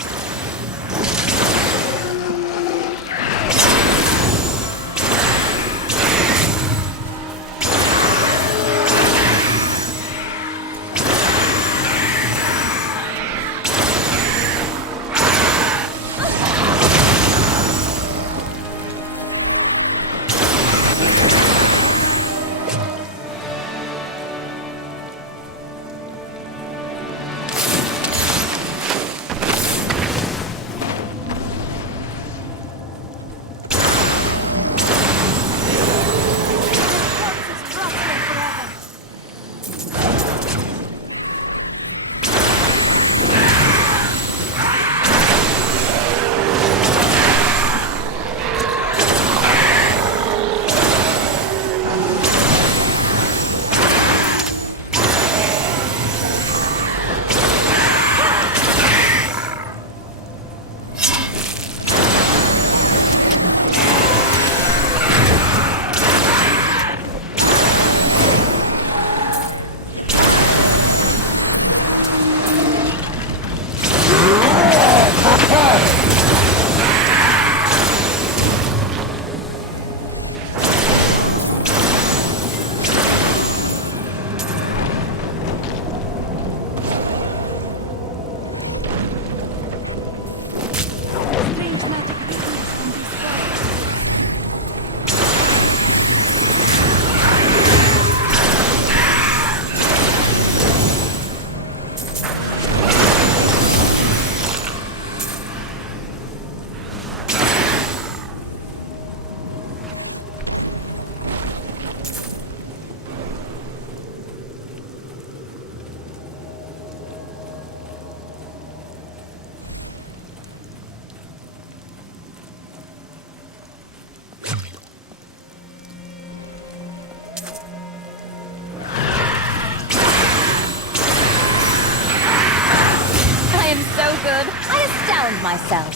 myself.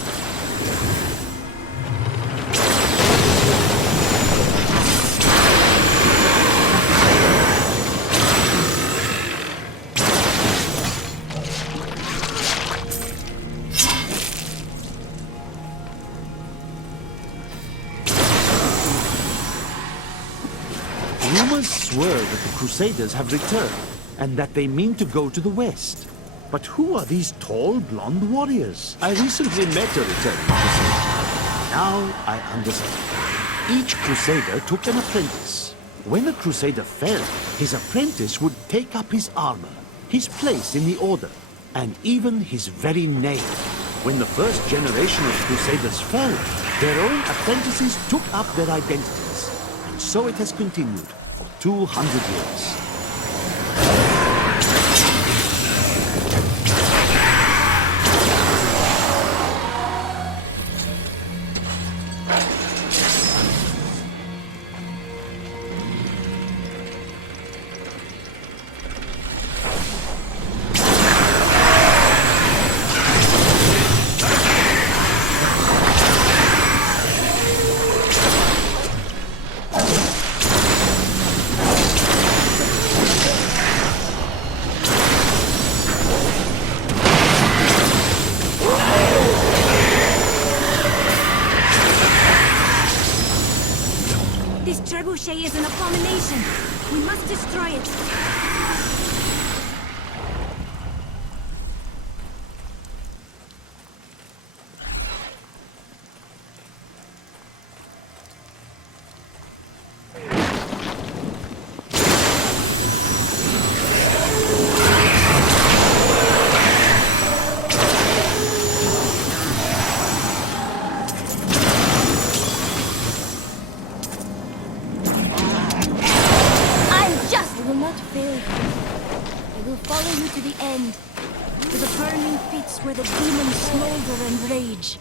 Rumors swirl that the Crusaders have returned, and that they mean to go to the west. But who are these tall, blonde warriors? I recently met a returning Crusader. Now I understand. Each Crusader took an apprentice. When a Crusader fell, his apprentice would take up his armor, his place in the Order, and even his very name. When the first generation of Crusaders fell, their own apprentices took up their identities. And so it has continued for 200 years. This trebuchet is an abomination. We must destroy it. Where the demons smolder and rage.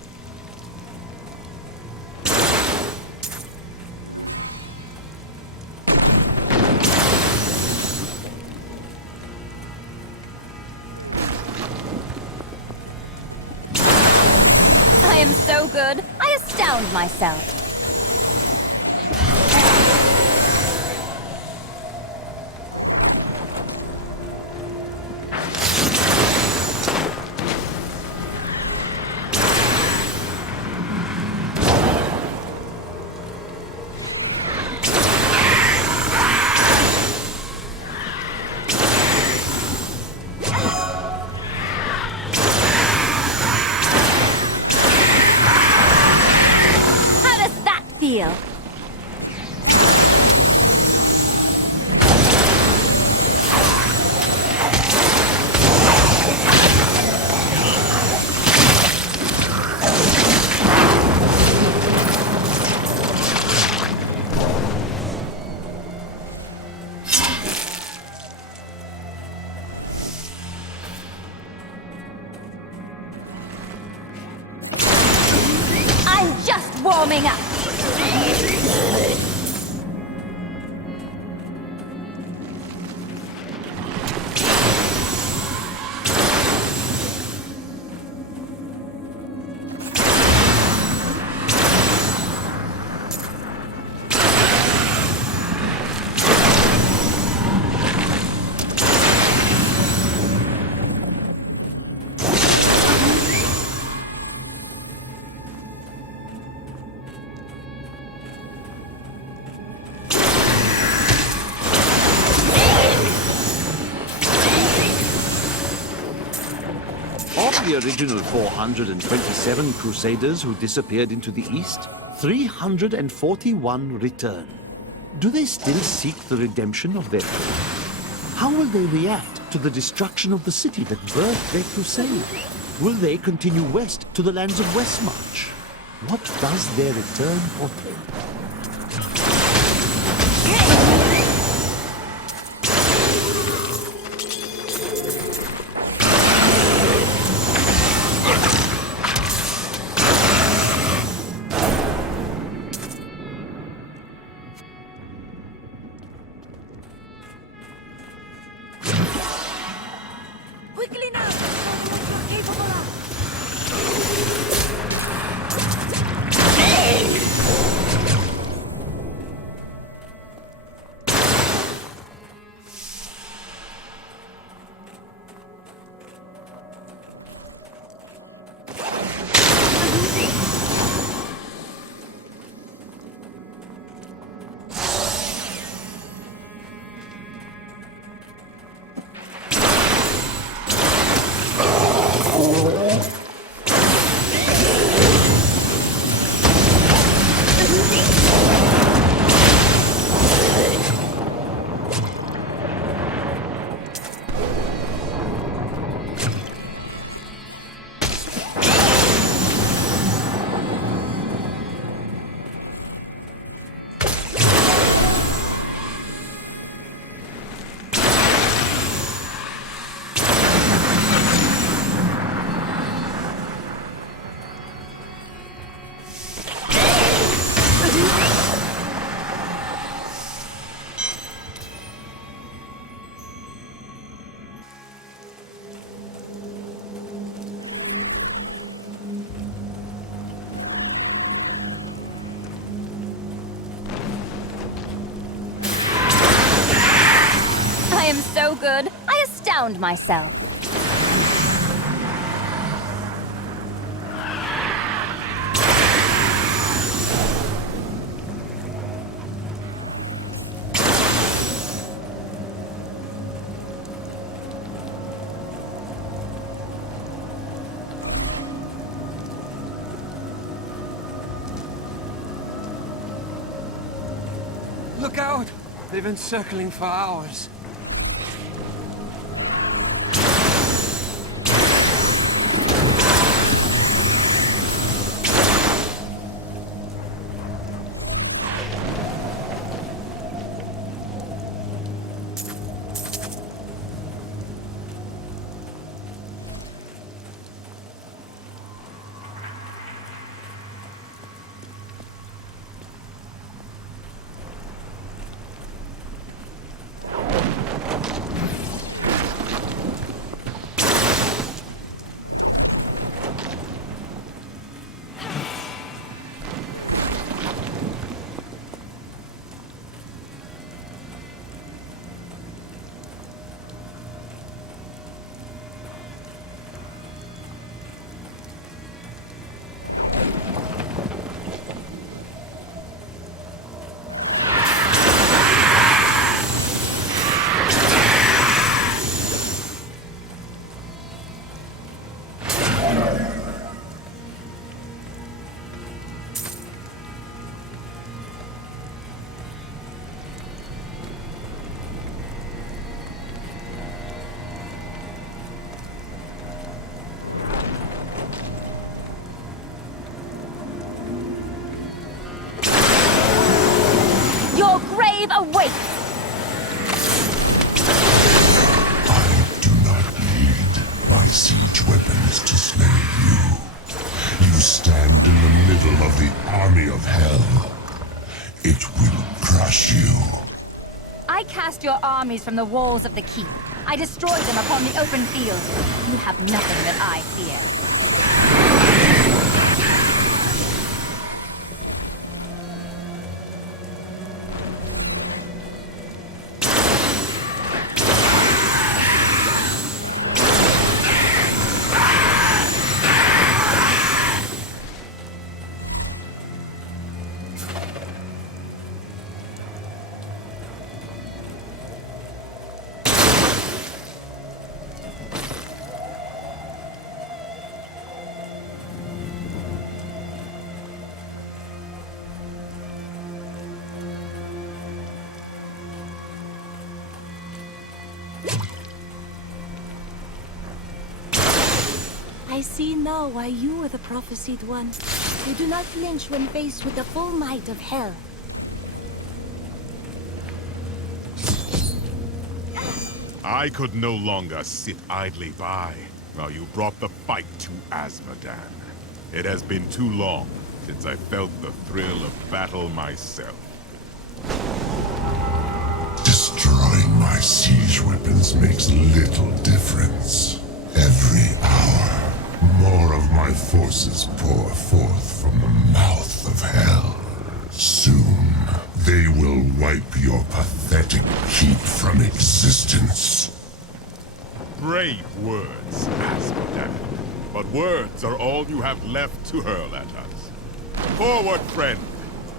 I am so good, I astound myself. Feel. I'm just warming up. Of the original 427 Crusaders who disappeared into the east, 341 return. Do they still seek the redemption of their faith? How will they react to the destruction of the city that birthed their crusade? Will they continue west to the lands of Westmarch? What does their return portend? Quickly now! Capable of. found myself. Look out! They've been circling for hours. Your grave awaits! I do not need my siege weapons to slay you. You stand in the middle of the army of hell. It will crush you. I cast your armies from the walls of the keep. I destroyed them upon the open field. You have nothing that I fear. I see now why you were the prophesied one. You do not flinch when faced with the full might of hell. I could no longer sit idly by while you brought the fight to Azmodan. It has been too long since I felt the thrill of battle myself. Destroying my siege weapons makes little difference. Every hour, more of my forces pour forth from the mouth of hell. Soon, they will wipe your pathetic keep from existence. Brave words, Azmodan. But words are all you have left to hurl at us. Forward, friend!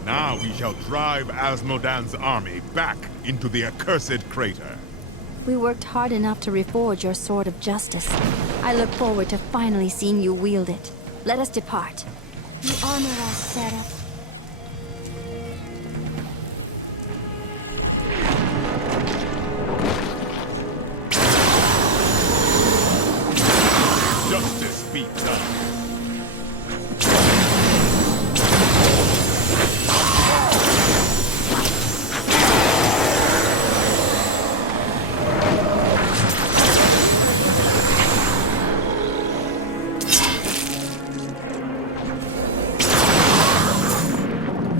Now we shall drive Azmodan's army back into the accursed crater. We worked hard enough to reforge your sword of justice. I look forward to finally seeing you wield it. Let us depart. You honor us, Seraph. Justice be done.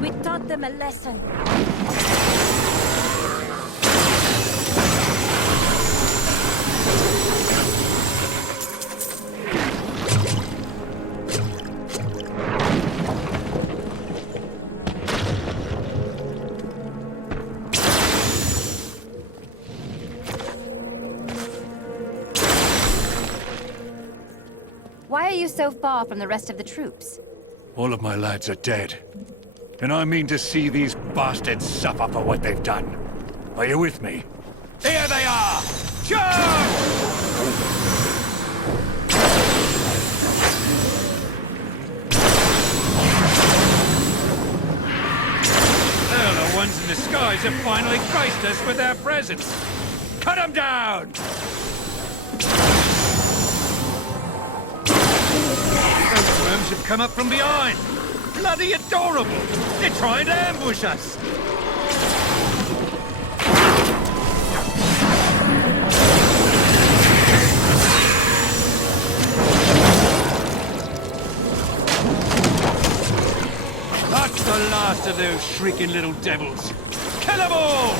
We taught them a lesson. you so far from the rest of the troops? All of my lads are dead. And I mean to see these bastards suffer for what they've done. Are you with me? Here they are! Charge! Well, the ones in the skies have finally graced us with their presence. Cut them down! Those worms have come up from behind. Bloody adorable! They're trying to ambush us! That's the last of those shrieking little devils. Kill them all!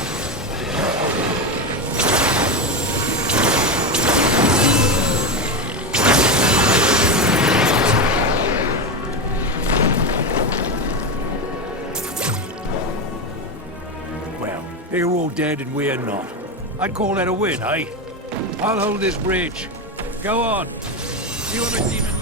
They're all dead and we're not. I'd call that a win, eh? I'll hold this bridge. Go on. See what the demon...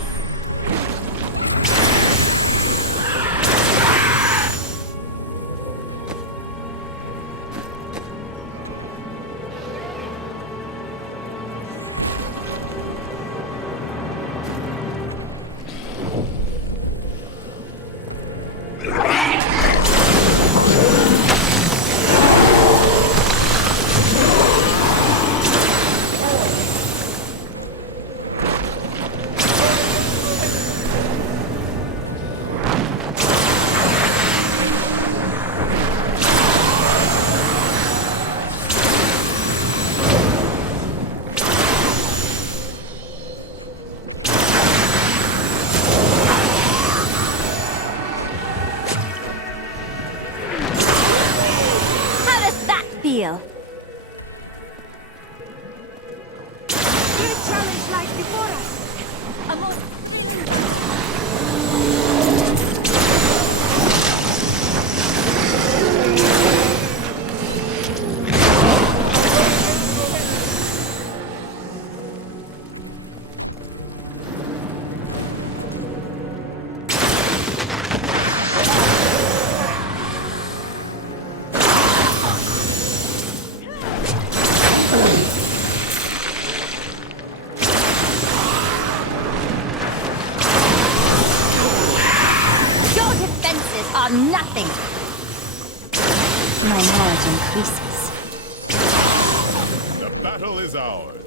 feel? Great challenge lies before us. A most... are nothing. My knowledge increases. The battle is ours.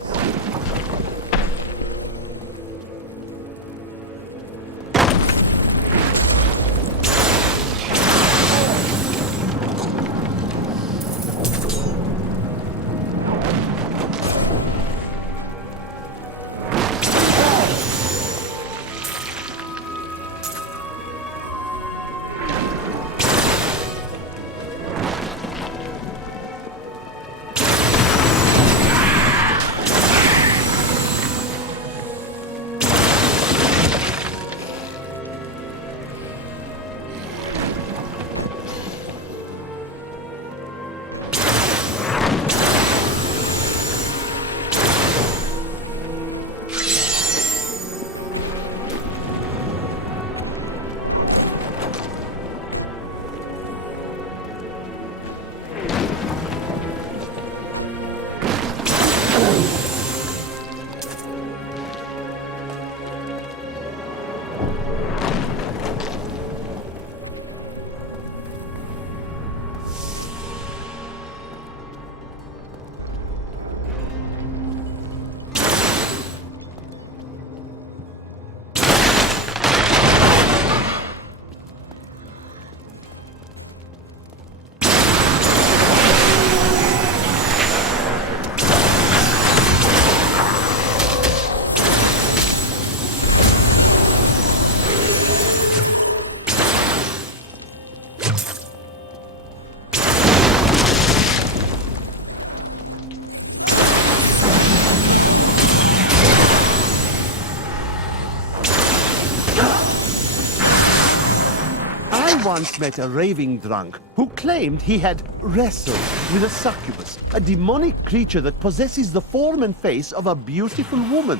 Once met a raving drunk who claimed he had wrestled with a succubus, a demonic creature that possesses the form and face of a beautiful woman.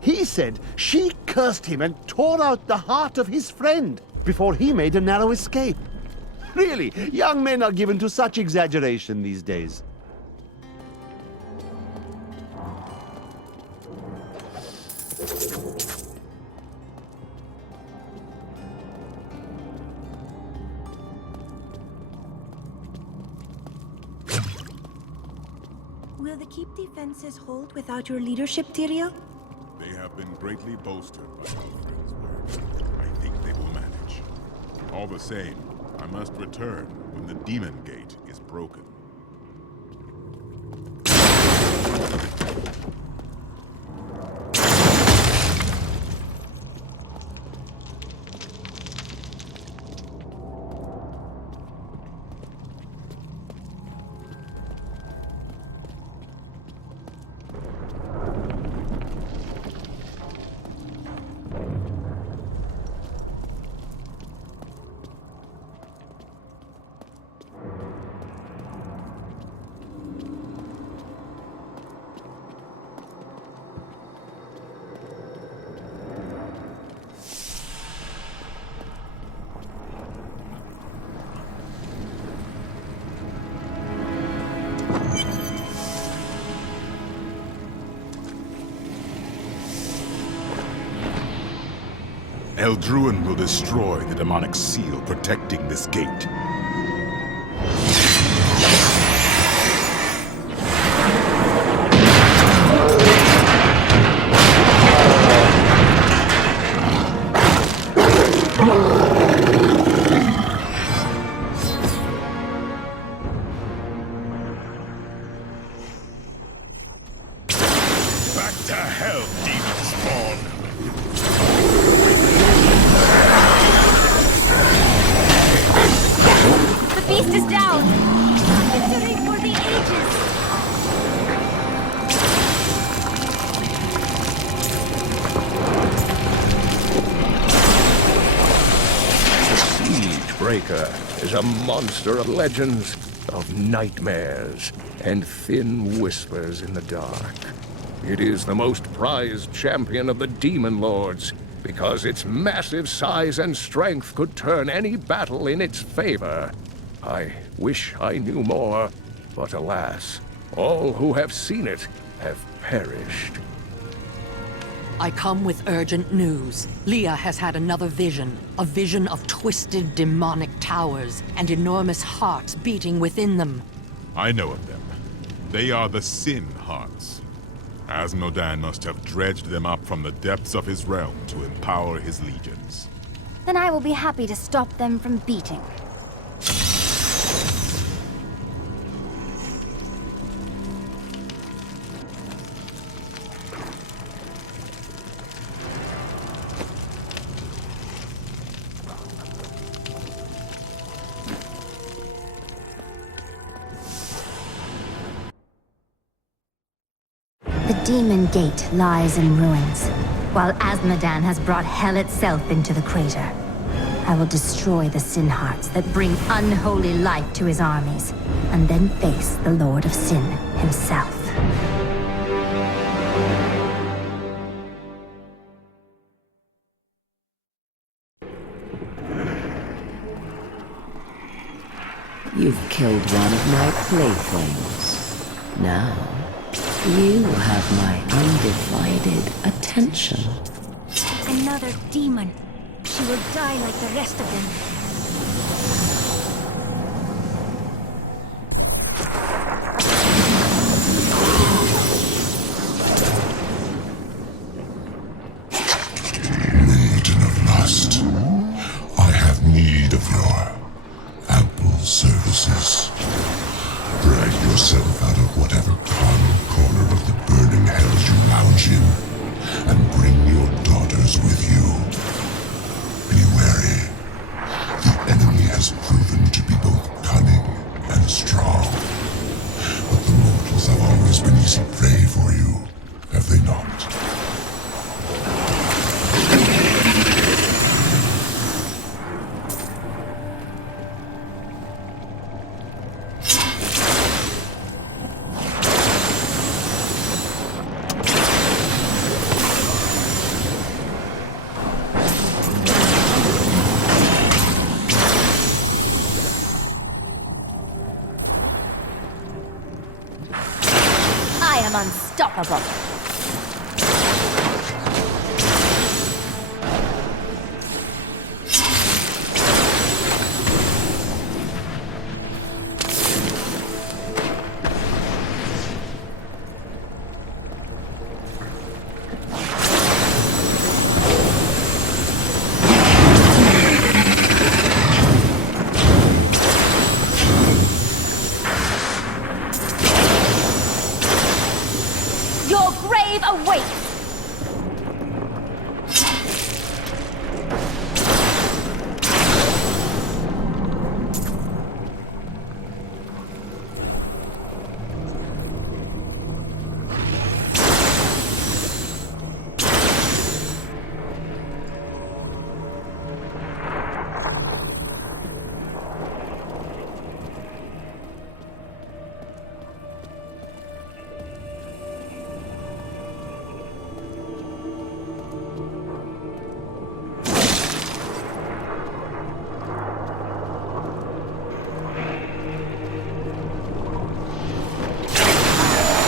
He said she cursed him and tore out the heart of his friend before he made a narrow escape. Really, young men are given to such exaggeration these days. Will the keep defenses hold without your leadership, Tyrael? They have been greatly bolstered by our friend's words. I think they will manage. All the same, I must return when the demon gate is broken. Eldruin will destroy the demonic seal protecting this gate. Back to hell, demon spawn! The beast is down! Victory for the ages! The Siege Breaker is a monster of legends, of nightmares, and thin whispers in the dark. It is the most prized champion of the Demon Lords, because its massive size and strength could turn any battle in its favor. I wish I knew more, but alas, all who have seen it have perished. I come with urgent news. Leah has had another vision. A vision of twisted demonic towers and enormous hearts beating within them. I know of them. They are the Sin Hearts. Asmodan must have dredged them up from the depths of his realm to empower his legions. Then I will be happy to stop them from beating. The Demon Gate lies in ruins, while Asmodan has brought hell itself into the crater. I will destroy the Sin Hearts that bring unholy light to his armies, and then face the Lord of Sin himself. You've killed one of my playthings. Now, you have my undivided attention. Another demon. She will die like the rest of them. Maiden of Lust, I have need of your ample services. Drag yourself out of whatever carnal corner of the burning hells you lounge in, and bring your daughters with you. Be wary. The enemy has proven to be both cunning and strong. But the mortals have always been easy prey for you, have they not? unstoppable. Your grave awaits!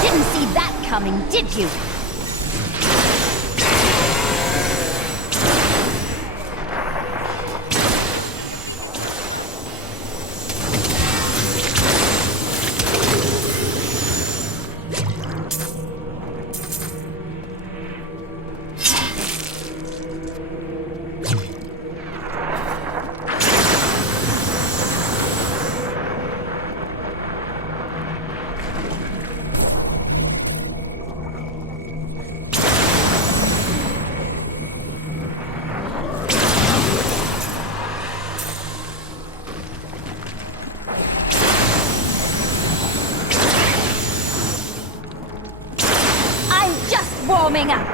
Didn't see that coming, did you? I'm just warming up.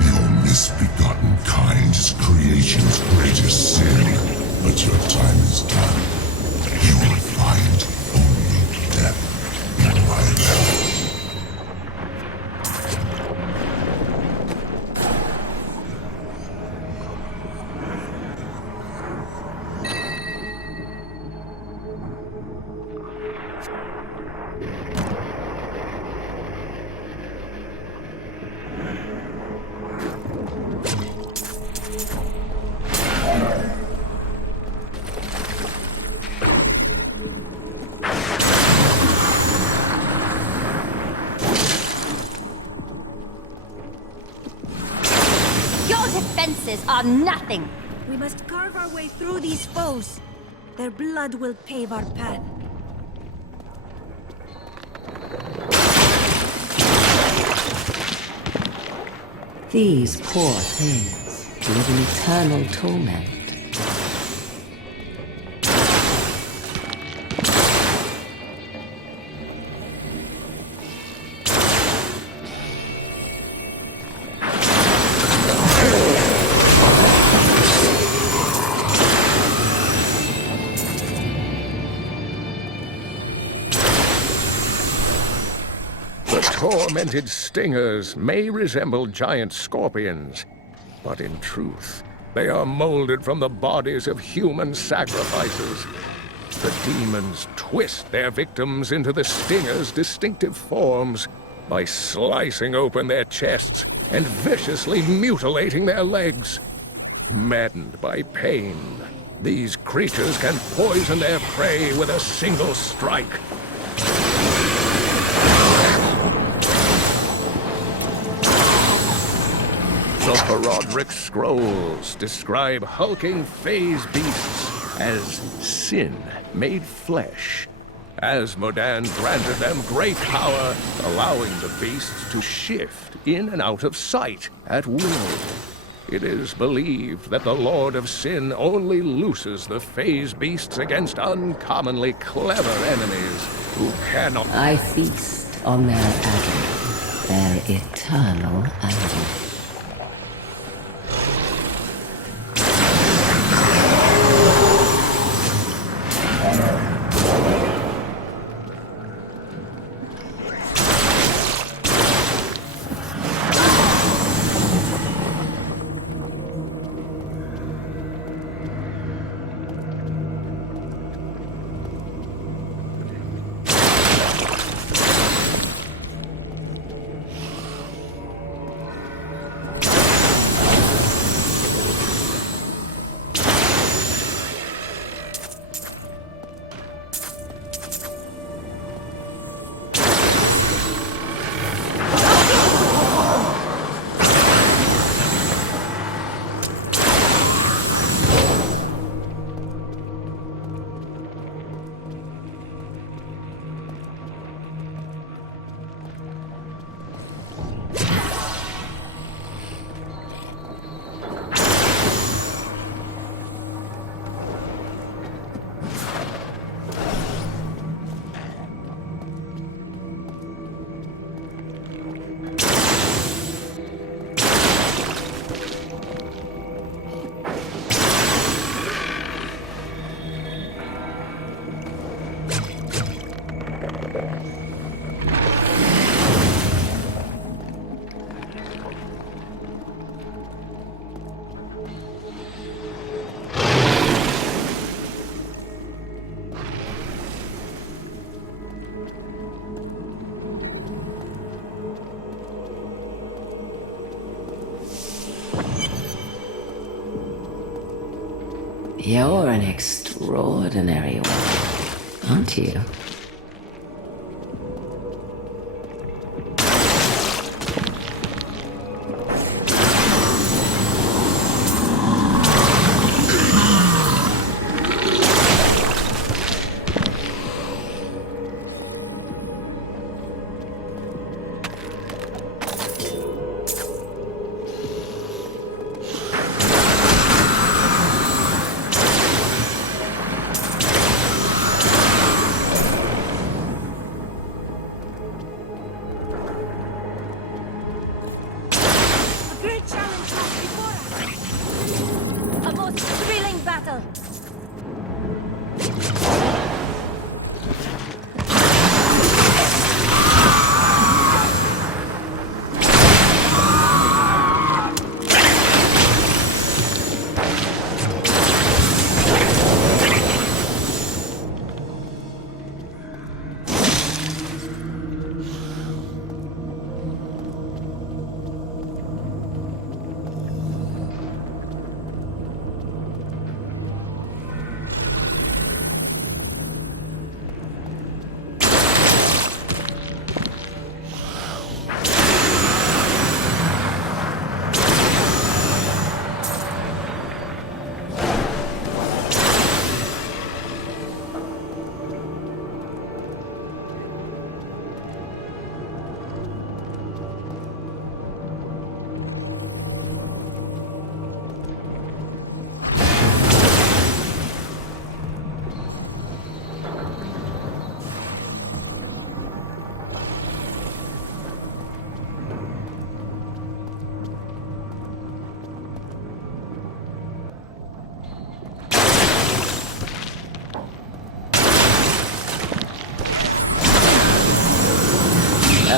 Your misbegotten kind is creation's greatest sin. But your time is done. You will find only death in my realm. Your defenses are nothing. We must carve our way through these foes. Their blood will pave our path. These poor things live in eternal torment. The tormented stingers may resemble giant scorpions, but in truth, they are molded from the bodies of human sacrifices. The demons twist their victims into the stingers' distinctive forms by slicing open their chests and viciously mutilating their legs. Maddened by pain, these creatures can poison their prey with a single strike. The Herodric Scrolls describe hulking phase beasts as sin made flesh. Asmodan granted them great power, allowing the beasts to shift in and out of sight at will. It is believed that the Lord of Sin only looses the phase beasts against uncommonly clever enemies who cannot... I feast on their agony, their eternal anguish. You're an extraordinary one, aren't you?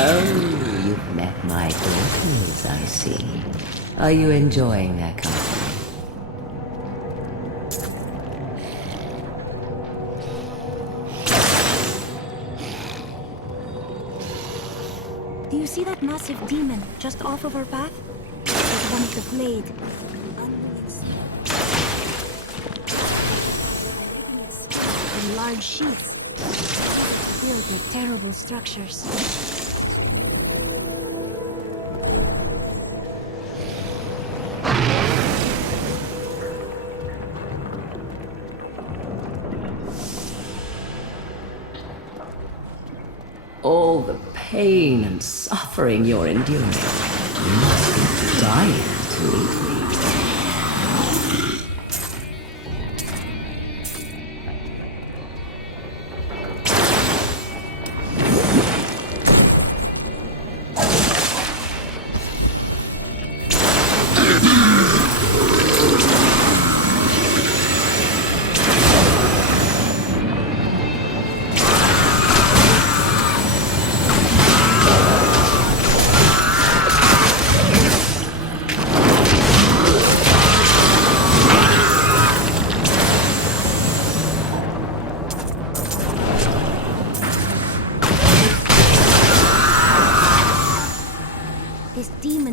Oh, you've met my daughters, I see. Are you enjoying their company? Do you see that massive demon just off of our path? There's one with the blade. In large sheets. Filled with terrible structures. All the pain and suffering you're enduring. You must be dying to eat me.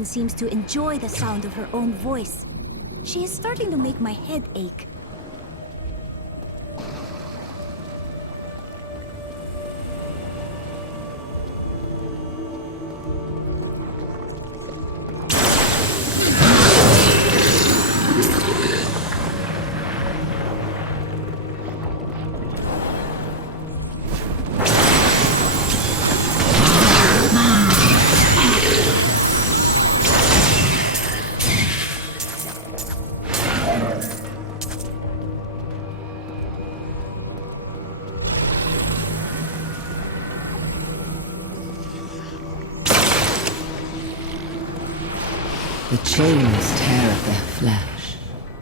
Seems to enjoy the sound of her own voice. She is starting to make my head ache. The chains tear at their flesh.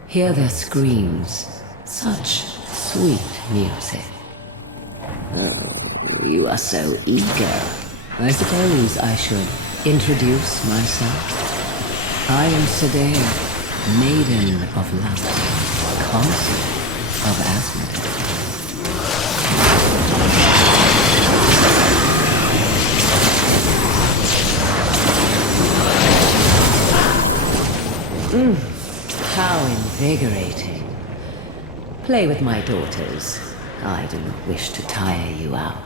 Hear their screams. Such sweet music. Oh, you are so eager. I suppose I should introduce myself. I am Sedea, Maiden of Love, Consort of Asmodee. How invigorating. Play with my daughters. I do not wish to tire you out.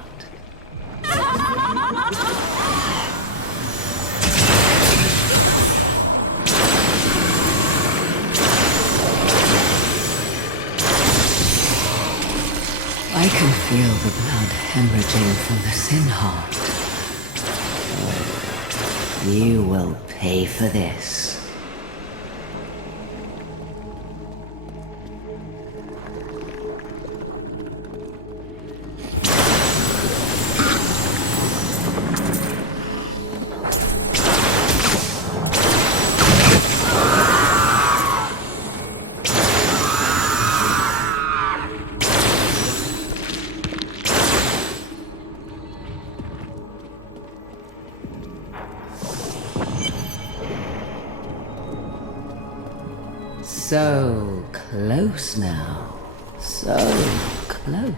I can feel the blood hemorrhaging from the Sin Heart. You will pay for this. So close now. So close.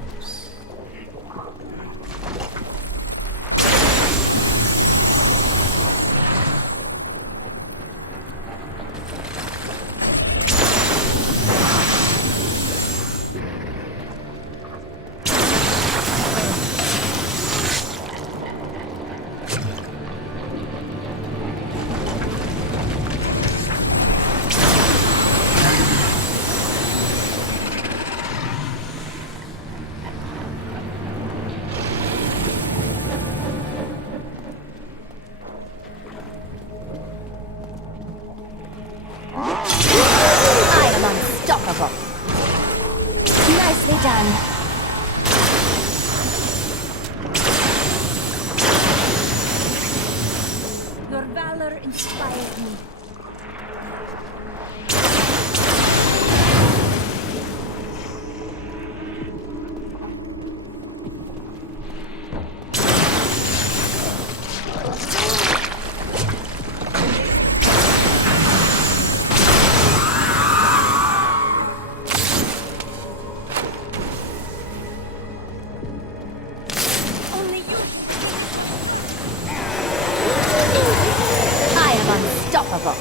Nicely done. Your valor inspired me. Unstoppable.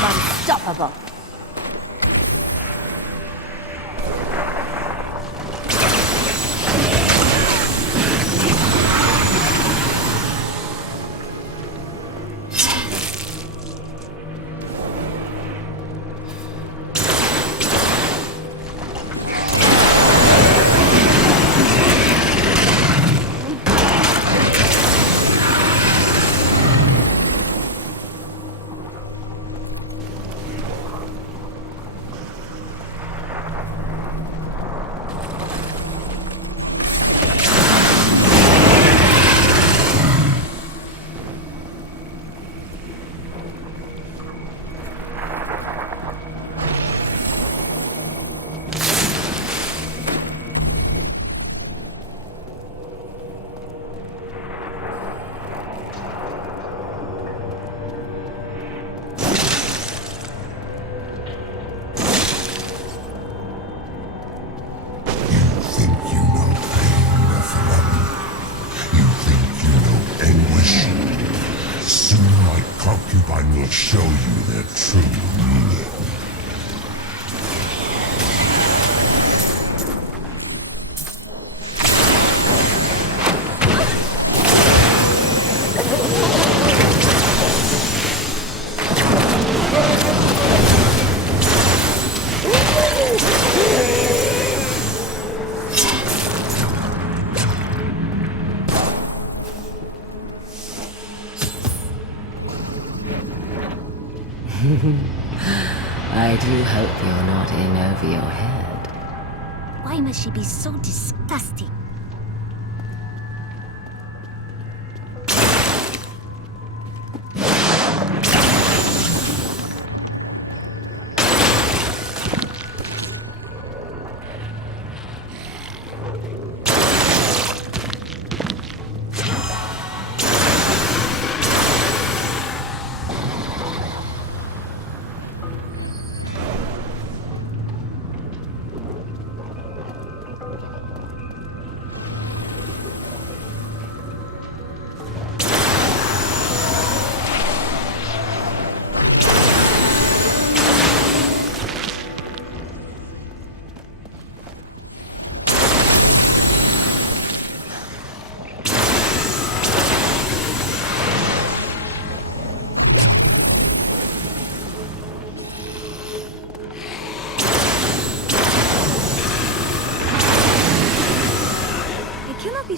Unstoppable. Concubine will show you their true meaning. over your head. Why must she be so disgusting?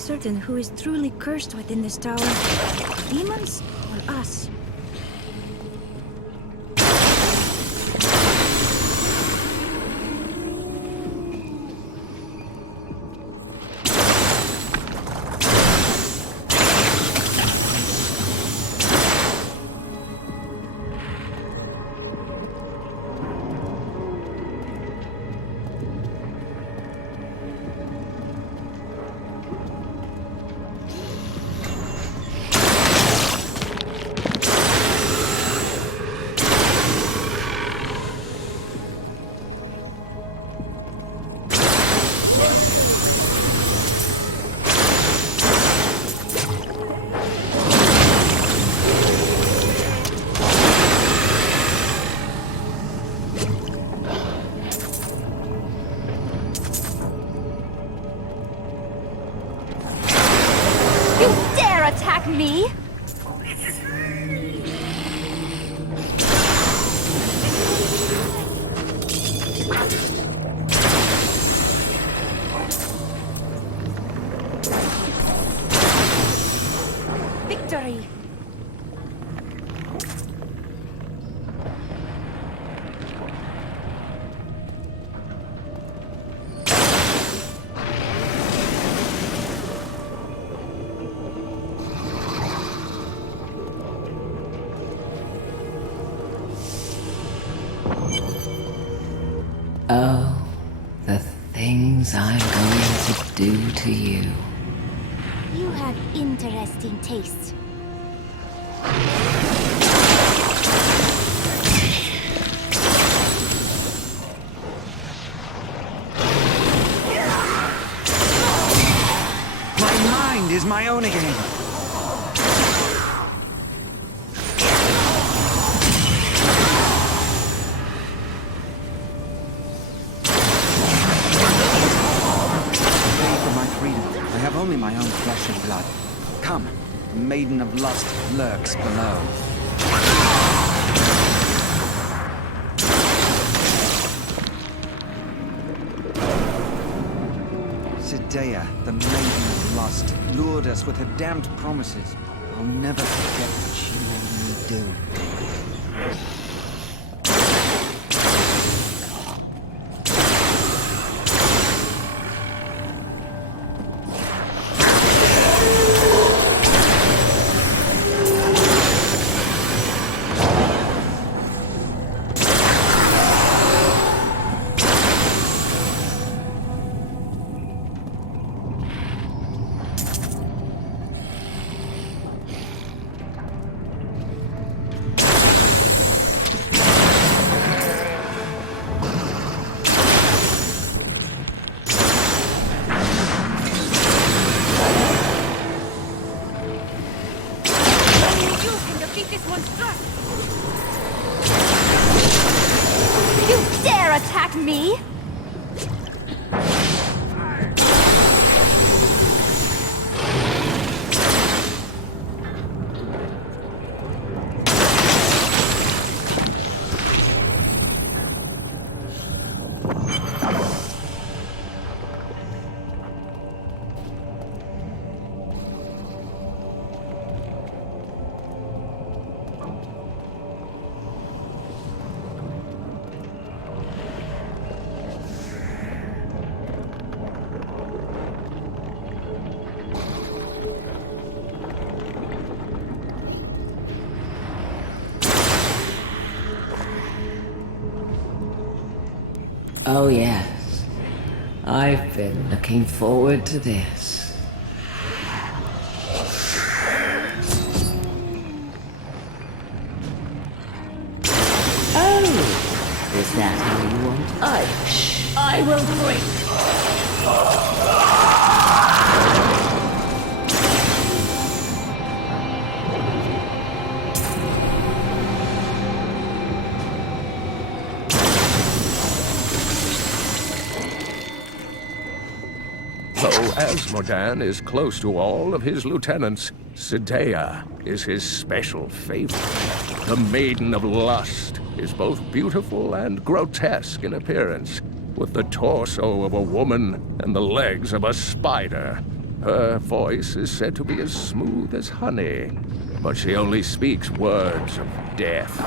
Certain who is truly cursed within this tower. Demons or us? Attack me? Victory! Oh, the things I'm going to do to you. You have interesting taste. My mind is my own again. Only my own flesh and blood. Come, the Maiden of Lust lurks below. Sidea, the Maiden of Lust, lured us with her damned promises. I'll never forget what she made me do. You dare attack me? Oh, yes. I've been looking forward to this. Oh! Is that how you want? I will drink. Though Asmodan is close to all of his lieutenants, Sidea is his special favorite. The Maiden of Lust is both beautiful and grotesque in appearance, with the torso of a woman and the legs of a spider. Her voice is said to be as smooth as honey, but she only speaks words of death.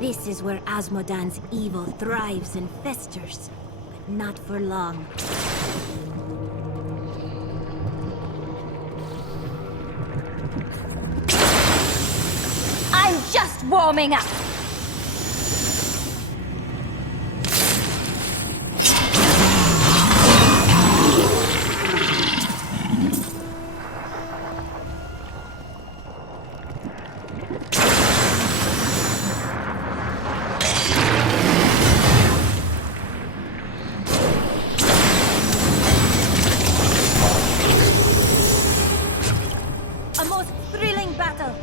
This is where Asmodan's evil thrives and festers, but not for long. I'm just warming up. A most thrilling battle!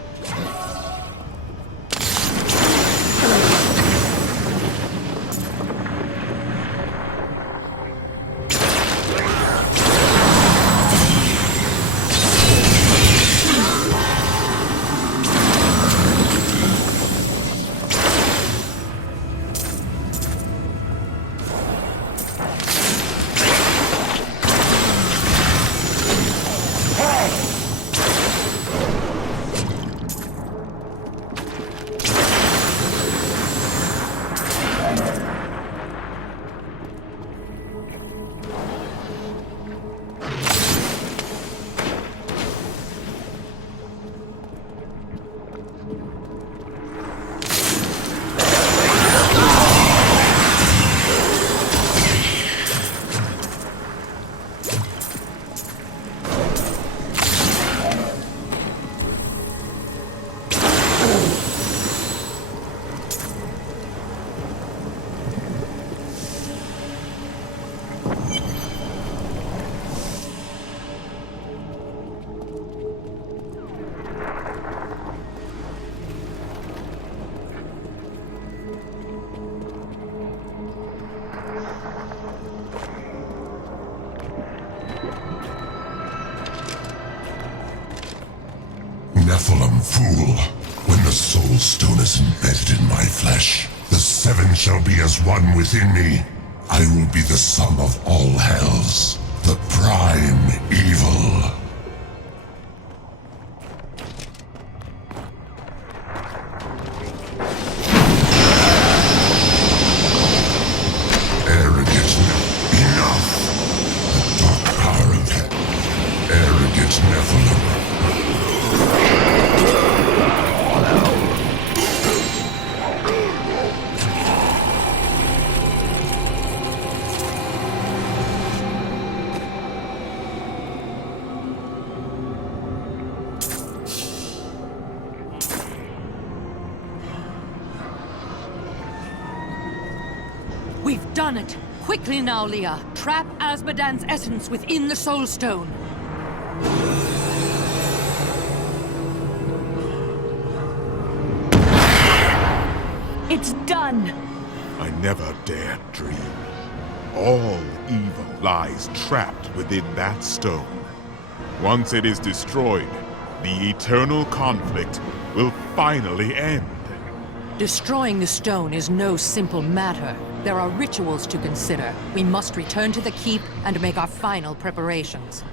Nephilim fool, when the soul stone is embedded in my flesh, the seven shall be as one within me. I will be the sum of all hells, the prime evil. Arrogant, enough. The dark power of hell. Arrogant Nephilim. We've done it! Quickly now, Leah! Trap Asmodan's essence within the Soul Stone! It's done! I never dared dream. All evil lies trapped within that stone. Once it is destroyed, the eternal conflict will finally end. Destroying the stone is no simple matter. There are rituals to consider. We must return to the keep and make our final preparations.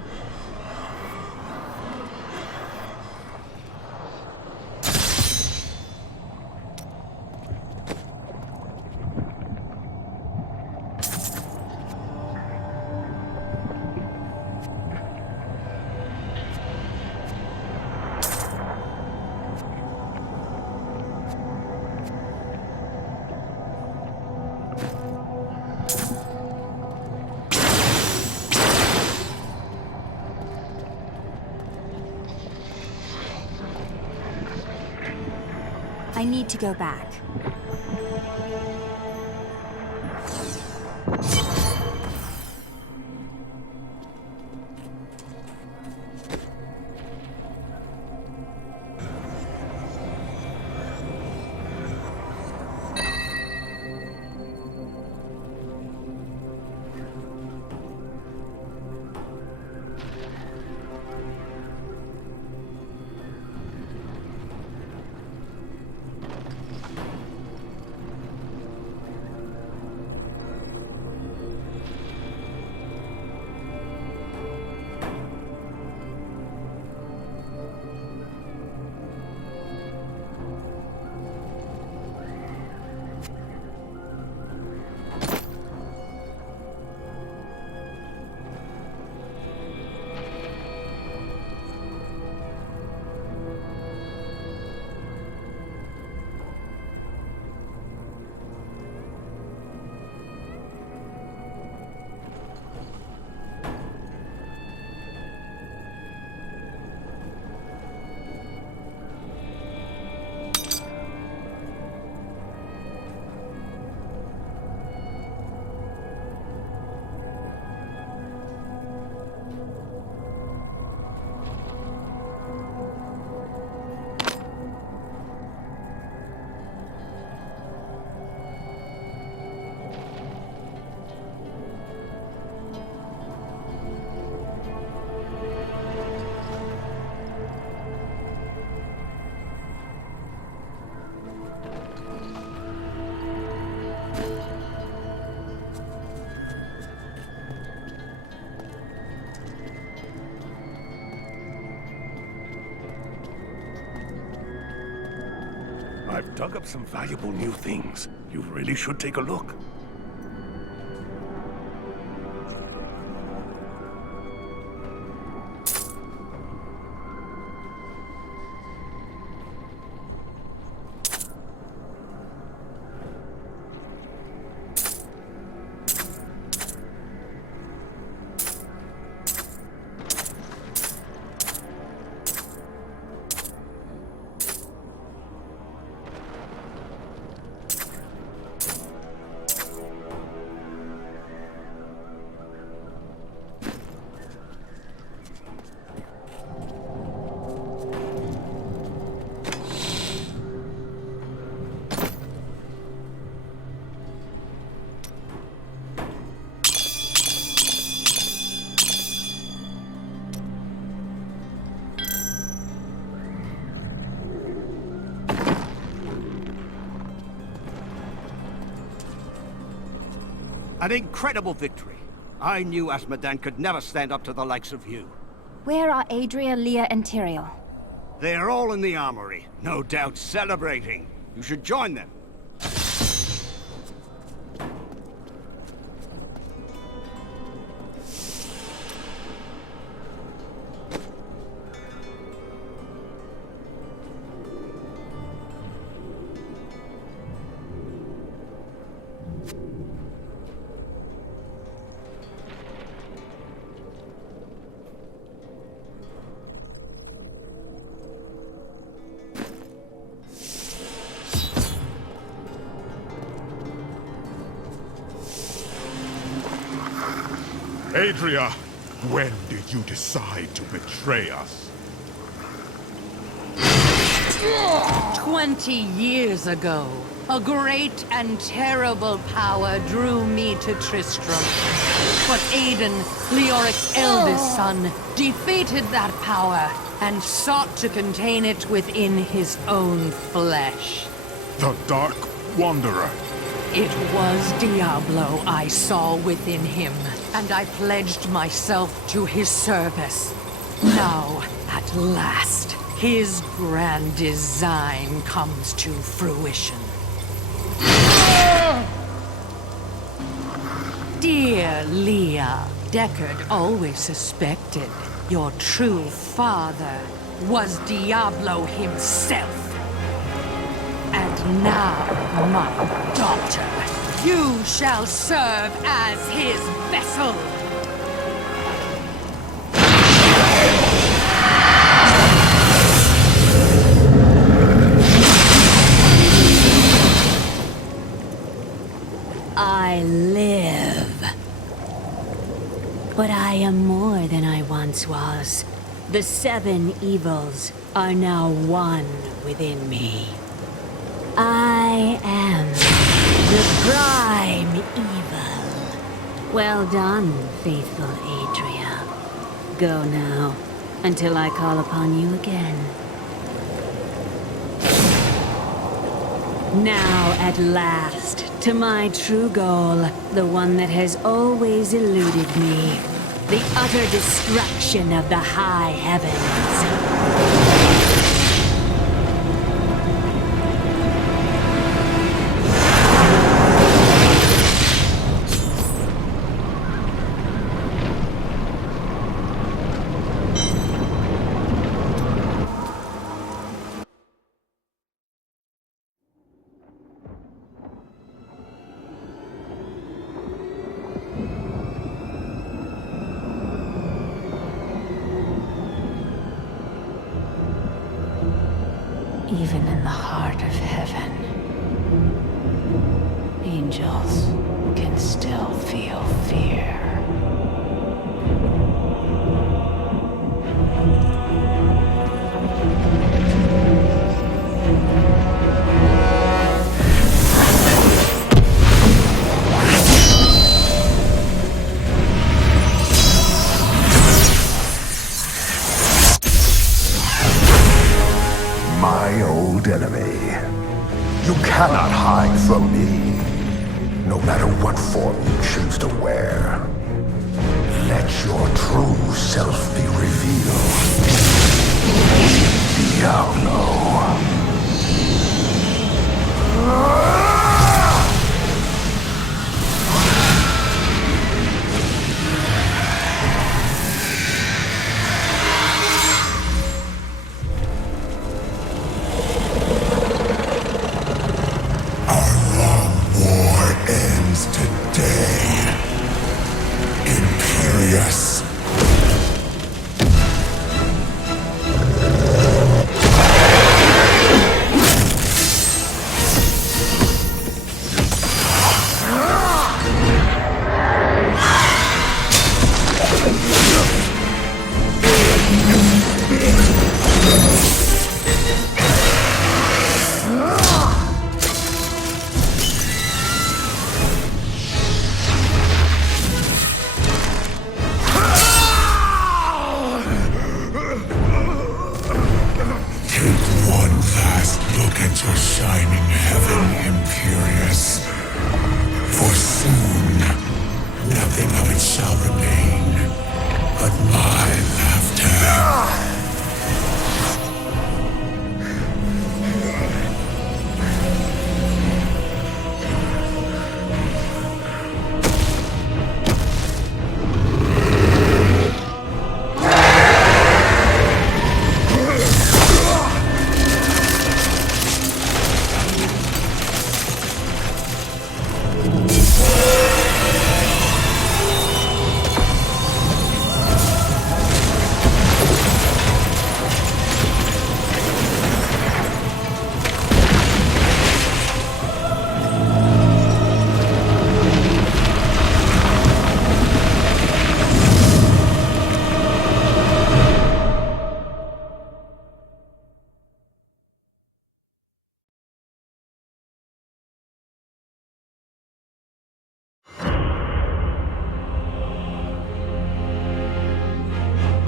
I need to go back. I've dug up some valuable new things. You really should take a look. An incredible victory. I knew Asmodan could never stand up to the likes of you. Where are Adria, Leah, and Tyrael? They are all in the armory, no doubt celebrating. You should join them. Adria, when did you decide to betray us? 20 years ago, a great and terrible power drew me to Tristram. But Aiden, Leoric's eldest son, defeated that power and sought to contain it within his own flesh. The Dark Wanderer. It was Diablo I saw within him, and I pledged myself to his service. Now, at last, his grand design comes to fruition. Dear Leah, Deckard always suspected your true father was Diablo himself. And now, my daughter, you shall serve as his vessel. But I am more than I once was. The 7 evils are now one within me. I am the prime evil. Well done, faithful Adria. Go now, until I call upon you again. Now, at last, to my true goal, the one that has always eluded me. The utter destruction of the high heavens. Even in the heart of heaven, angels can still feel fear. My old enemy. You cannot hide from me, no matter what form you choose to wear. Let your true self be revealed. Diablo. Today, Imperious. Your shining heaven, Imperious. For soon, nothing of it shall remain but my laughter.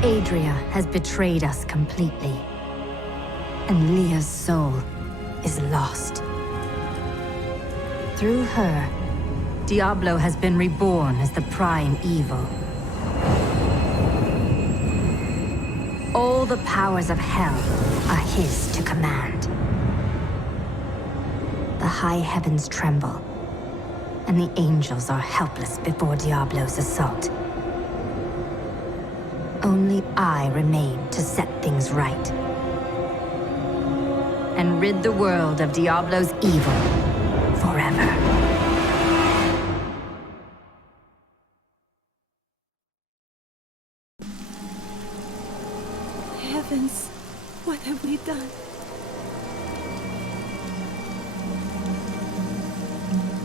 Adria has betrayed us completely, and Leah's soul is lost. Through her, Diablo has been reborn as the prime evil. All the powers of hell are his to command. The high heavens tremble, and the angels are helpless before Diablo's assault. Only I remain to set things right and rid the world of Diablo's evil forever. Heavens, what have we done?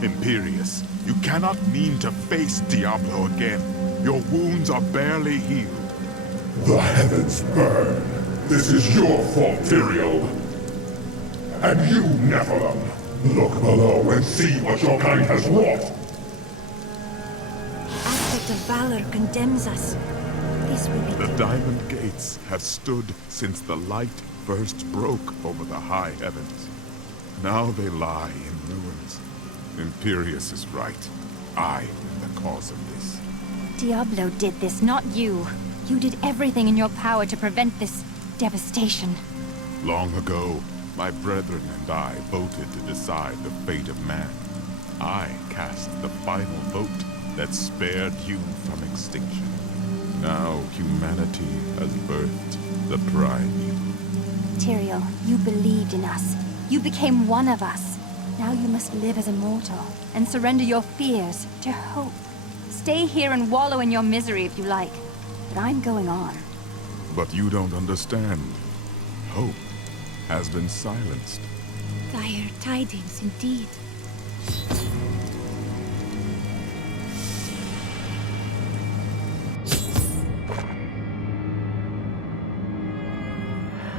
Imperious, you cannot mean to face Diablo again. Your wounds are barely healed. The heavens burn. This is your fault, Tyrael. And you, Nephilim, look below and see what your kind has wrought. Aspect of valor condemns us. This will be... The Diamond Gates have stood since the light first broke over the high heavens. Now they lie in ruins. Imperius is right. I am the cause of this. Diablo did this, not you. You did everything in your power to prevent this devastation. Long ago, my brethren and I voted to decide the fate of man. I cast the final vote that spared you from extinction. Now humanity has birthed the Prime. Tyrael, you believed in us. You became one of us. Now you must live as a mortal and surrender your fears to hope. Stay here and wallow in your misery if you like, but I'm going on. But you don't understand. Hope has been silenced. Dire tidings indeed.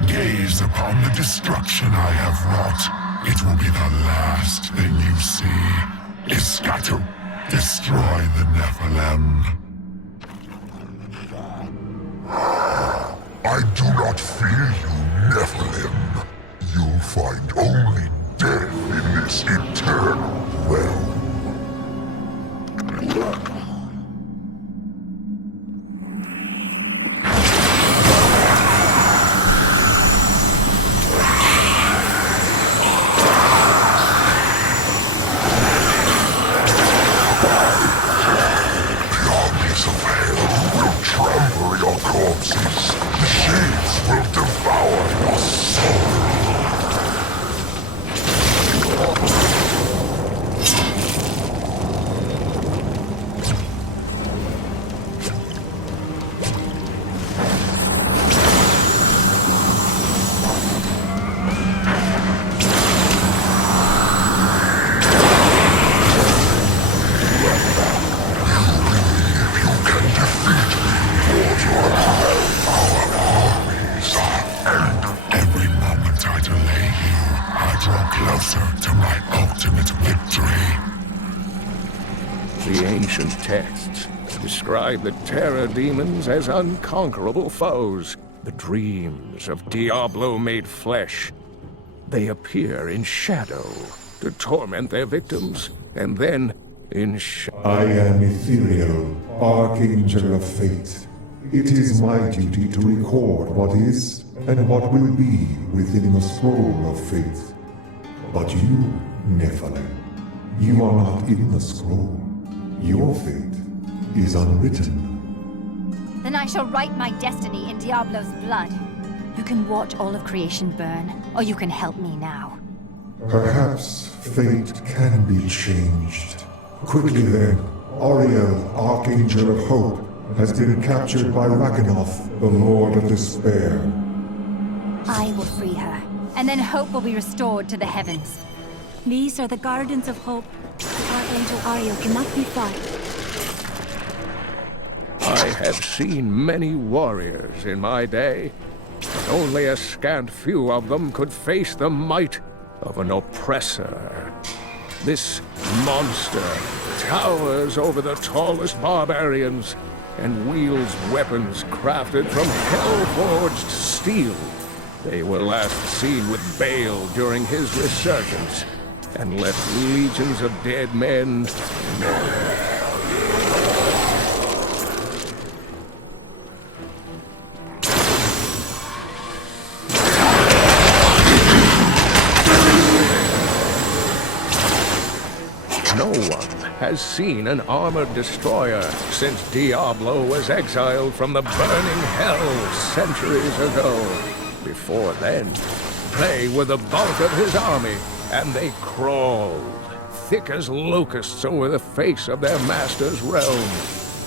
Gaze upon the destruction I have wrought. It will be the last thing you see. Iskatu, destroy the Nephilim. I do not fear you, Nephilim. You'll find only death in this eternal realm. The terror demons as unconquerable foes, the dreams of Diablo made flesh. They appear in shadow to torment their victims, and then in I am Ethereal, Archangel of Fate. It is my duty to record what is and what will be within the scroll of fate. But you, Nephilim, you are not in the scroll. Your fate is unwritten. Then I shall write my destiny in Diablo's blood. You can watch all of creation burn, or you can help me now. Perhaps fate can be changed. Quickly then, Auriel, Archangel of Hope, has been captured by Rakanoth, the Lord of Despair. I will free her, and then hope will be restored to the heavens. These are the Gardens of Hope. Archangel Ariel cannot be fought. I have seen many warriors in my day, but only a scant few of them could face the might of an oppressor. This monster towers over the tallest barbarians and wields weapons crafted from hell-forged steel. They were last seen with Baal during his resurgence, and left legions of dead men. No one has seen an armored destroyer since Diablo was exiled from the burning hell centuries ago. Before then, they were the bulk of his army, and they crawled, thick as locusts over the face of their master's realm.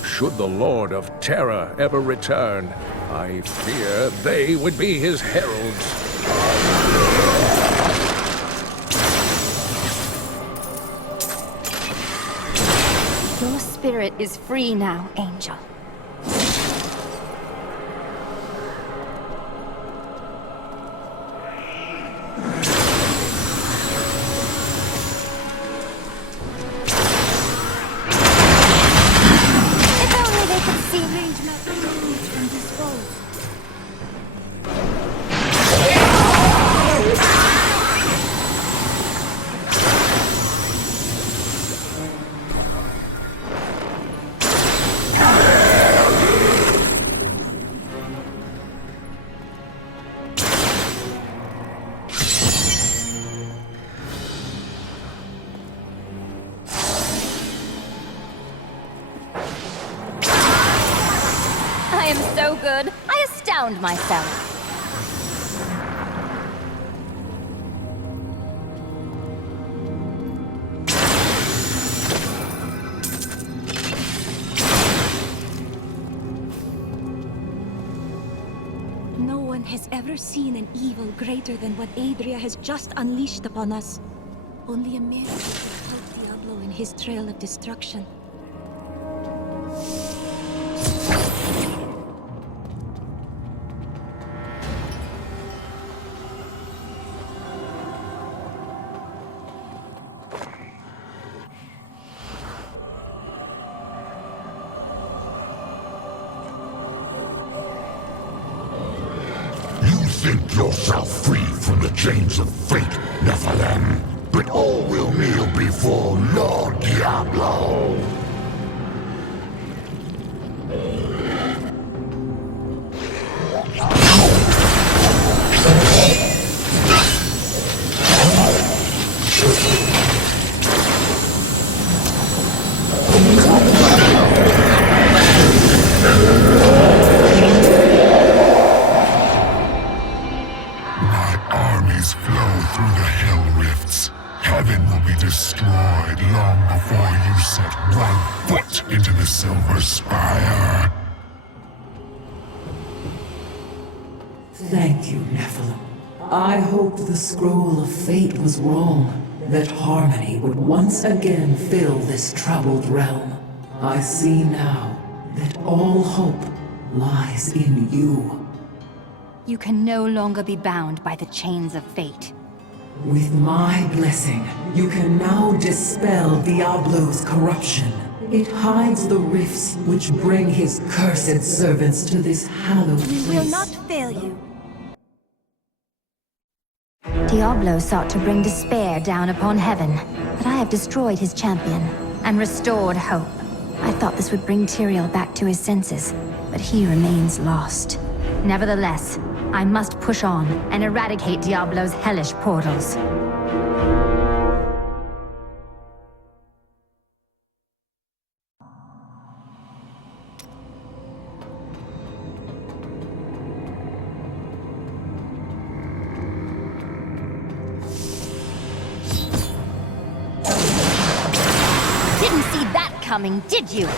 Should the Lord of Terror ever return, I fear they would be his heralds. Your spirit spirit is free now, Angel. If only they could see range map from this boat. I am so good, I astound myself. No one has ever seen an evil greater than what Adria has just unleashed upon us. Only a miracle can help Diablo in his trail of destruction. You think yourself free from the chains of fate, Nephilim, but all will kneel before Lord Diablo. Armies flow through the hell rifts. Heaven will be destroyed long before you set one foot into the Silver Spire. Thank you, Nephilim. I hoped the scroll of fate was wrong, that harmony would once again fill this troubled realm. I see now that all hope lies in you. You can no longer be bound by the chains of fate. With my blessing, you can now dispel Diablo's corruption. It hides the rifts which bring his cursed servants to this hallowed place. We will not fail you. Diablo sought to bring despair down upon heaven, but I have destroyed his champion and restored hope. I thought this would bring Tyrael back to his senses, but he remains lost. Nevertheless, I must push on and eradicate Diablo's hellish portals. Didn't see that coming, did you?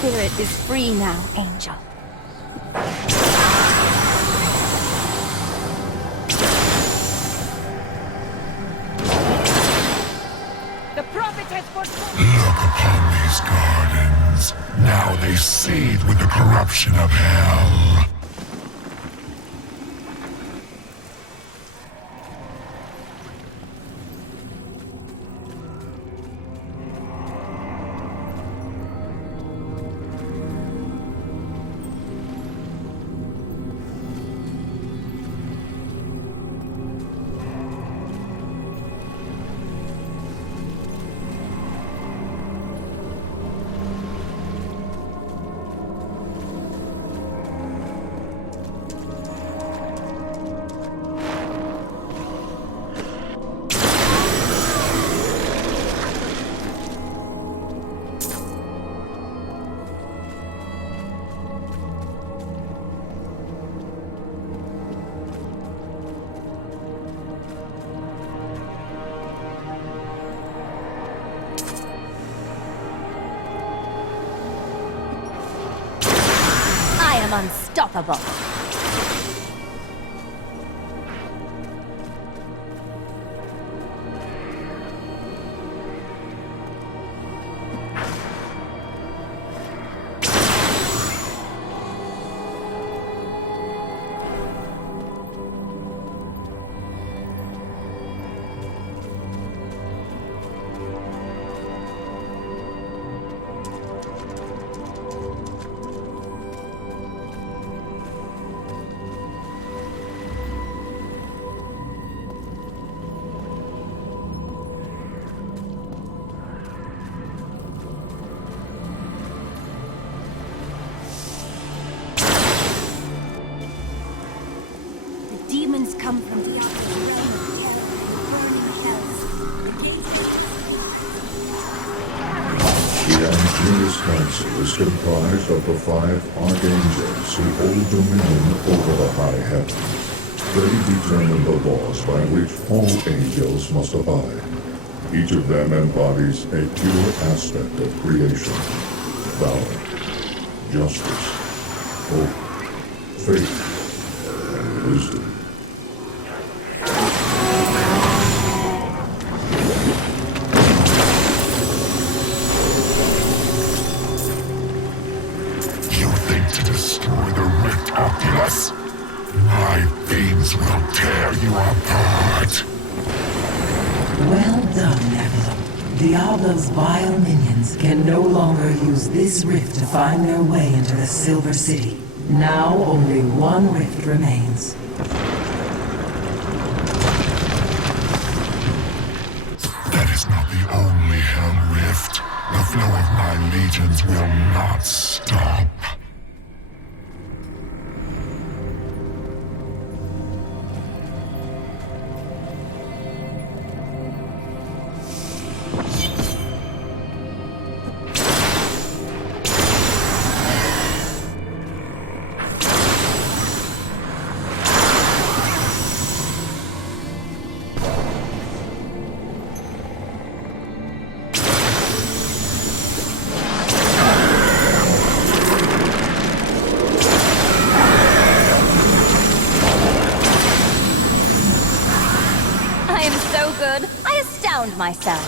spirit is free now, Angel. The prophet has foretold. Look upon these gardens. Now they seethe with the corruption of hell. Unstoppable. Demons come from the realm of terror, burning hells. The Angelic Council is comprised of the 5 archangels who hold dominion over the high heaven. They determine the laws by which all angels must abide. Each of them embodies a pure aspect of creation. Valor, justice, hope, faith, and wisdom. My fiends will tear you apart. Well done, Nebula. Diablo's vile minions can no longer use this rift to find their way into the Silver City. Now only one rift remains. That is not the only Hell Rift. The flow of my legions will not stop. Myself.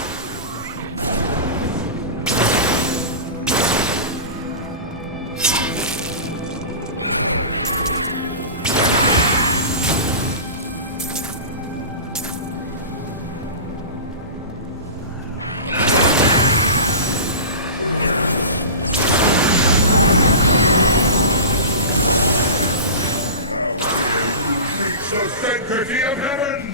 The sanctity of heaven!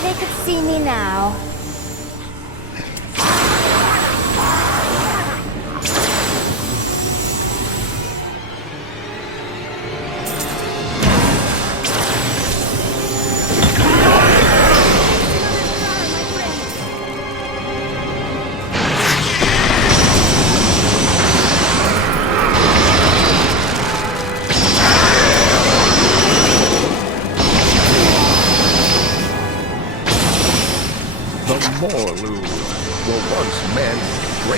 They could see me now.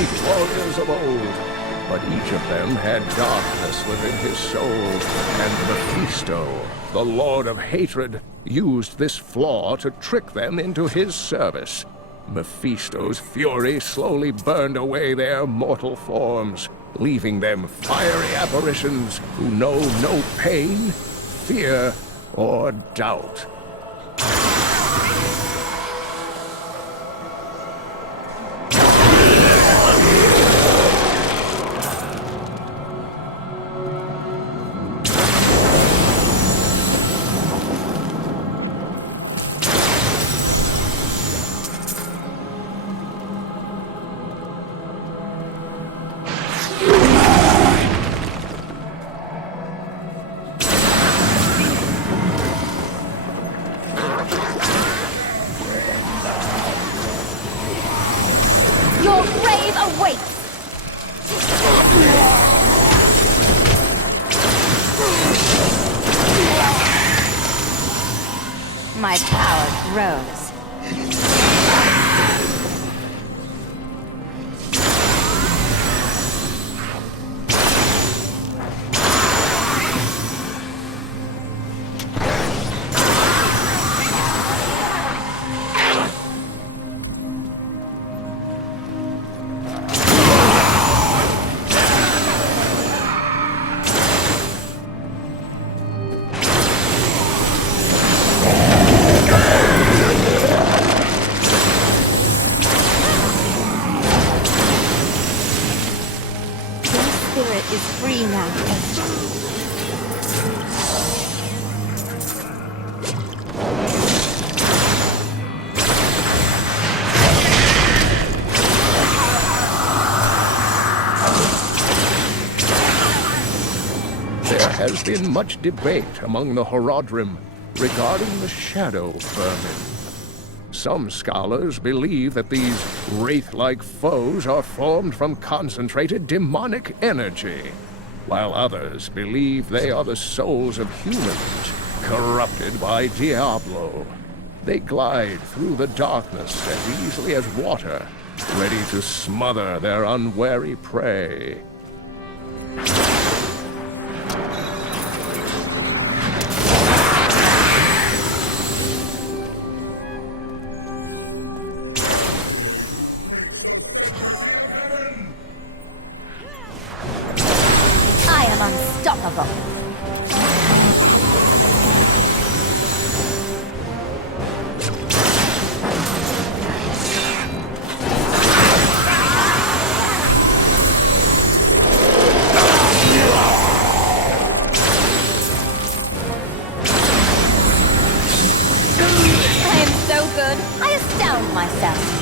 great warriors of old. But each of them had darkness within his soul, and Mephisto, the Lord of Hatred, used this flaw to trick them into his service. Mephisto's fury slowly burned away their mortal forms, leaving them fiery apparitions who know no pain, fear, or doubt. Your grave awaits! My power grows. Is free now. There has been much debate among the Horadrim regarding the Shadow Vermin. Some scholars believe that these wraith-like foes are formed from concentrated demonic energy, while others believe they are the souls of humans, corrupted by Diablo. They glide through the darkness as easily as water, ready to smother their unwary prey. Unstoppable. I am so good, I astound myself.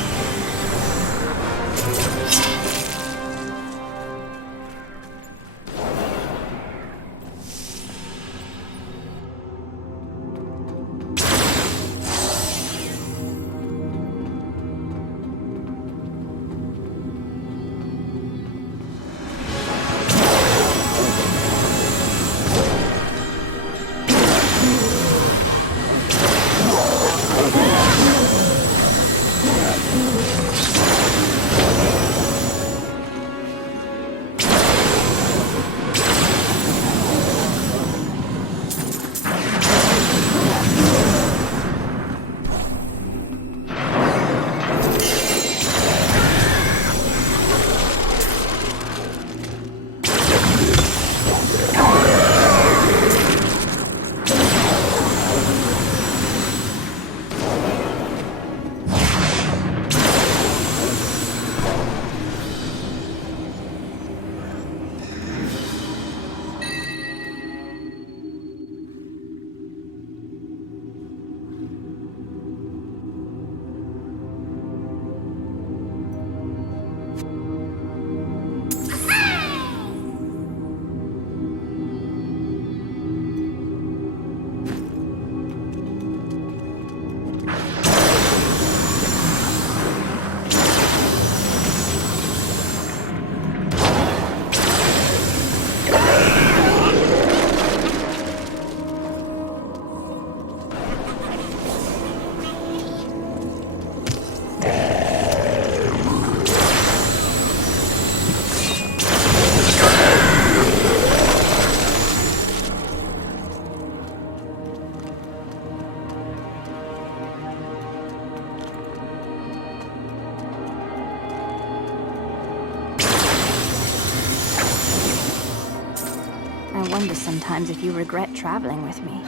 I wonder sometimes if you regret traveling with me.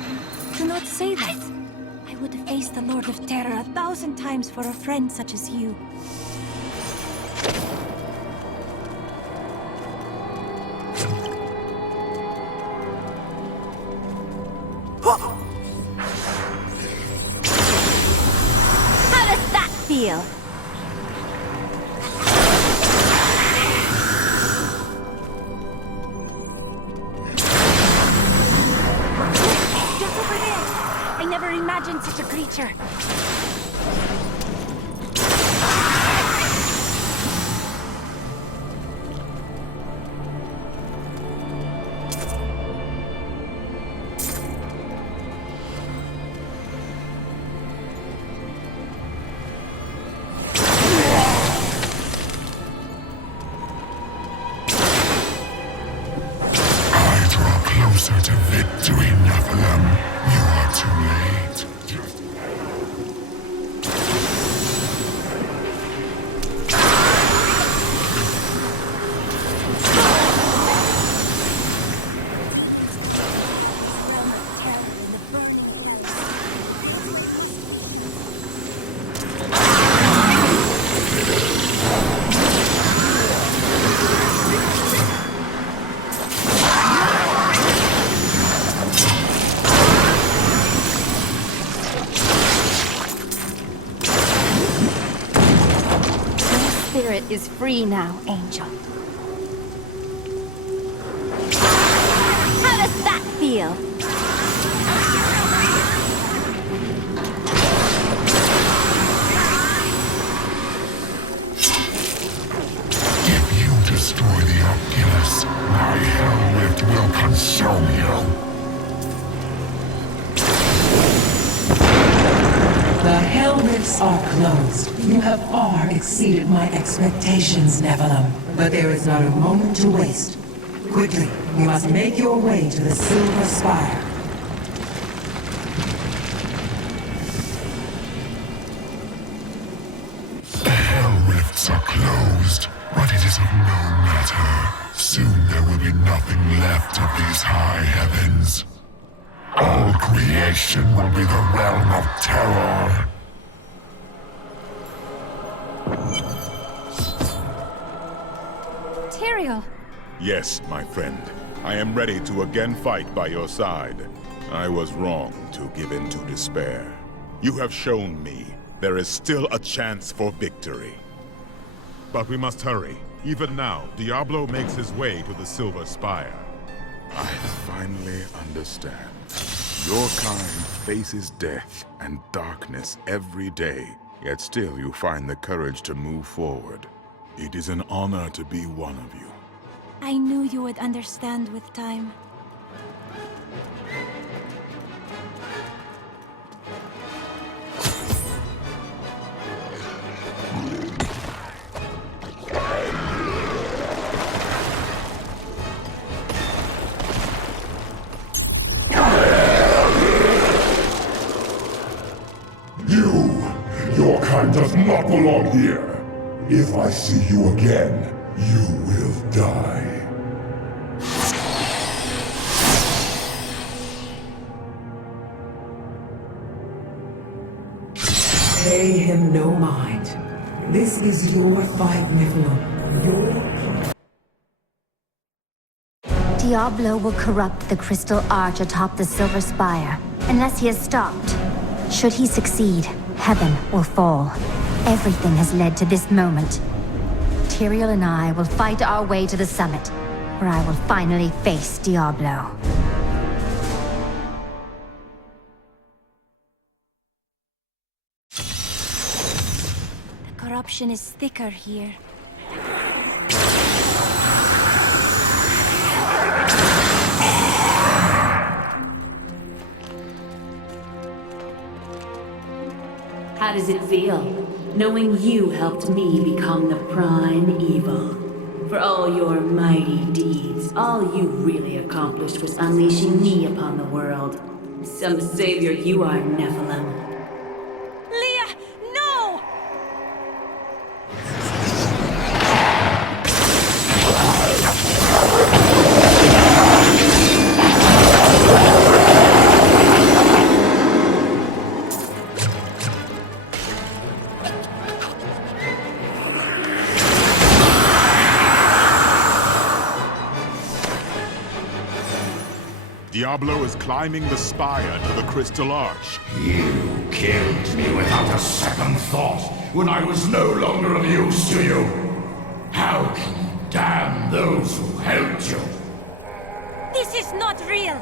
Do not say that. I would face the Lord of Terror 1,000 times for a friend such as you. How does that feel? Just over there! I never imagined such a creature. Closer to victory, Nephilim. You are too late. Spirit is free now, Angel. How does that feel? If you destroy the Oculus, my hell rift will consume you. The Hell Rifts are closed. You have far exceeded my expectations, Nephilim. But there is not a moment to waste. Quickly, you must make your way to the Silver Spire. The Hell Rifts are closed, but it is of no matter. Soon there will be nothing left of these high heavens. All creation will be the realm of terror. Tyrael! Yes, my friend. I am ready to again fight by your side. I was wrong to give in to despair. You have shown me there is still a chance for victory. But we must hurry. Even now, Diablo makes his way to the Silver Spire. I finally understand. Your kind faces death and darkness every day, yet still you find the courage to move forward. It is an honor to be one of you. I knew you would understand with time. Your kind does not belong here. If I see you again, you will die. Pay him no mind. This is your fight, Nephilim. Your... Diablo will corrupt the crystal arch atop the Silver Spire, unless he is stopped. Should he succeed, heaven will fall. Everything has led to this moment. Tyrael and I will fight our way to the summit, where I will finally face Diablo. The corruption is thicker here. How does it feel, knowing you helped me become the prime evil? For all your mighty deeds, all you really accomplished was unleashing me upon the world. Some savior you are, Nephilim. Leah, no! Diablo is climbing the spire to the Crystal Arch. You killed me without a second thought when I was no longer of use to you. How can you damn those who helped you? This is not real!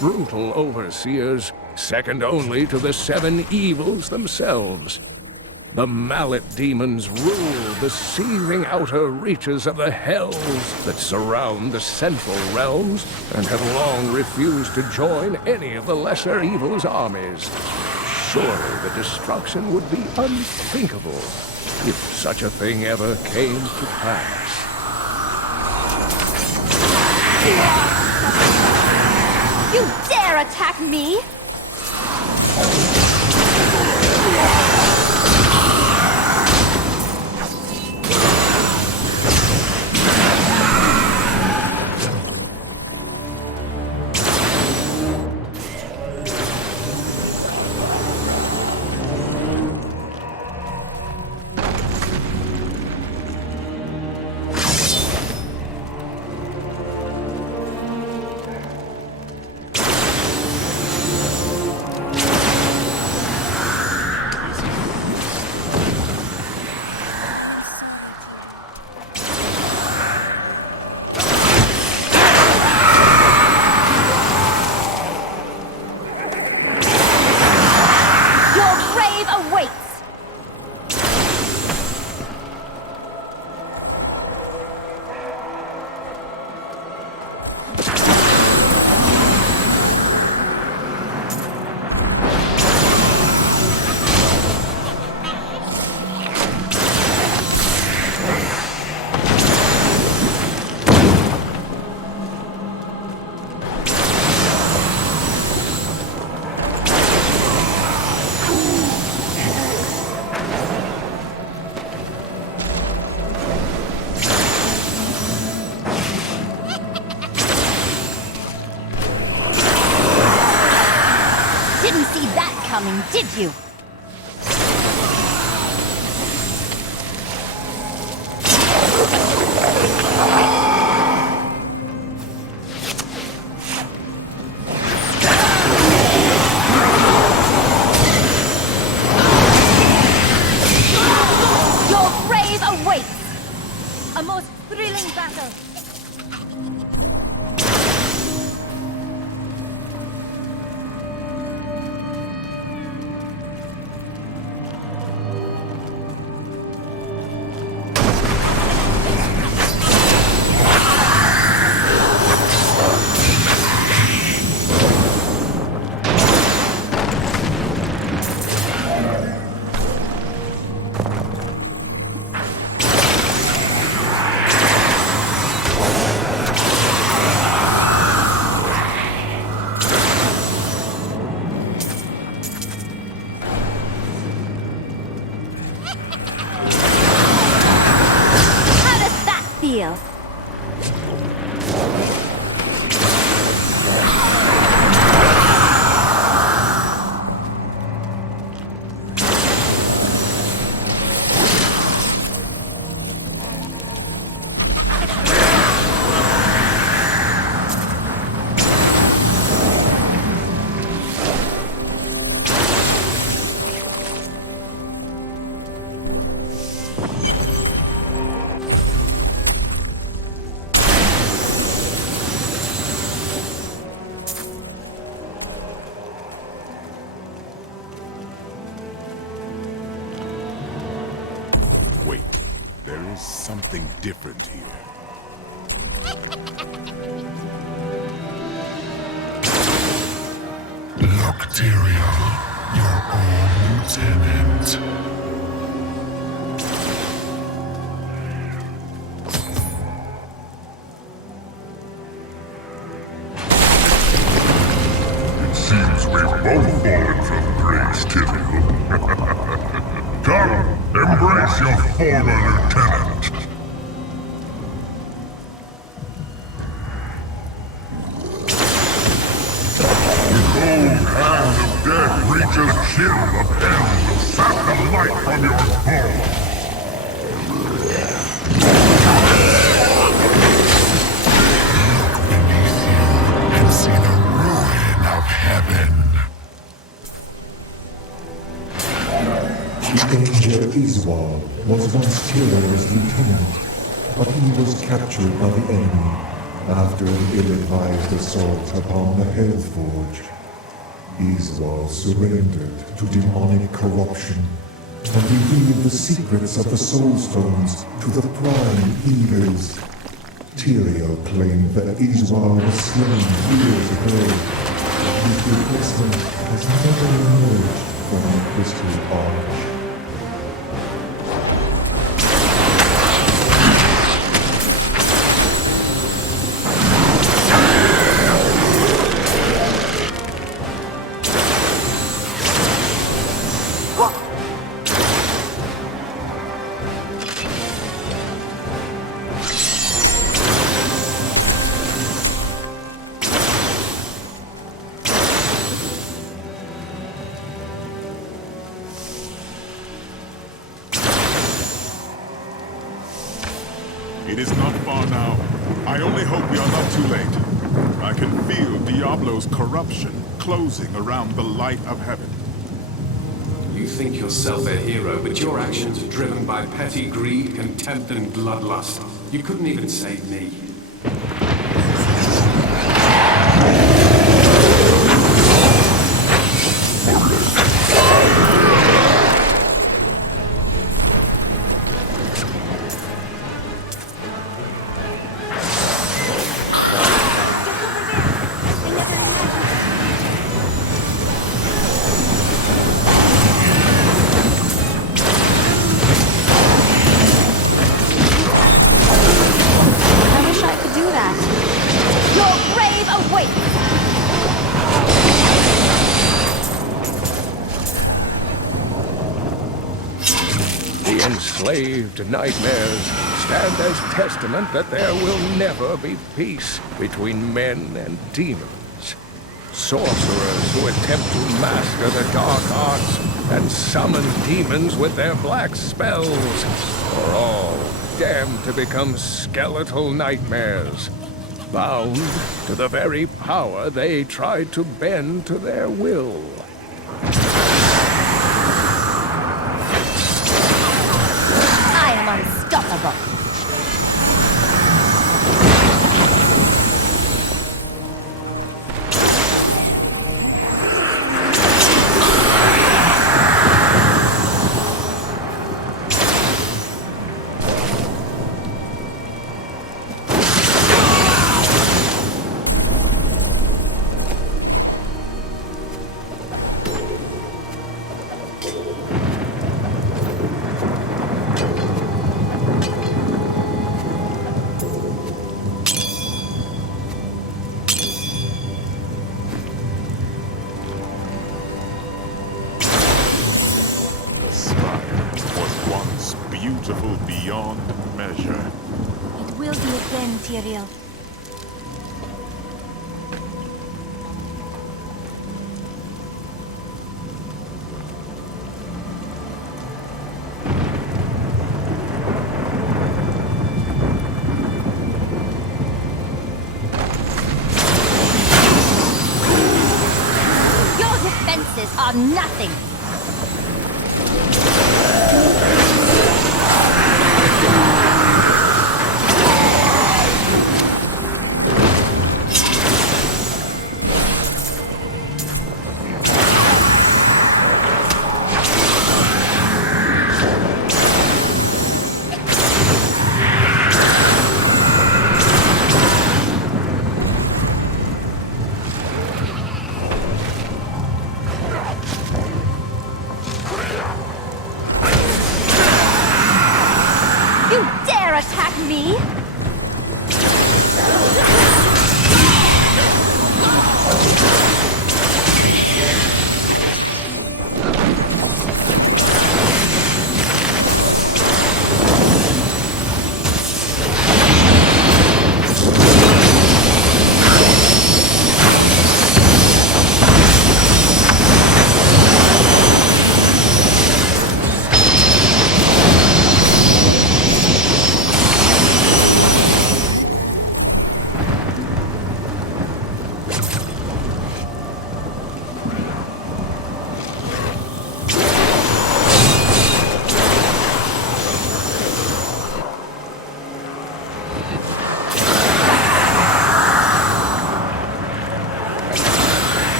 Brutal overseers, second only to the 7 evils themselves. The mallet demons rule the seething outer reaches of the hells that surround the central realms, and have long refused to join any of the lesser evil's armies. Surely the destruction would be unthinkable if such a thing ever came to pass. You dare attack me? Did you? Your grave awaits! A most thrilling battle! Feel. Wait, there is something different here. Nocteria, your own lieutenant. both fallen from grace, Tyrael. Come, embrace your former lieutenant. The cold hand of death reaches chill of hell to sap the light from your bones. And see the ruin of heaven. The Angel Iswal was once Tyrael's lieutenant, but he was captured by the enemy after an ill-advised assault upon the Hellforge. Iswal surrendered to demonic corruption and revealed the secrets of the Soul Stones to the prime Eagles. Tyrael claimed that Iswal was slain years ago, but his replacement has never emerged from the Crystal Arch. It is not far now. I only hope we are not too late. I can feel Diablo's corruption closing around the light of heaven. You think yourself a hero, but your actions are driven by petty greed, contempt, and bloodlust. You couldn't even save me. The enslaved nightmares stand as testament that there will never be peace between men and demons. Sorcerers who attempt to master the dark arts and summon demons with their black spells are all damned to become skeletal nightmares, bound to the very power they tried to bend to their will. I am unstoppable. Beautiful beyond measure. It will be again, Tyrael. Your defenses are nothing.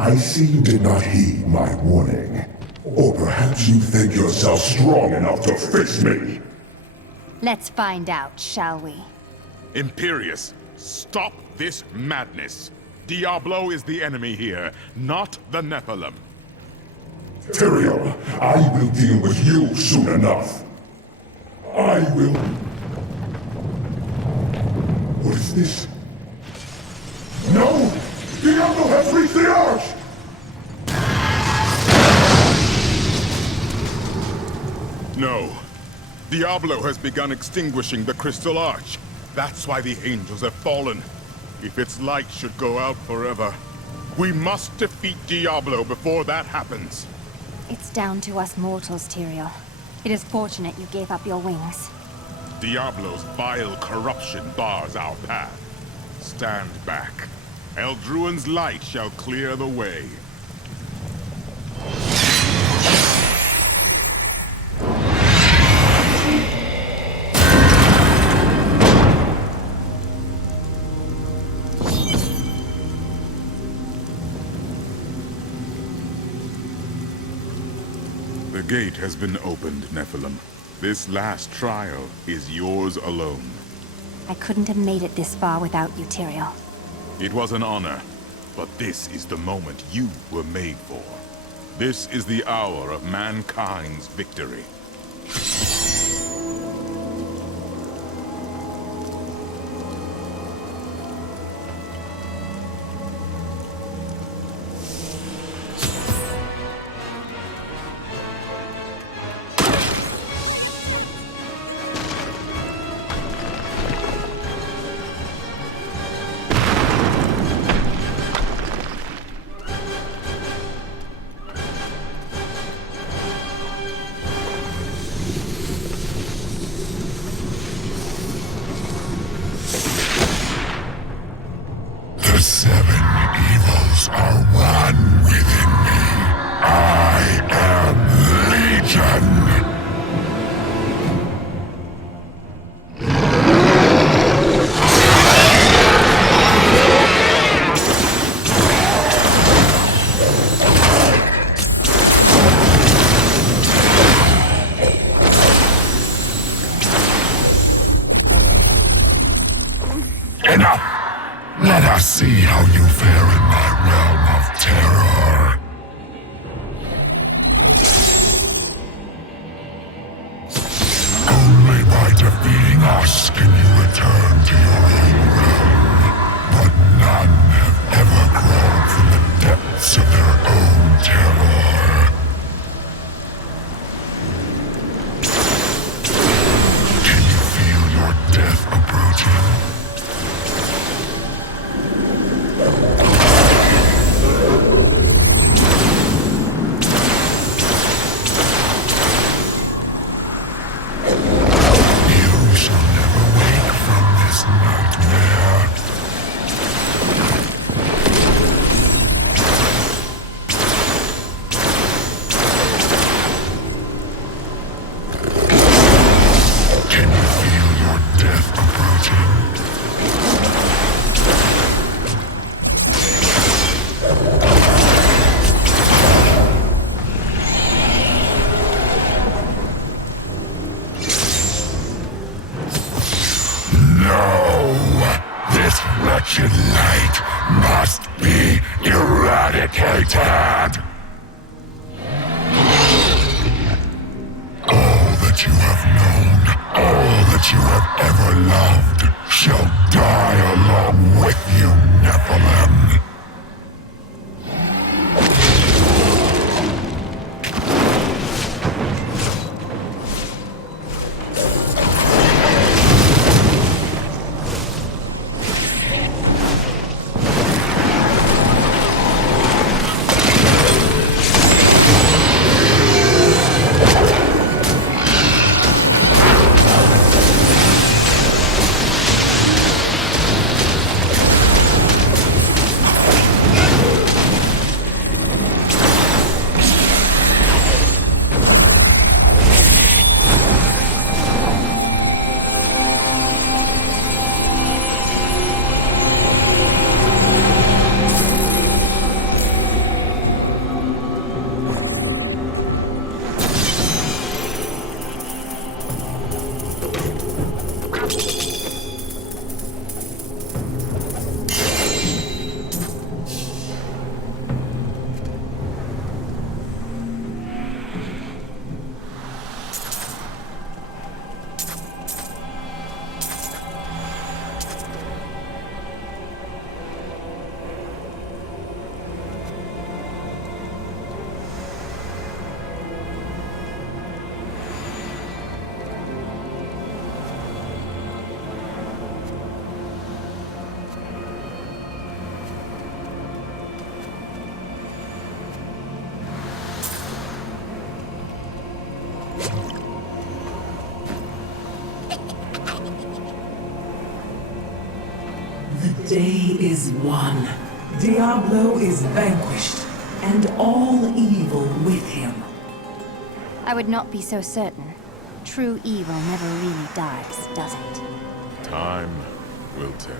I see you did not heed my warning. Or perhaps you think yourself strong enough to face me. Let's find out, shall we? Imperius, stop this madness. Diablo is the enemy here, not the Nephilim. Tyrael, I will deal with you soon enough. I will... What is this? No! Diablo has reached the Arch! No. Diablo has begun extinguishing the Crystal Arch. That's why the angels have fallen. If its light should go out forever, we must defeat Diablo before that happens. It's down to us mortals, Tyrael. It is fortunate you gave up your wings. Diablo's vile corruption bars our path. Stand back. Eldruin's light shall clear the way. The gate has been opened, Nephilim. This last trial is yours alone. I couldn't have made it this far without you, Tyrael. It was an honor, but this is the moment you were made for. This is the hour of mankind's victory. The 7 evils are one within me. I am Legion. Enough! Let us see how you fare in my realm of terror. Only by defeating us can you return to your own realm. But none have ever crawled from the depths of their own terror. Can you feel your death approaching? Wretched light must be eradicated! All that you have known, all that you have ever loved, shall die along with you, Nephilim. day is won. Diablo is vanquished, and all evil with him. I would not be so certain. True evil never really dies, does it? Time will tell.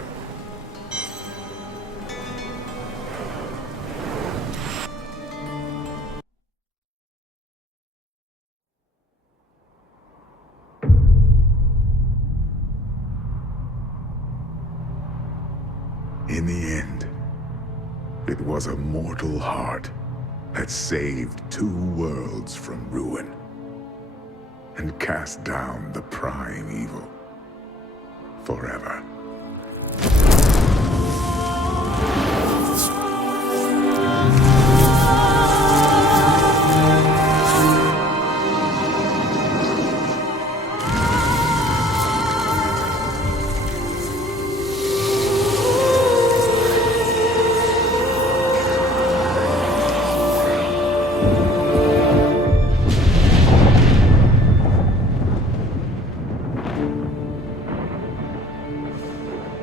In the end, it was a mortal heart that saved 2 worlds from ruin and cast down the prime evil forever.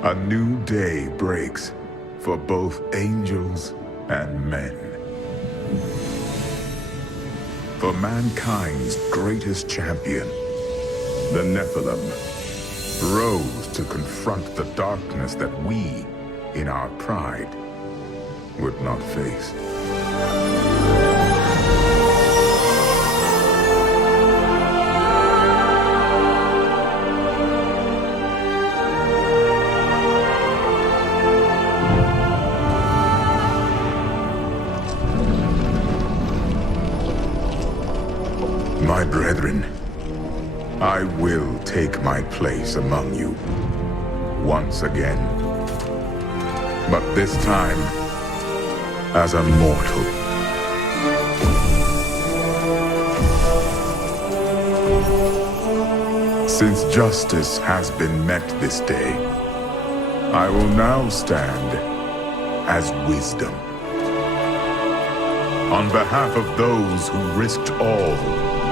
A new day breaks for both angels and men. For mankind's greatest champion, the Nephilim, rose to confront the darkness that we, in our pride, would not face. My brethren, I will take my place among you once again, but this time as a mortal. Since justice has been met this day, I will now stand as wisdom. On behalf of those who risked all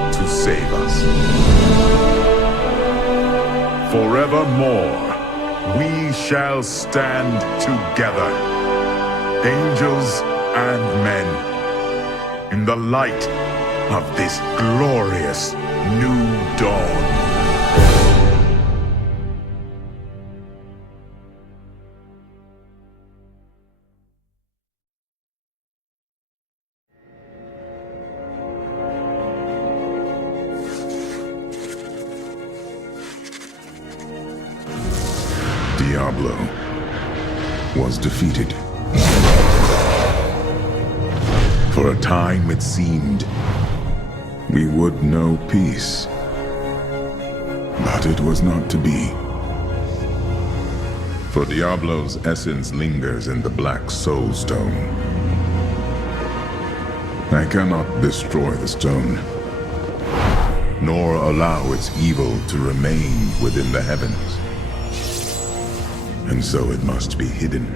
to save us. Forevermore, we shall stand together, angels and men, in the light of this glorious new dawn. Diablo was defeated. For a time it seemed we would know peace. But it was not to be. For Diablo's essence lingers in the Black Soul Stone. I cannot destroy the stone, nor allow its evil to remain within the heavens. And so it must be hidden,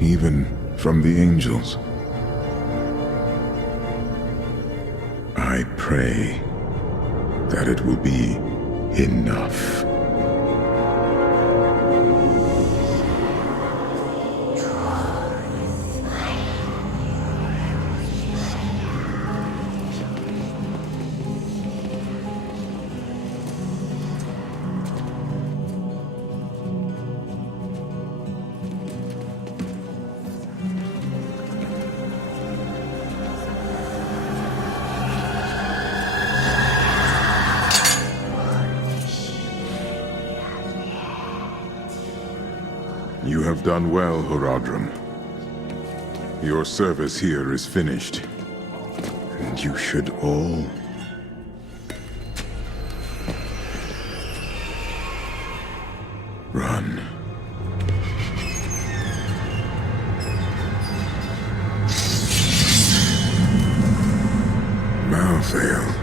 even from the angels. I pray that it will be enough. You have done well, Horadrim. Your service here is finished, and you should all run. Malthael.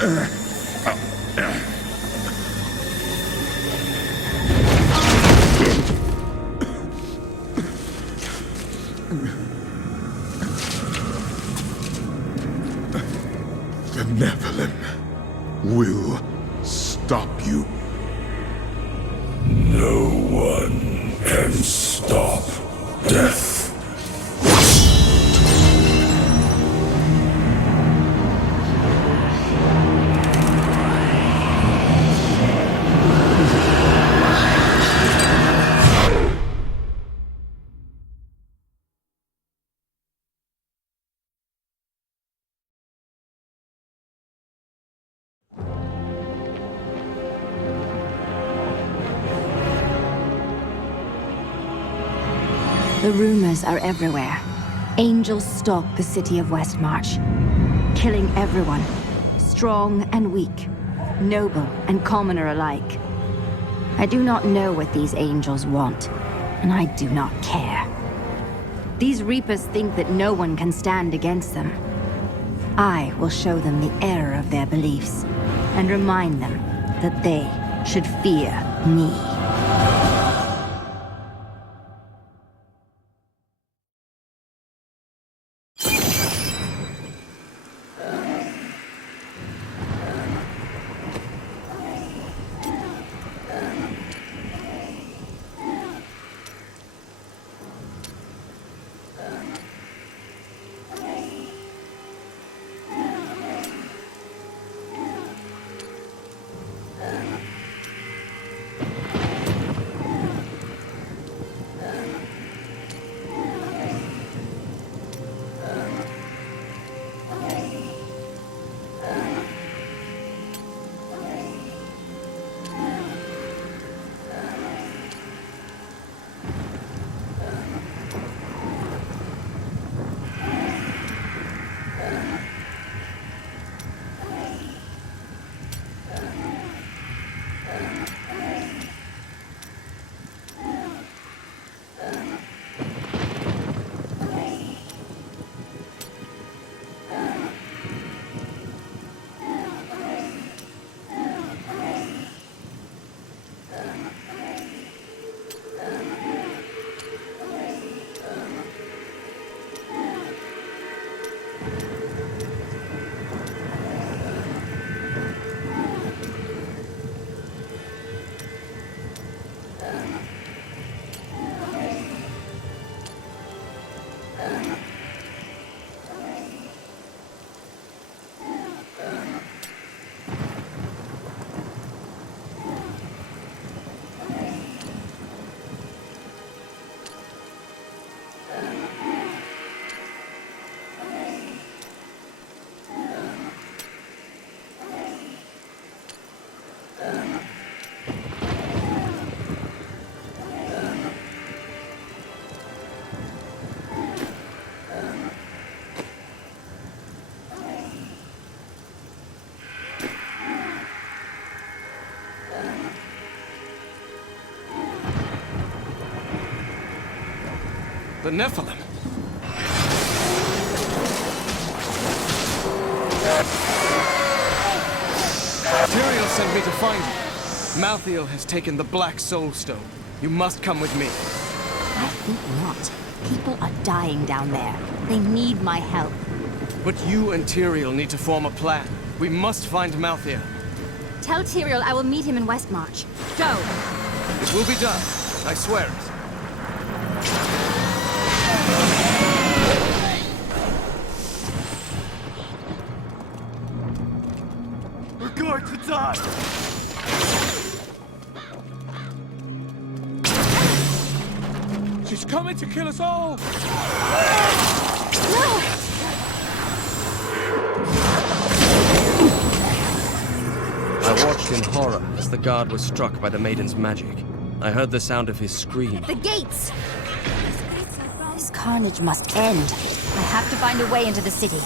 The Nephilim will stop you. No one can stop death. The rumors are everywhere. Angels stalk the city of Westmarch, killing everyone, strong and weak, noble and commoner alike. I do not know what these angels want, and I do not care. These Reapers think that no one can stand against them. I will show them the error of their beliefs, and remind them that they should fear me. The Nephilim. Tyrael sent me to find you. Malthael has taken the Black Soul Stone. You must come with me. I think not. People are dying down there. They need my help. But you and Tyrael need to form a plan. We must find Malthael. Tell Tyrael I will meet him in Westmarch. Go! It will be done. I swear it. We're going to die! She's coming to kill us all! I watched in horror as the guard was struck by the maiden's magic. I heard the sound of his scream. The gates! This carnage must end. I have to find a way into the city.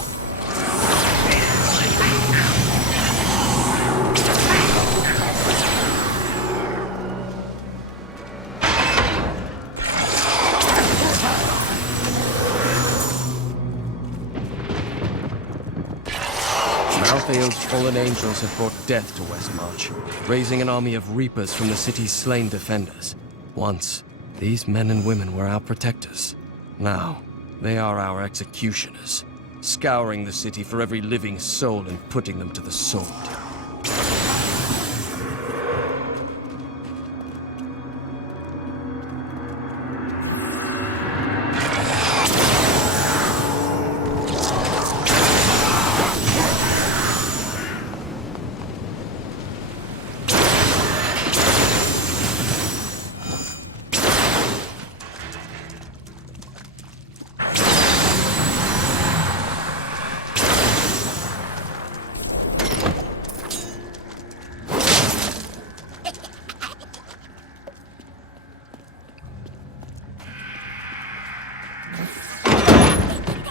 Malthael's fallen angels have brought death to Westmarch, raising an army of reapers from the city's slain defenders. Once, these men and women were our protectors. Now, they are our executioners, scouring the city for every living soul and putting them to the sword.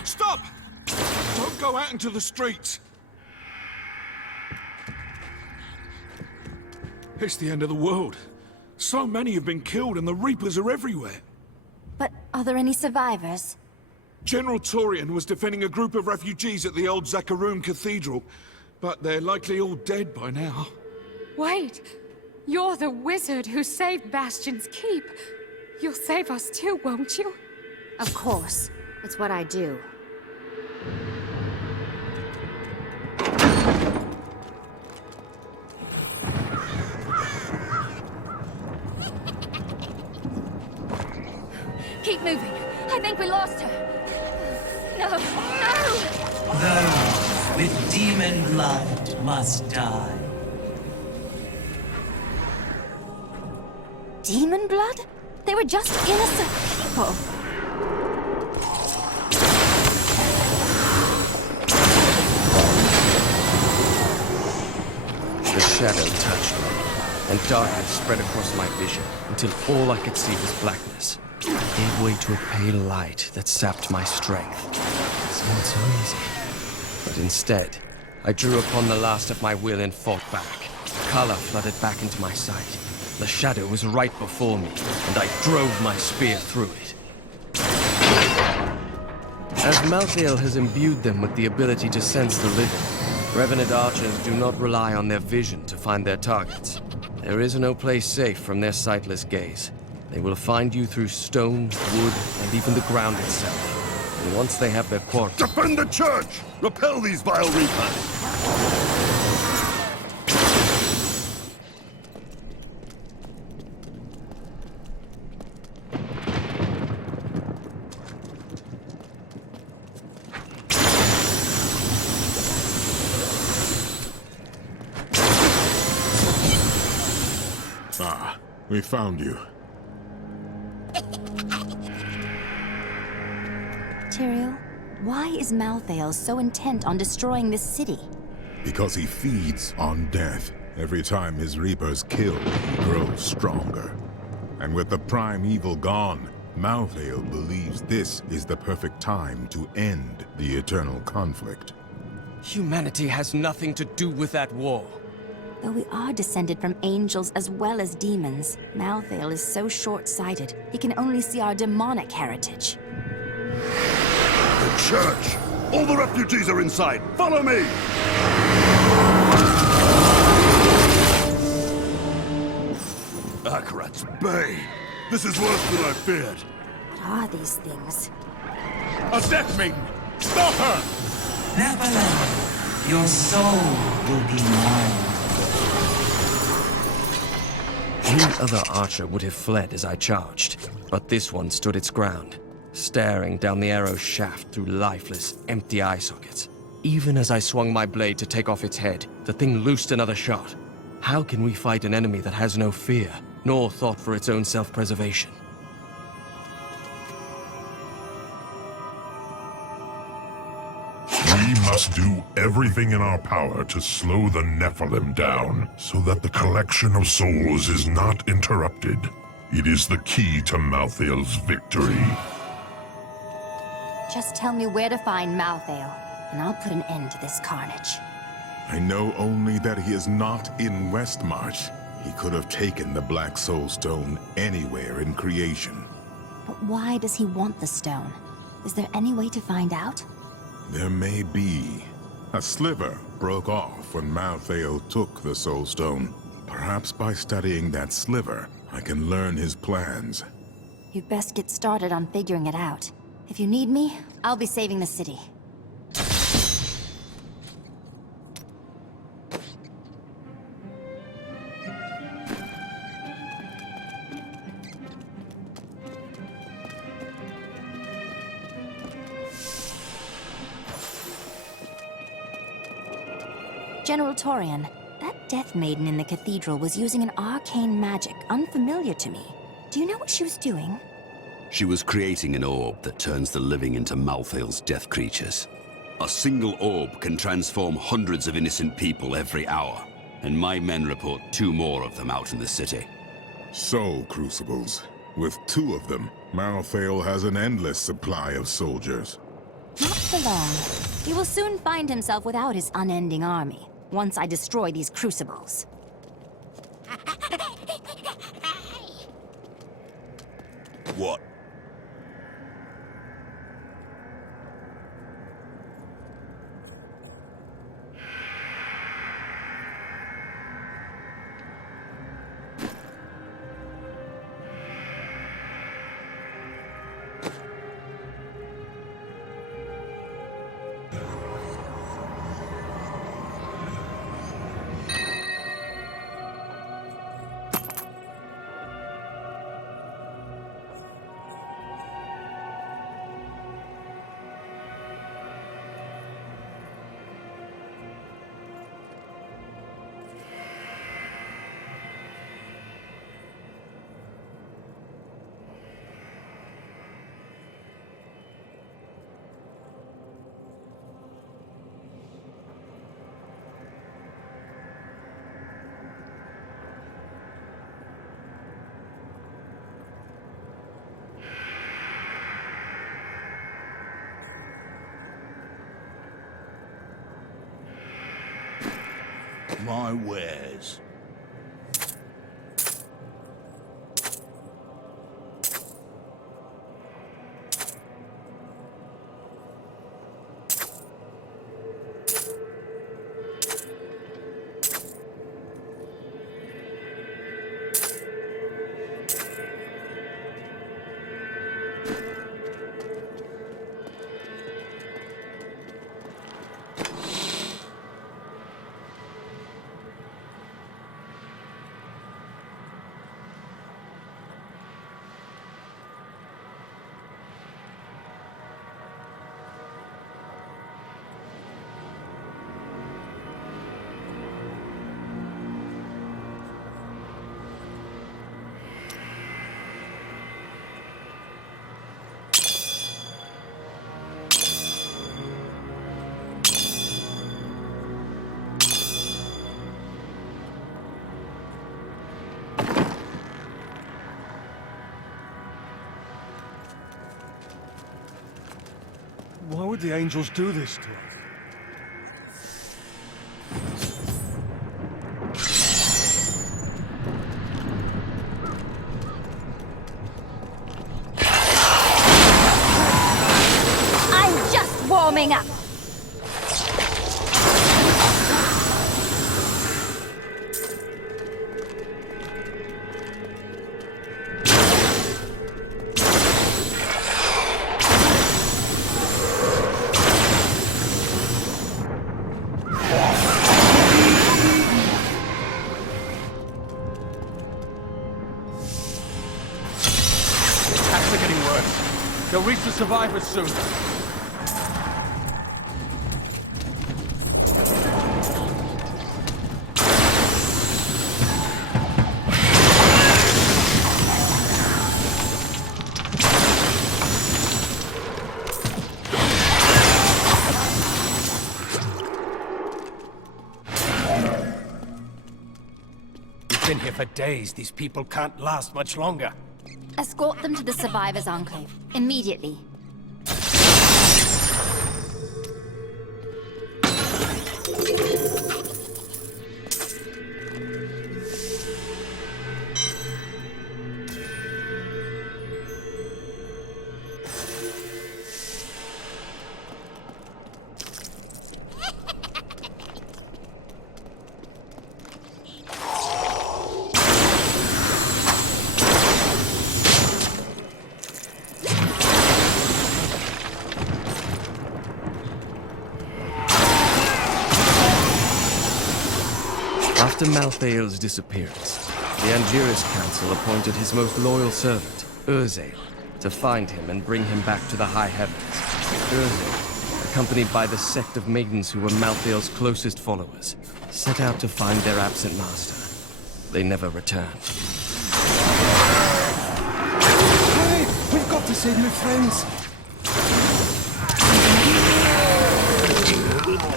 Stop! Don't go out into the streets. It's the end of the world. So many have been killed and the Reapers are everywhere. But are there any survivors? General Torian was defending a group of refugees at the old Zakharoon Cathedral, but they're likely all dead by now. Wait! You're the wizard who saved Bastion's Keep. You'll save us too, won't you? Of course. It's what I do. Keep moving. I think we lost her. No, no! Those with demon blood must die. Demon blood? They were just innocent people. The shadow touched me, and darkness spread across my vision until all I could see was blackness. It gave way to a pale light that sapped my strength. It seemed so easy. But instead, I drew upon the last of my will and fought back. Color flooded back into my sight. The shadow was right before me, and I drove my spear through it. As Malthael has imbued them with the ability to sense the living, Revenant archers do not rely on their vision to find their targets. There is no place safe from their sightless gaze. They will find you through stone, wood, and even the ground itself. And once they have their quarry... Defend the church! Repel these vile reapers! Ah, we found you. Tyrael, why is Malthael so intent on destroying this city? Because he feeds on death. Every time his reapers kill, he grows stronger. And with the prime evil gone, Malthael believes this is the perfect time to end the eternal conflict. Humanity has nothing to do with that war. Though we are descended from angels as well as demons, Malthael is so short-sighted, he can only see our demonic heritage. The church! All the refugees are inside! Follow me! Akarat's bane! This is worse than I feared! What are these things? A death maiden! Stop her! Neverland, your soul will be mine. Any other archer would have fled as I charged, but this one stood its ground, staring down the arrow's shaft through lifeless, empty eye sockets. Even as I swung my blade to take off its head, the thing loosed another shot. How can we fight an enemy that has no fear, nor thought for its own self-preservation? We must do everything in our power to slow the Nephilim down, so that the collection of souls is not interrupted. It is the key to Malthael's victory. Just tell me where to find Malthael, and I'll put an end to this carnage. I know only that he is not in Westmarch. He could have taken the Black Soul Stone anywhere in creation. But why does he want the stone? Is there any way to find out? There may be, A sliver broke off when Malthael took the Soul Stone. Perhaps by studying that sliver, I can learn his plans. You'd best get started on figuring it out. If you need me, I'll be saving the city. General Torian, that Death Maiden in the cathedral was using an arcane magic unfamiliar to me. Do you know what she was doing? She was creating an orb that turns the living into Malthael's death creatures. A single orb can transform hundreds of innocent people every hour, and my men report 2 more of them out in the city. Soul Crucibles. With 2 of them, Malthael has an endless supply of soldiers. Not for long. He will soon find himself without his unending army, once I destroy these crucibles. What? My wares. Why would the angels do this to us? I'm just warming up! Attacks are getting worse. They'll reach the survivors soon. We've been here for days. These people can't last much longer. Escort them to the Survivors' Enclave, immediately. After Malthael's disappearance, the Angiris Council appointed his most loyal servant, Urzael, to find him and bring him back to the high heavens. Urzael, accompanied by the sect of maidens who were Malthael's closest followers, set out to find their absent master. They never returned. Hey! We've got to save my friends!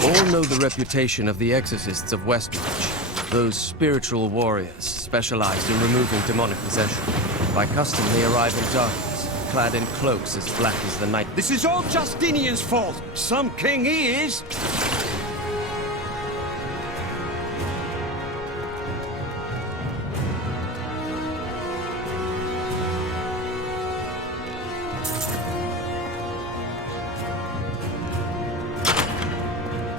All know the reputation of the exorcists of Westmarch. Those spiritual warriors specialized in removing demonic possession. By custom, they arrive in darkness, clad in cloaks as black as the night. This is all Justinian's fault! Some king he is!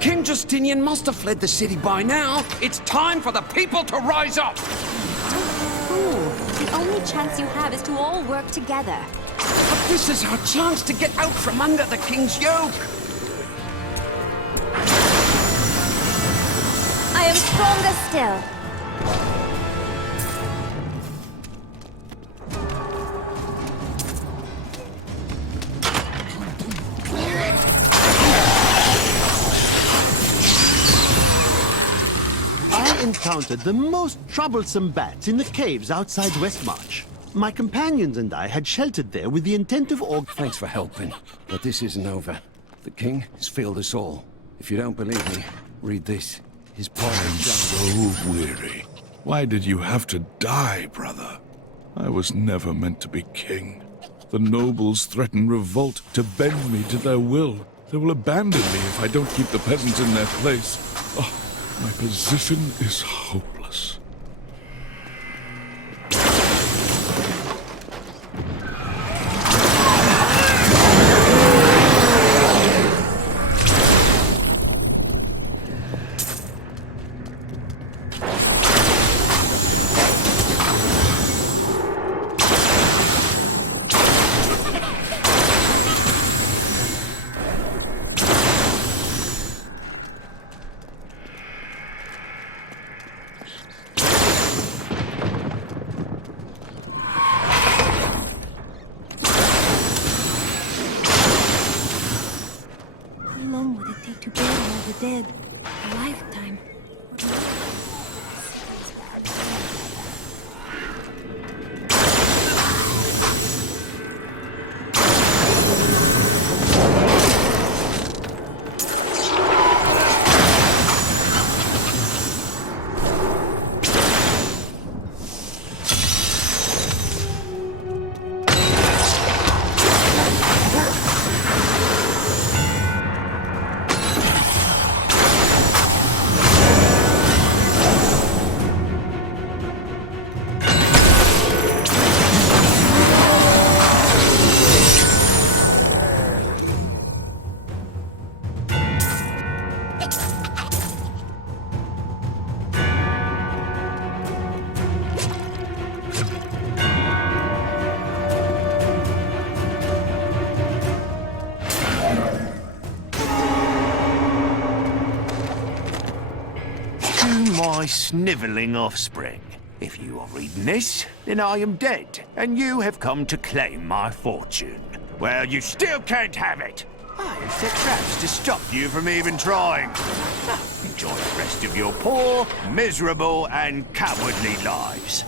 King Justinian must have fled the city by now. It's time for the people to rise up! Fool. The only chance you have is to all work together. But this is our chance to get out from under the king's yoke! I am stronger still. I encountered the most troublesome bats in the caves outside Westmarch. My companions and I had sheltered there with the intent of Thanks for helping, but this isn't over. The king has failed us all. If you don't believe me, read this. His I'm so weary. Why did you have to die, brother? I was never meant to be king. The nobles threaten revolt to bend me to their will. They will abandon me if I don't keep the peasants in their place. Oh, my position is hopeless. How long would it take to bury all the dead? A lifetime. My snivelling offspring. If you are reading this, then I am dead, and you have come to claim my fortune. Well, you still can't have it. I have set traps to stop you from even trying. Now, enjoy the rest of your poor, miserable, and cowardly lives.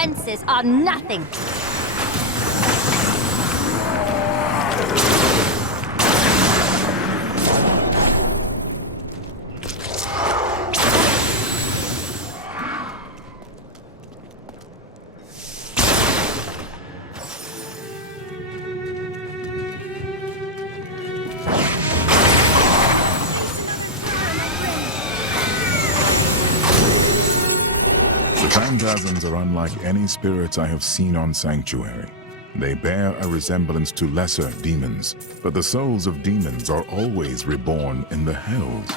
defenses are nothing. Phantasms are unlike any spirits I have seen on Sanctuary. They bear a resemblance to lesser demons, but the souls of demons are always reborn in the hells.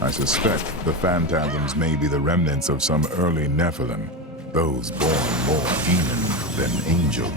I suspect the phantasms may be the remnants of some early Nephilim, those born more demon than angel.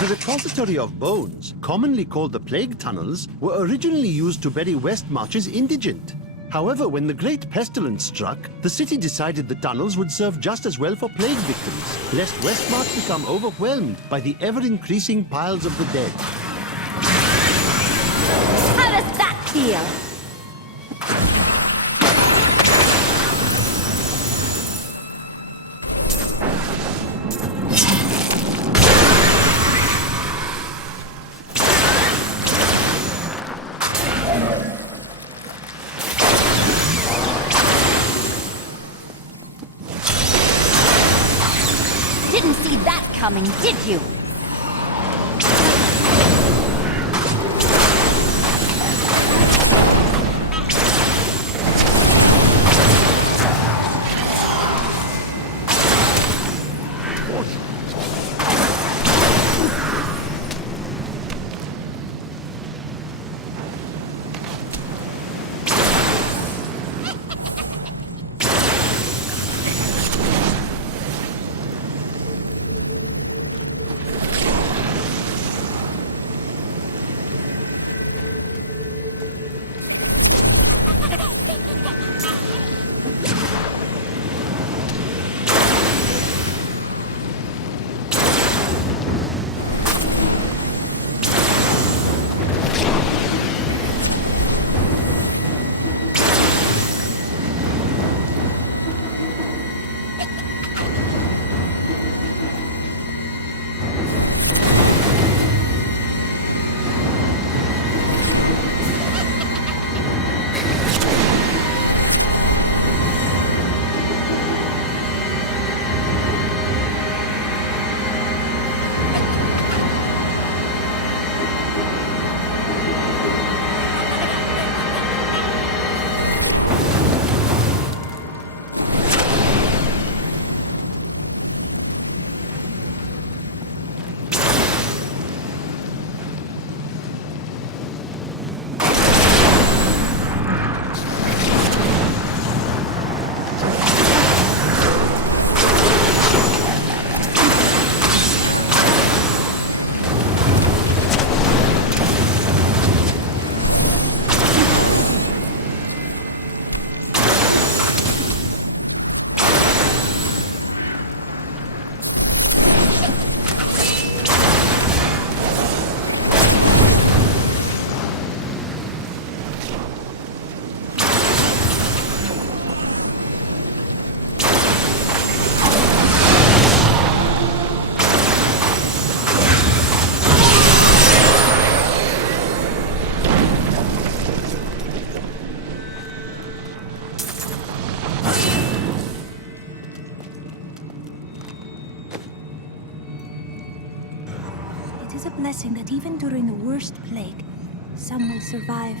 The repository of bones, commonly called the Plague Tunnels, were originally used to bury Westmarch's indigent. However, when the Great Pestilence struck, the city decided the tunnels would serve just as well for plague victims, lest Westmarch become overwhelmed by the ever-increasing piles of the dead. How does that feel? Didn't see that coming, did you? It is a blessing that even during the worst plague, some will survive.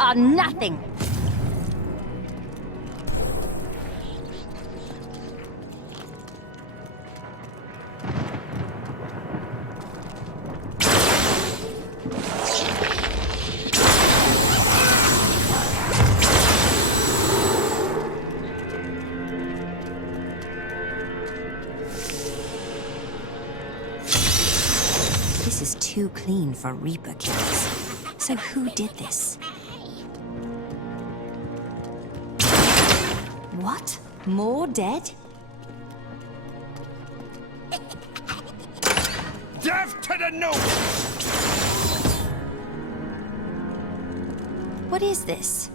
are nothing. This is too clean for Reaper kills. So who did this? What? More dead? Death to the nobles! What is this?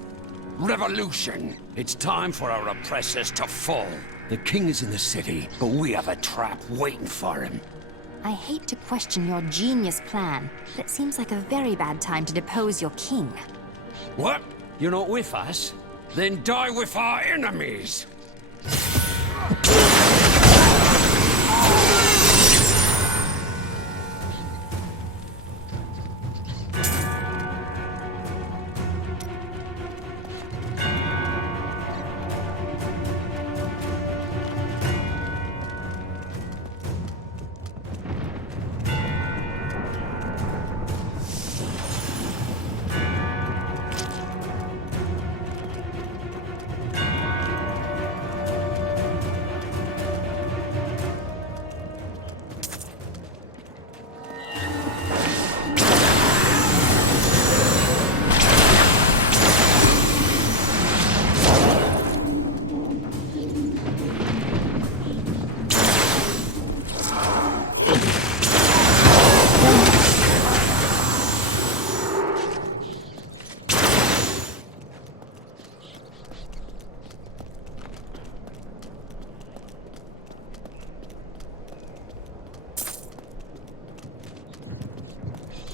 Revolution! It's time for our oppressors to fall. The king is in the city, but we have a trap waiting for him. I hate to question your genius plan, but it seems like a very bad time to depose your king. What? You're not with us? Then die with our enemies!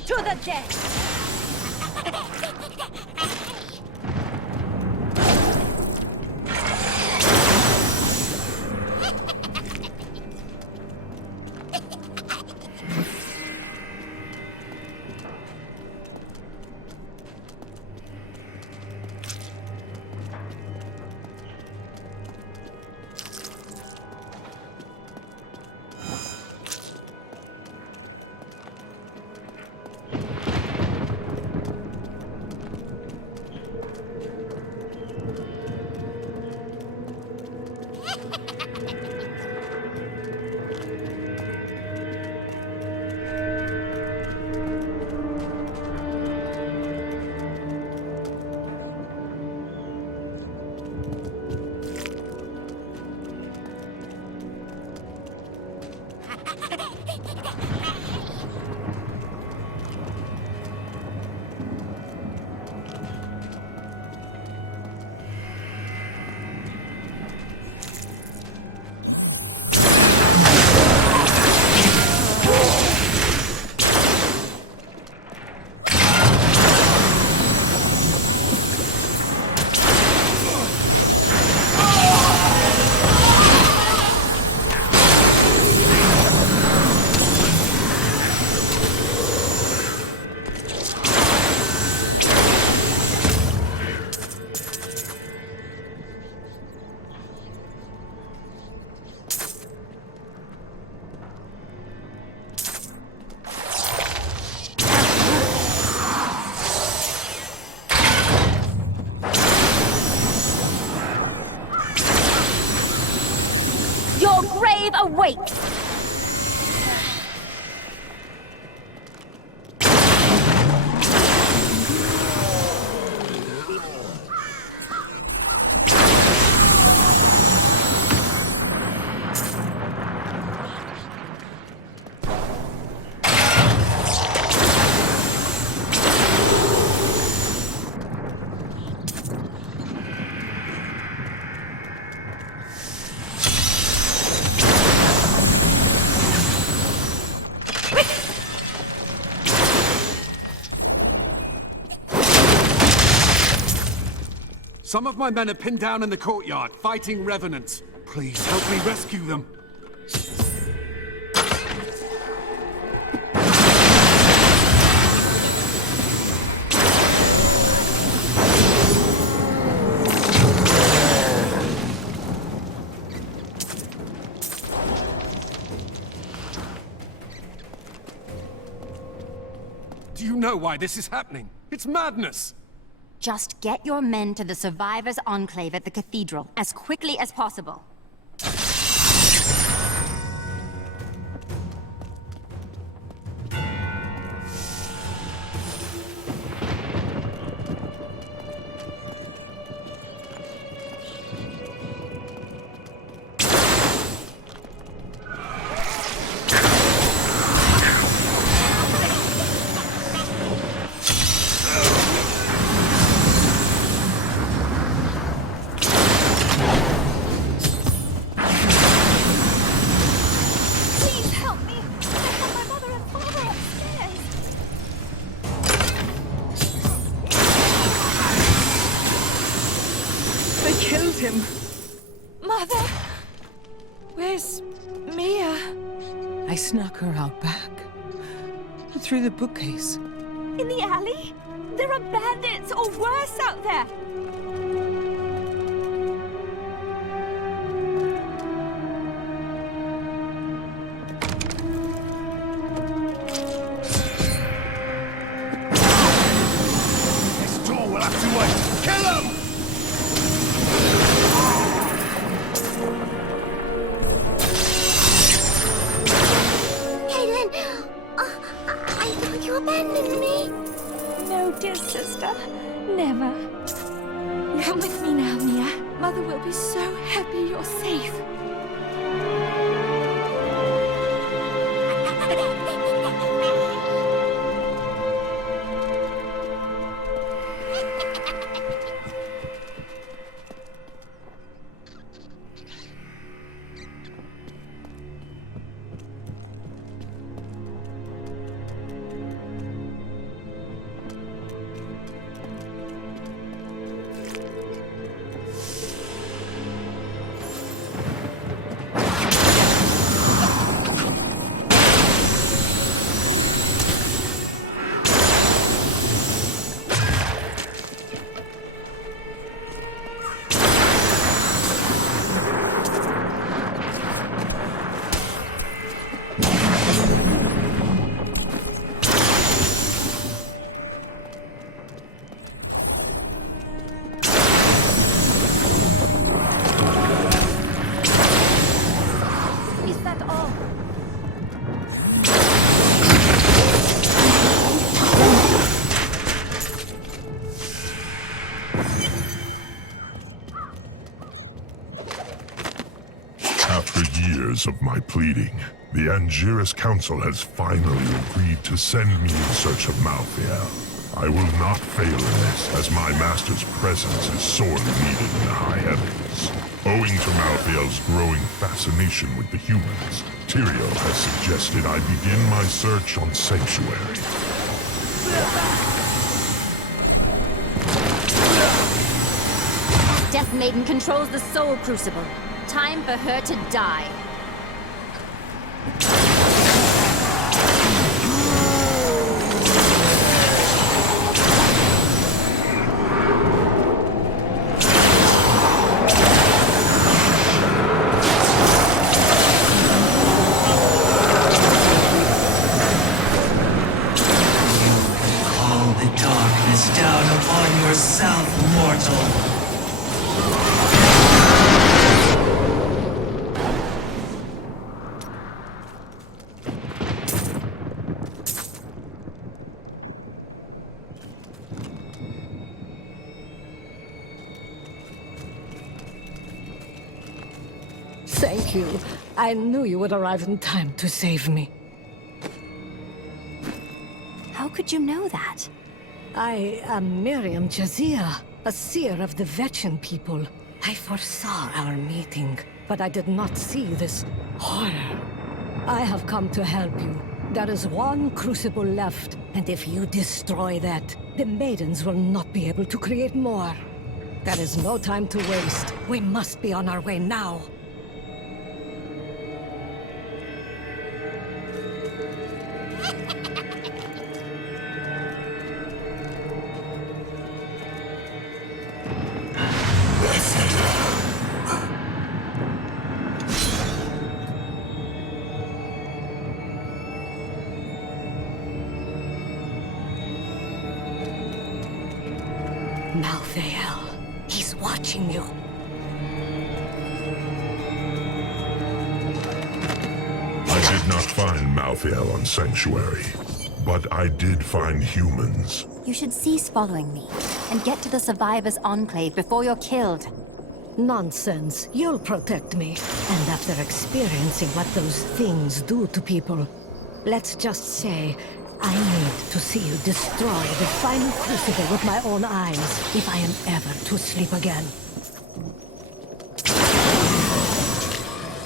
To the death! Your grave awaits! Some of my men are pinned down in the courtyard, fighting revenants. Please help me rescue them. know why this is happening. It's madness! Just get your men to the Survivors' Enclave at the Cathedral as quickly as possible. Him. Mother! Where's Mia? I snuck her out back. Through the bookcase. In the alley? There are bandits or worse out there! This door will have to wait! Kill him! Abandon me? No, dear sister. Never. Come with me now, Mia. Mother will be so happy you're safe. Of my pleading, the Angiris Council has finally agreed to send me in search of Malthael. I will not fail in this, as my master's presence is sorely needed in the high heavens. Owing to Malthael's growing fascination with the humans, Tyrael has suggested I begin my search on Sanctuary. Death Maiden controls the Soul Crucible. Time for her to die. Call the darkness down upon yourself, mortal. Thank you. I knew you would arrive in time to save me. How could you know that? I am Miriam Jazia, a seer of the Vetchin people. I foresaw our meeting, but I did not see this horror. I have come to help you. There is one crucible left, and if you destroy that, the maidens will not be able to create more. There is no time to waste. We must be on our way now. fail. He's watching you. I did not find Malthael on Sanctuary, but I did find humans. You should cease following me and get to the Survivors' Enclave before you're killed. Nonsense. You'll protect me. And after experiencing what those things do to people, let's just say I need to see you destroy the final crucible with my own eyes if I am ever to sleep again.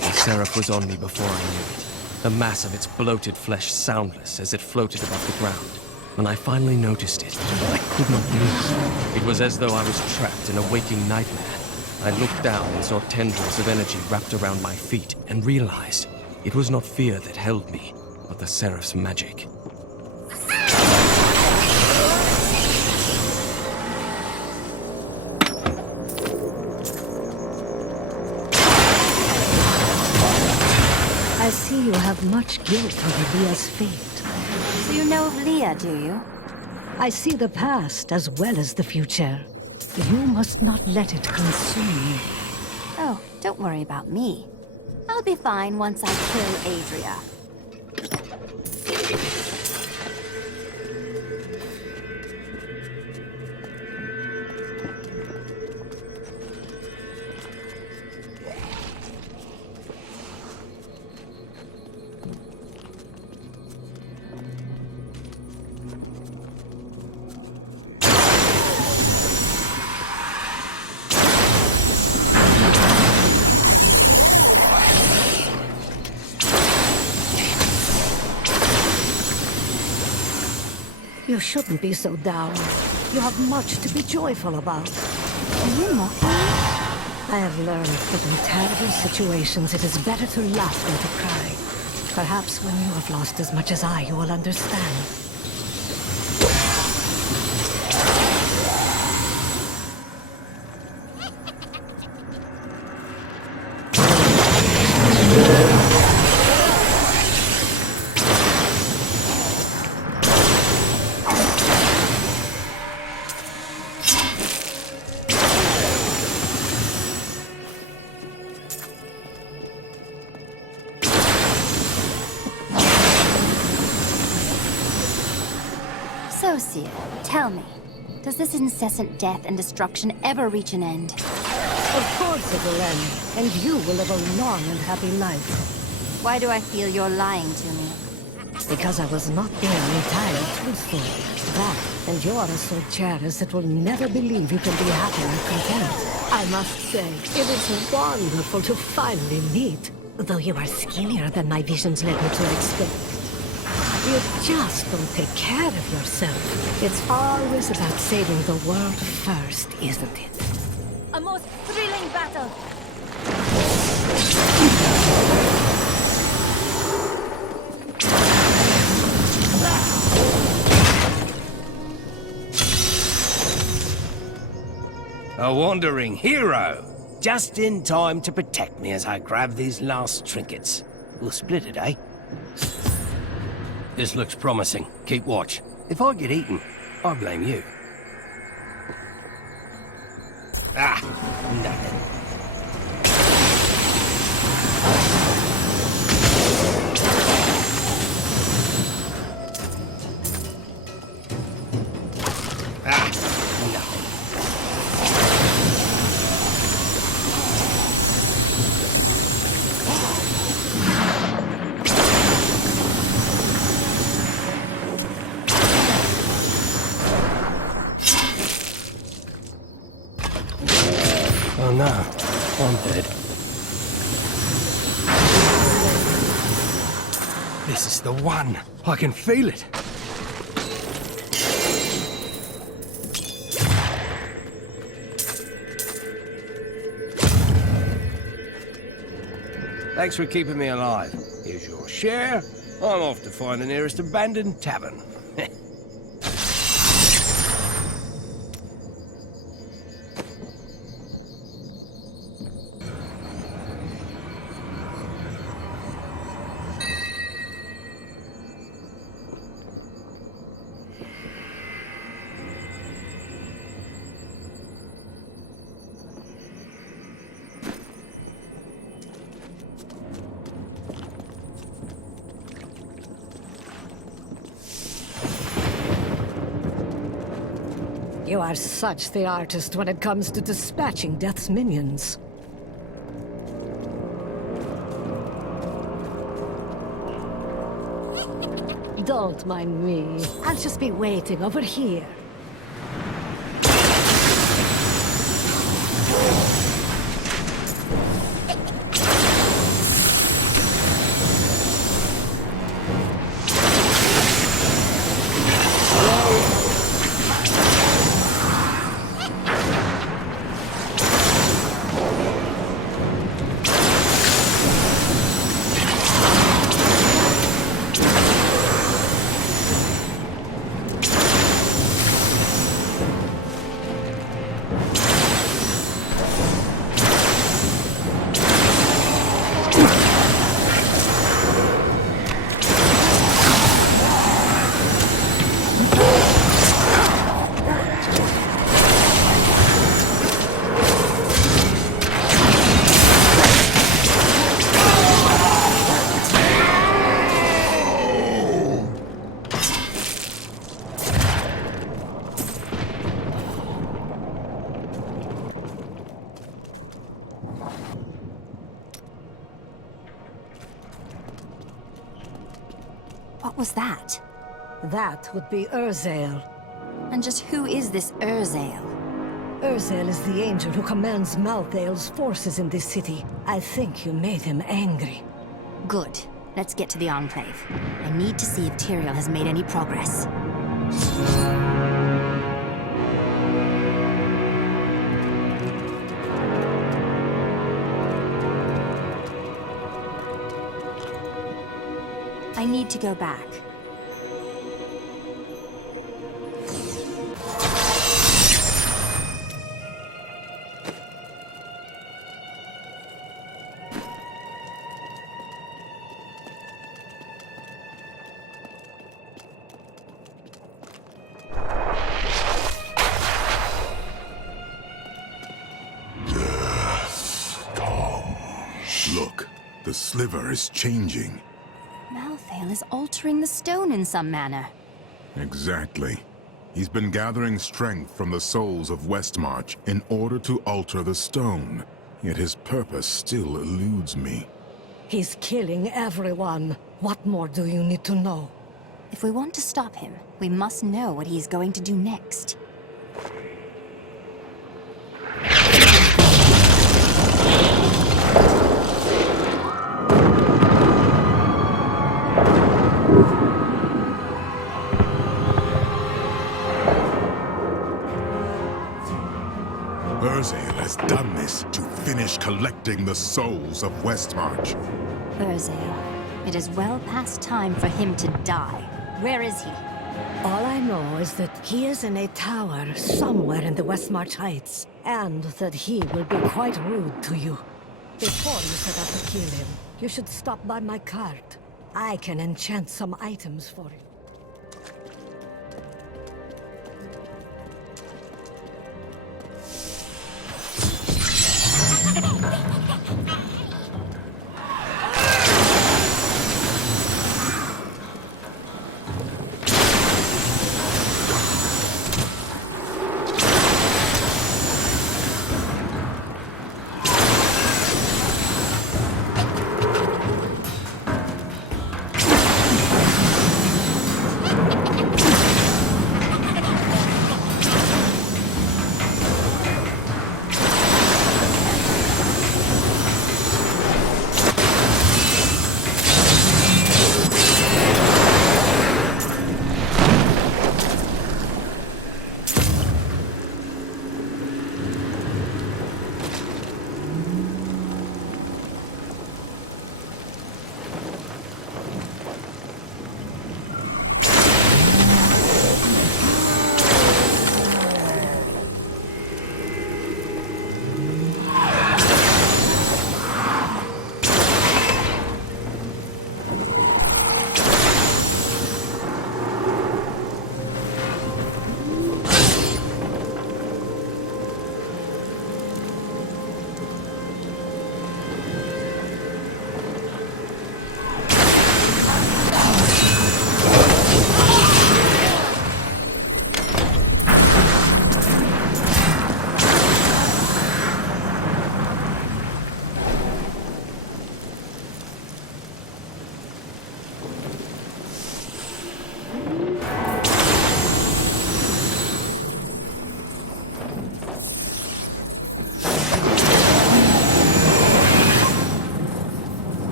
The seraph was on me before I knew it. The mass of its bloated flesh soundless as it floated above the ground. When I finally noticed it, I could not move. It was as though I was trapped in a waking nightmare. I looked down and saw tendrils of energy wrapped around my feet and realized it was not fear that held me, but the seraph's magic. I see you have much guilt over Leah's fate. So you know of Leah, do you? I see the past as well as the future. You must not let it consume you. Oh, don't worry about me. I'll be fine once I kill Adria. You shouldn't be so down. You have much to be joyful about. Are you mocking me? I have learned that in terrible situations it is better to laugh than to cry. Perhaps when you have lost as much as I, you will understand. Tell me, does this incessant death and destruction ever reach an end? Of course it will end, and you will live a long and happy life. Why do I feel you're lying to me? Because I was not being entirely truthful. That, and you are so jealous that will never believe you can be happy and content. I must say, it is wonderful to finally meet, though you are skinnier than my visions led me to expect. You just don't take care of yourself. It's always about saving the world first, isn't it? A most thrilling battle! A wandering hero! Just in time to protect me as I grab these last trinkets. We'll split it, eh? This looks promising. Keep watch. If I get eaten, I blame you. Ah, nothing. Ah, nothing. Oh no, I'm dead. This is the one. I can feel it. Thanks for keeping me alive. Here's your share. I'm off to find the nearest abandoned tavern. You are such the artist when it comes to dispatching Death's minions. Don't mind me. I'll just be waiting over here. What was that? That would be Urzael. And just who is this Urzael? Urzael is the angel who commands Malthael's forces in this city. I think you made him angry. Good. Let's get to the Enclave. I need to see if Tyrael has made any progress. I need to go back. Look, the sliver is changing. Malthael is altering the stone in some manner. Exactly. He's been gathering strength from the souls of Westmarch in order to alter the stone. Yet his purpose still eludes me. He's killing everyone. What more do you need to know? If we want to stop him, we must know what he's going to do next. Urzael has done this to finish collecting the souls of Westmarch. Urzael, it is well past time for him to die. Where is he? All I know is that he is in a tower somewhere in the Westmarch Heights, and that he will be quite rude to you. Before you set out to kill him, you should stop by my cart. I can enchant some items for you.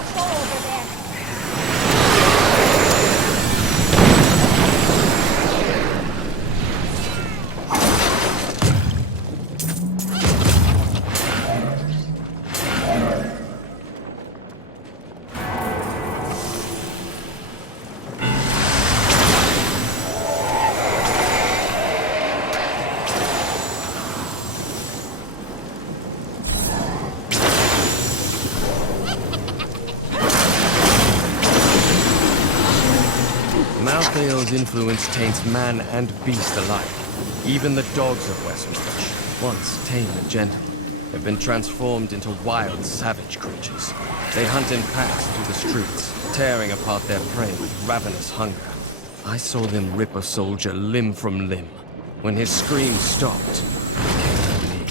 little foe over there. Malthael's influence taints man and beast alike. Even the dogs of Westmarch, once tame and gentle, have been transformed into wild, savage creatures. They hunt in packs through the streets, tearing apart their prey with ravenous hunger. I saw them rip a soldier limb from limb. When his scream stopped, it came to me.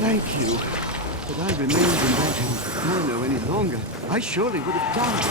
Thank you. Had I remained in that inferno any longer, I surely would have died.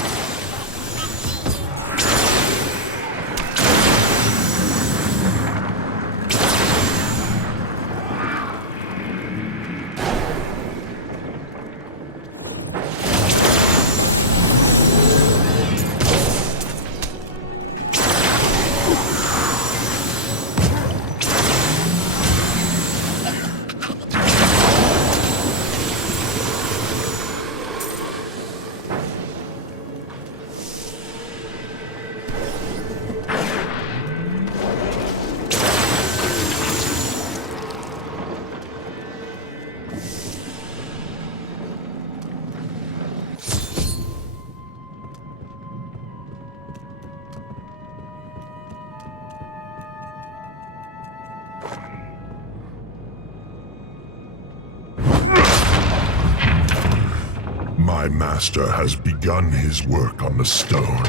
My master has begun his work on the stone.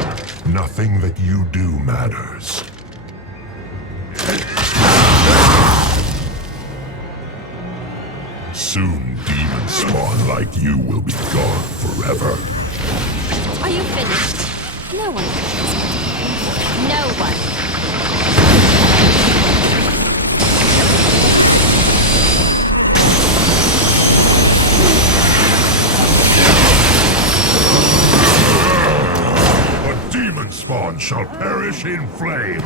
Nothing that you do matters. Soon, demon spawn like you will be gone forever. Are you finished? No one. No one. Demon spawn shall perish in flames.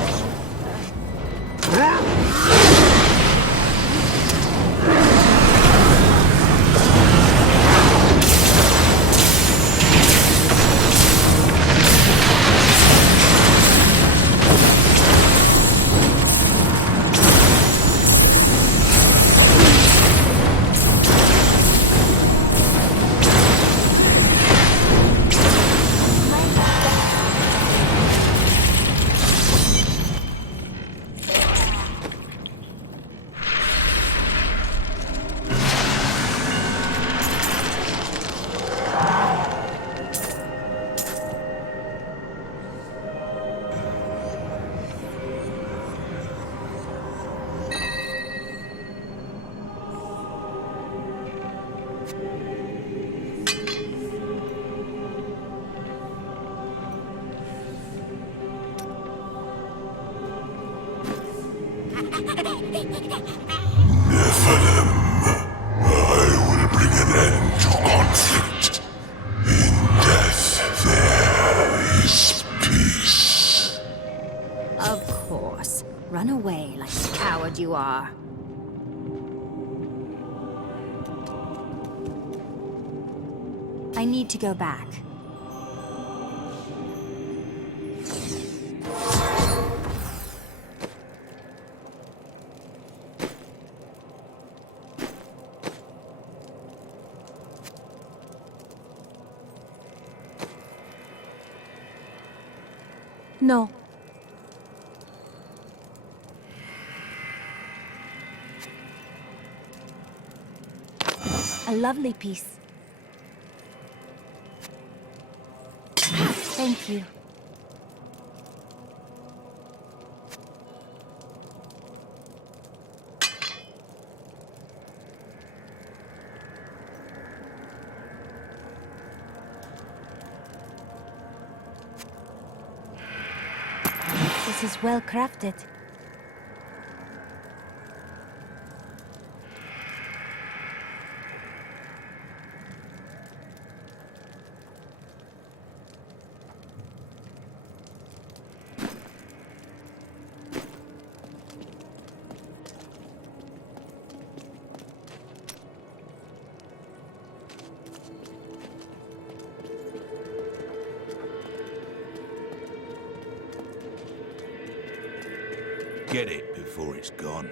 Nephilim, I will bring an end to conflict. In death there is peace. Of course. Run away like the coward you are. I need to go back. No. A lovely piece. Thank you. This is well crafted. Get it before it's gone.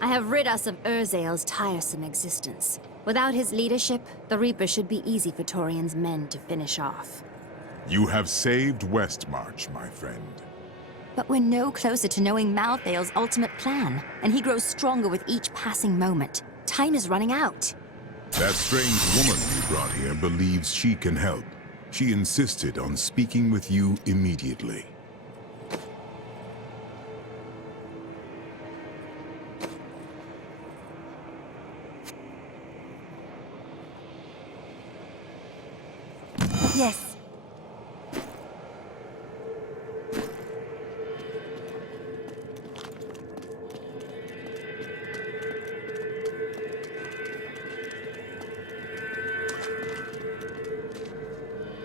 I have rid us of Urzael's tiresome existence. Without his leadership, the Reaper should be easy for Torian's men to finish off. You have saved Westmarch, my friend. But we're no closer to knowing Malthael's ultimate plan, and he grows stronger with each passing moment. Time is running out. That strange woman you brought here believes she can help. She insisted on speaking with you immediately. Yes.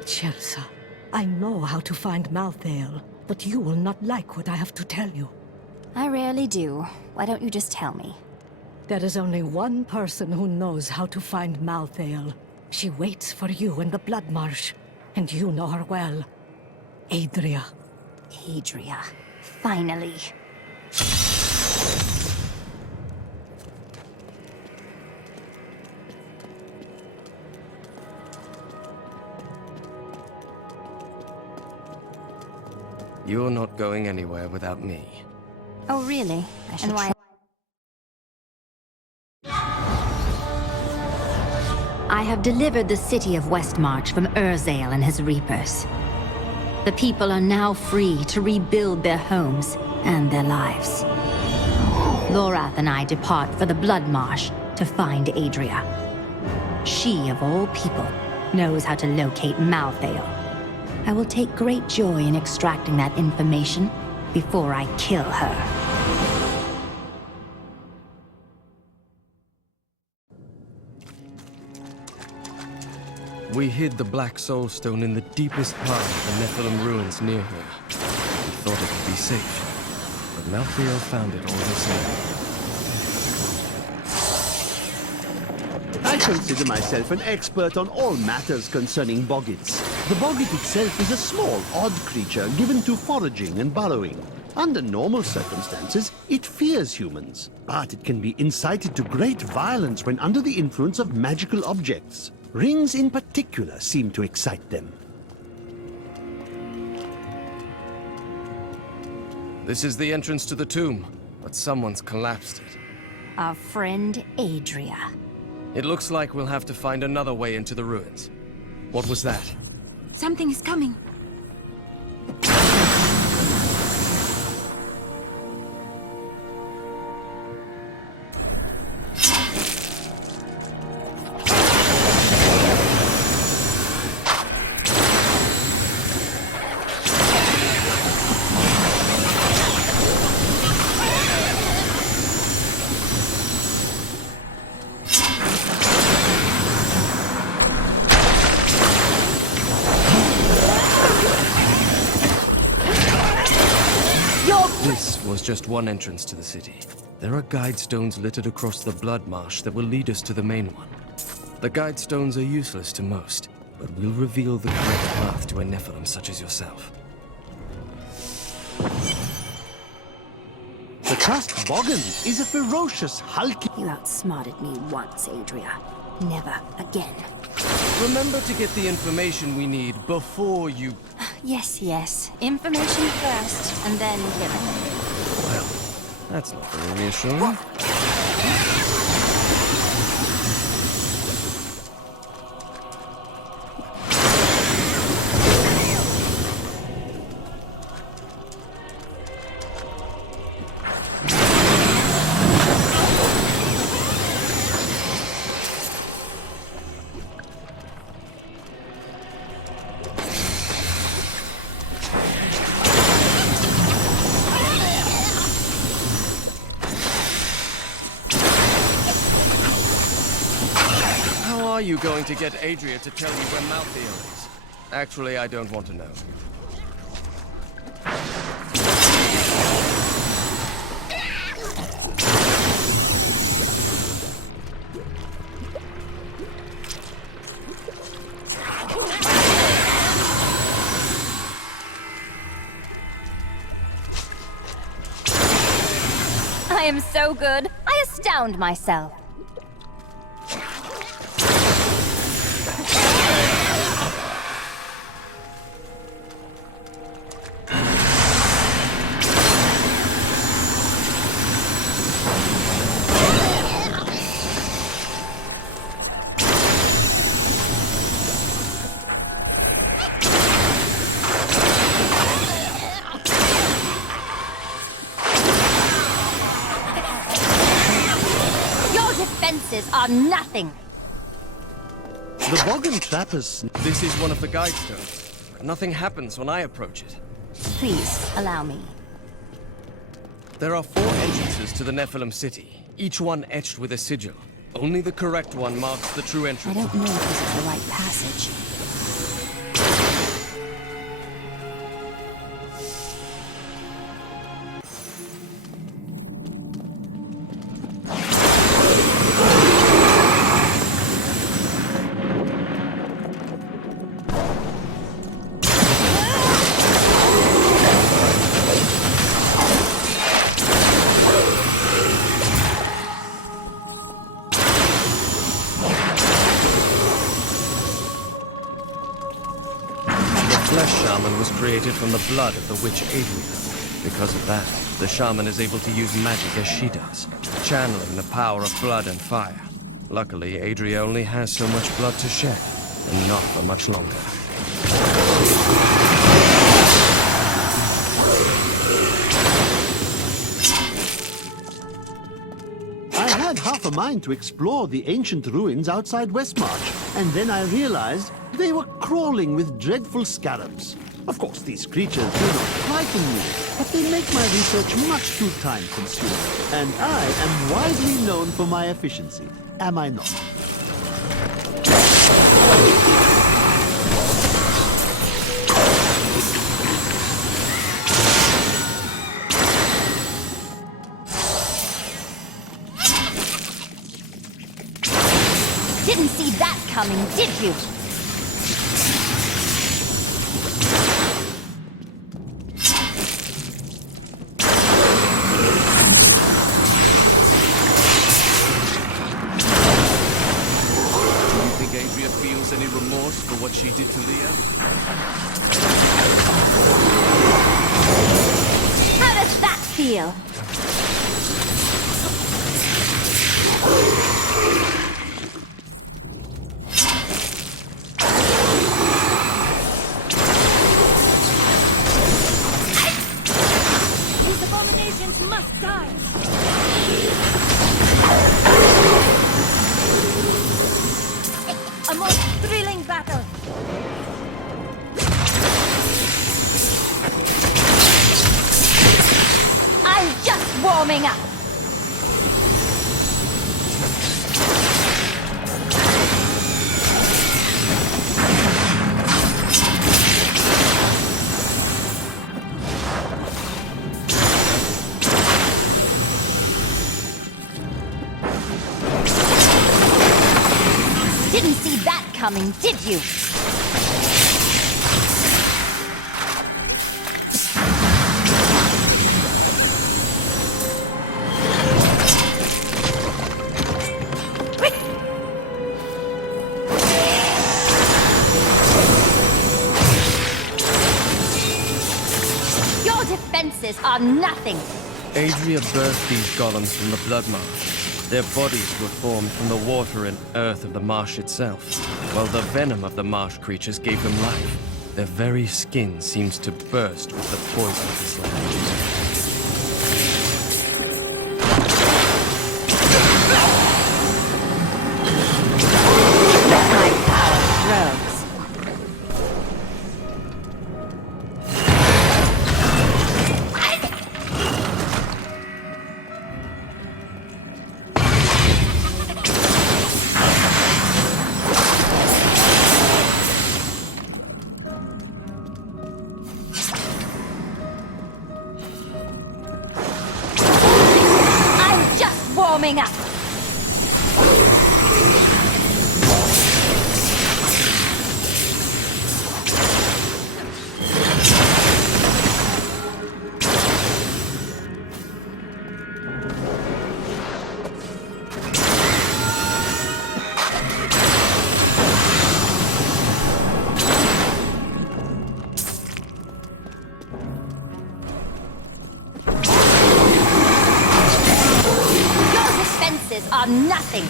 Chelsea, I know how to find Malthael, but you will not like what I have to tell you. I rarely do. Why don't you just tell me? There is only one person who knows how to find Malthael. She waits for you in the Blood Marsh, and you know her well. Adria. Adria. Finally. You're not going anywhere without me. Oh, really? And why? I have delivered the city of Westmarch from Urzael and his Reapers. The people are now free to rebuild their homes and their lives. Lorath and I depart for the Blood Marsh to find Adria. She, of all people, knows how to locate Malthael. I will take great joy in extracting that information before I kill her. We hid the Black Soul Stone in the deepest part of the Nephilim ruins near here. We thought it would be safe, but Malthael found it all the same. I consider myself an expert on all matters concerning boggits. The boggit itself is a small, odd creature given to foraging and burrowing. Under normal circumstances, it fears humans, but it can be incited to great violence when under the influence of magical objects. Rings in particular seem to excite them. This is the entrance to the tomb, but someone's collapsed it. Our friend Adria. It looks like we'll have to find another way into the ruins. What was that? Something is coming. This was just one entrance to the city. There are guide stones littered across the blood marsh that will lead us to the main one. The guide stones are useless to most, but will reveal the correct path to a Nephilim such as yourself. The Trust Boggin is a ferocious, hulking... You outsmarted me once, Adria. Never again. Remember to get the information we need before you... Yes, yes. Information first, and then given. Well, that's not very reassuring. How are you going to get Adria to tell you where Malthael is? Actually, I don't want to know. I am so good, I astound myself. Are nothing. The Boggin trappers... This is one of the guide stones. Nothing happens when I approach it. Please, allow me. There are 4 entrances to the Nephilim city, each one etched with a sigil. Only the correct one marks the true entrance. I don't know if this is the right passage. Created from the blood of the witch Adria. Because of that, the shaman is able to use magic as she does, channeling the power of blood and fire. Luckily, Adria only has so much blood to shed, and not for much longer. I had half a mind to explore the ancient ruins outside Westmarch, and then I realized they were crawling with dreadful scarabs. Of course, these creatures do not frighten me, but they make my research much too time-consuming. And I am widely known for my efficiency, am I not? Didn't see that coming, did you? remorse for what she did to Leah? How does that feel? These abominations must die! A more thrilling battle! I'm just warming up! Didn't see that coming, did you? Your defenses are nothing. Adria birthed these golems from the blood marsh. Their bodies were formed from the water and earth of the marsh itself, while the venom of the marsh creatures gave them life. Their very skin seems to burst with the poison of this land. Warming up. Are nothing.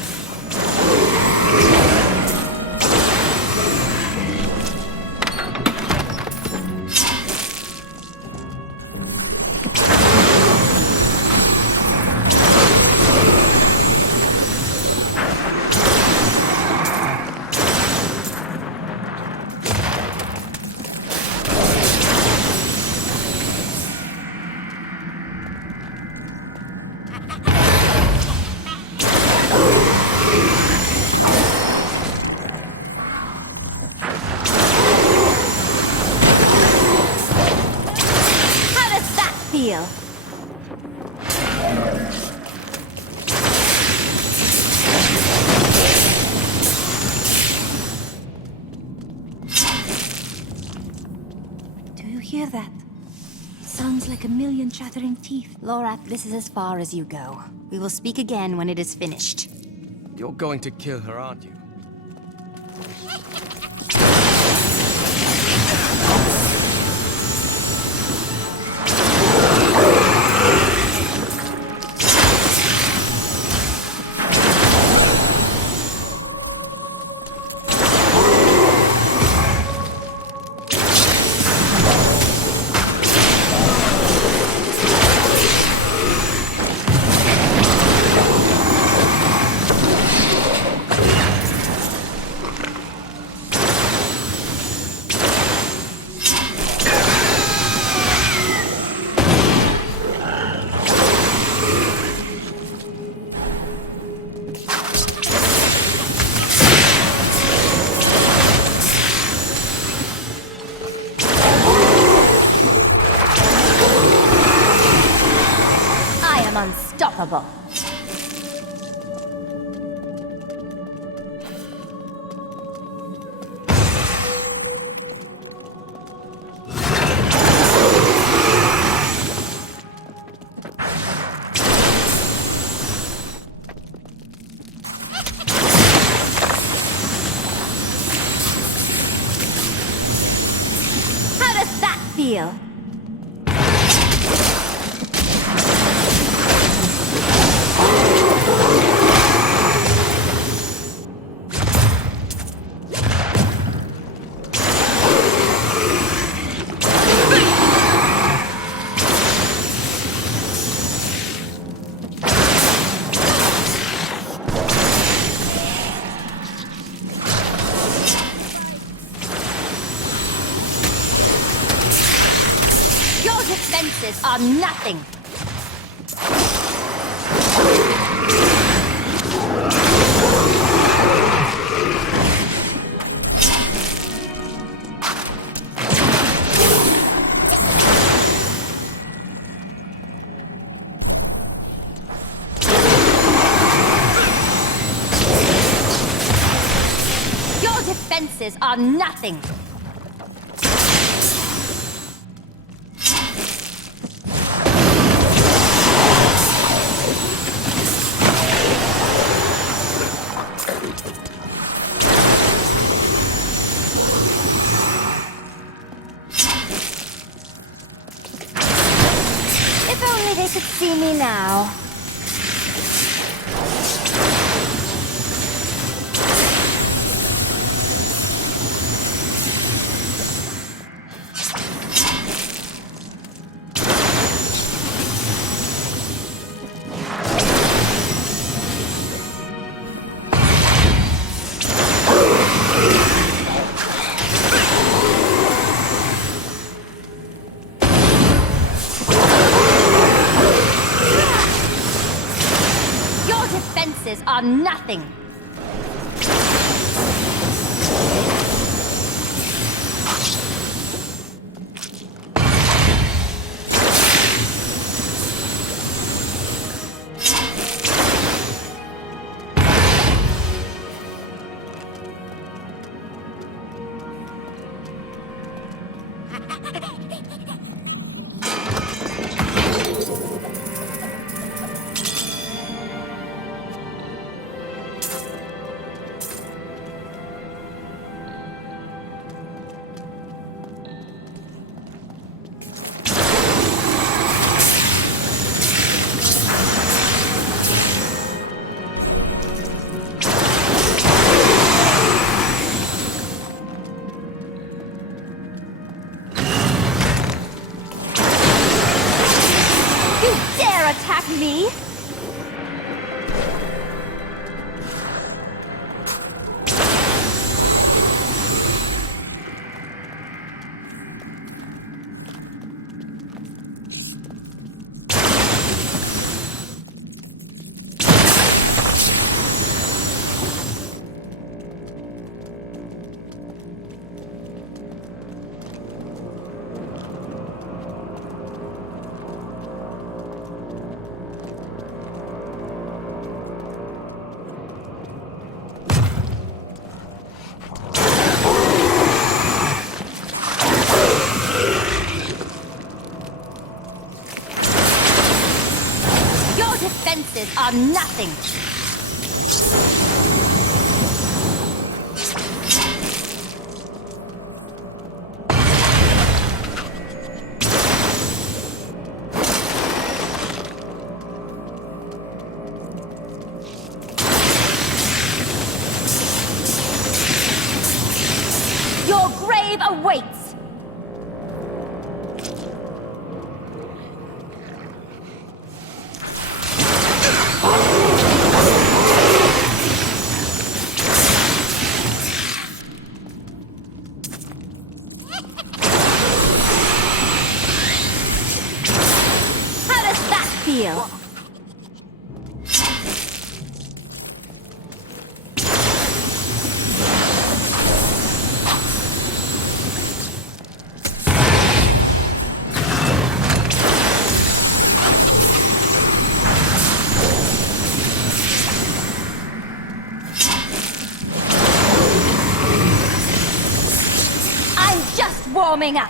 Feel. Do you hear that? It sounds like a million chattering teeth. Laura, this is as far as you go. We will speak again when it is finished. You're going to kill her, aren't you? Unstoppable. feel? Defenses are nothing. Your defenses are nothing. They could see me now. Are nothing. Attack me? Defenses are nothing. Your grave awaits. Feel. I'm just warming up.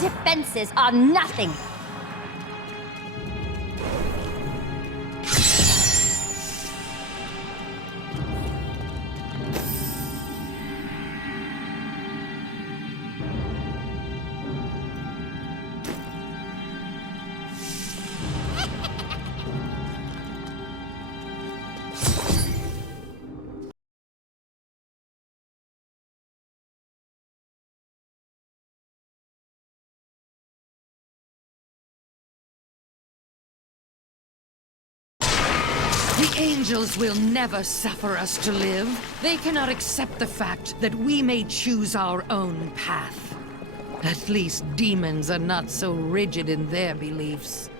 Your defenses are nothing. The angels will never suffer us to live. They cannot accept the fact that we may choose our own path. At least demons are not so rigid in their beliefs.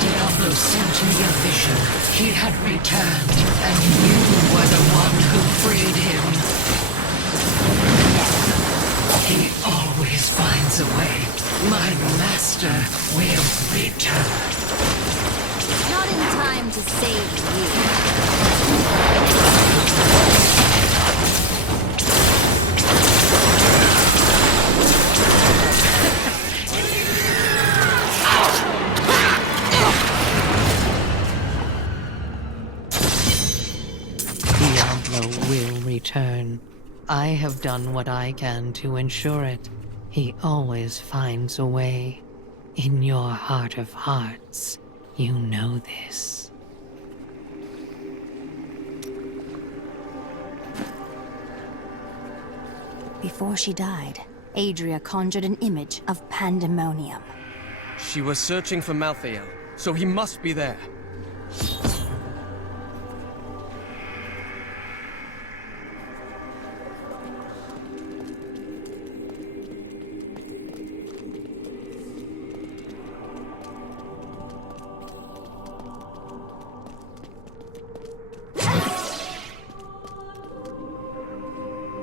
Diablo sent me a vision. He had returned, and you were the one who freed him. He always finds a way. My master will return. Not in time to save Diablo will return. I have done what I can to ensure it. He always finds a way. In your heart of hearts, you know this. Before she died, Adria conjured an image of pandemonium. She was searching for Malthael, so he must be there.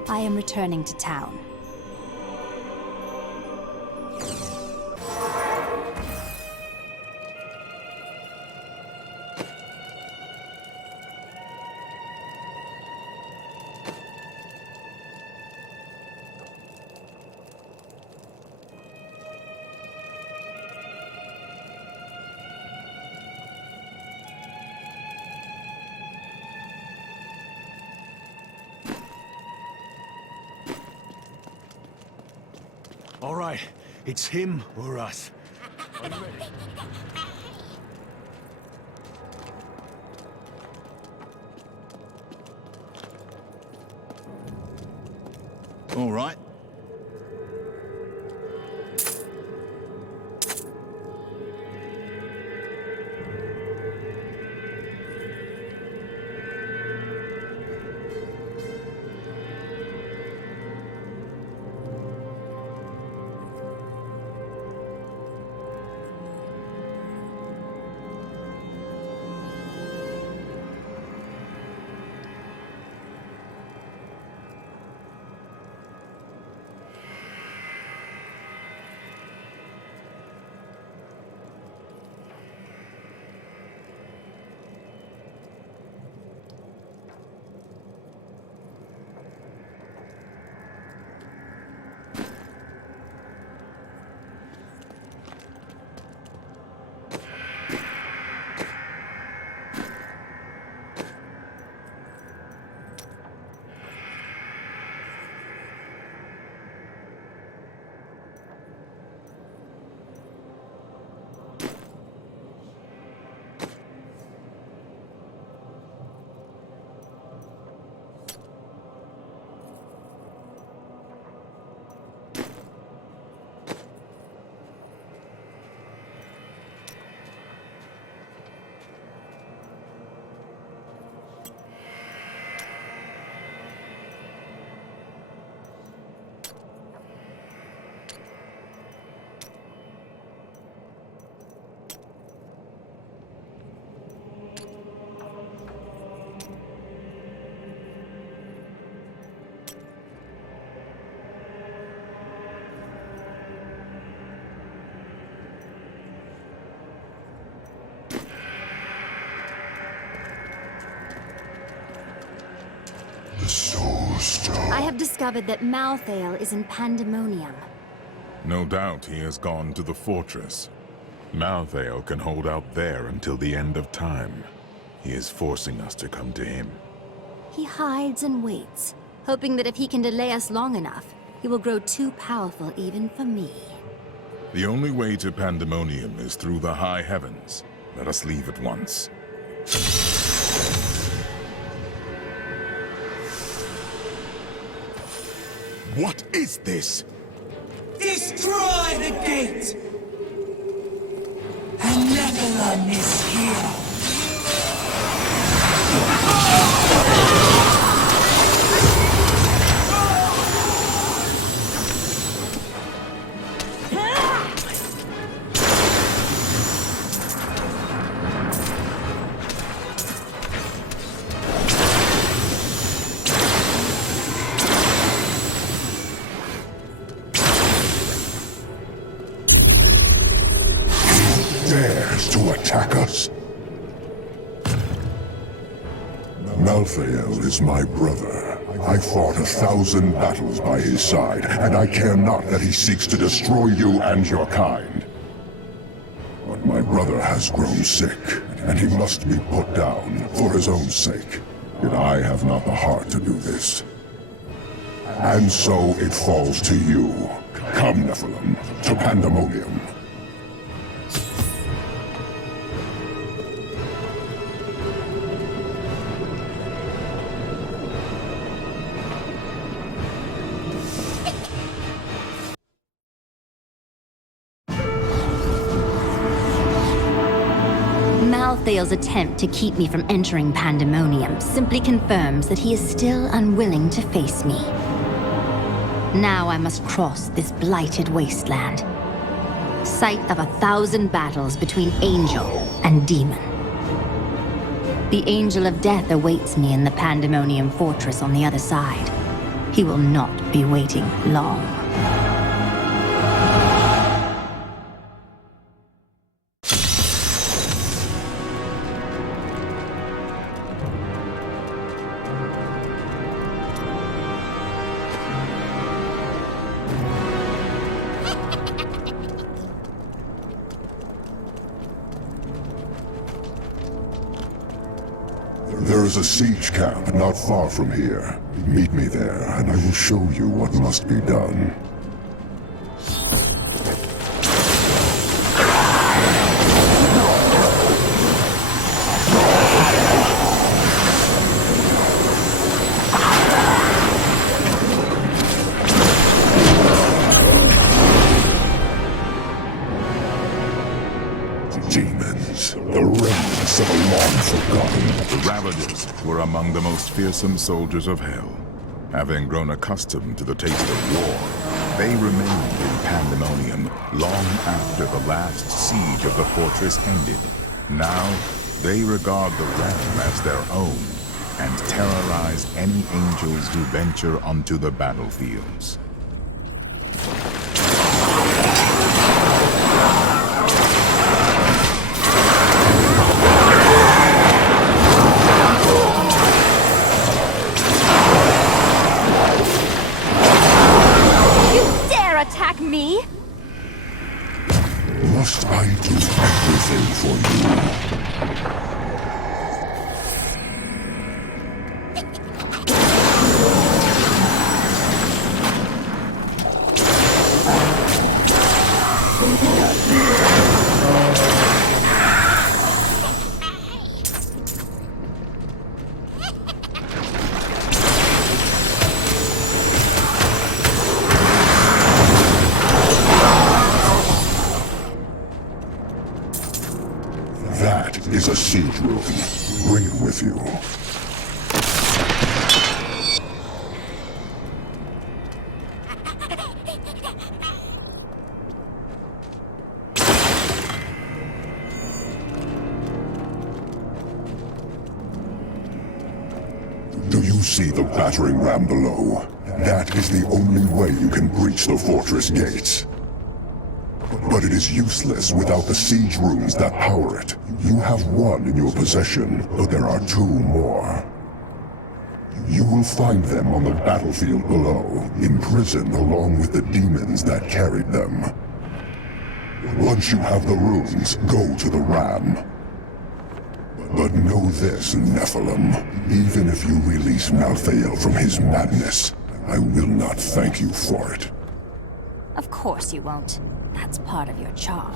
I am returning to town. All right, it's him or us. Are you ready? All right. soulstone. I have discovered that Malthael is in Pandemonium. No doubt he has gone to the fortress. Malthael can hold out there until the end of time. He is forcing us to come to him. He hides and waits, hoping that if he can delay us long enough, he will grow too powerful even for me. The only way to Pandemonium is through the high heavens. Let us leave at once. What is this? Destroy the gate! And Nephilim is here! Dares to attack us? Malthael is my brother. I fought 1,000 battles by his side, and I care not that he seeks to destroy you and your kind. But my brother has grown sick, and he must be put down for his own sake. Yet I have not the heart to do this. And so it falls to you. Come, Nephilim, to Pandemonium. Malthael's attempt to keep me from entering Pandemonium simply confirms that he is still unwilling to face me. Now I must cross this blighted wasteland. Site of 1,000 battles between angel and demon. The Angel of Death awaits me in the Pandemonium fortress on the other side. He will not be waiting long. There is a siege camp not far from here. Meet me there, and I will show you what must be done. Demons, the remnants of a long forgotten. The Ravagers were among the most fearsome soldiers of Hell. Having grown accustomed to the taste of war, they remained in Pandemonium long after the last siege of the fortress ended. Now, they regard the realm as their own and terrorize any angels who venture onto the battlefields. Attack me? Must I do everything for you? That is a siege room. Bring it with you. Do you see the battering ram below? That is the only way you can breach the fortress gates. But it is useless without the siege rooms that power it. You have one in your possession, but there are two more. You will find them on the battlefield below, imprisoned along with the demons that carried them. Once you have the runes, go to the ram. But know this, Nephilim. Even if you release Malthael from his madness, I will not thank you for it. Of course you won't. That's part of your charm.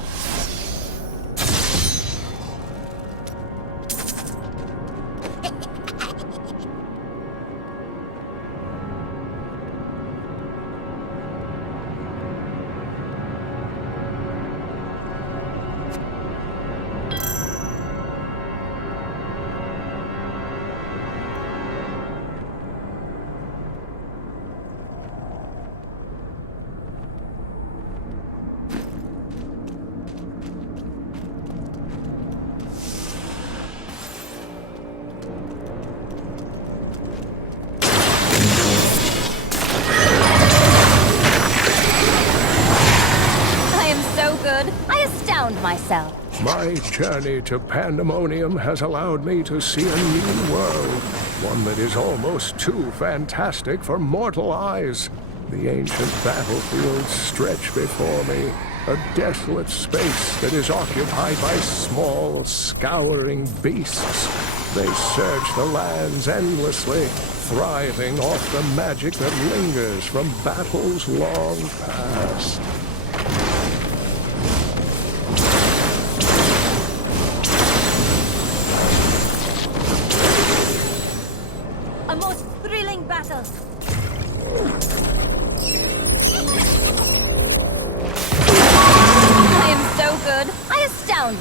Myself. My journey to Pandemonium has allowed me to see a new world, one that is almost too fantastic for mortal eyes. The ancient battlefields stretch before me, a desolate space that is occupied by small, scouring beasts. They search the lands endlessly, thriving off the magic that lingers from battles long past.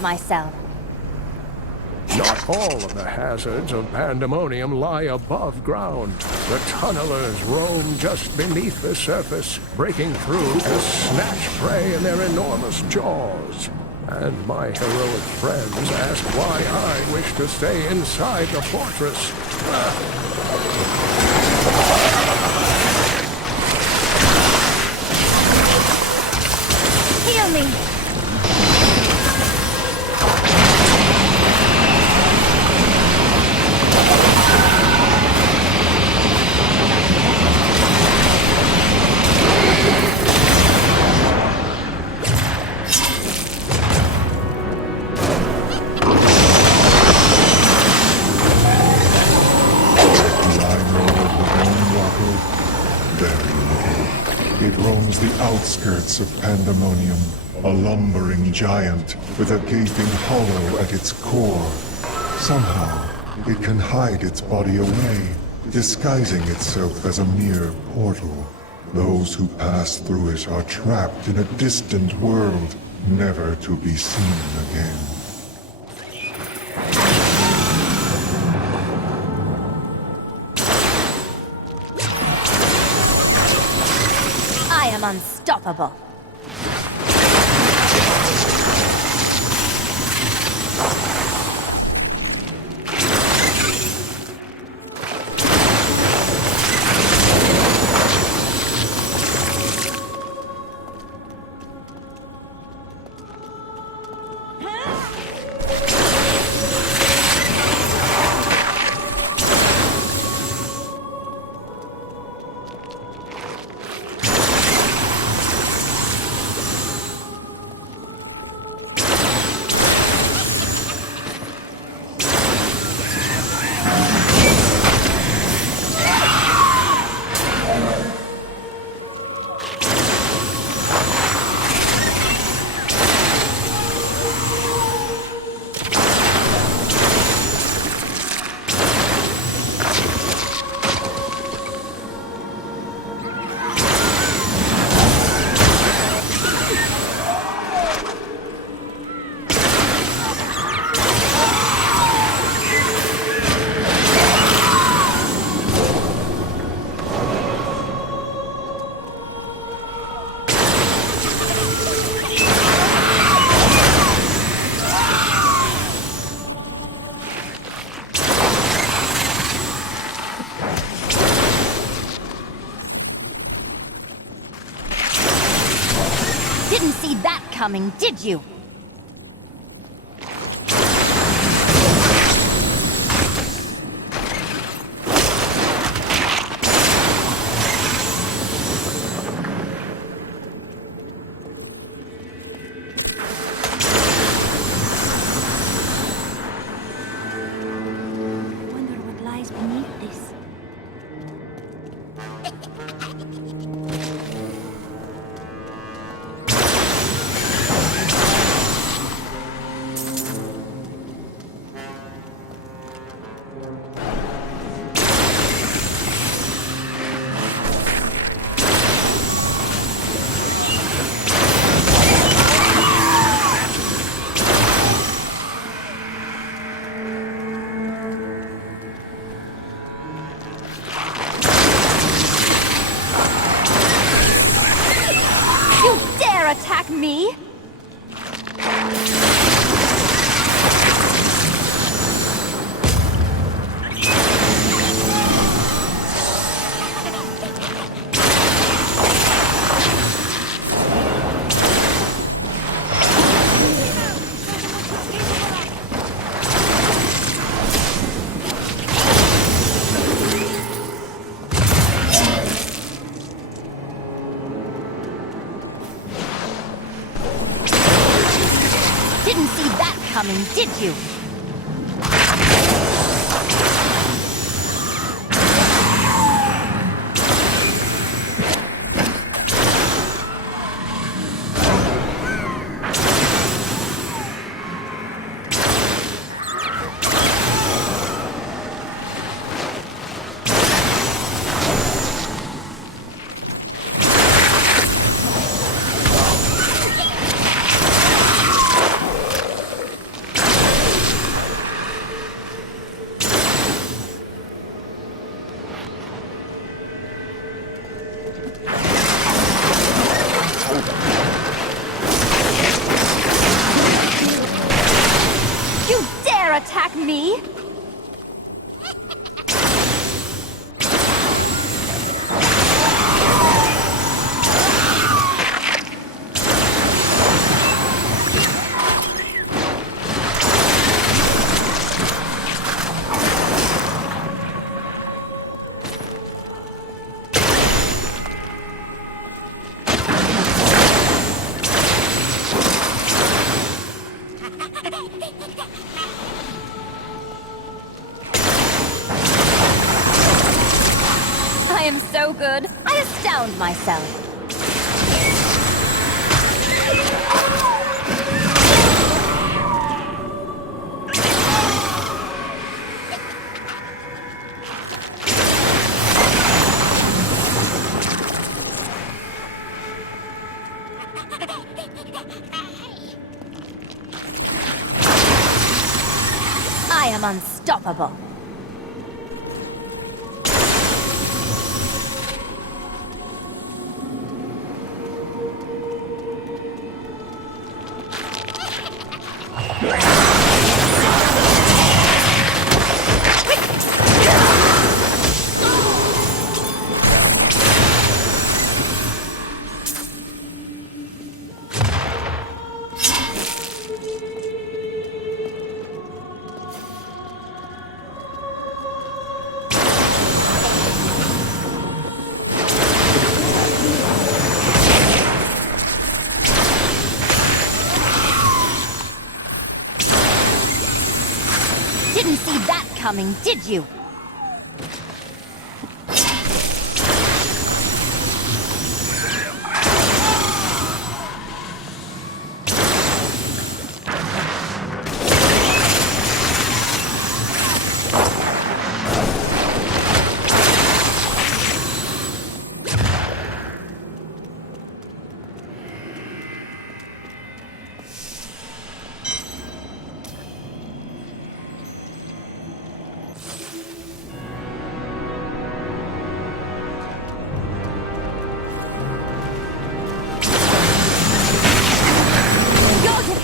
Myself. Not all of the hazards of Pandemonium lie above ground. The tunnelers roam just beneath the surface, breaking through to snatch prey in their enormous jaws. And my heroic friends ask why I wish to stay inside the fortress. Heal me! The outskirts of Pandemonium, a lumbering giant with a gaping hollow at its core. Somehow, it can hide its body away, disguising itself as a mere portal. Those who pass through it are trapped in a distant world, never to be seen again. Unstoppable. Didn't see that coming, did you? Attack me? Didn't see that coming, did you? You dare attack me? I am so good, I astound myself. I am unstoppable. Didn't see that coming, did you?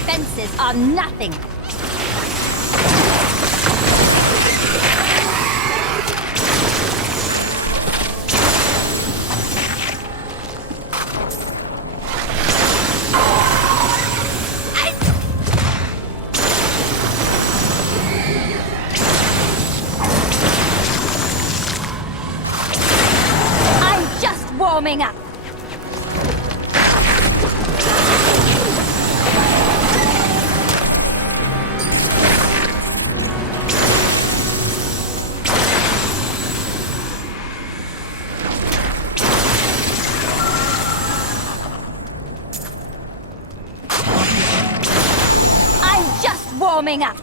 Defenses are nothing. I'm just warming up. warming up.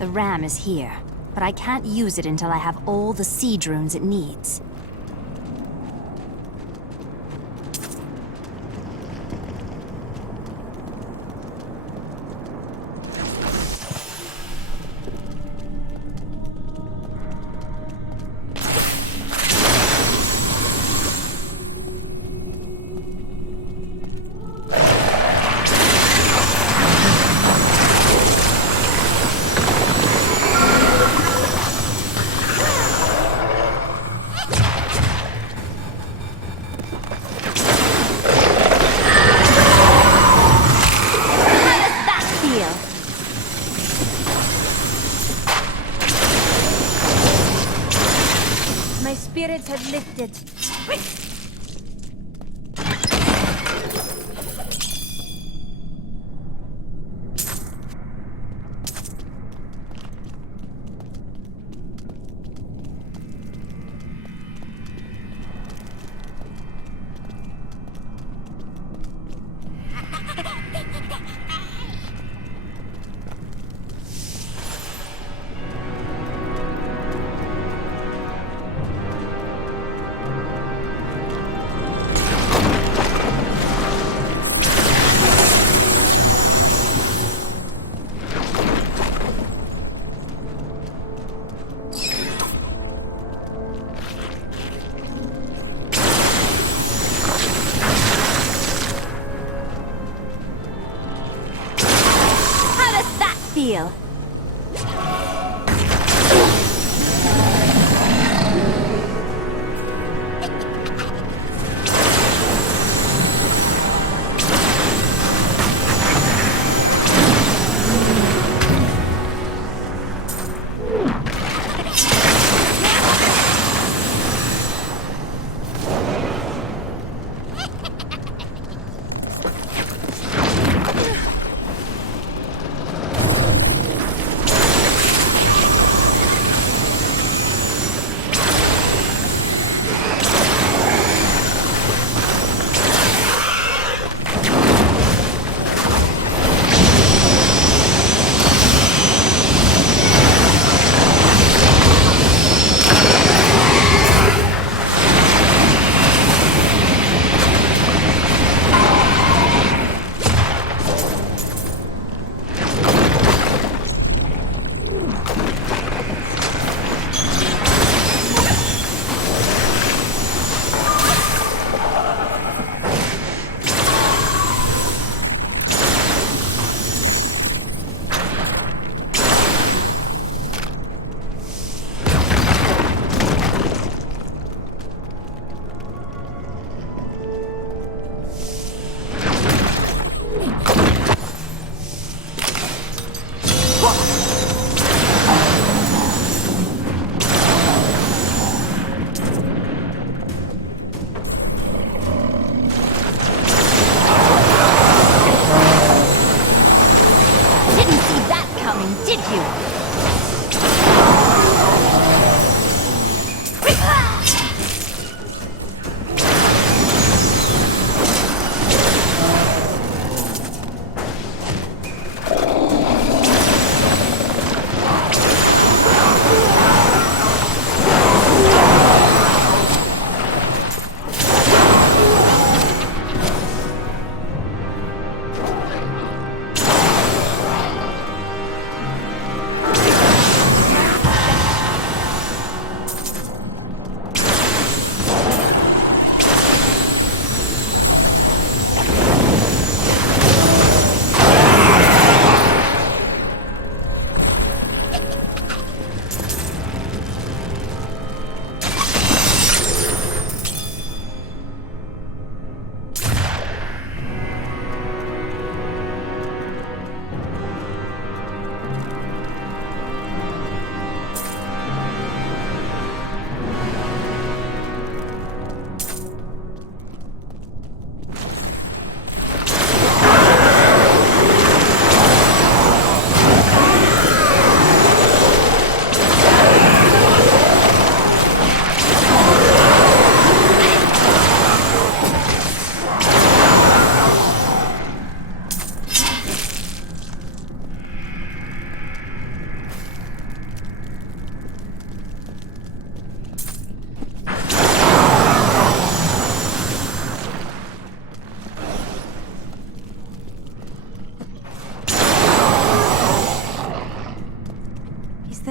The ram is here, but I can't use it until I have all the siege runes it needs. My spirits have lifted. Feel.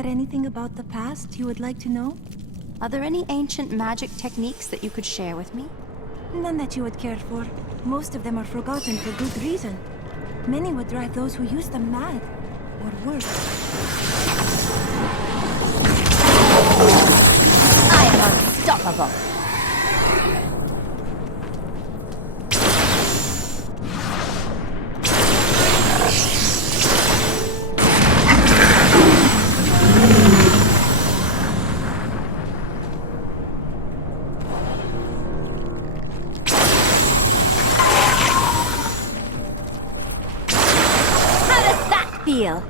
there anything about the past you would like to know? Are there any ancient magic techniques that you could share with me? None that you would care for. Most of them are forgotten for good reason. Many would drive those who use them mad, or worse. I am unstoppable. Feel.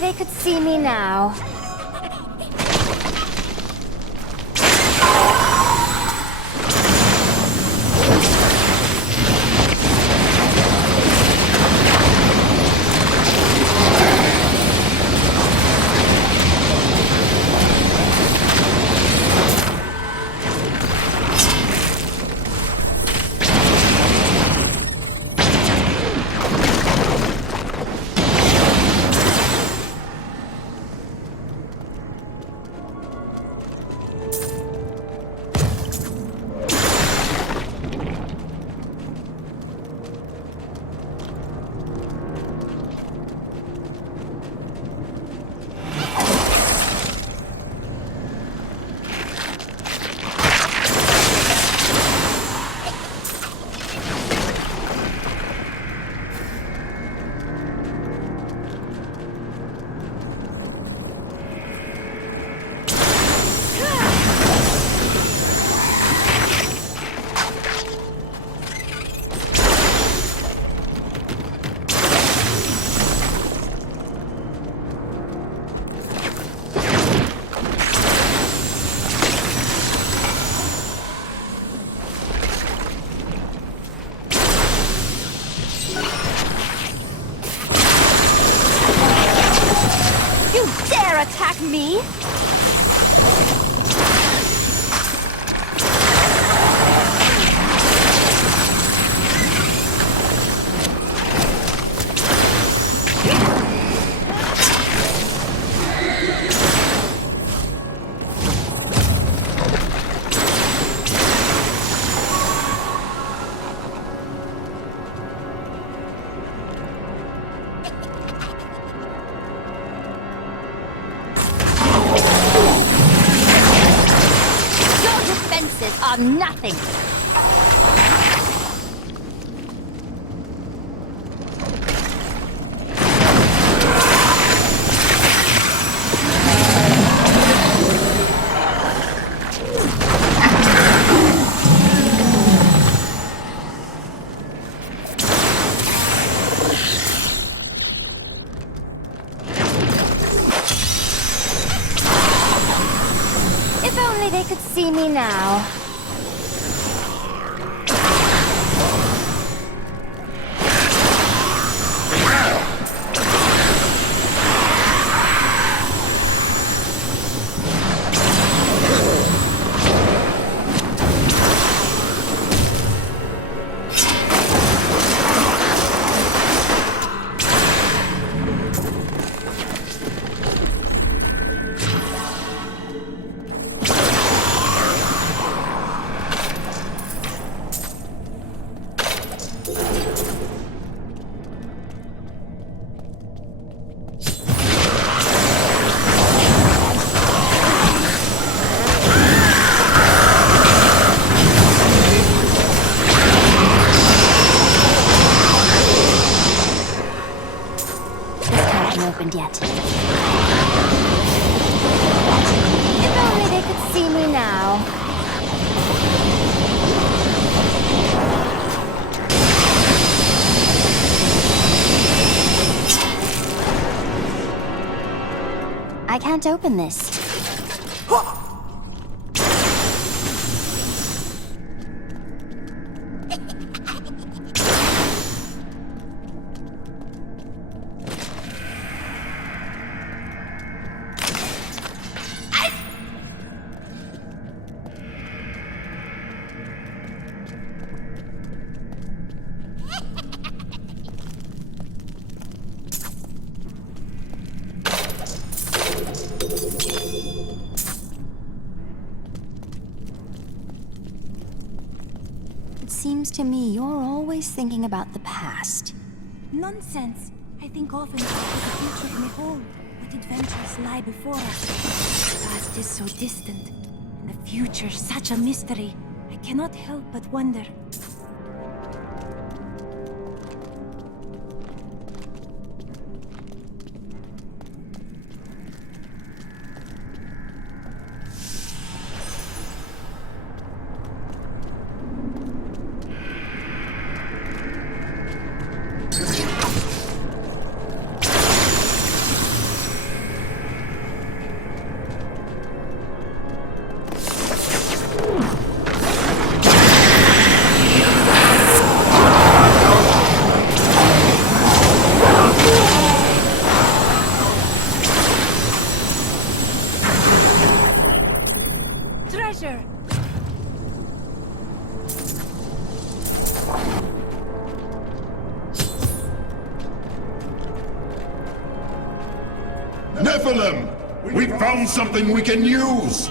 They could see me now. Attack me? Are nothing. If only they could see me now. Opened yet. If only they could see me now. I can't open this. It seems to me you're always thinking about the past. Nonsense. I think often about the future may hold. What adventures lie before us. The past is so distant, and the future such a mystery. I cannot help but wonder. Treasure! Nephilim! We found something we can use!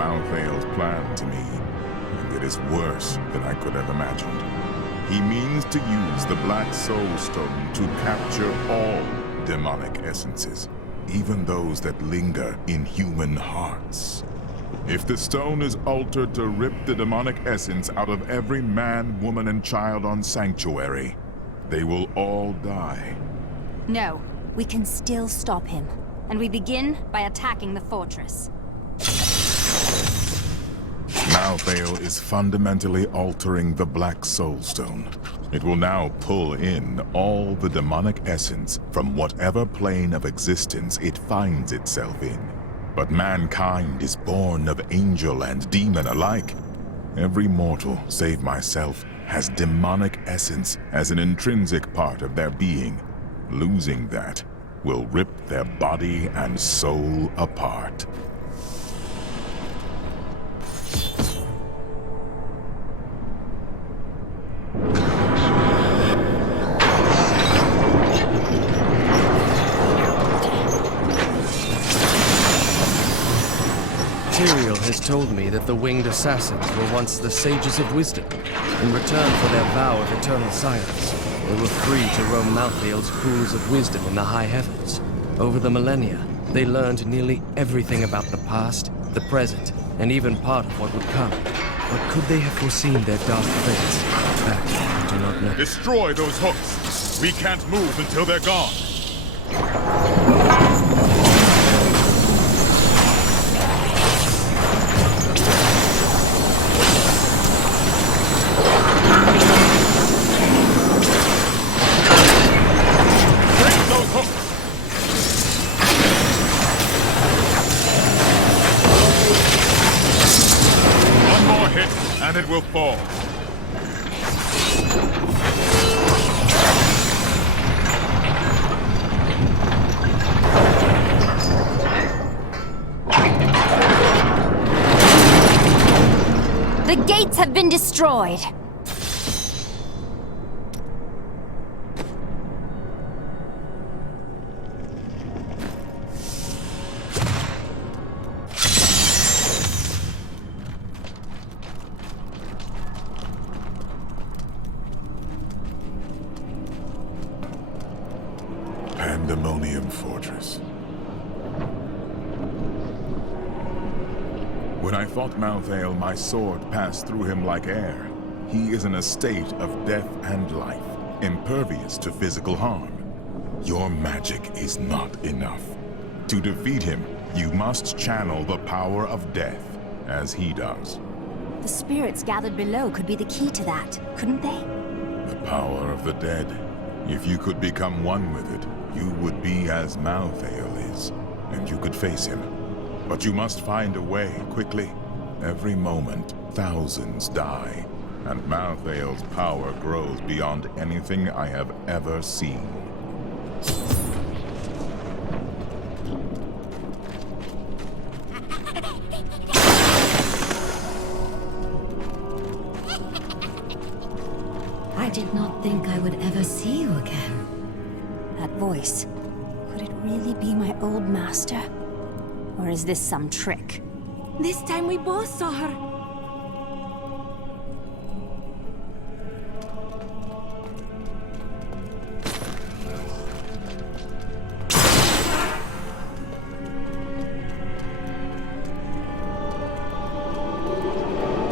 Malthael's plan to me, and it is worse than I could have imagined. He means to use the Black Soul Stone to capture all demonic essences, even those that linger in human hearts. If the stone is altered to rip the demonic essence out of every man, woman, and child on Sanctuary, they will all die. No, we can still stop him. And we begin by attacking the fortress. Malthael is fundamentally altering the Black Soul Stone. It will now pull in all the demonic essence from whatever plane of existence it finds itself in. But mankind is born of angel and demon alike. Every mortal, save myself, has demonic essence as an intrinsic part of their being. Losing that will rip their body and soul apart. Tyrael has told me that the winged assassins were once the sages of wisdom. In return for their vow of eternal silence, they were free to roam Malthael's pools of wisdom in the high heavens. Over the millennia, they learned nearly everything about the past, the present, and even part of what would come. But could they have foreseen their dark fates? That I do not know. Destroy those hooks! We can't move until they're gone! And it will fall. The gates have been destroyed. Pandemonium Fortress. When I fought Malthael, my sword passed through him like air. He is in a state of death and life, impervious to physical harm. Your magic is not enough. To defeat him, you must channel the power of death, as he does. The spirits gathered below could be the key to that, couldn't they? The power of the dead. If you could become one with it, you would be as Malthael is, and you could face him. But you must find a way, quickly. Every moment, thousands die, and Malthael's power grows beyond anything I have ever seen. I did not think I would ever see you again. That voice. Could it really be my old master? Or is this some trick? This time we both saw her.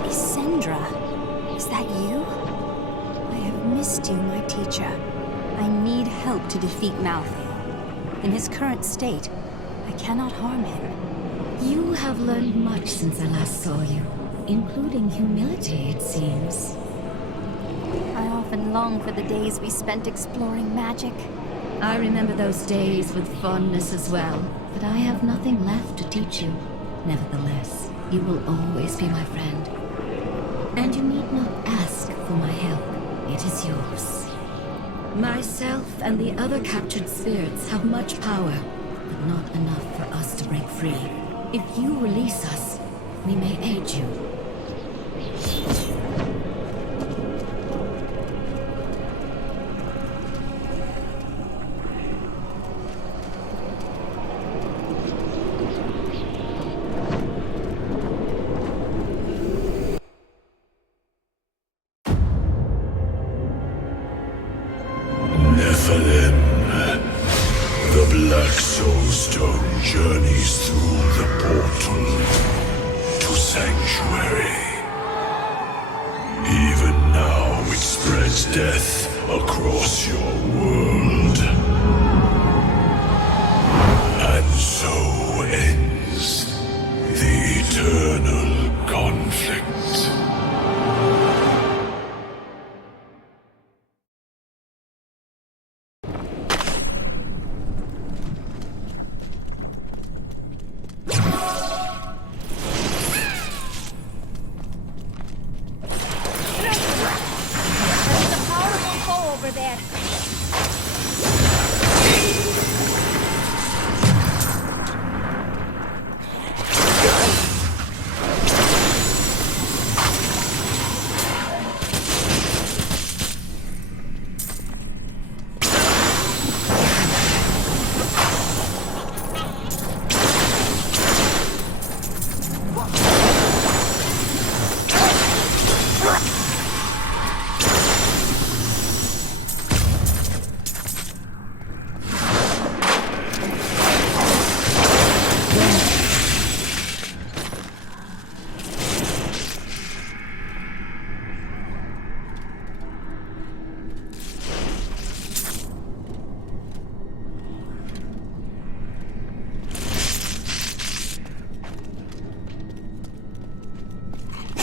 Isendra, is that you? I have missed you, my teacher. I need help to defeat Malthael. In his current state, I cannot harm him. You have learned much since I last saw you, including humility, it seems. I often long for the days we spent exploring magic. I remember those days with fondness as well, but I have nothing left to teach you. Nevertheless, you will always be my friend. And you need not ask for my help. It is yours. Myself and the other captured spirits have much power, but not enough for us to break free. If you release us, we may aid you. across your world. And so ends the eternal conflict.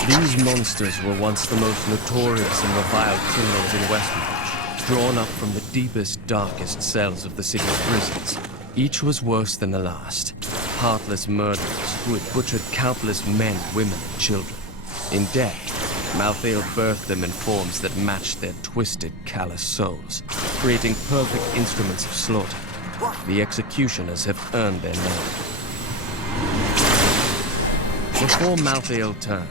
These monsters were once the most notorious and reviled criminals in Westmarch, drawn up from the deepest, darkest cells of the city's prisons. Each was worse than the last. Heartless murderers who had butchered countless men, women, and children. In death, Malthael birthed them in forms that matched their twisted, callous souls, creating perfect instruments of slaughter. The executioners have earned their name. Before Malthael turned,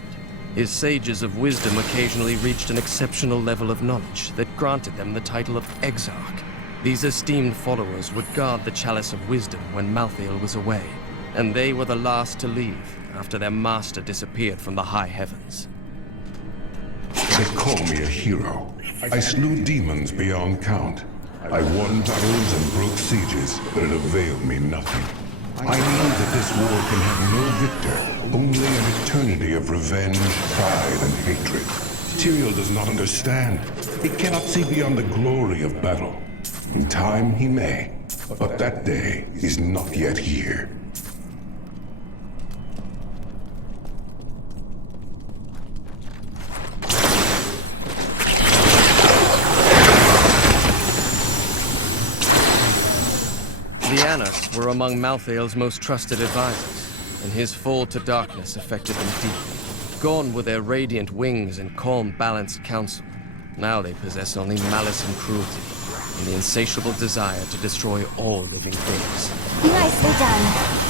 his sages of wisdom occasionally reached an exceptional level of knowledge that granted them the title of Exarch. These esteemed followers would guard the Chalice of Wisdom when Malthael was away, and they were the last to leave after their master disappeared from the high heavens. They call me a hero. I slew demons beyond count. I won battles and broke sieges, but it availed me nothing. I know that this war can have no victor, only an eternity of revenge, pride, and hatred. Tyrael does not understand. He cannot see beyond the glory of battle. In time, he may, but that day is not yet here. The Annas were among Malthael's most trusted advisors, and his fall to darkness affected them deeply. Gone were their radiant wings and calm, balanced counsel. Now they possess only malice and cruelty, and the insatiable desire to destroy all living things. Nicely done.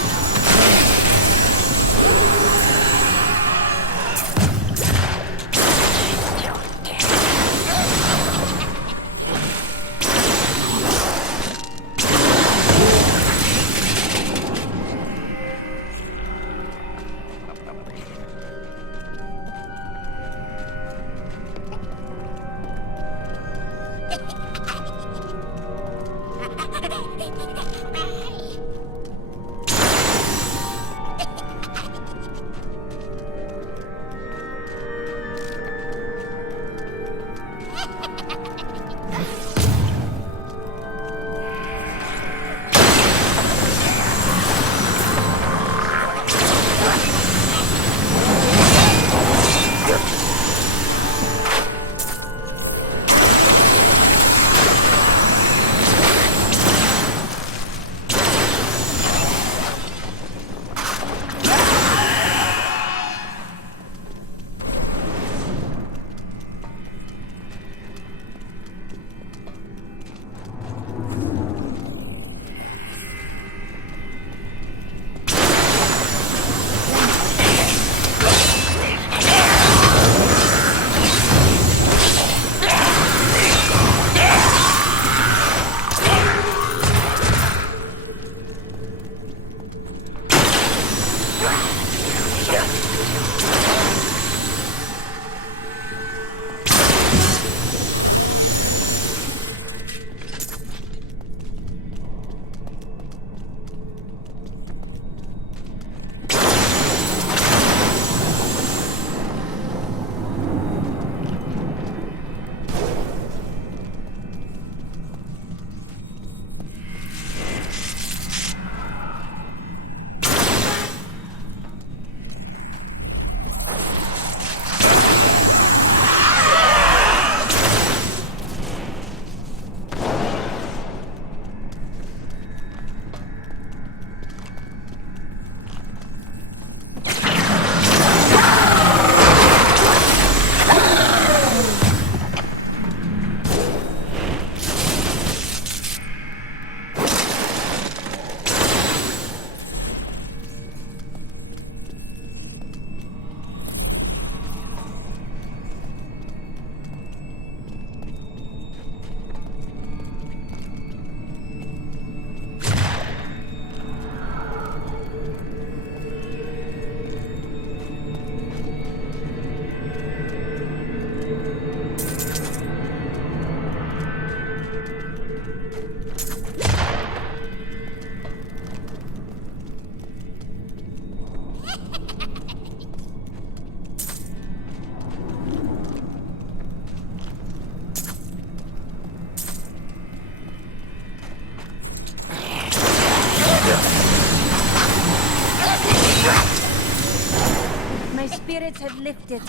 had lifted.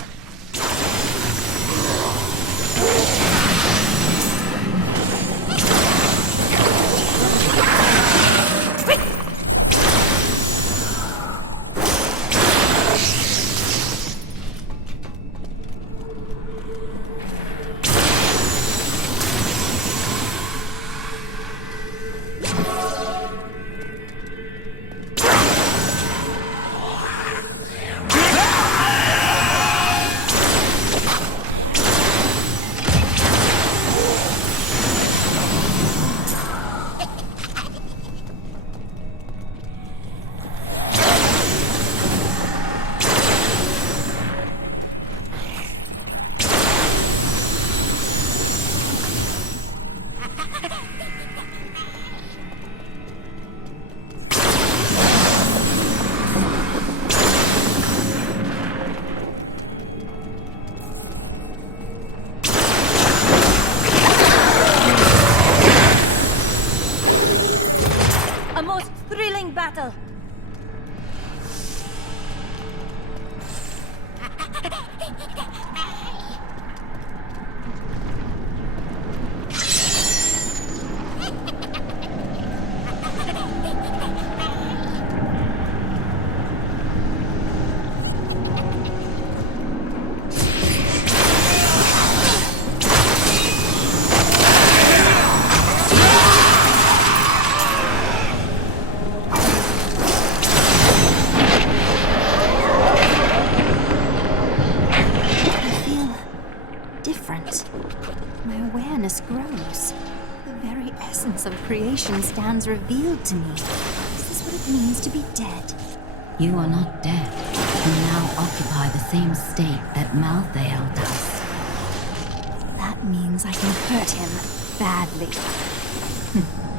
A most thrilling battle! My awareness grows. The very essence of creation stands revealed to me. Is this what it means to be dead? You are not dead. You now occupy the same state that Malthael does. That means I can hurt him badly.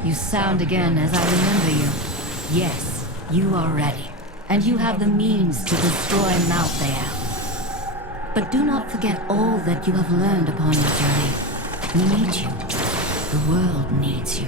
You sound again as I remember you. Yes, you are ready. And you have the means to destroy Malthael. But do not forget all that you have learned upon your journey. We need you. The world needs you.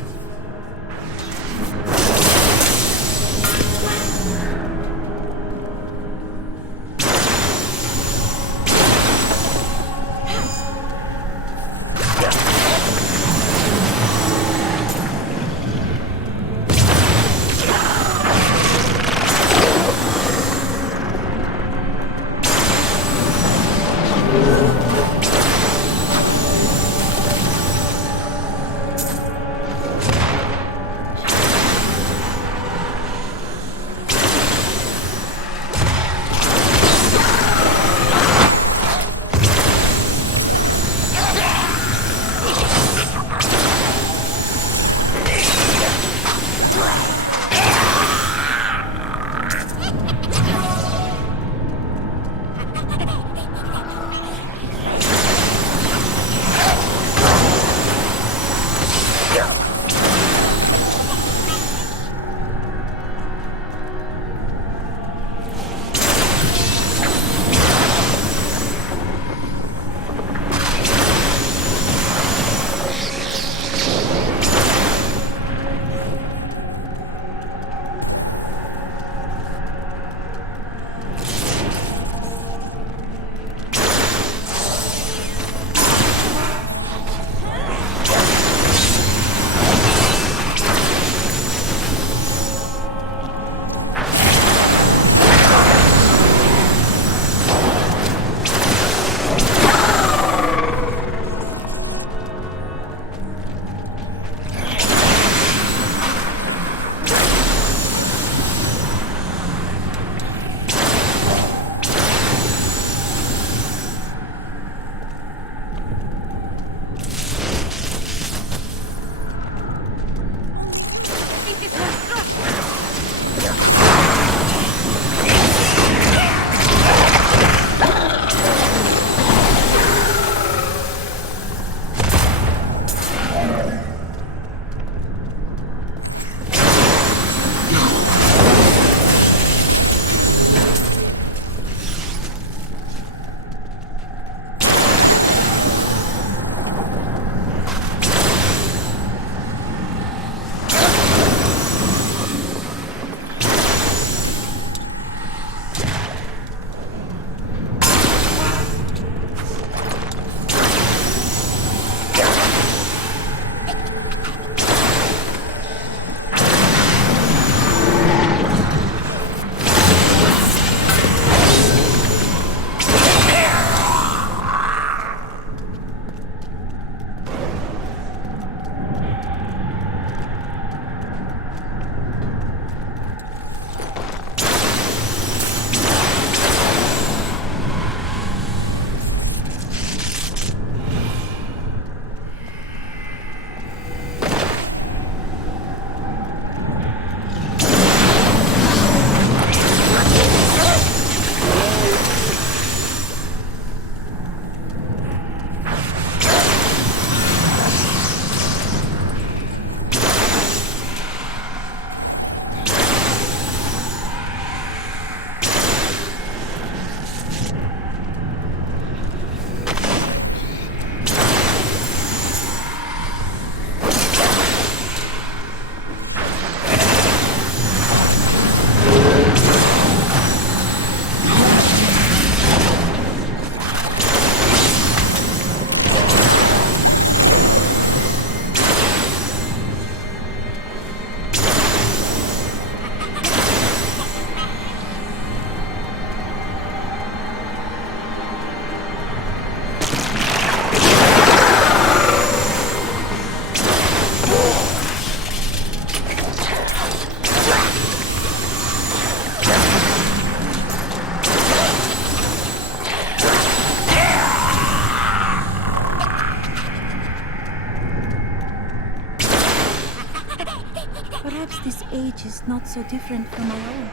age is not so different from my own.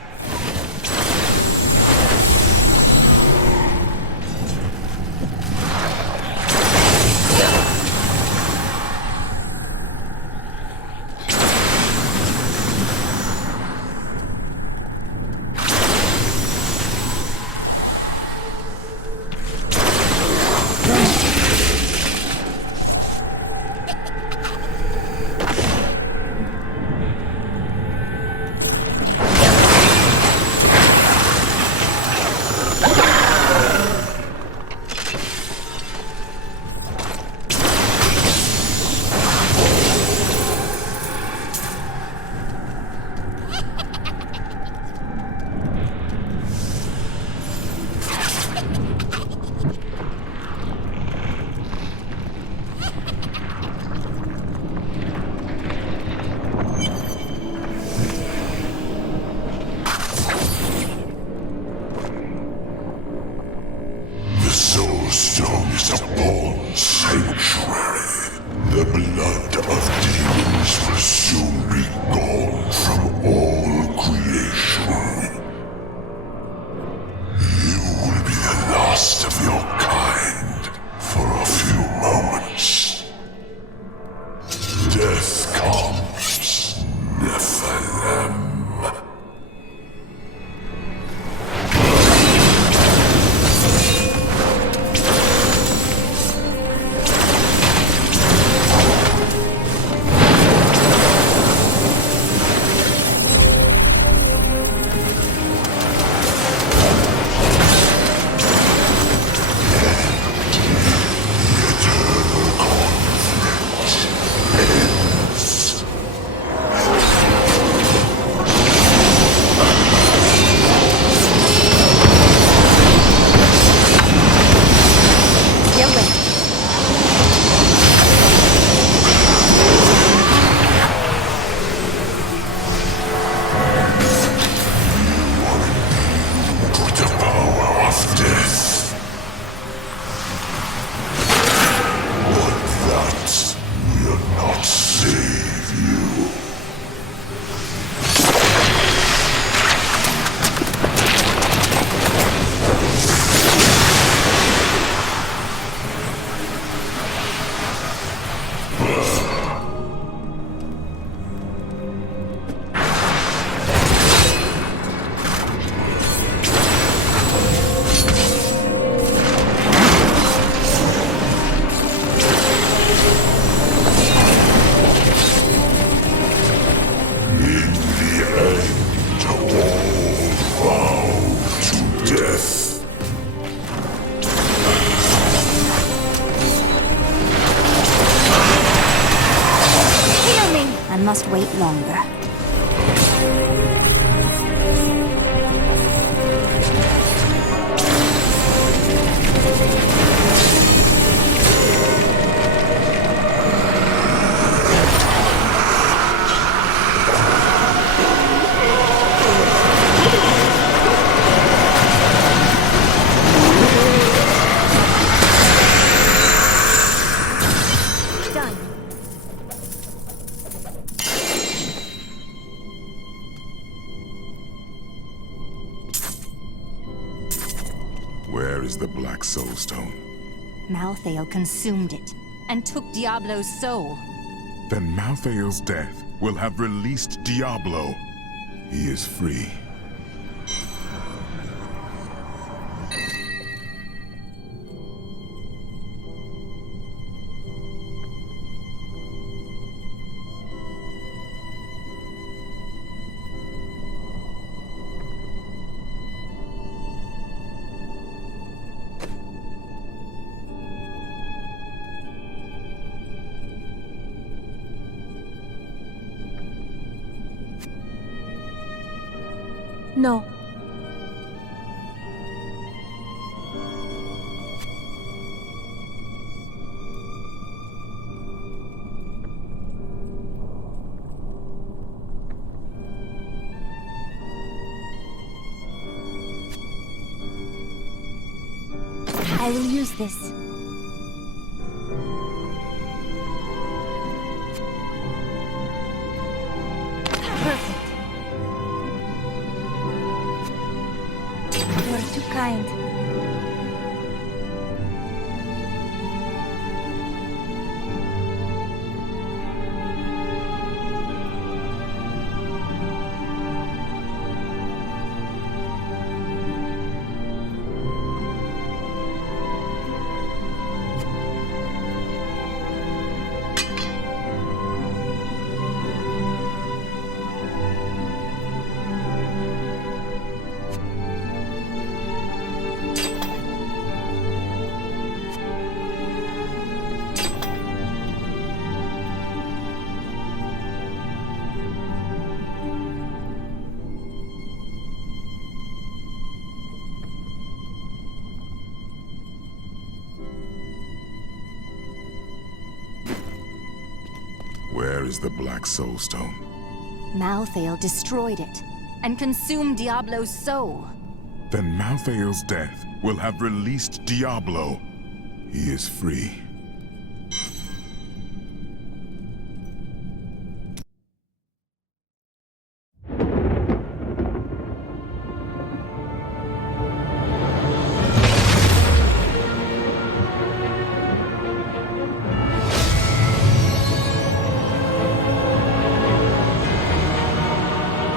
Must wait longer. Where is the Black Soul Stone? Malthael consumed it and took Diablo's soul. Then Malthael's death will have released Diablo. He is free. No. I will use this. Perfect. Where is the Black Soulstone? Malthael destroyed it and consumed Diablo's soul. Then Malthael's death will have released Diablo. He is free.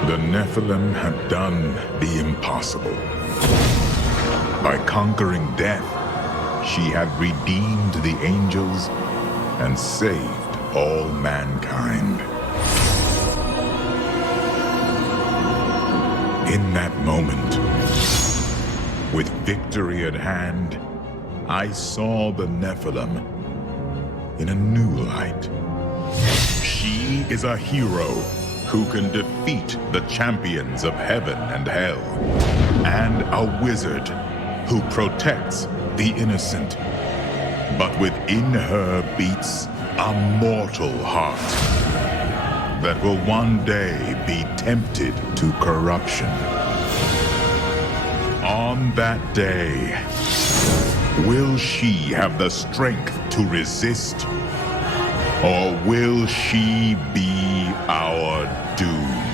The Nephilim had done the impossible. By conquering death, she had redeemed the angels and saved all mankind. In that moment, with victory at hand, I saw the Nephilim in a new light. She is a hero who can defeat the champions of heaven and hell, and a wizard who protects the innocent. But within her beats a mortal heart that will one day be tempted to corruption. On that day, will she have the strength to resist? Or will she be our doom?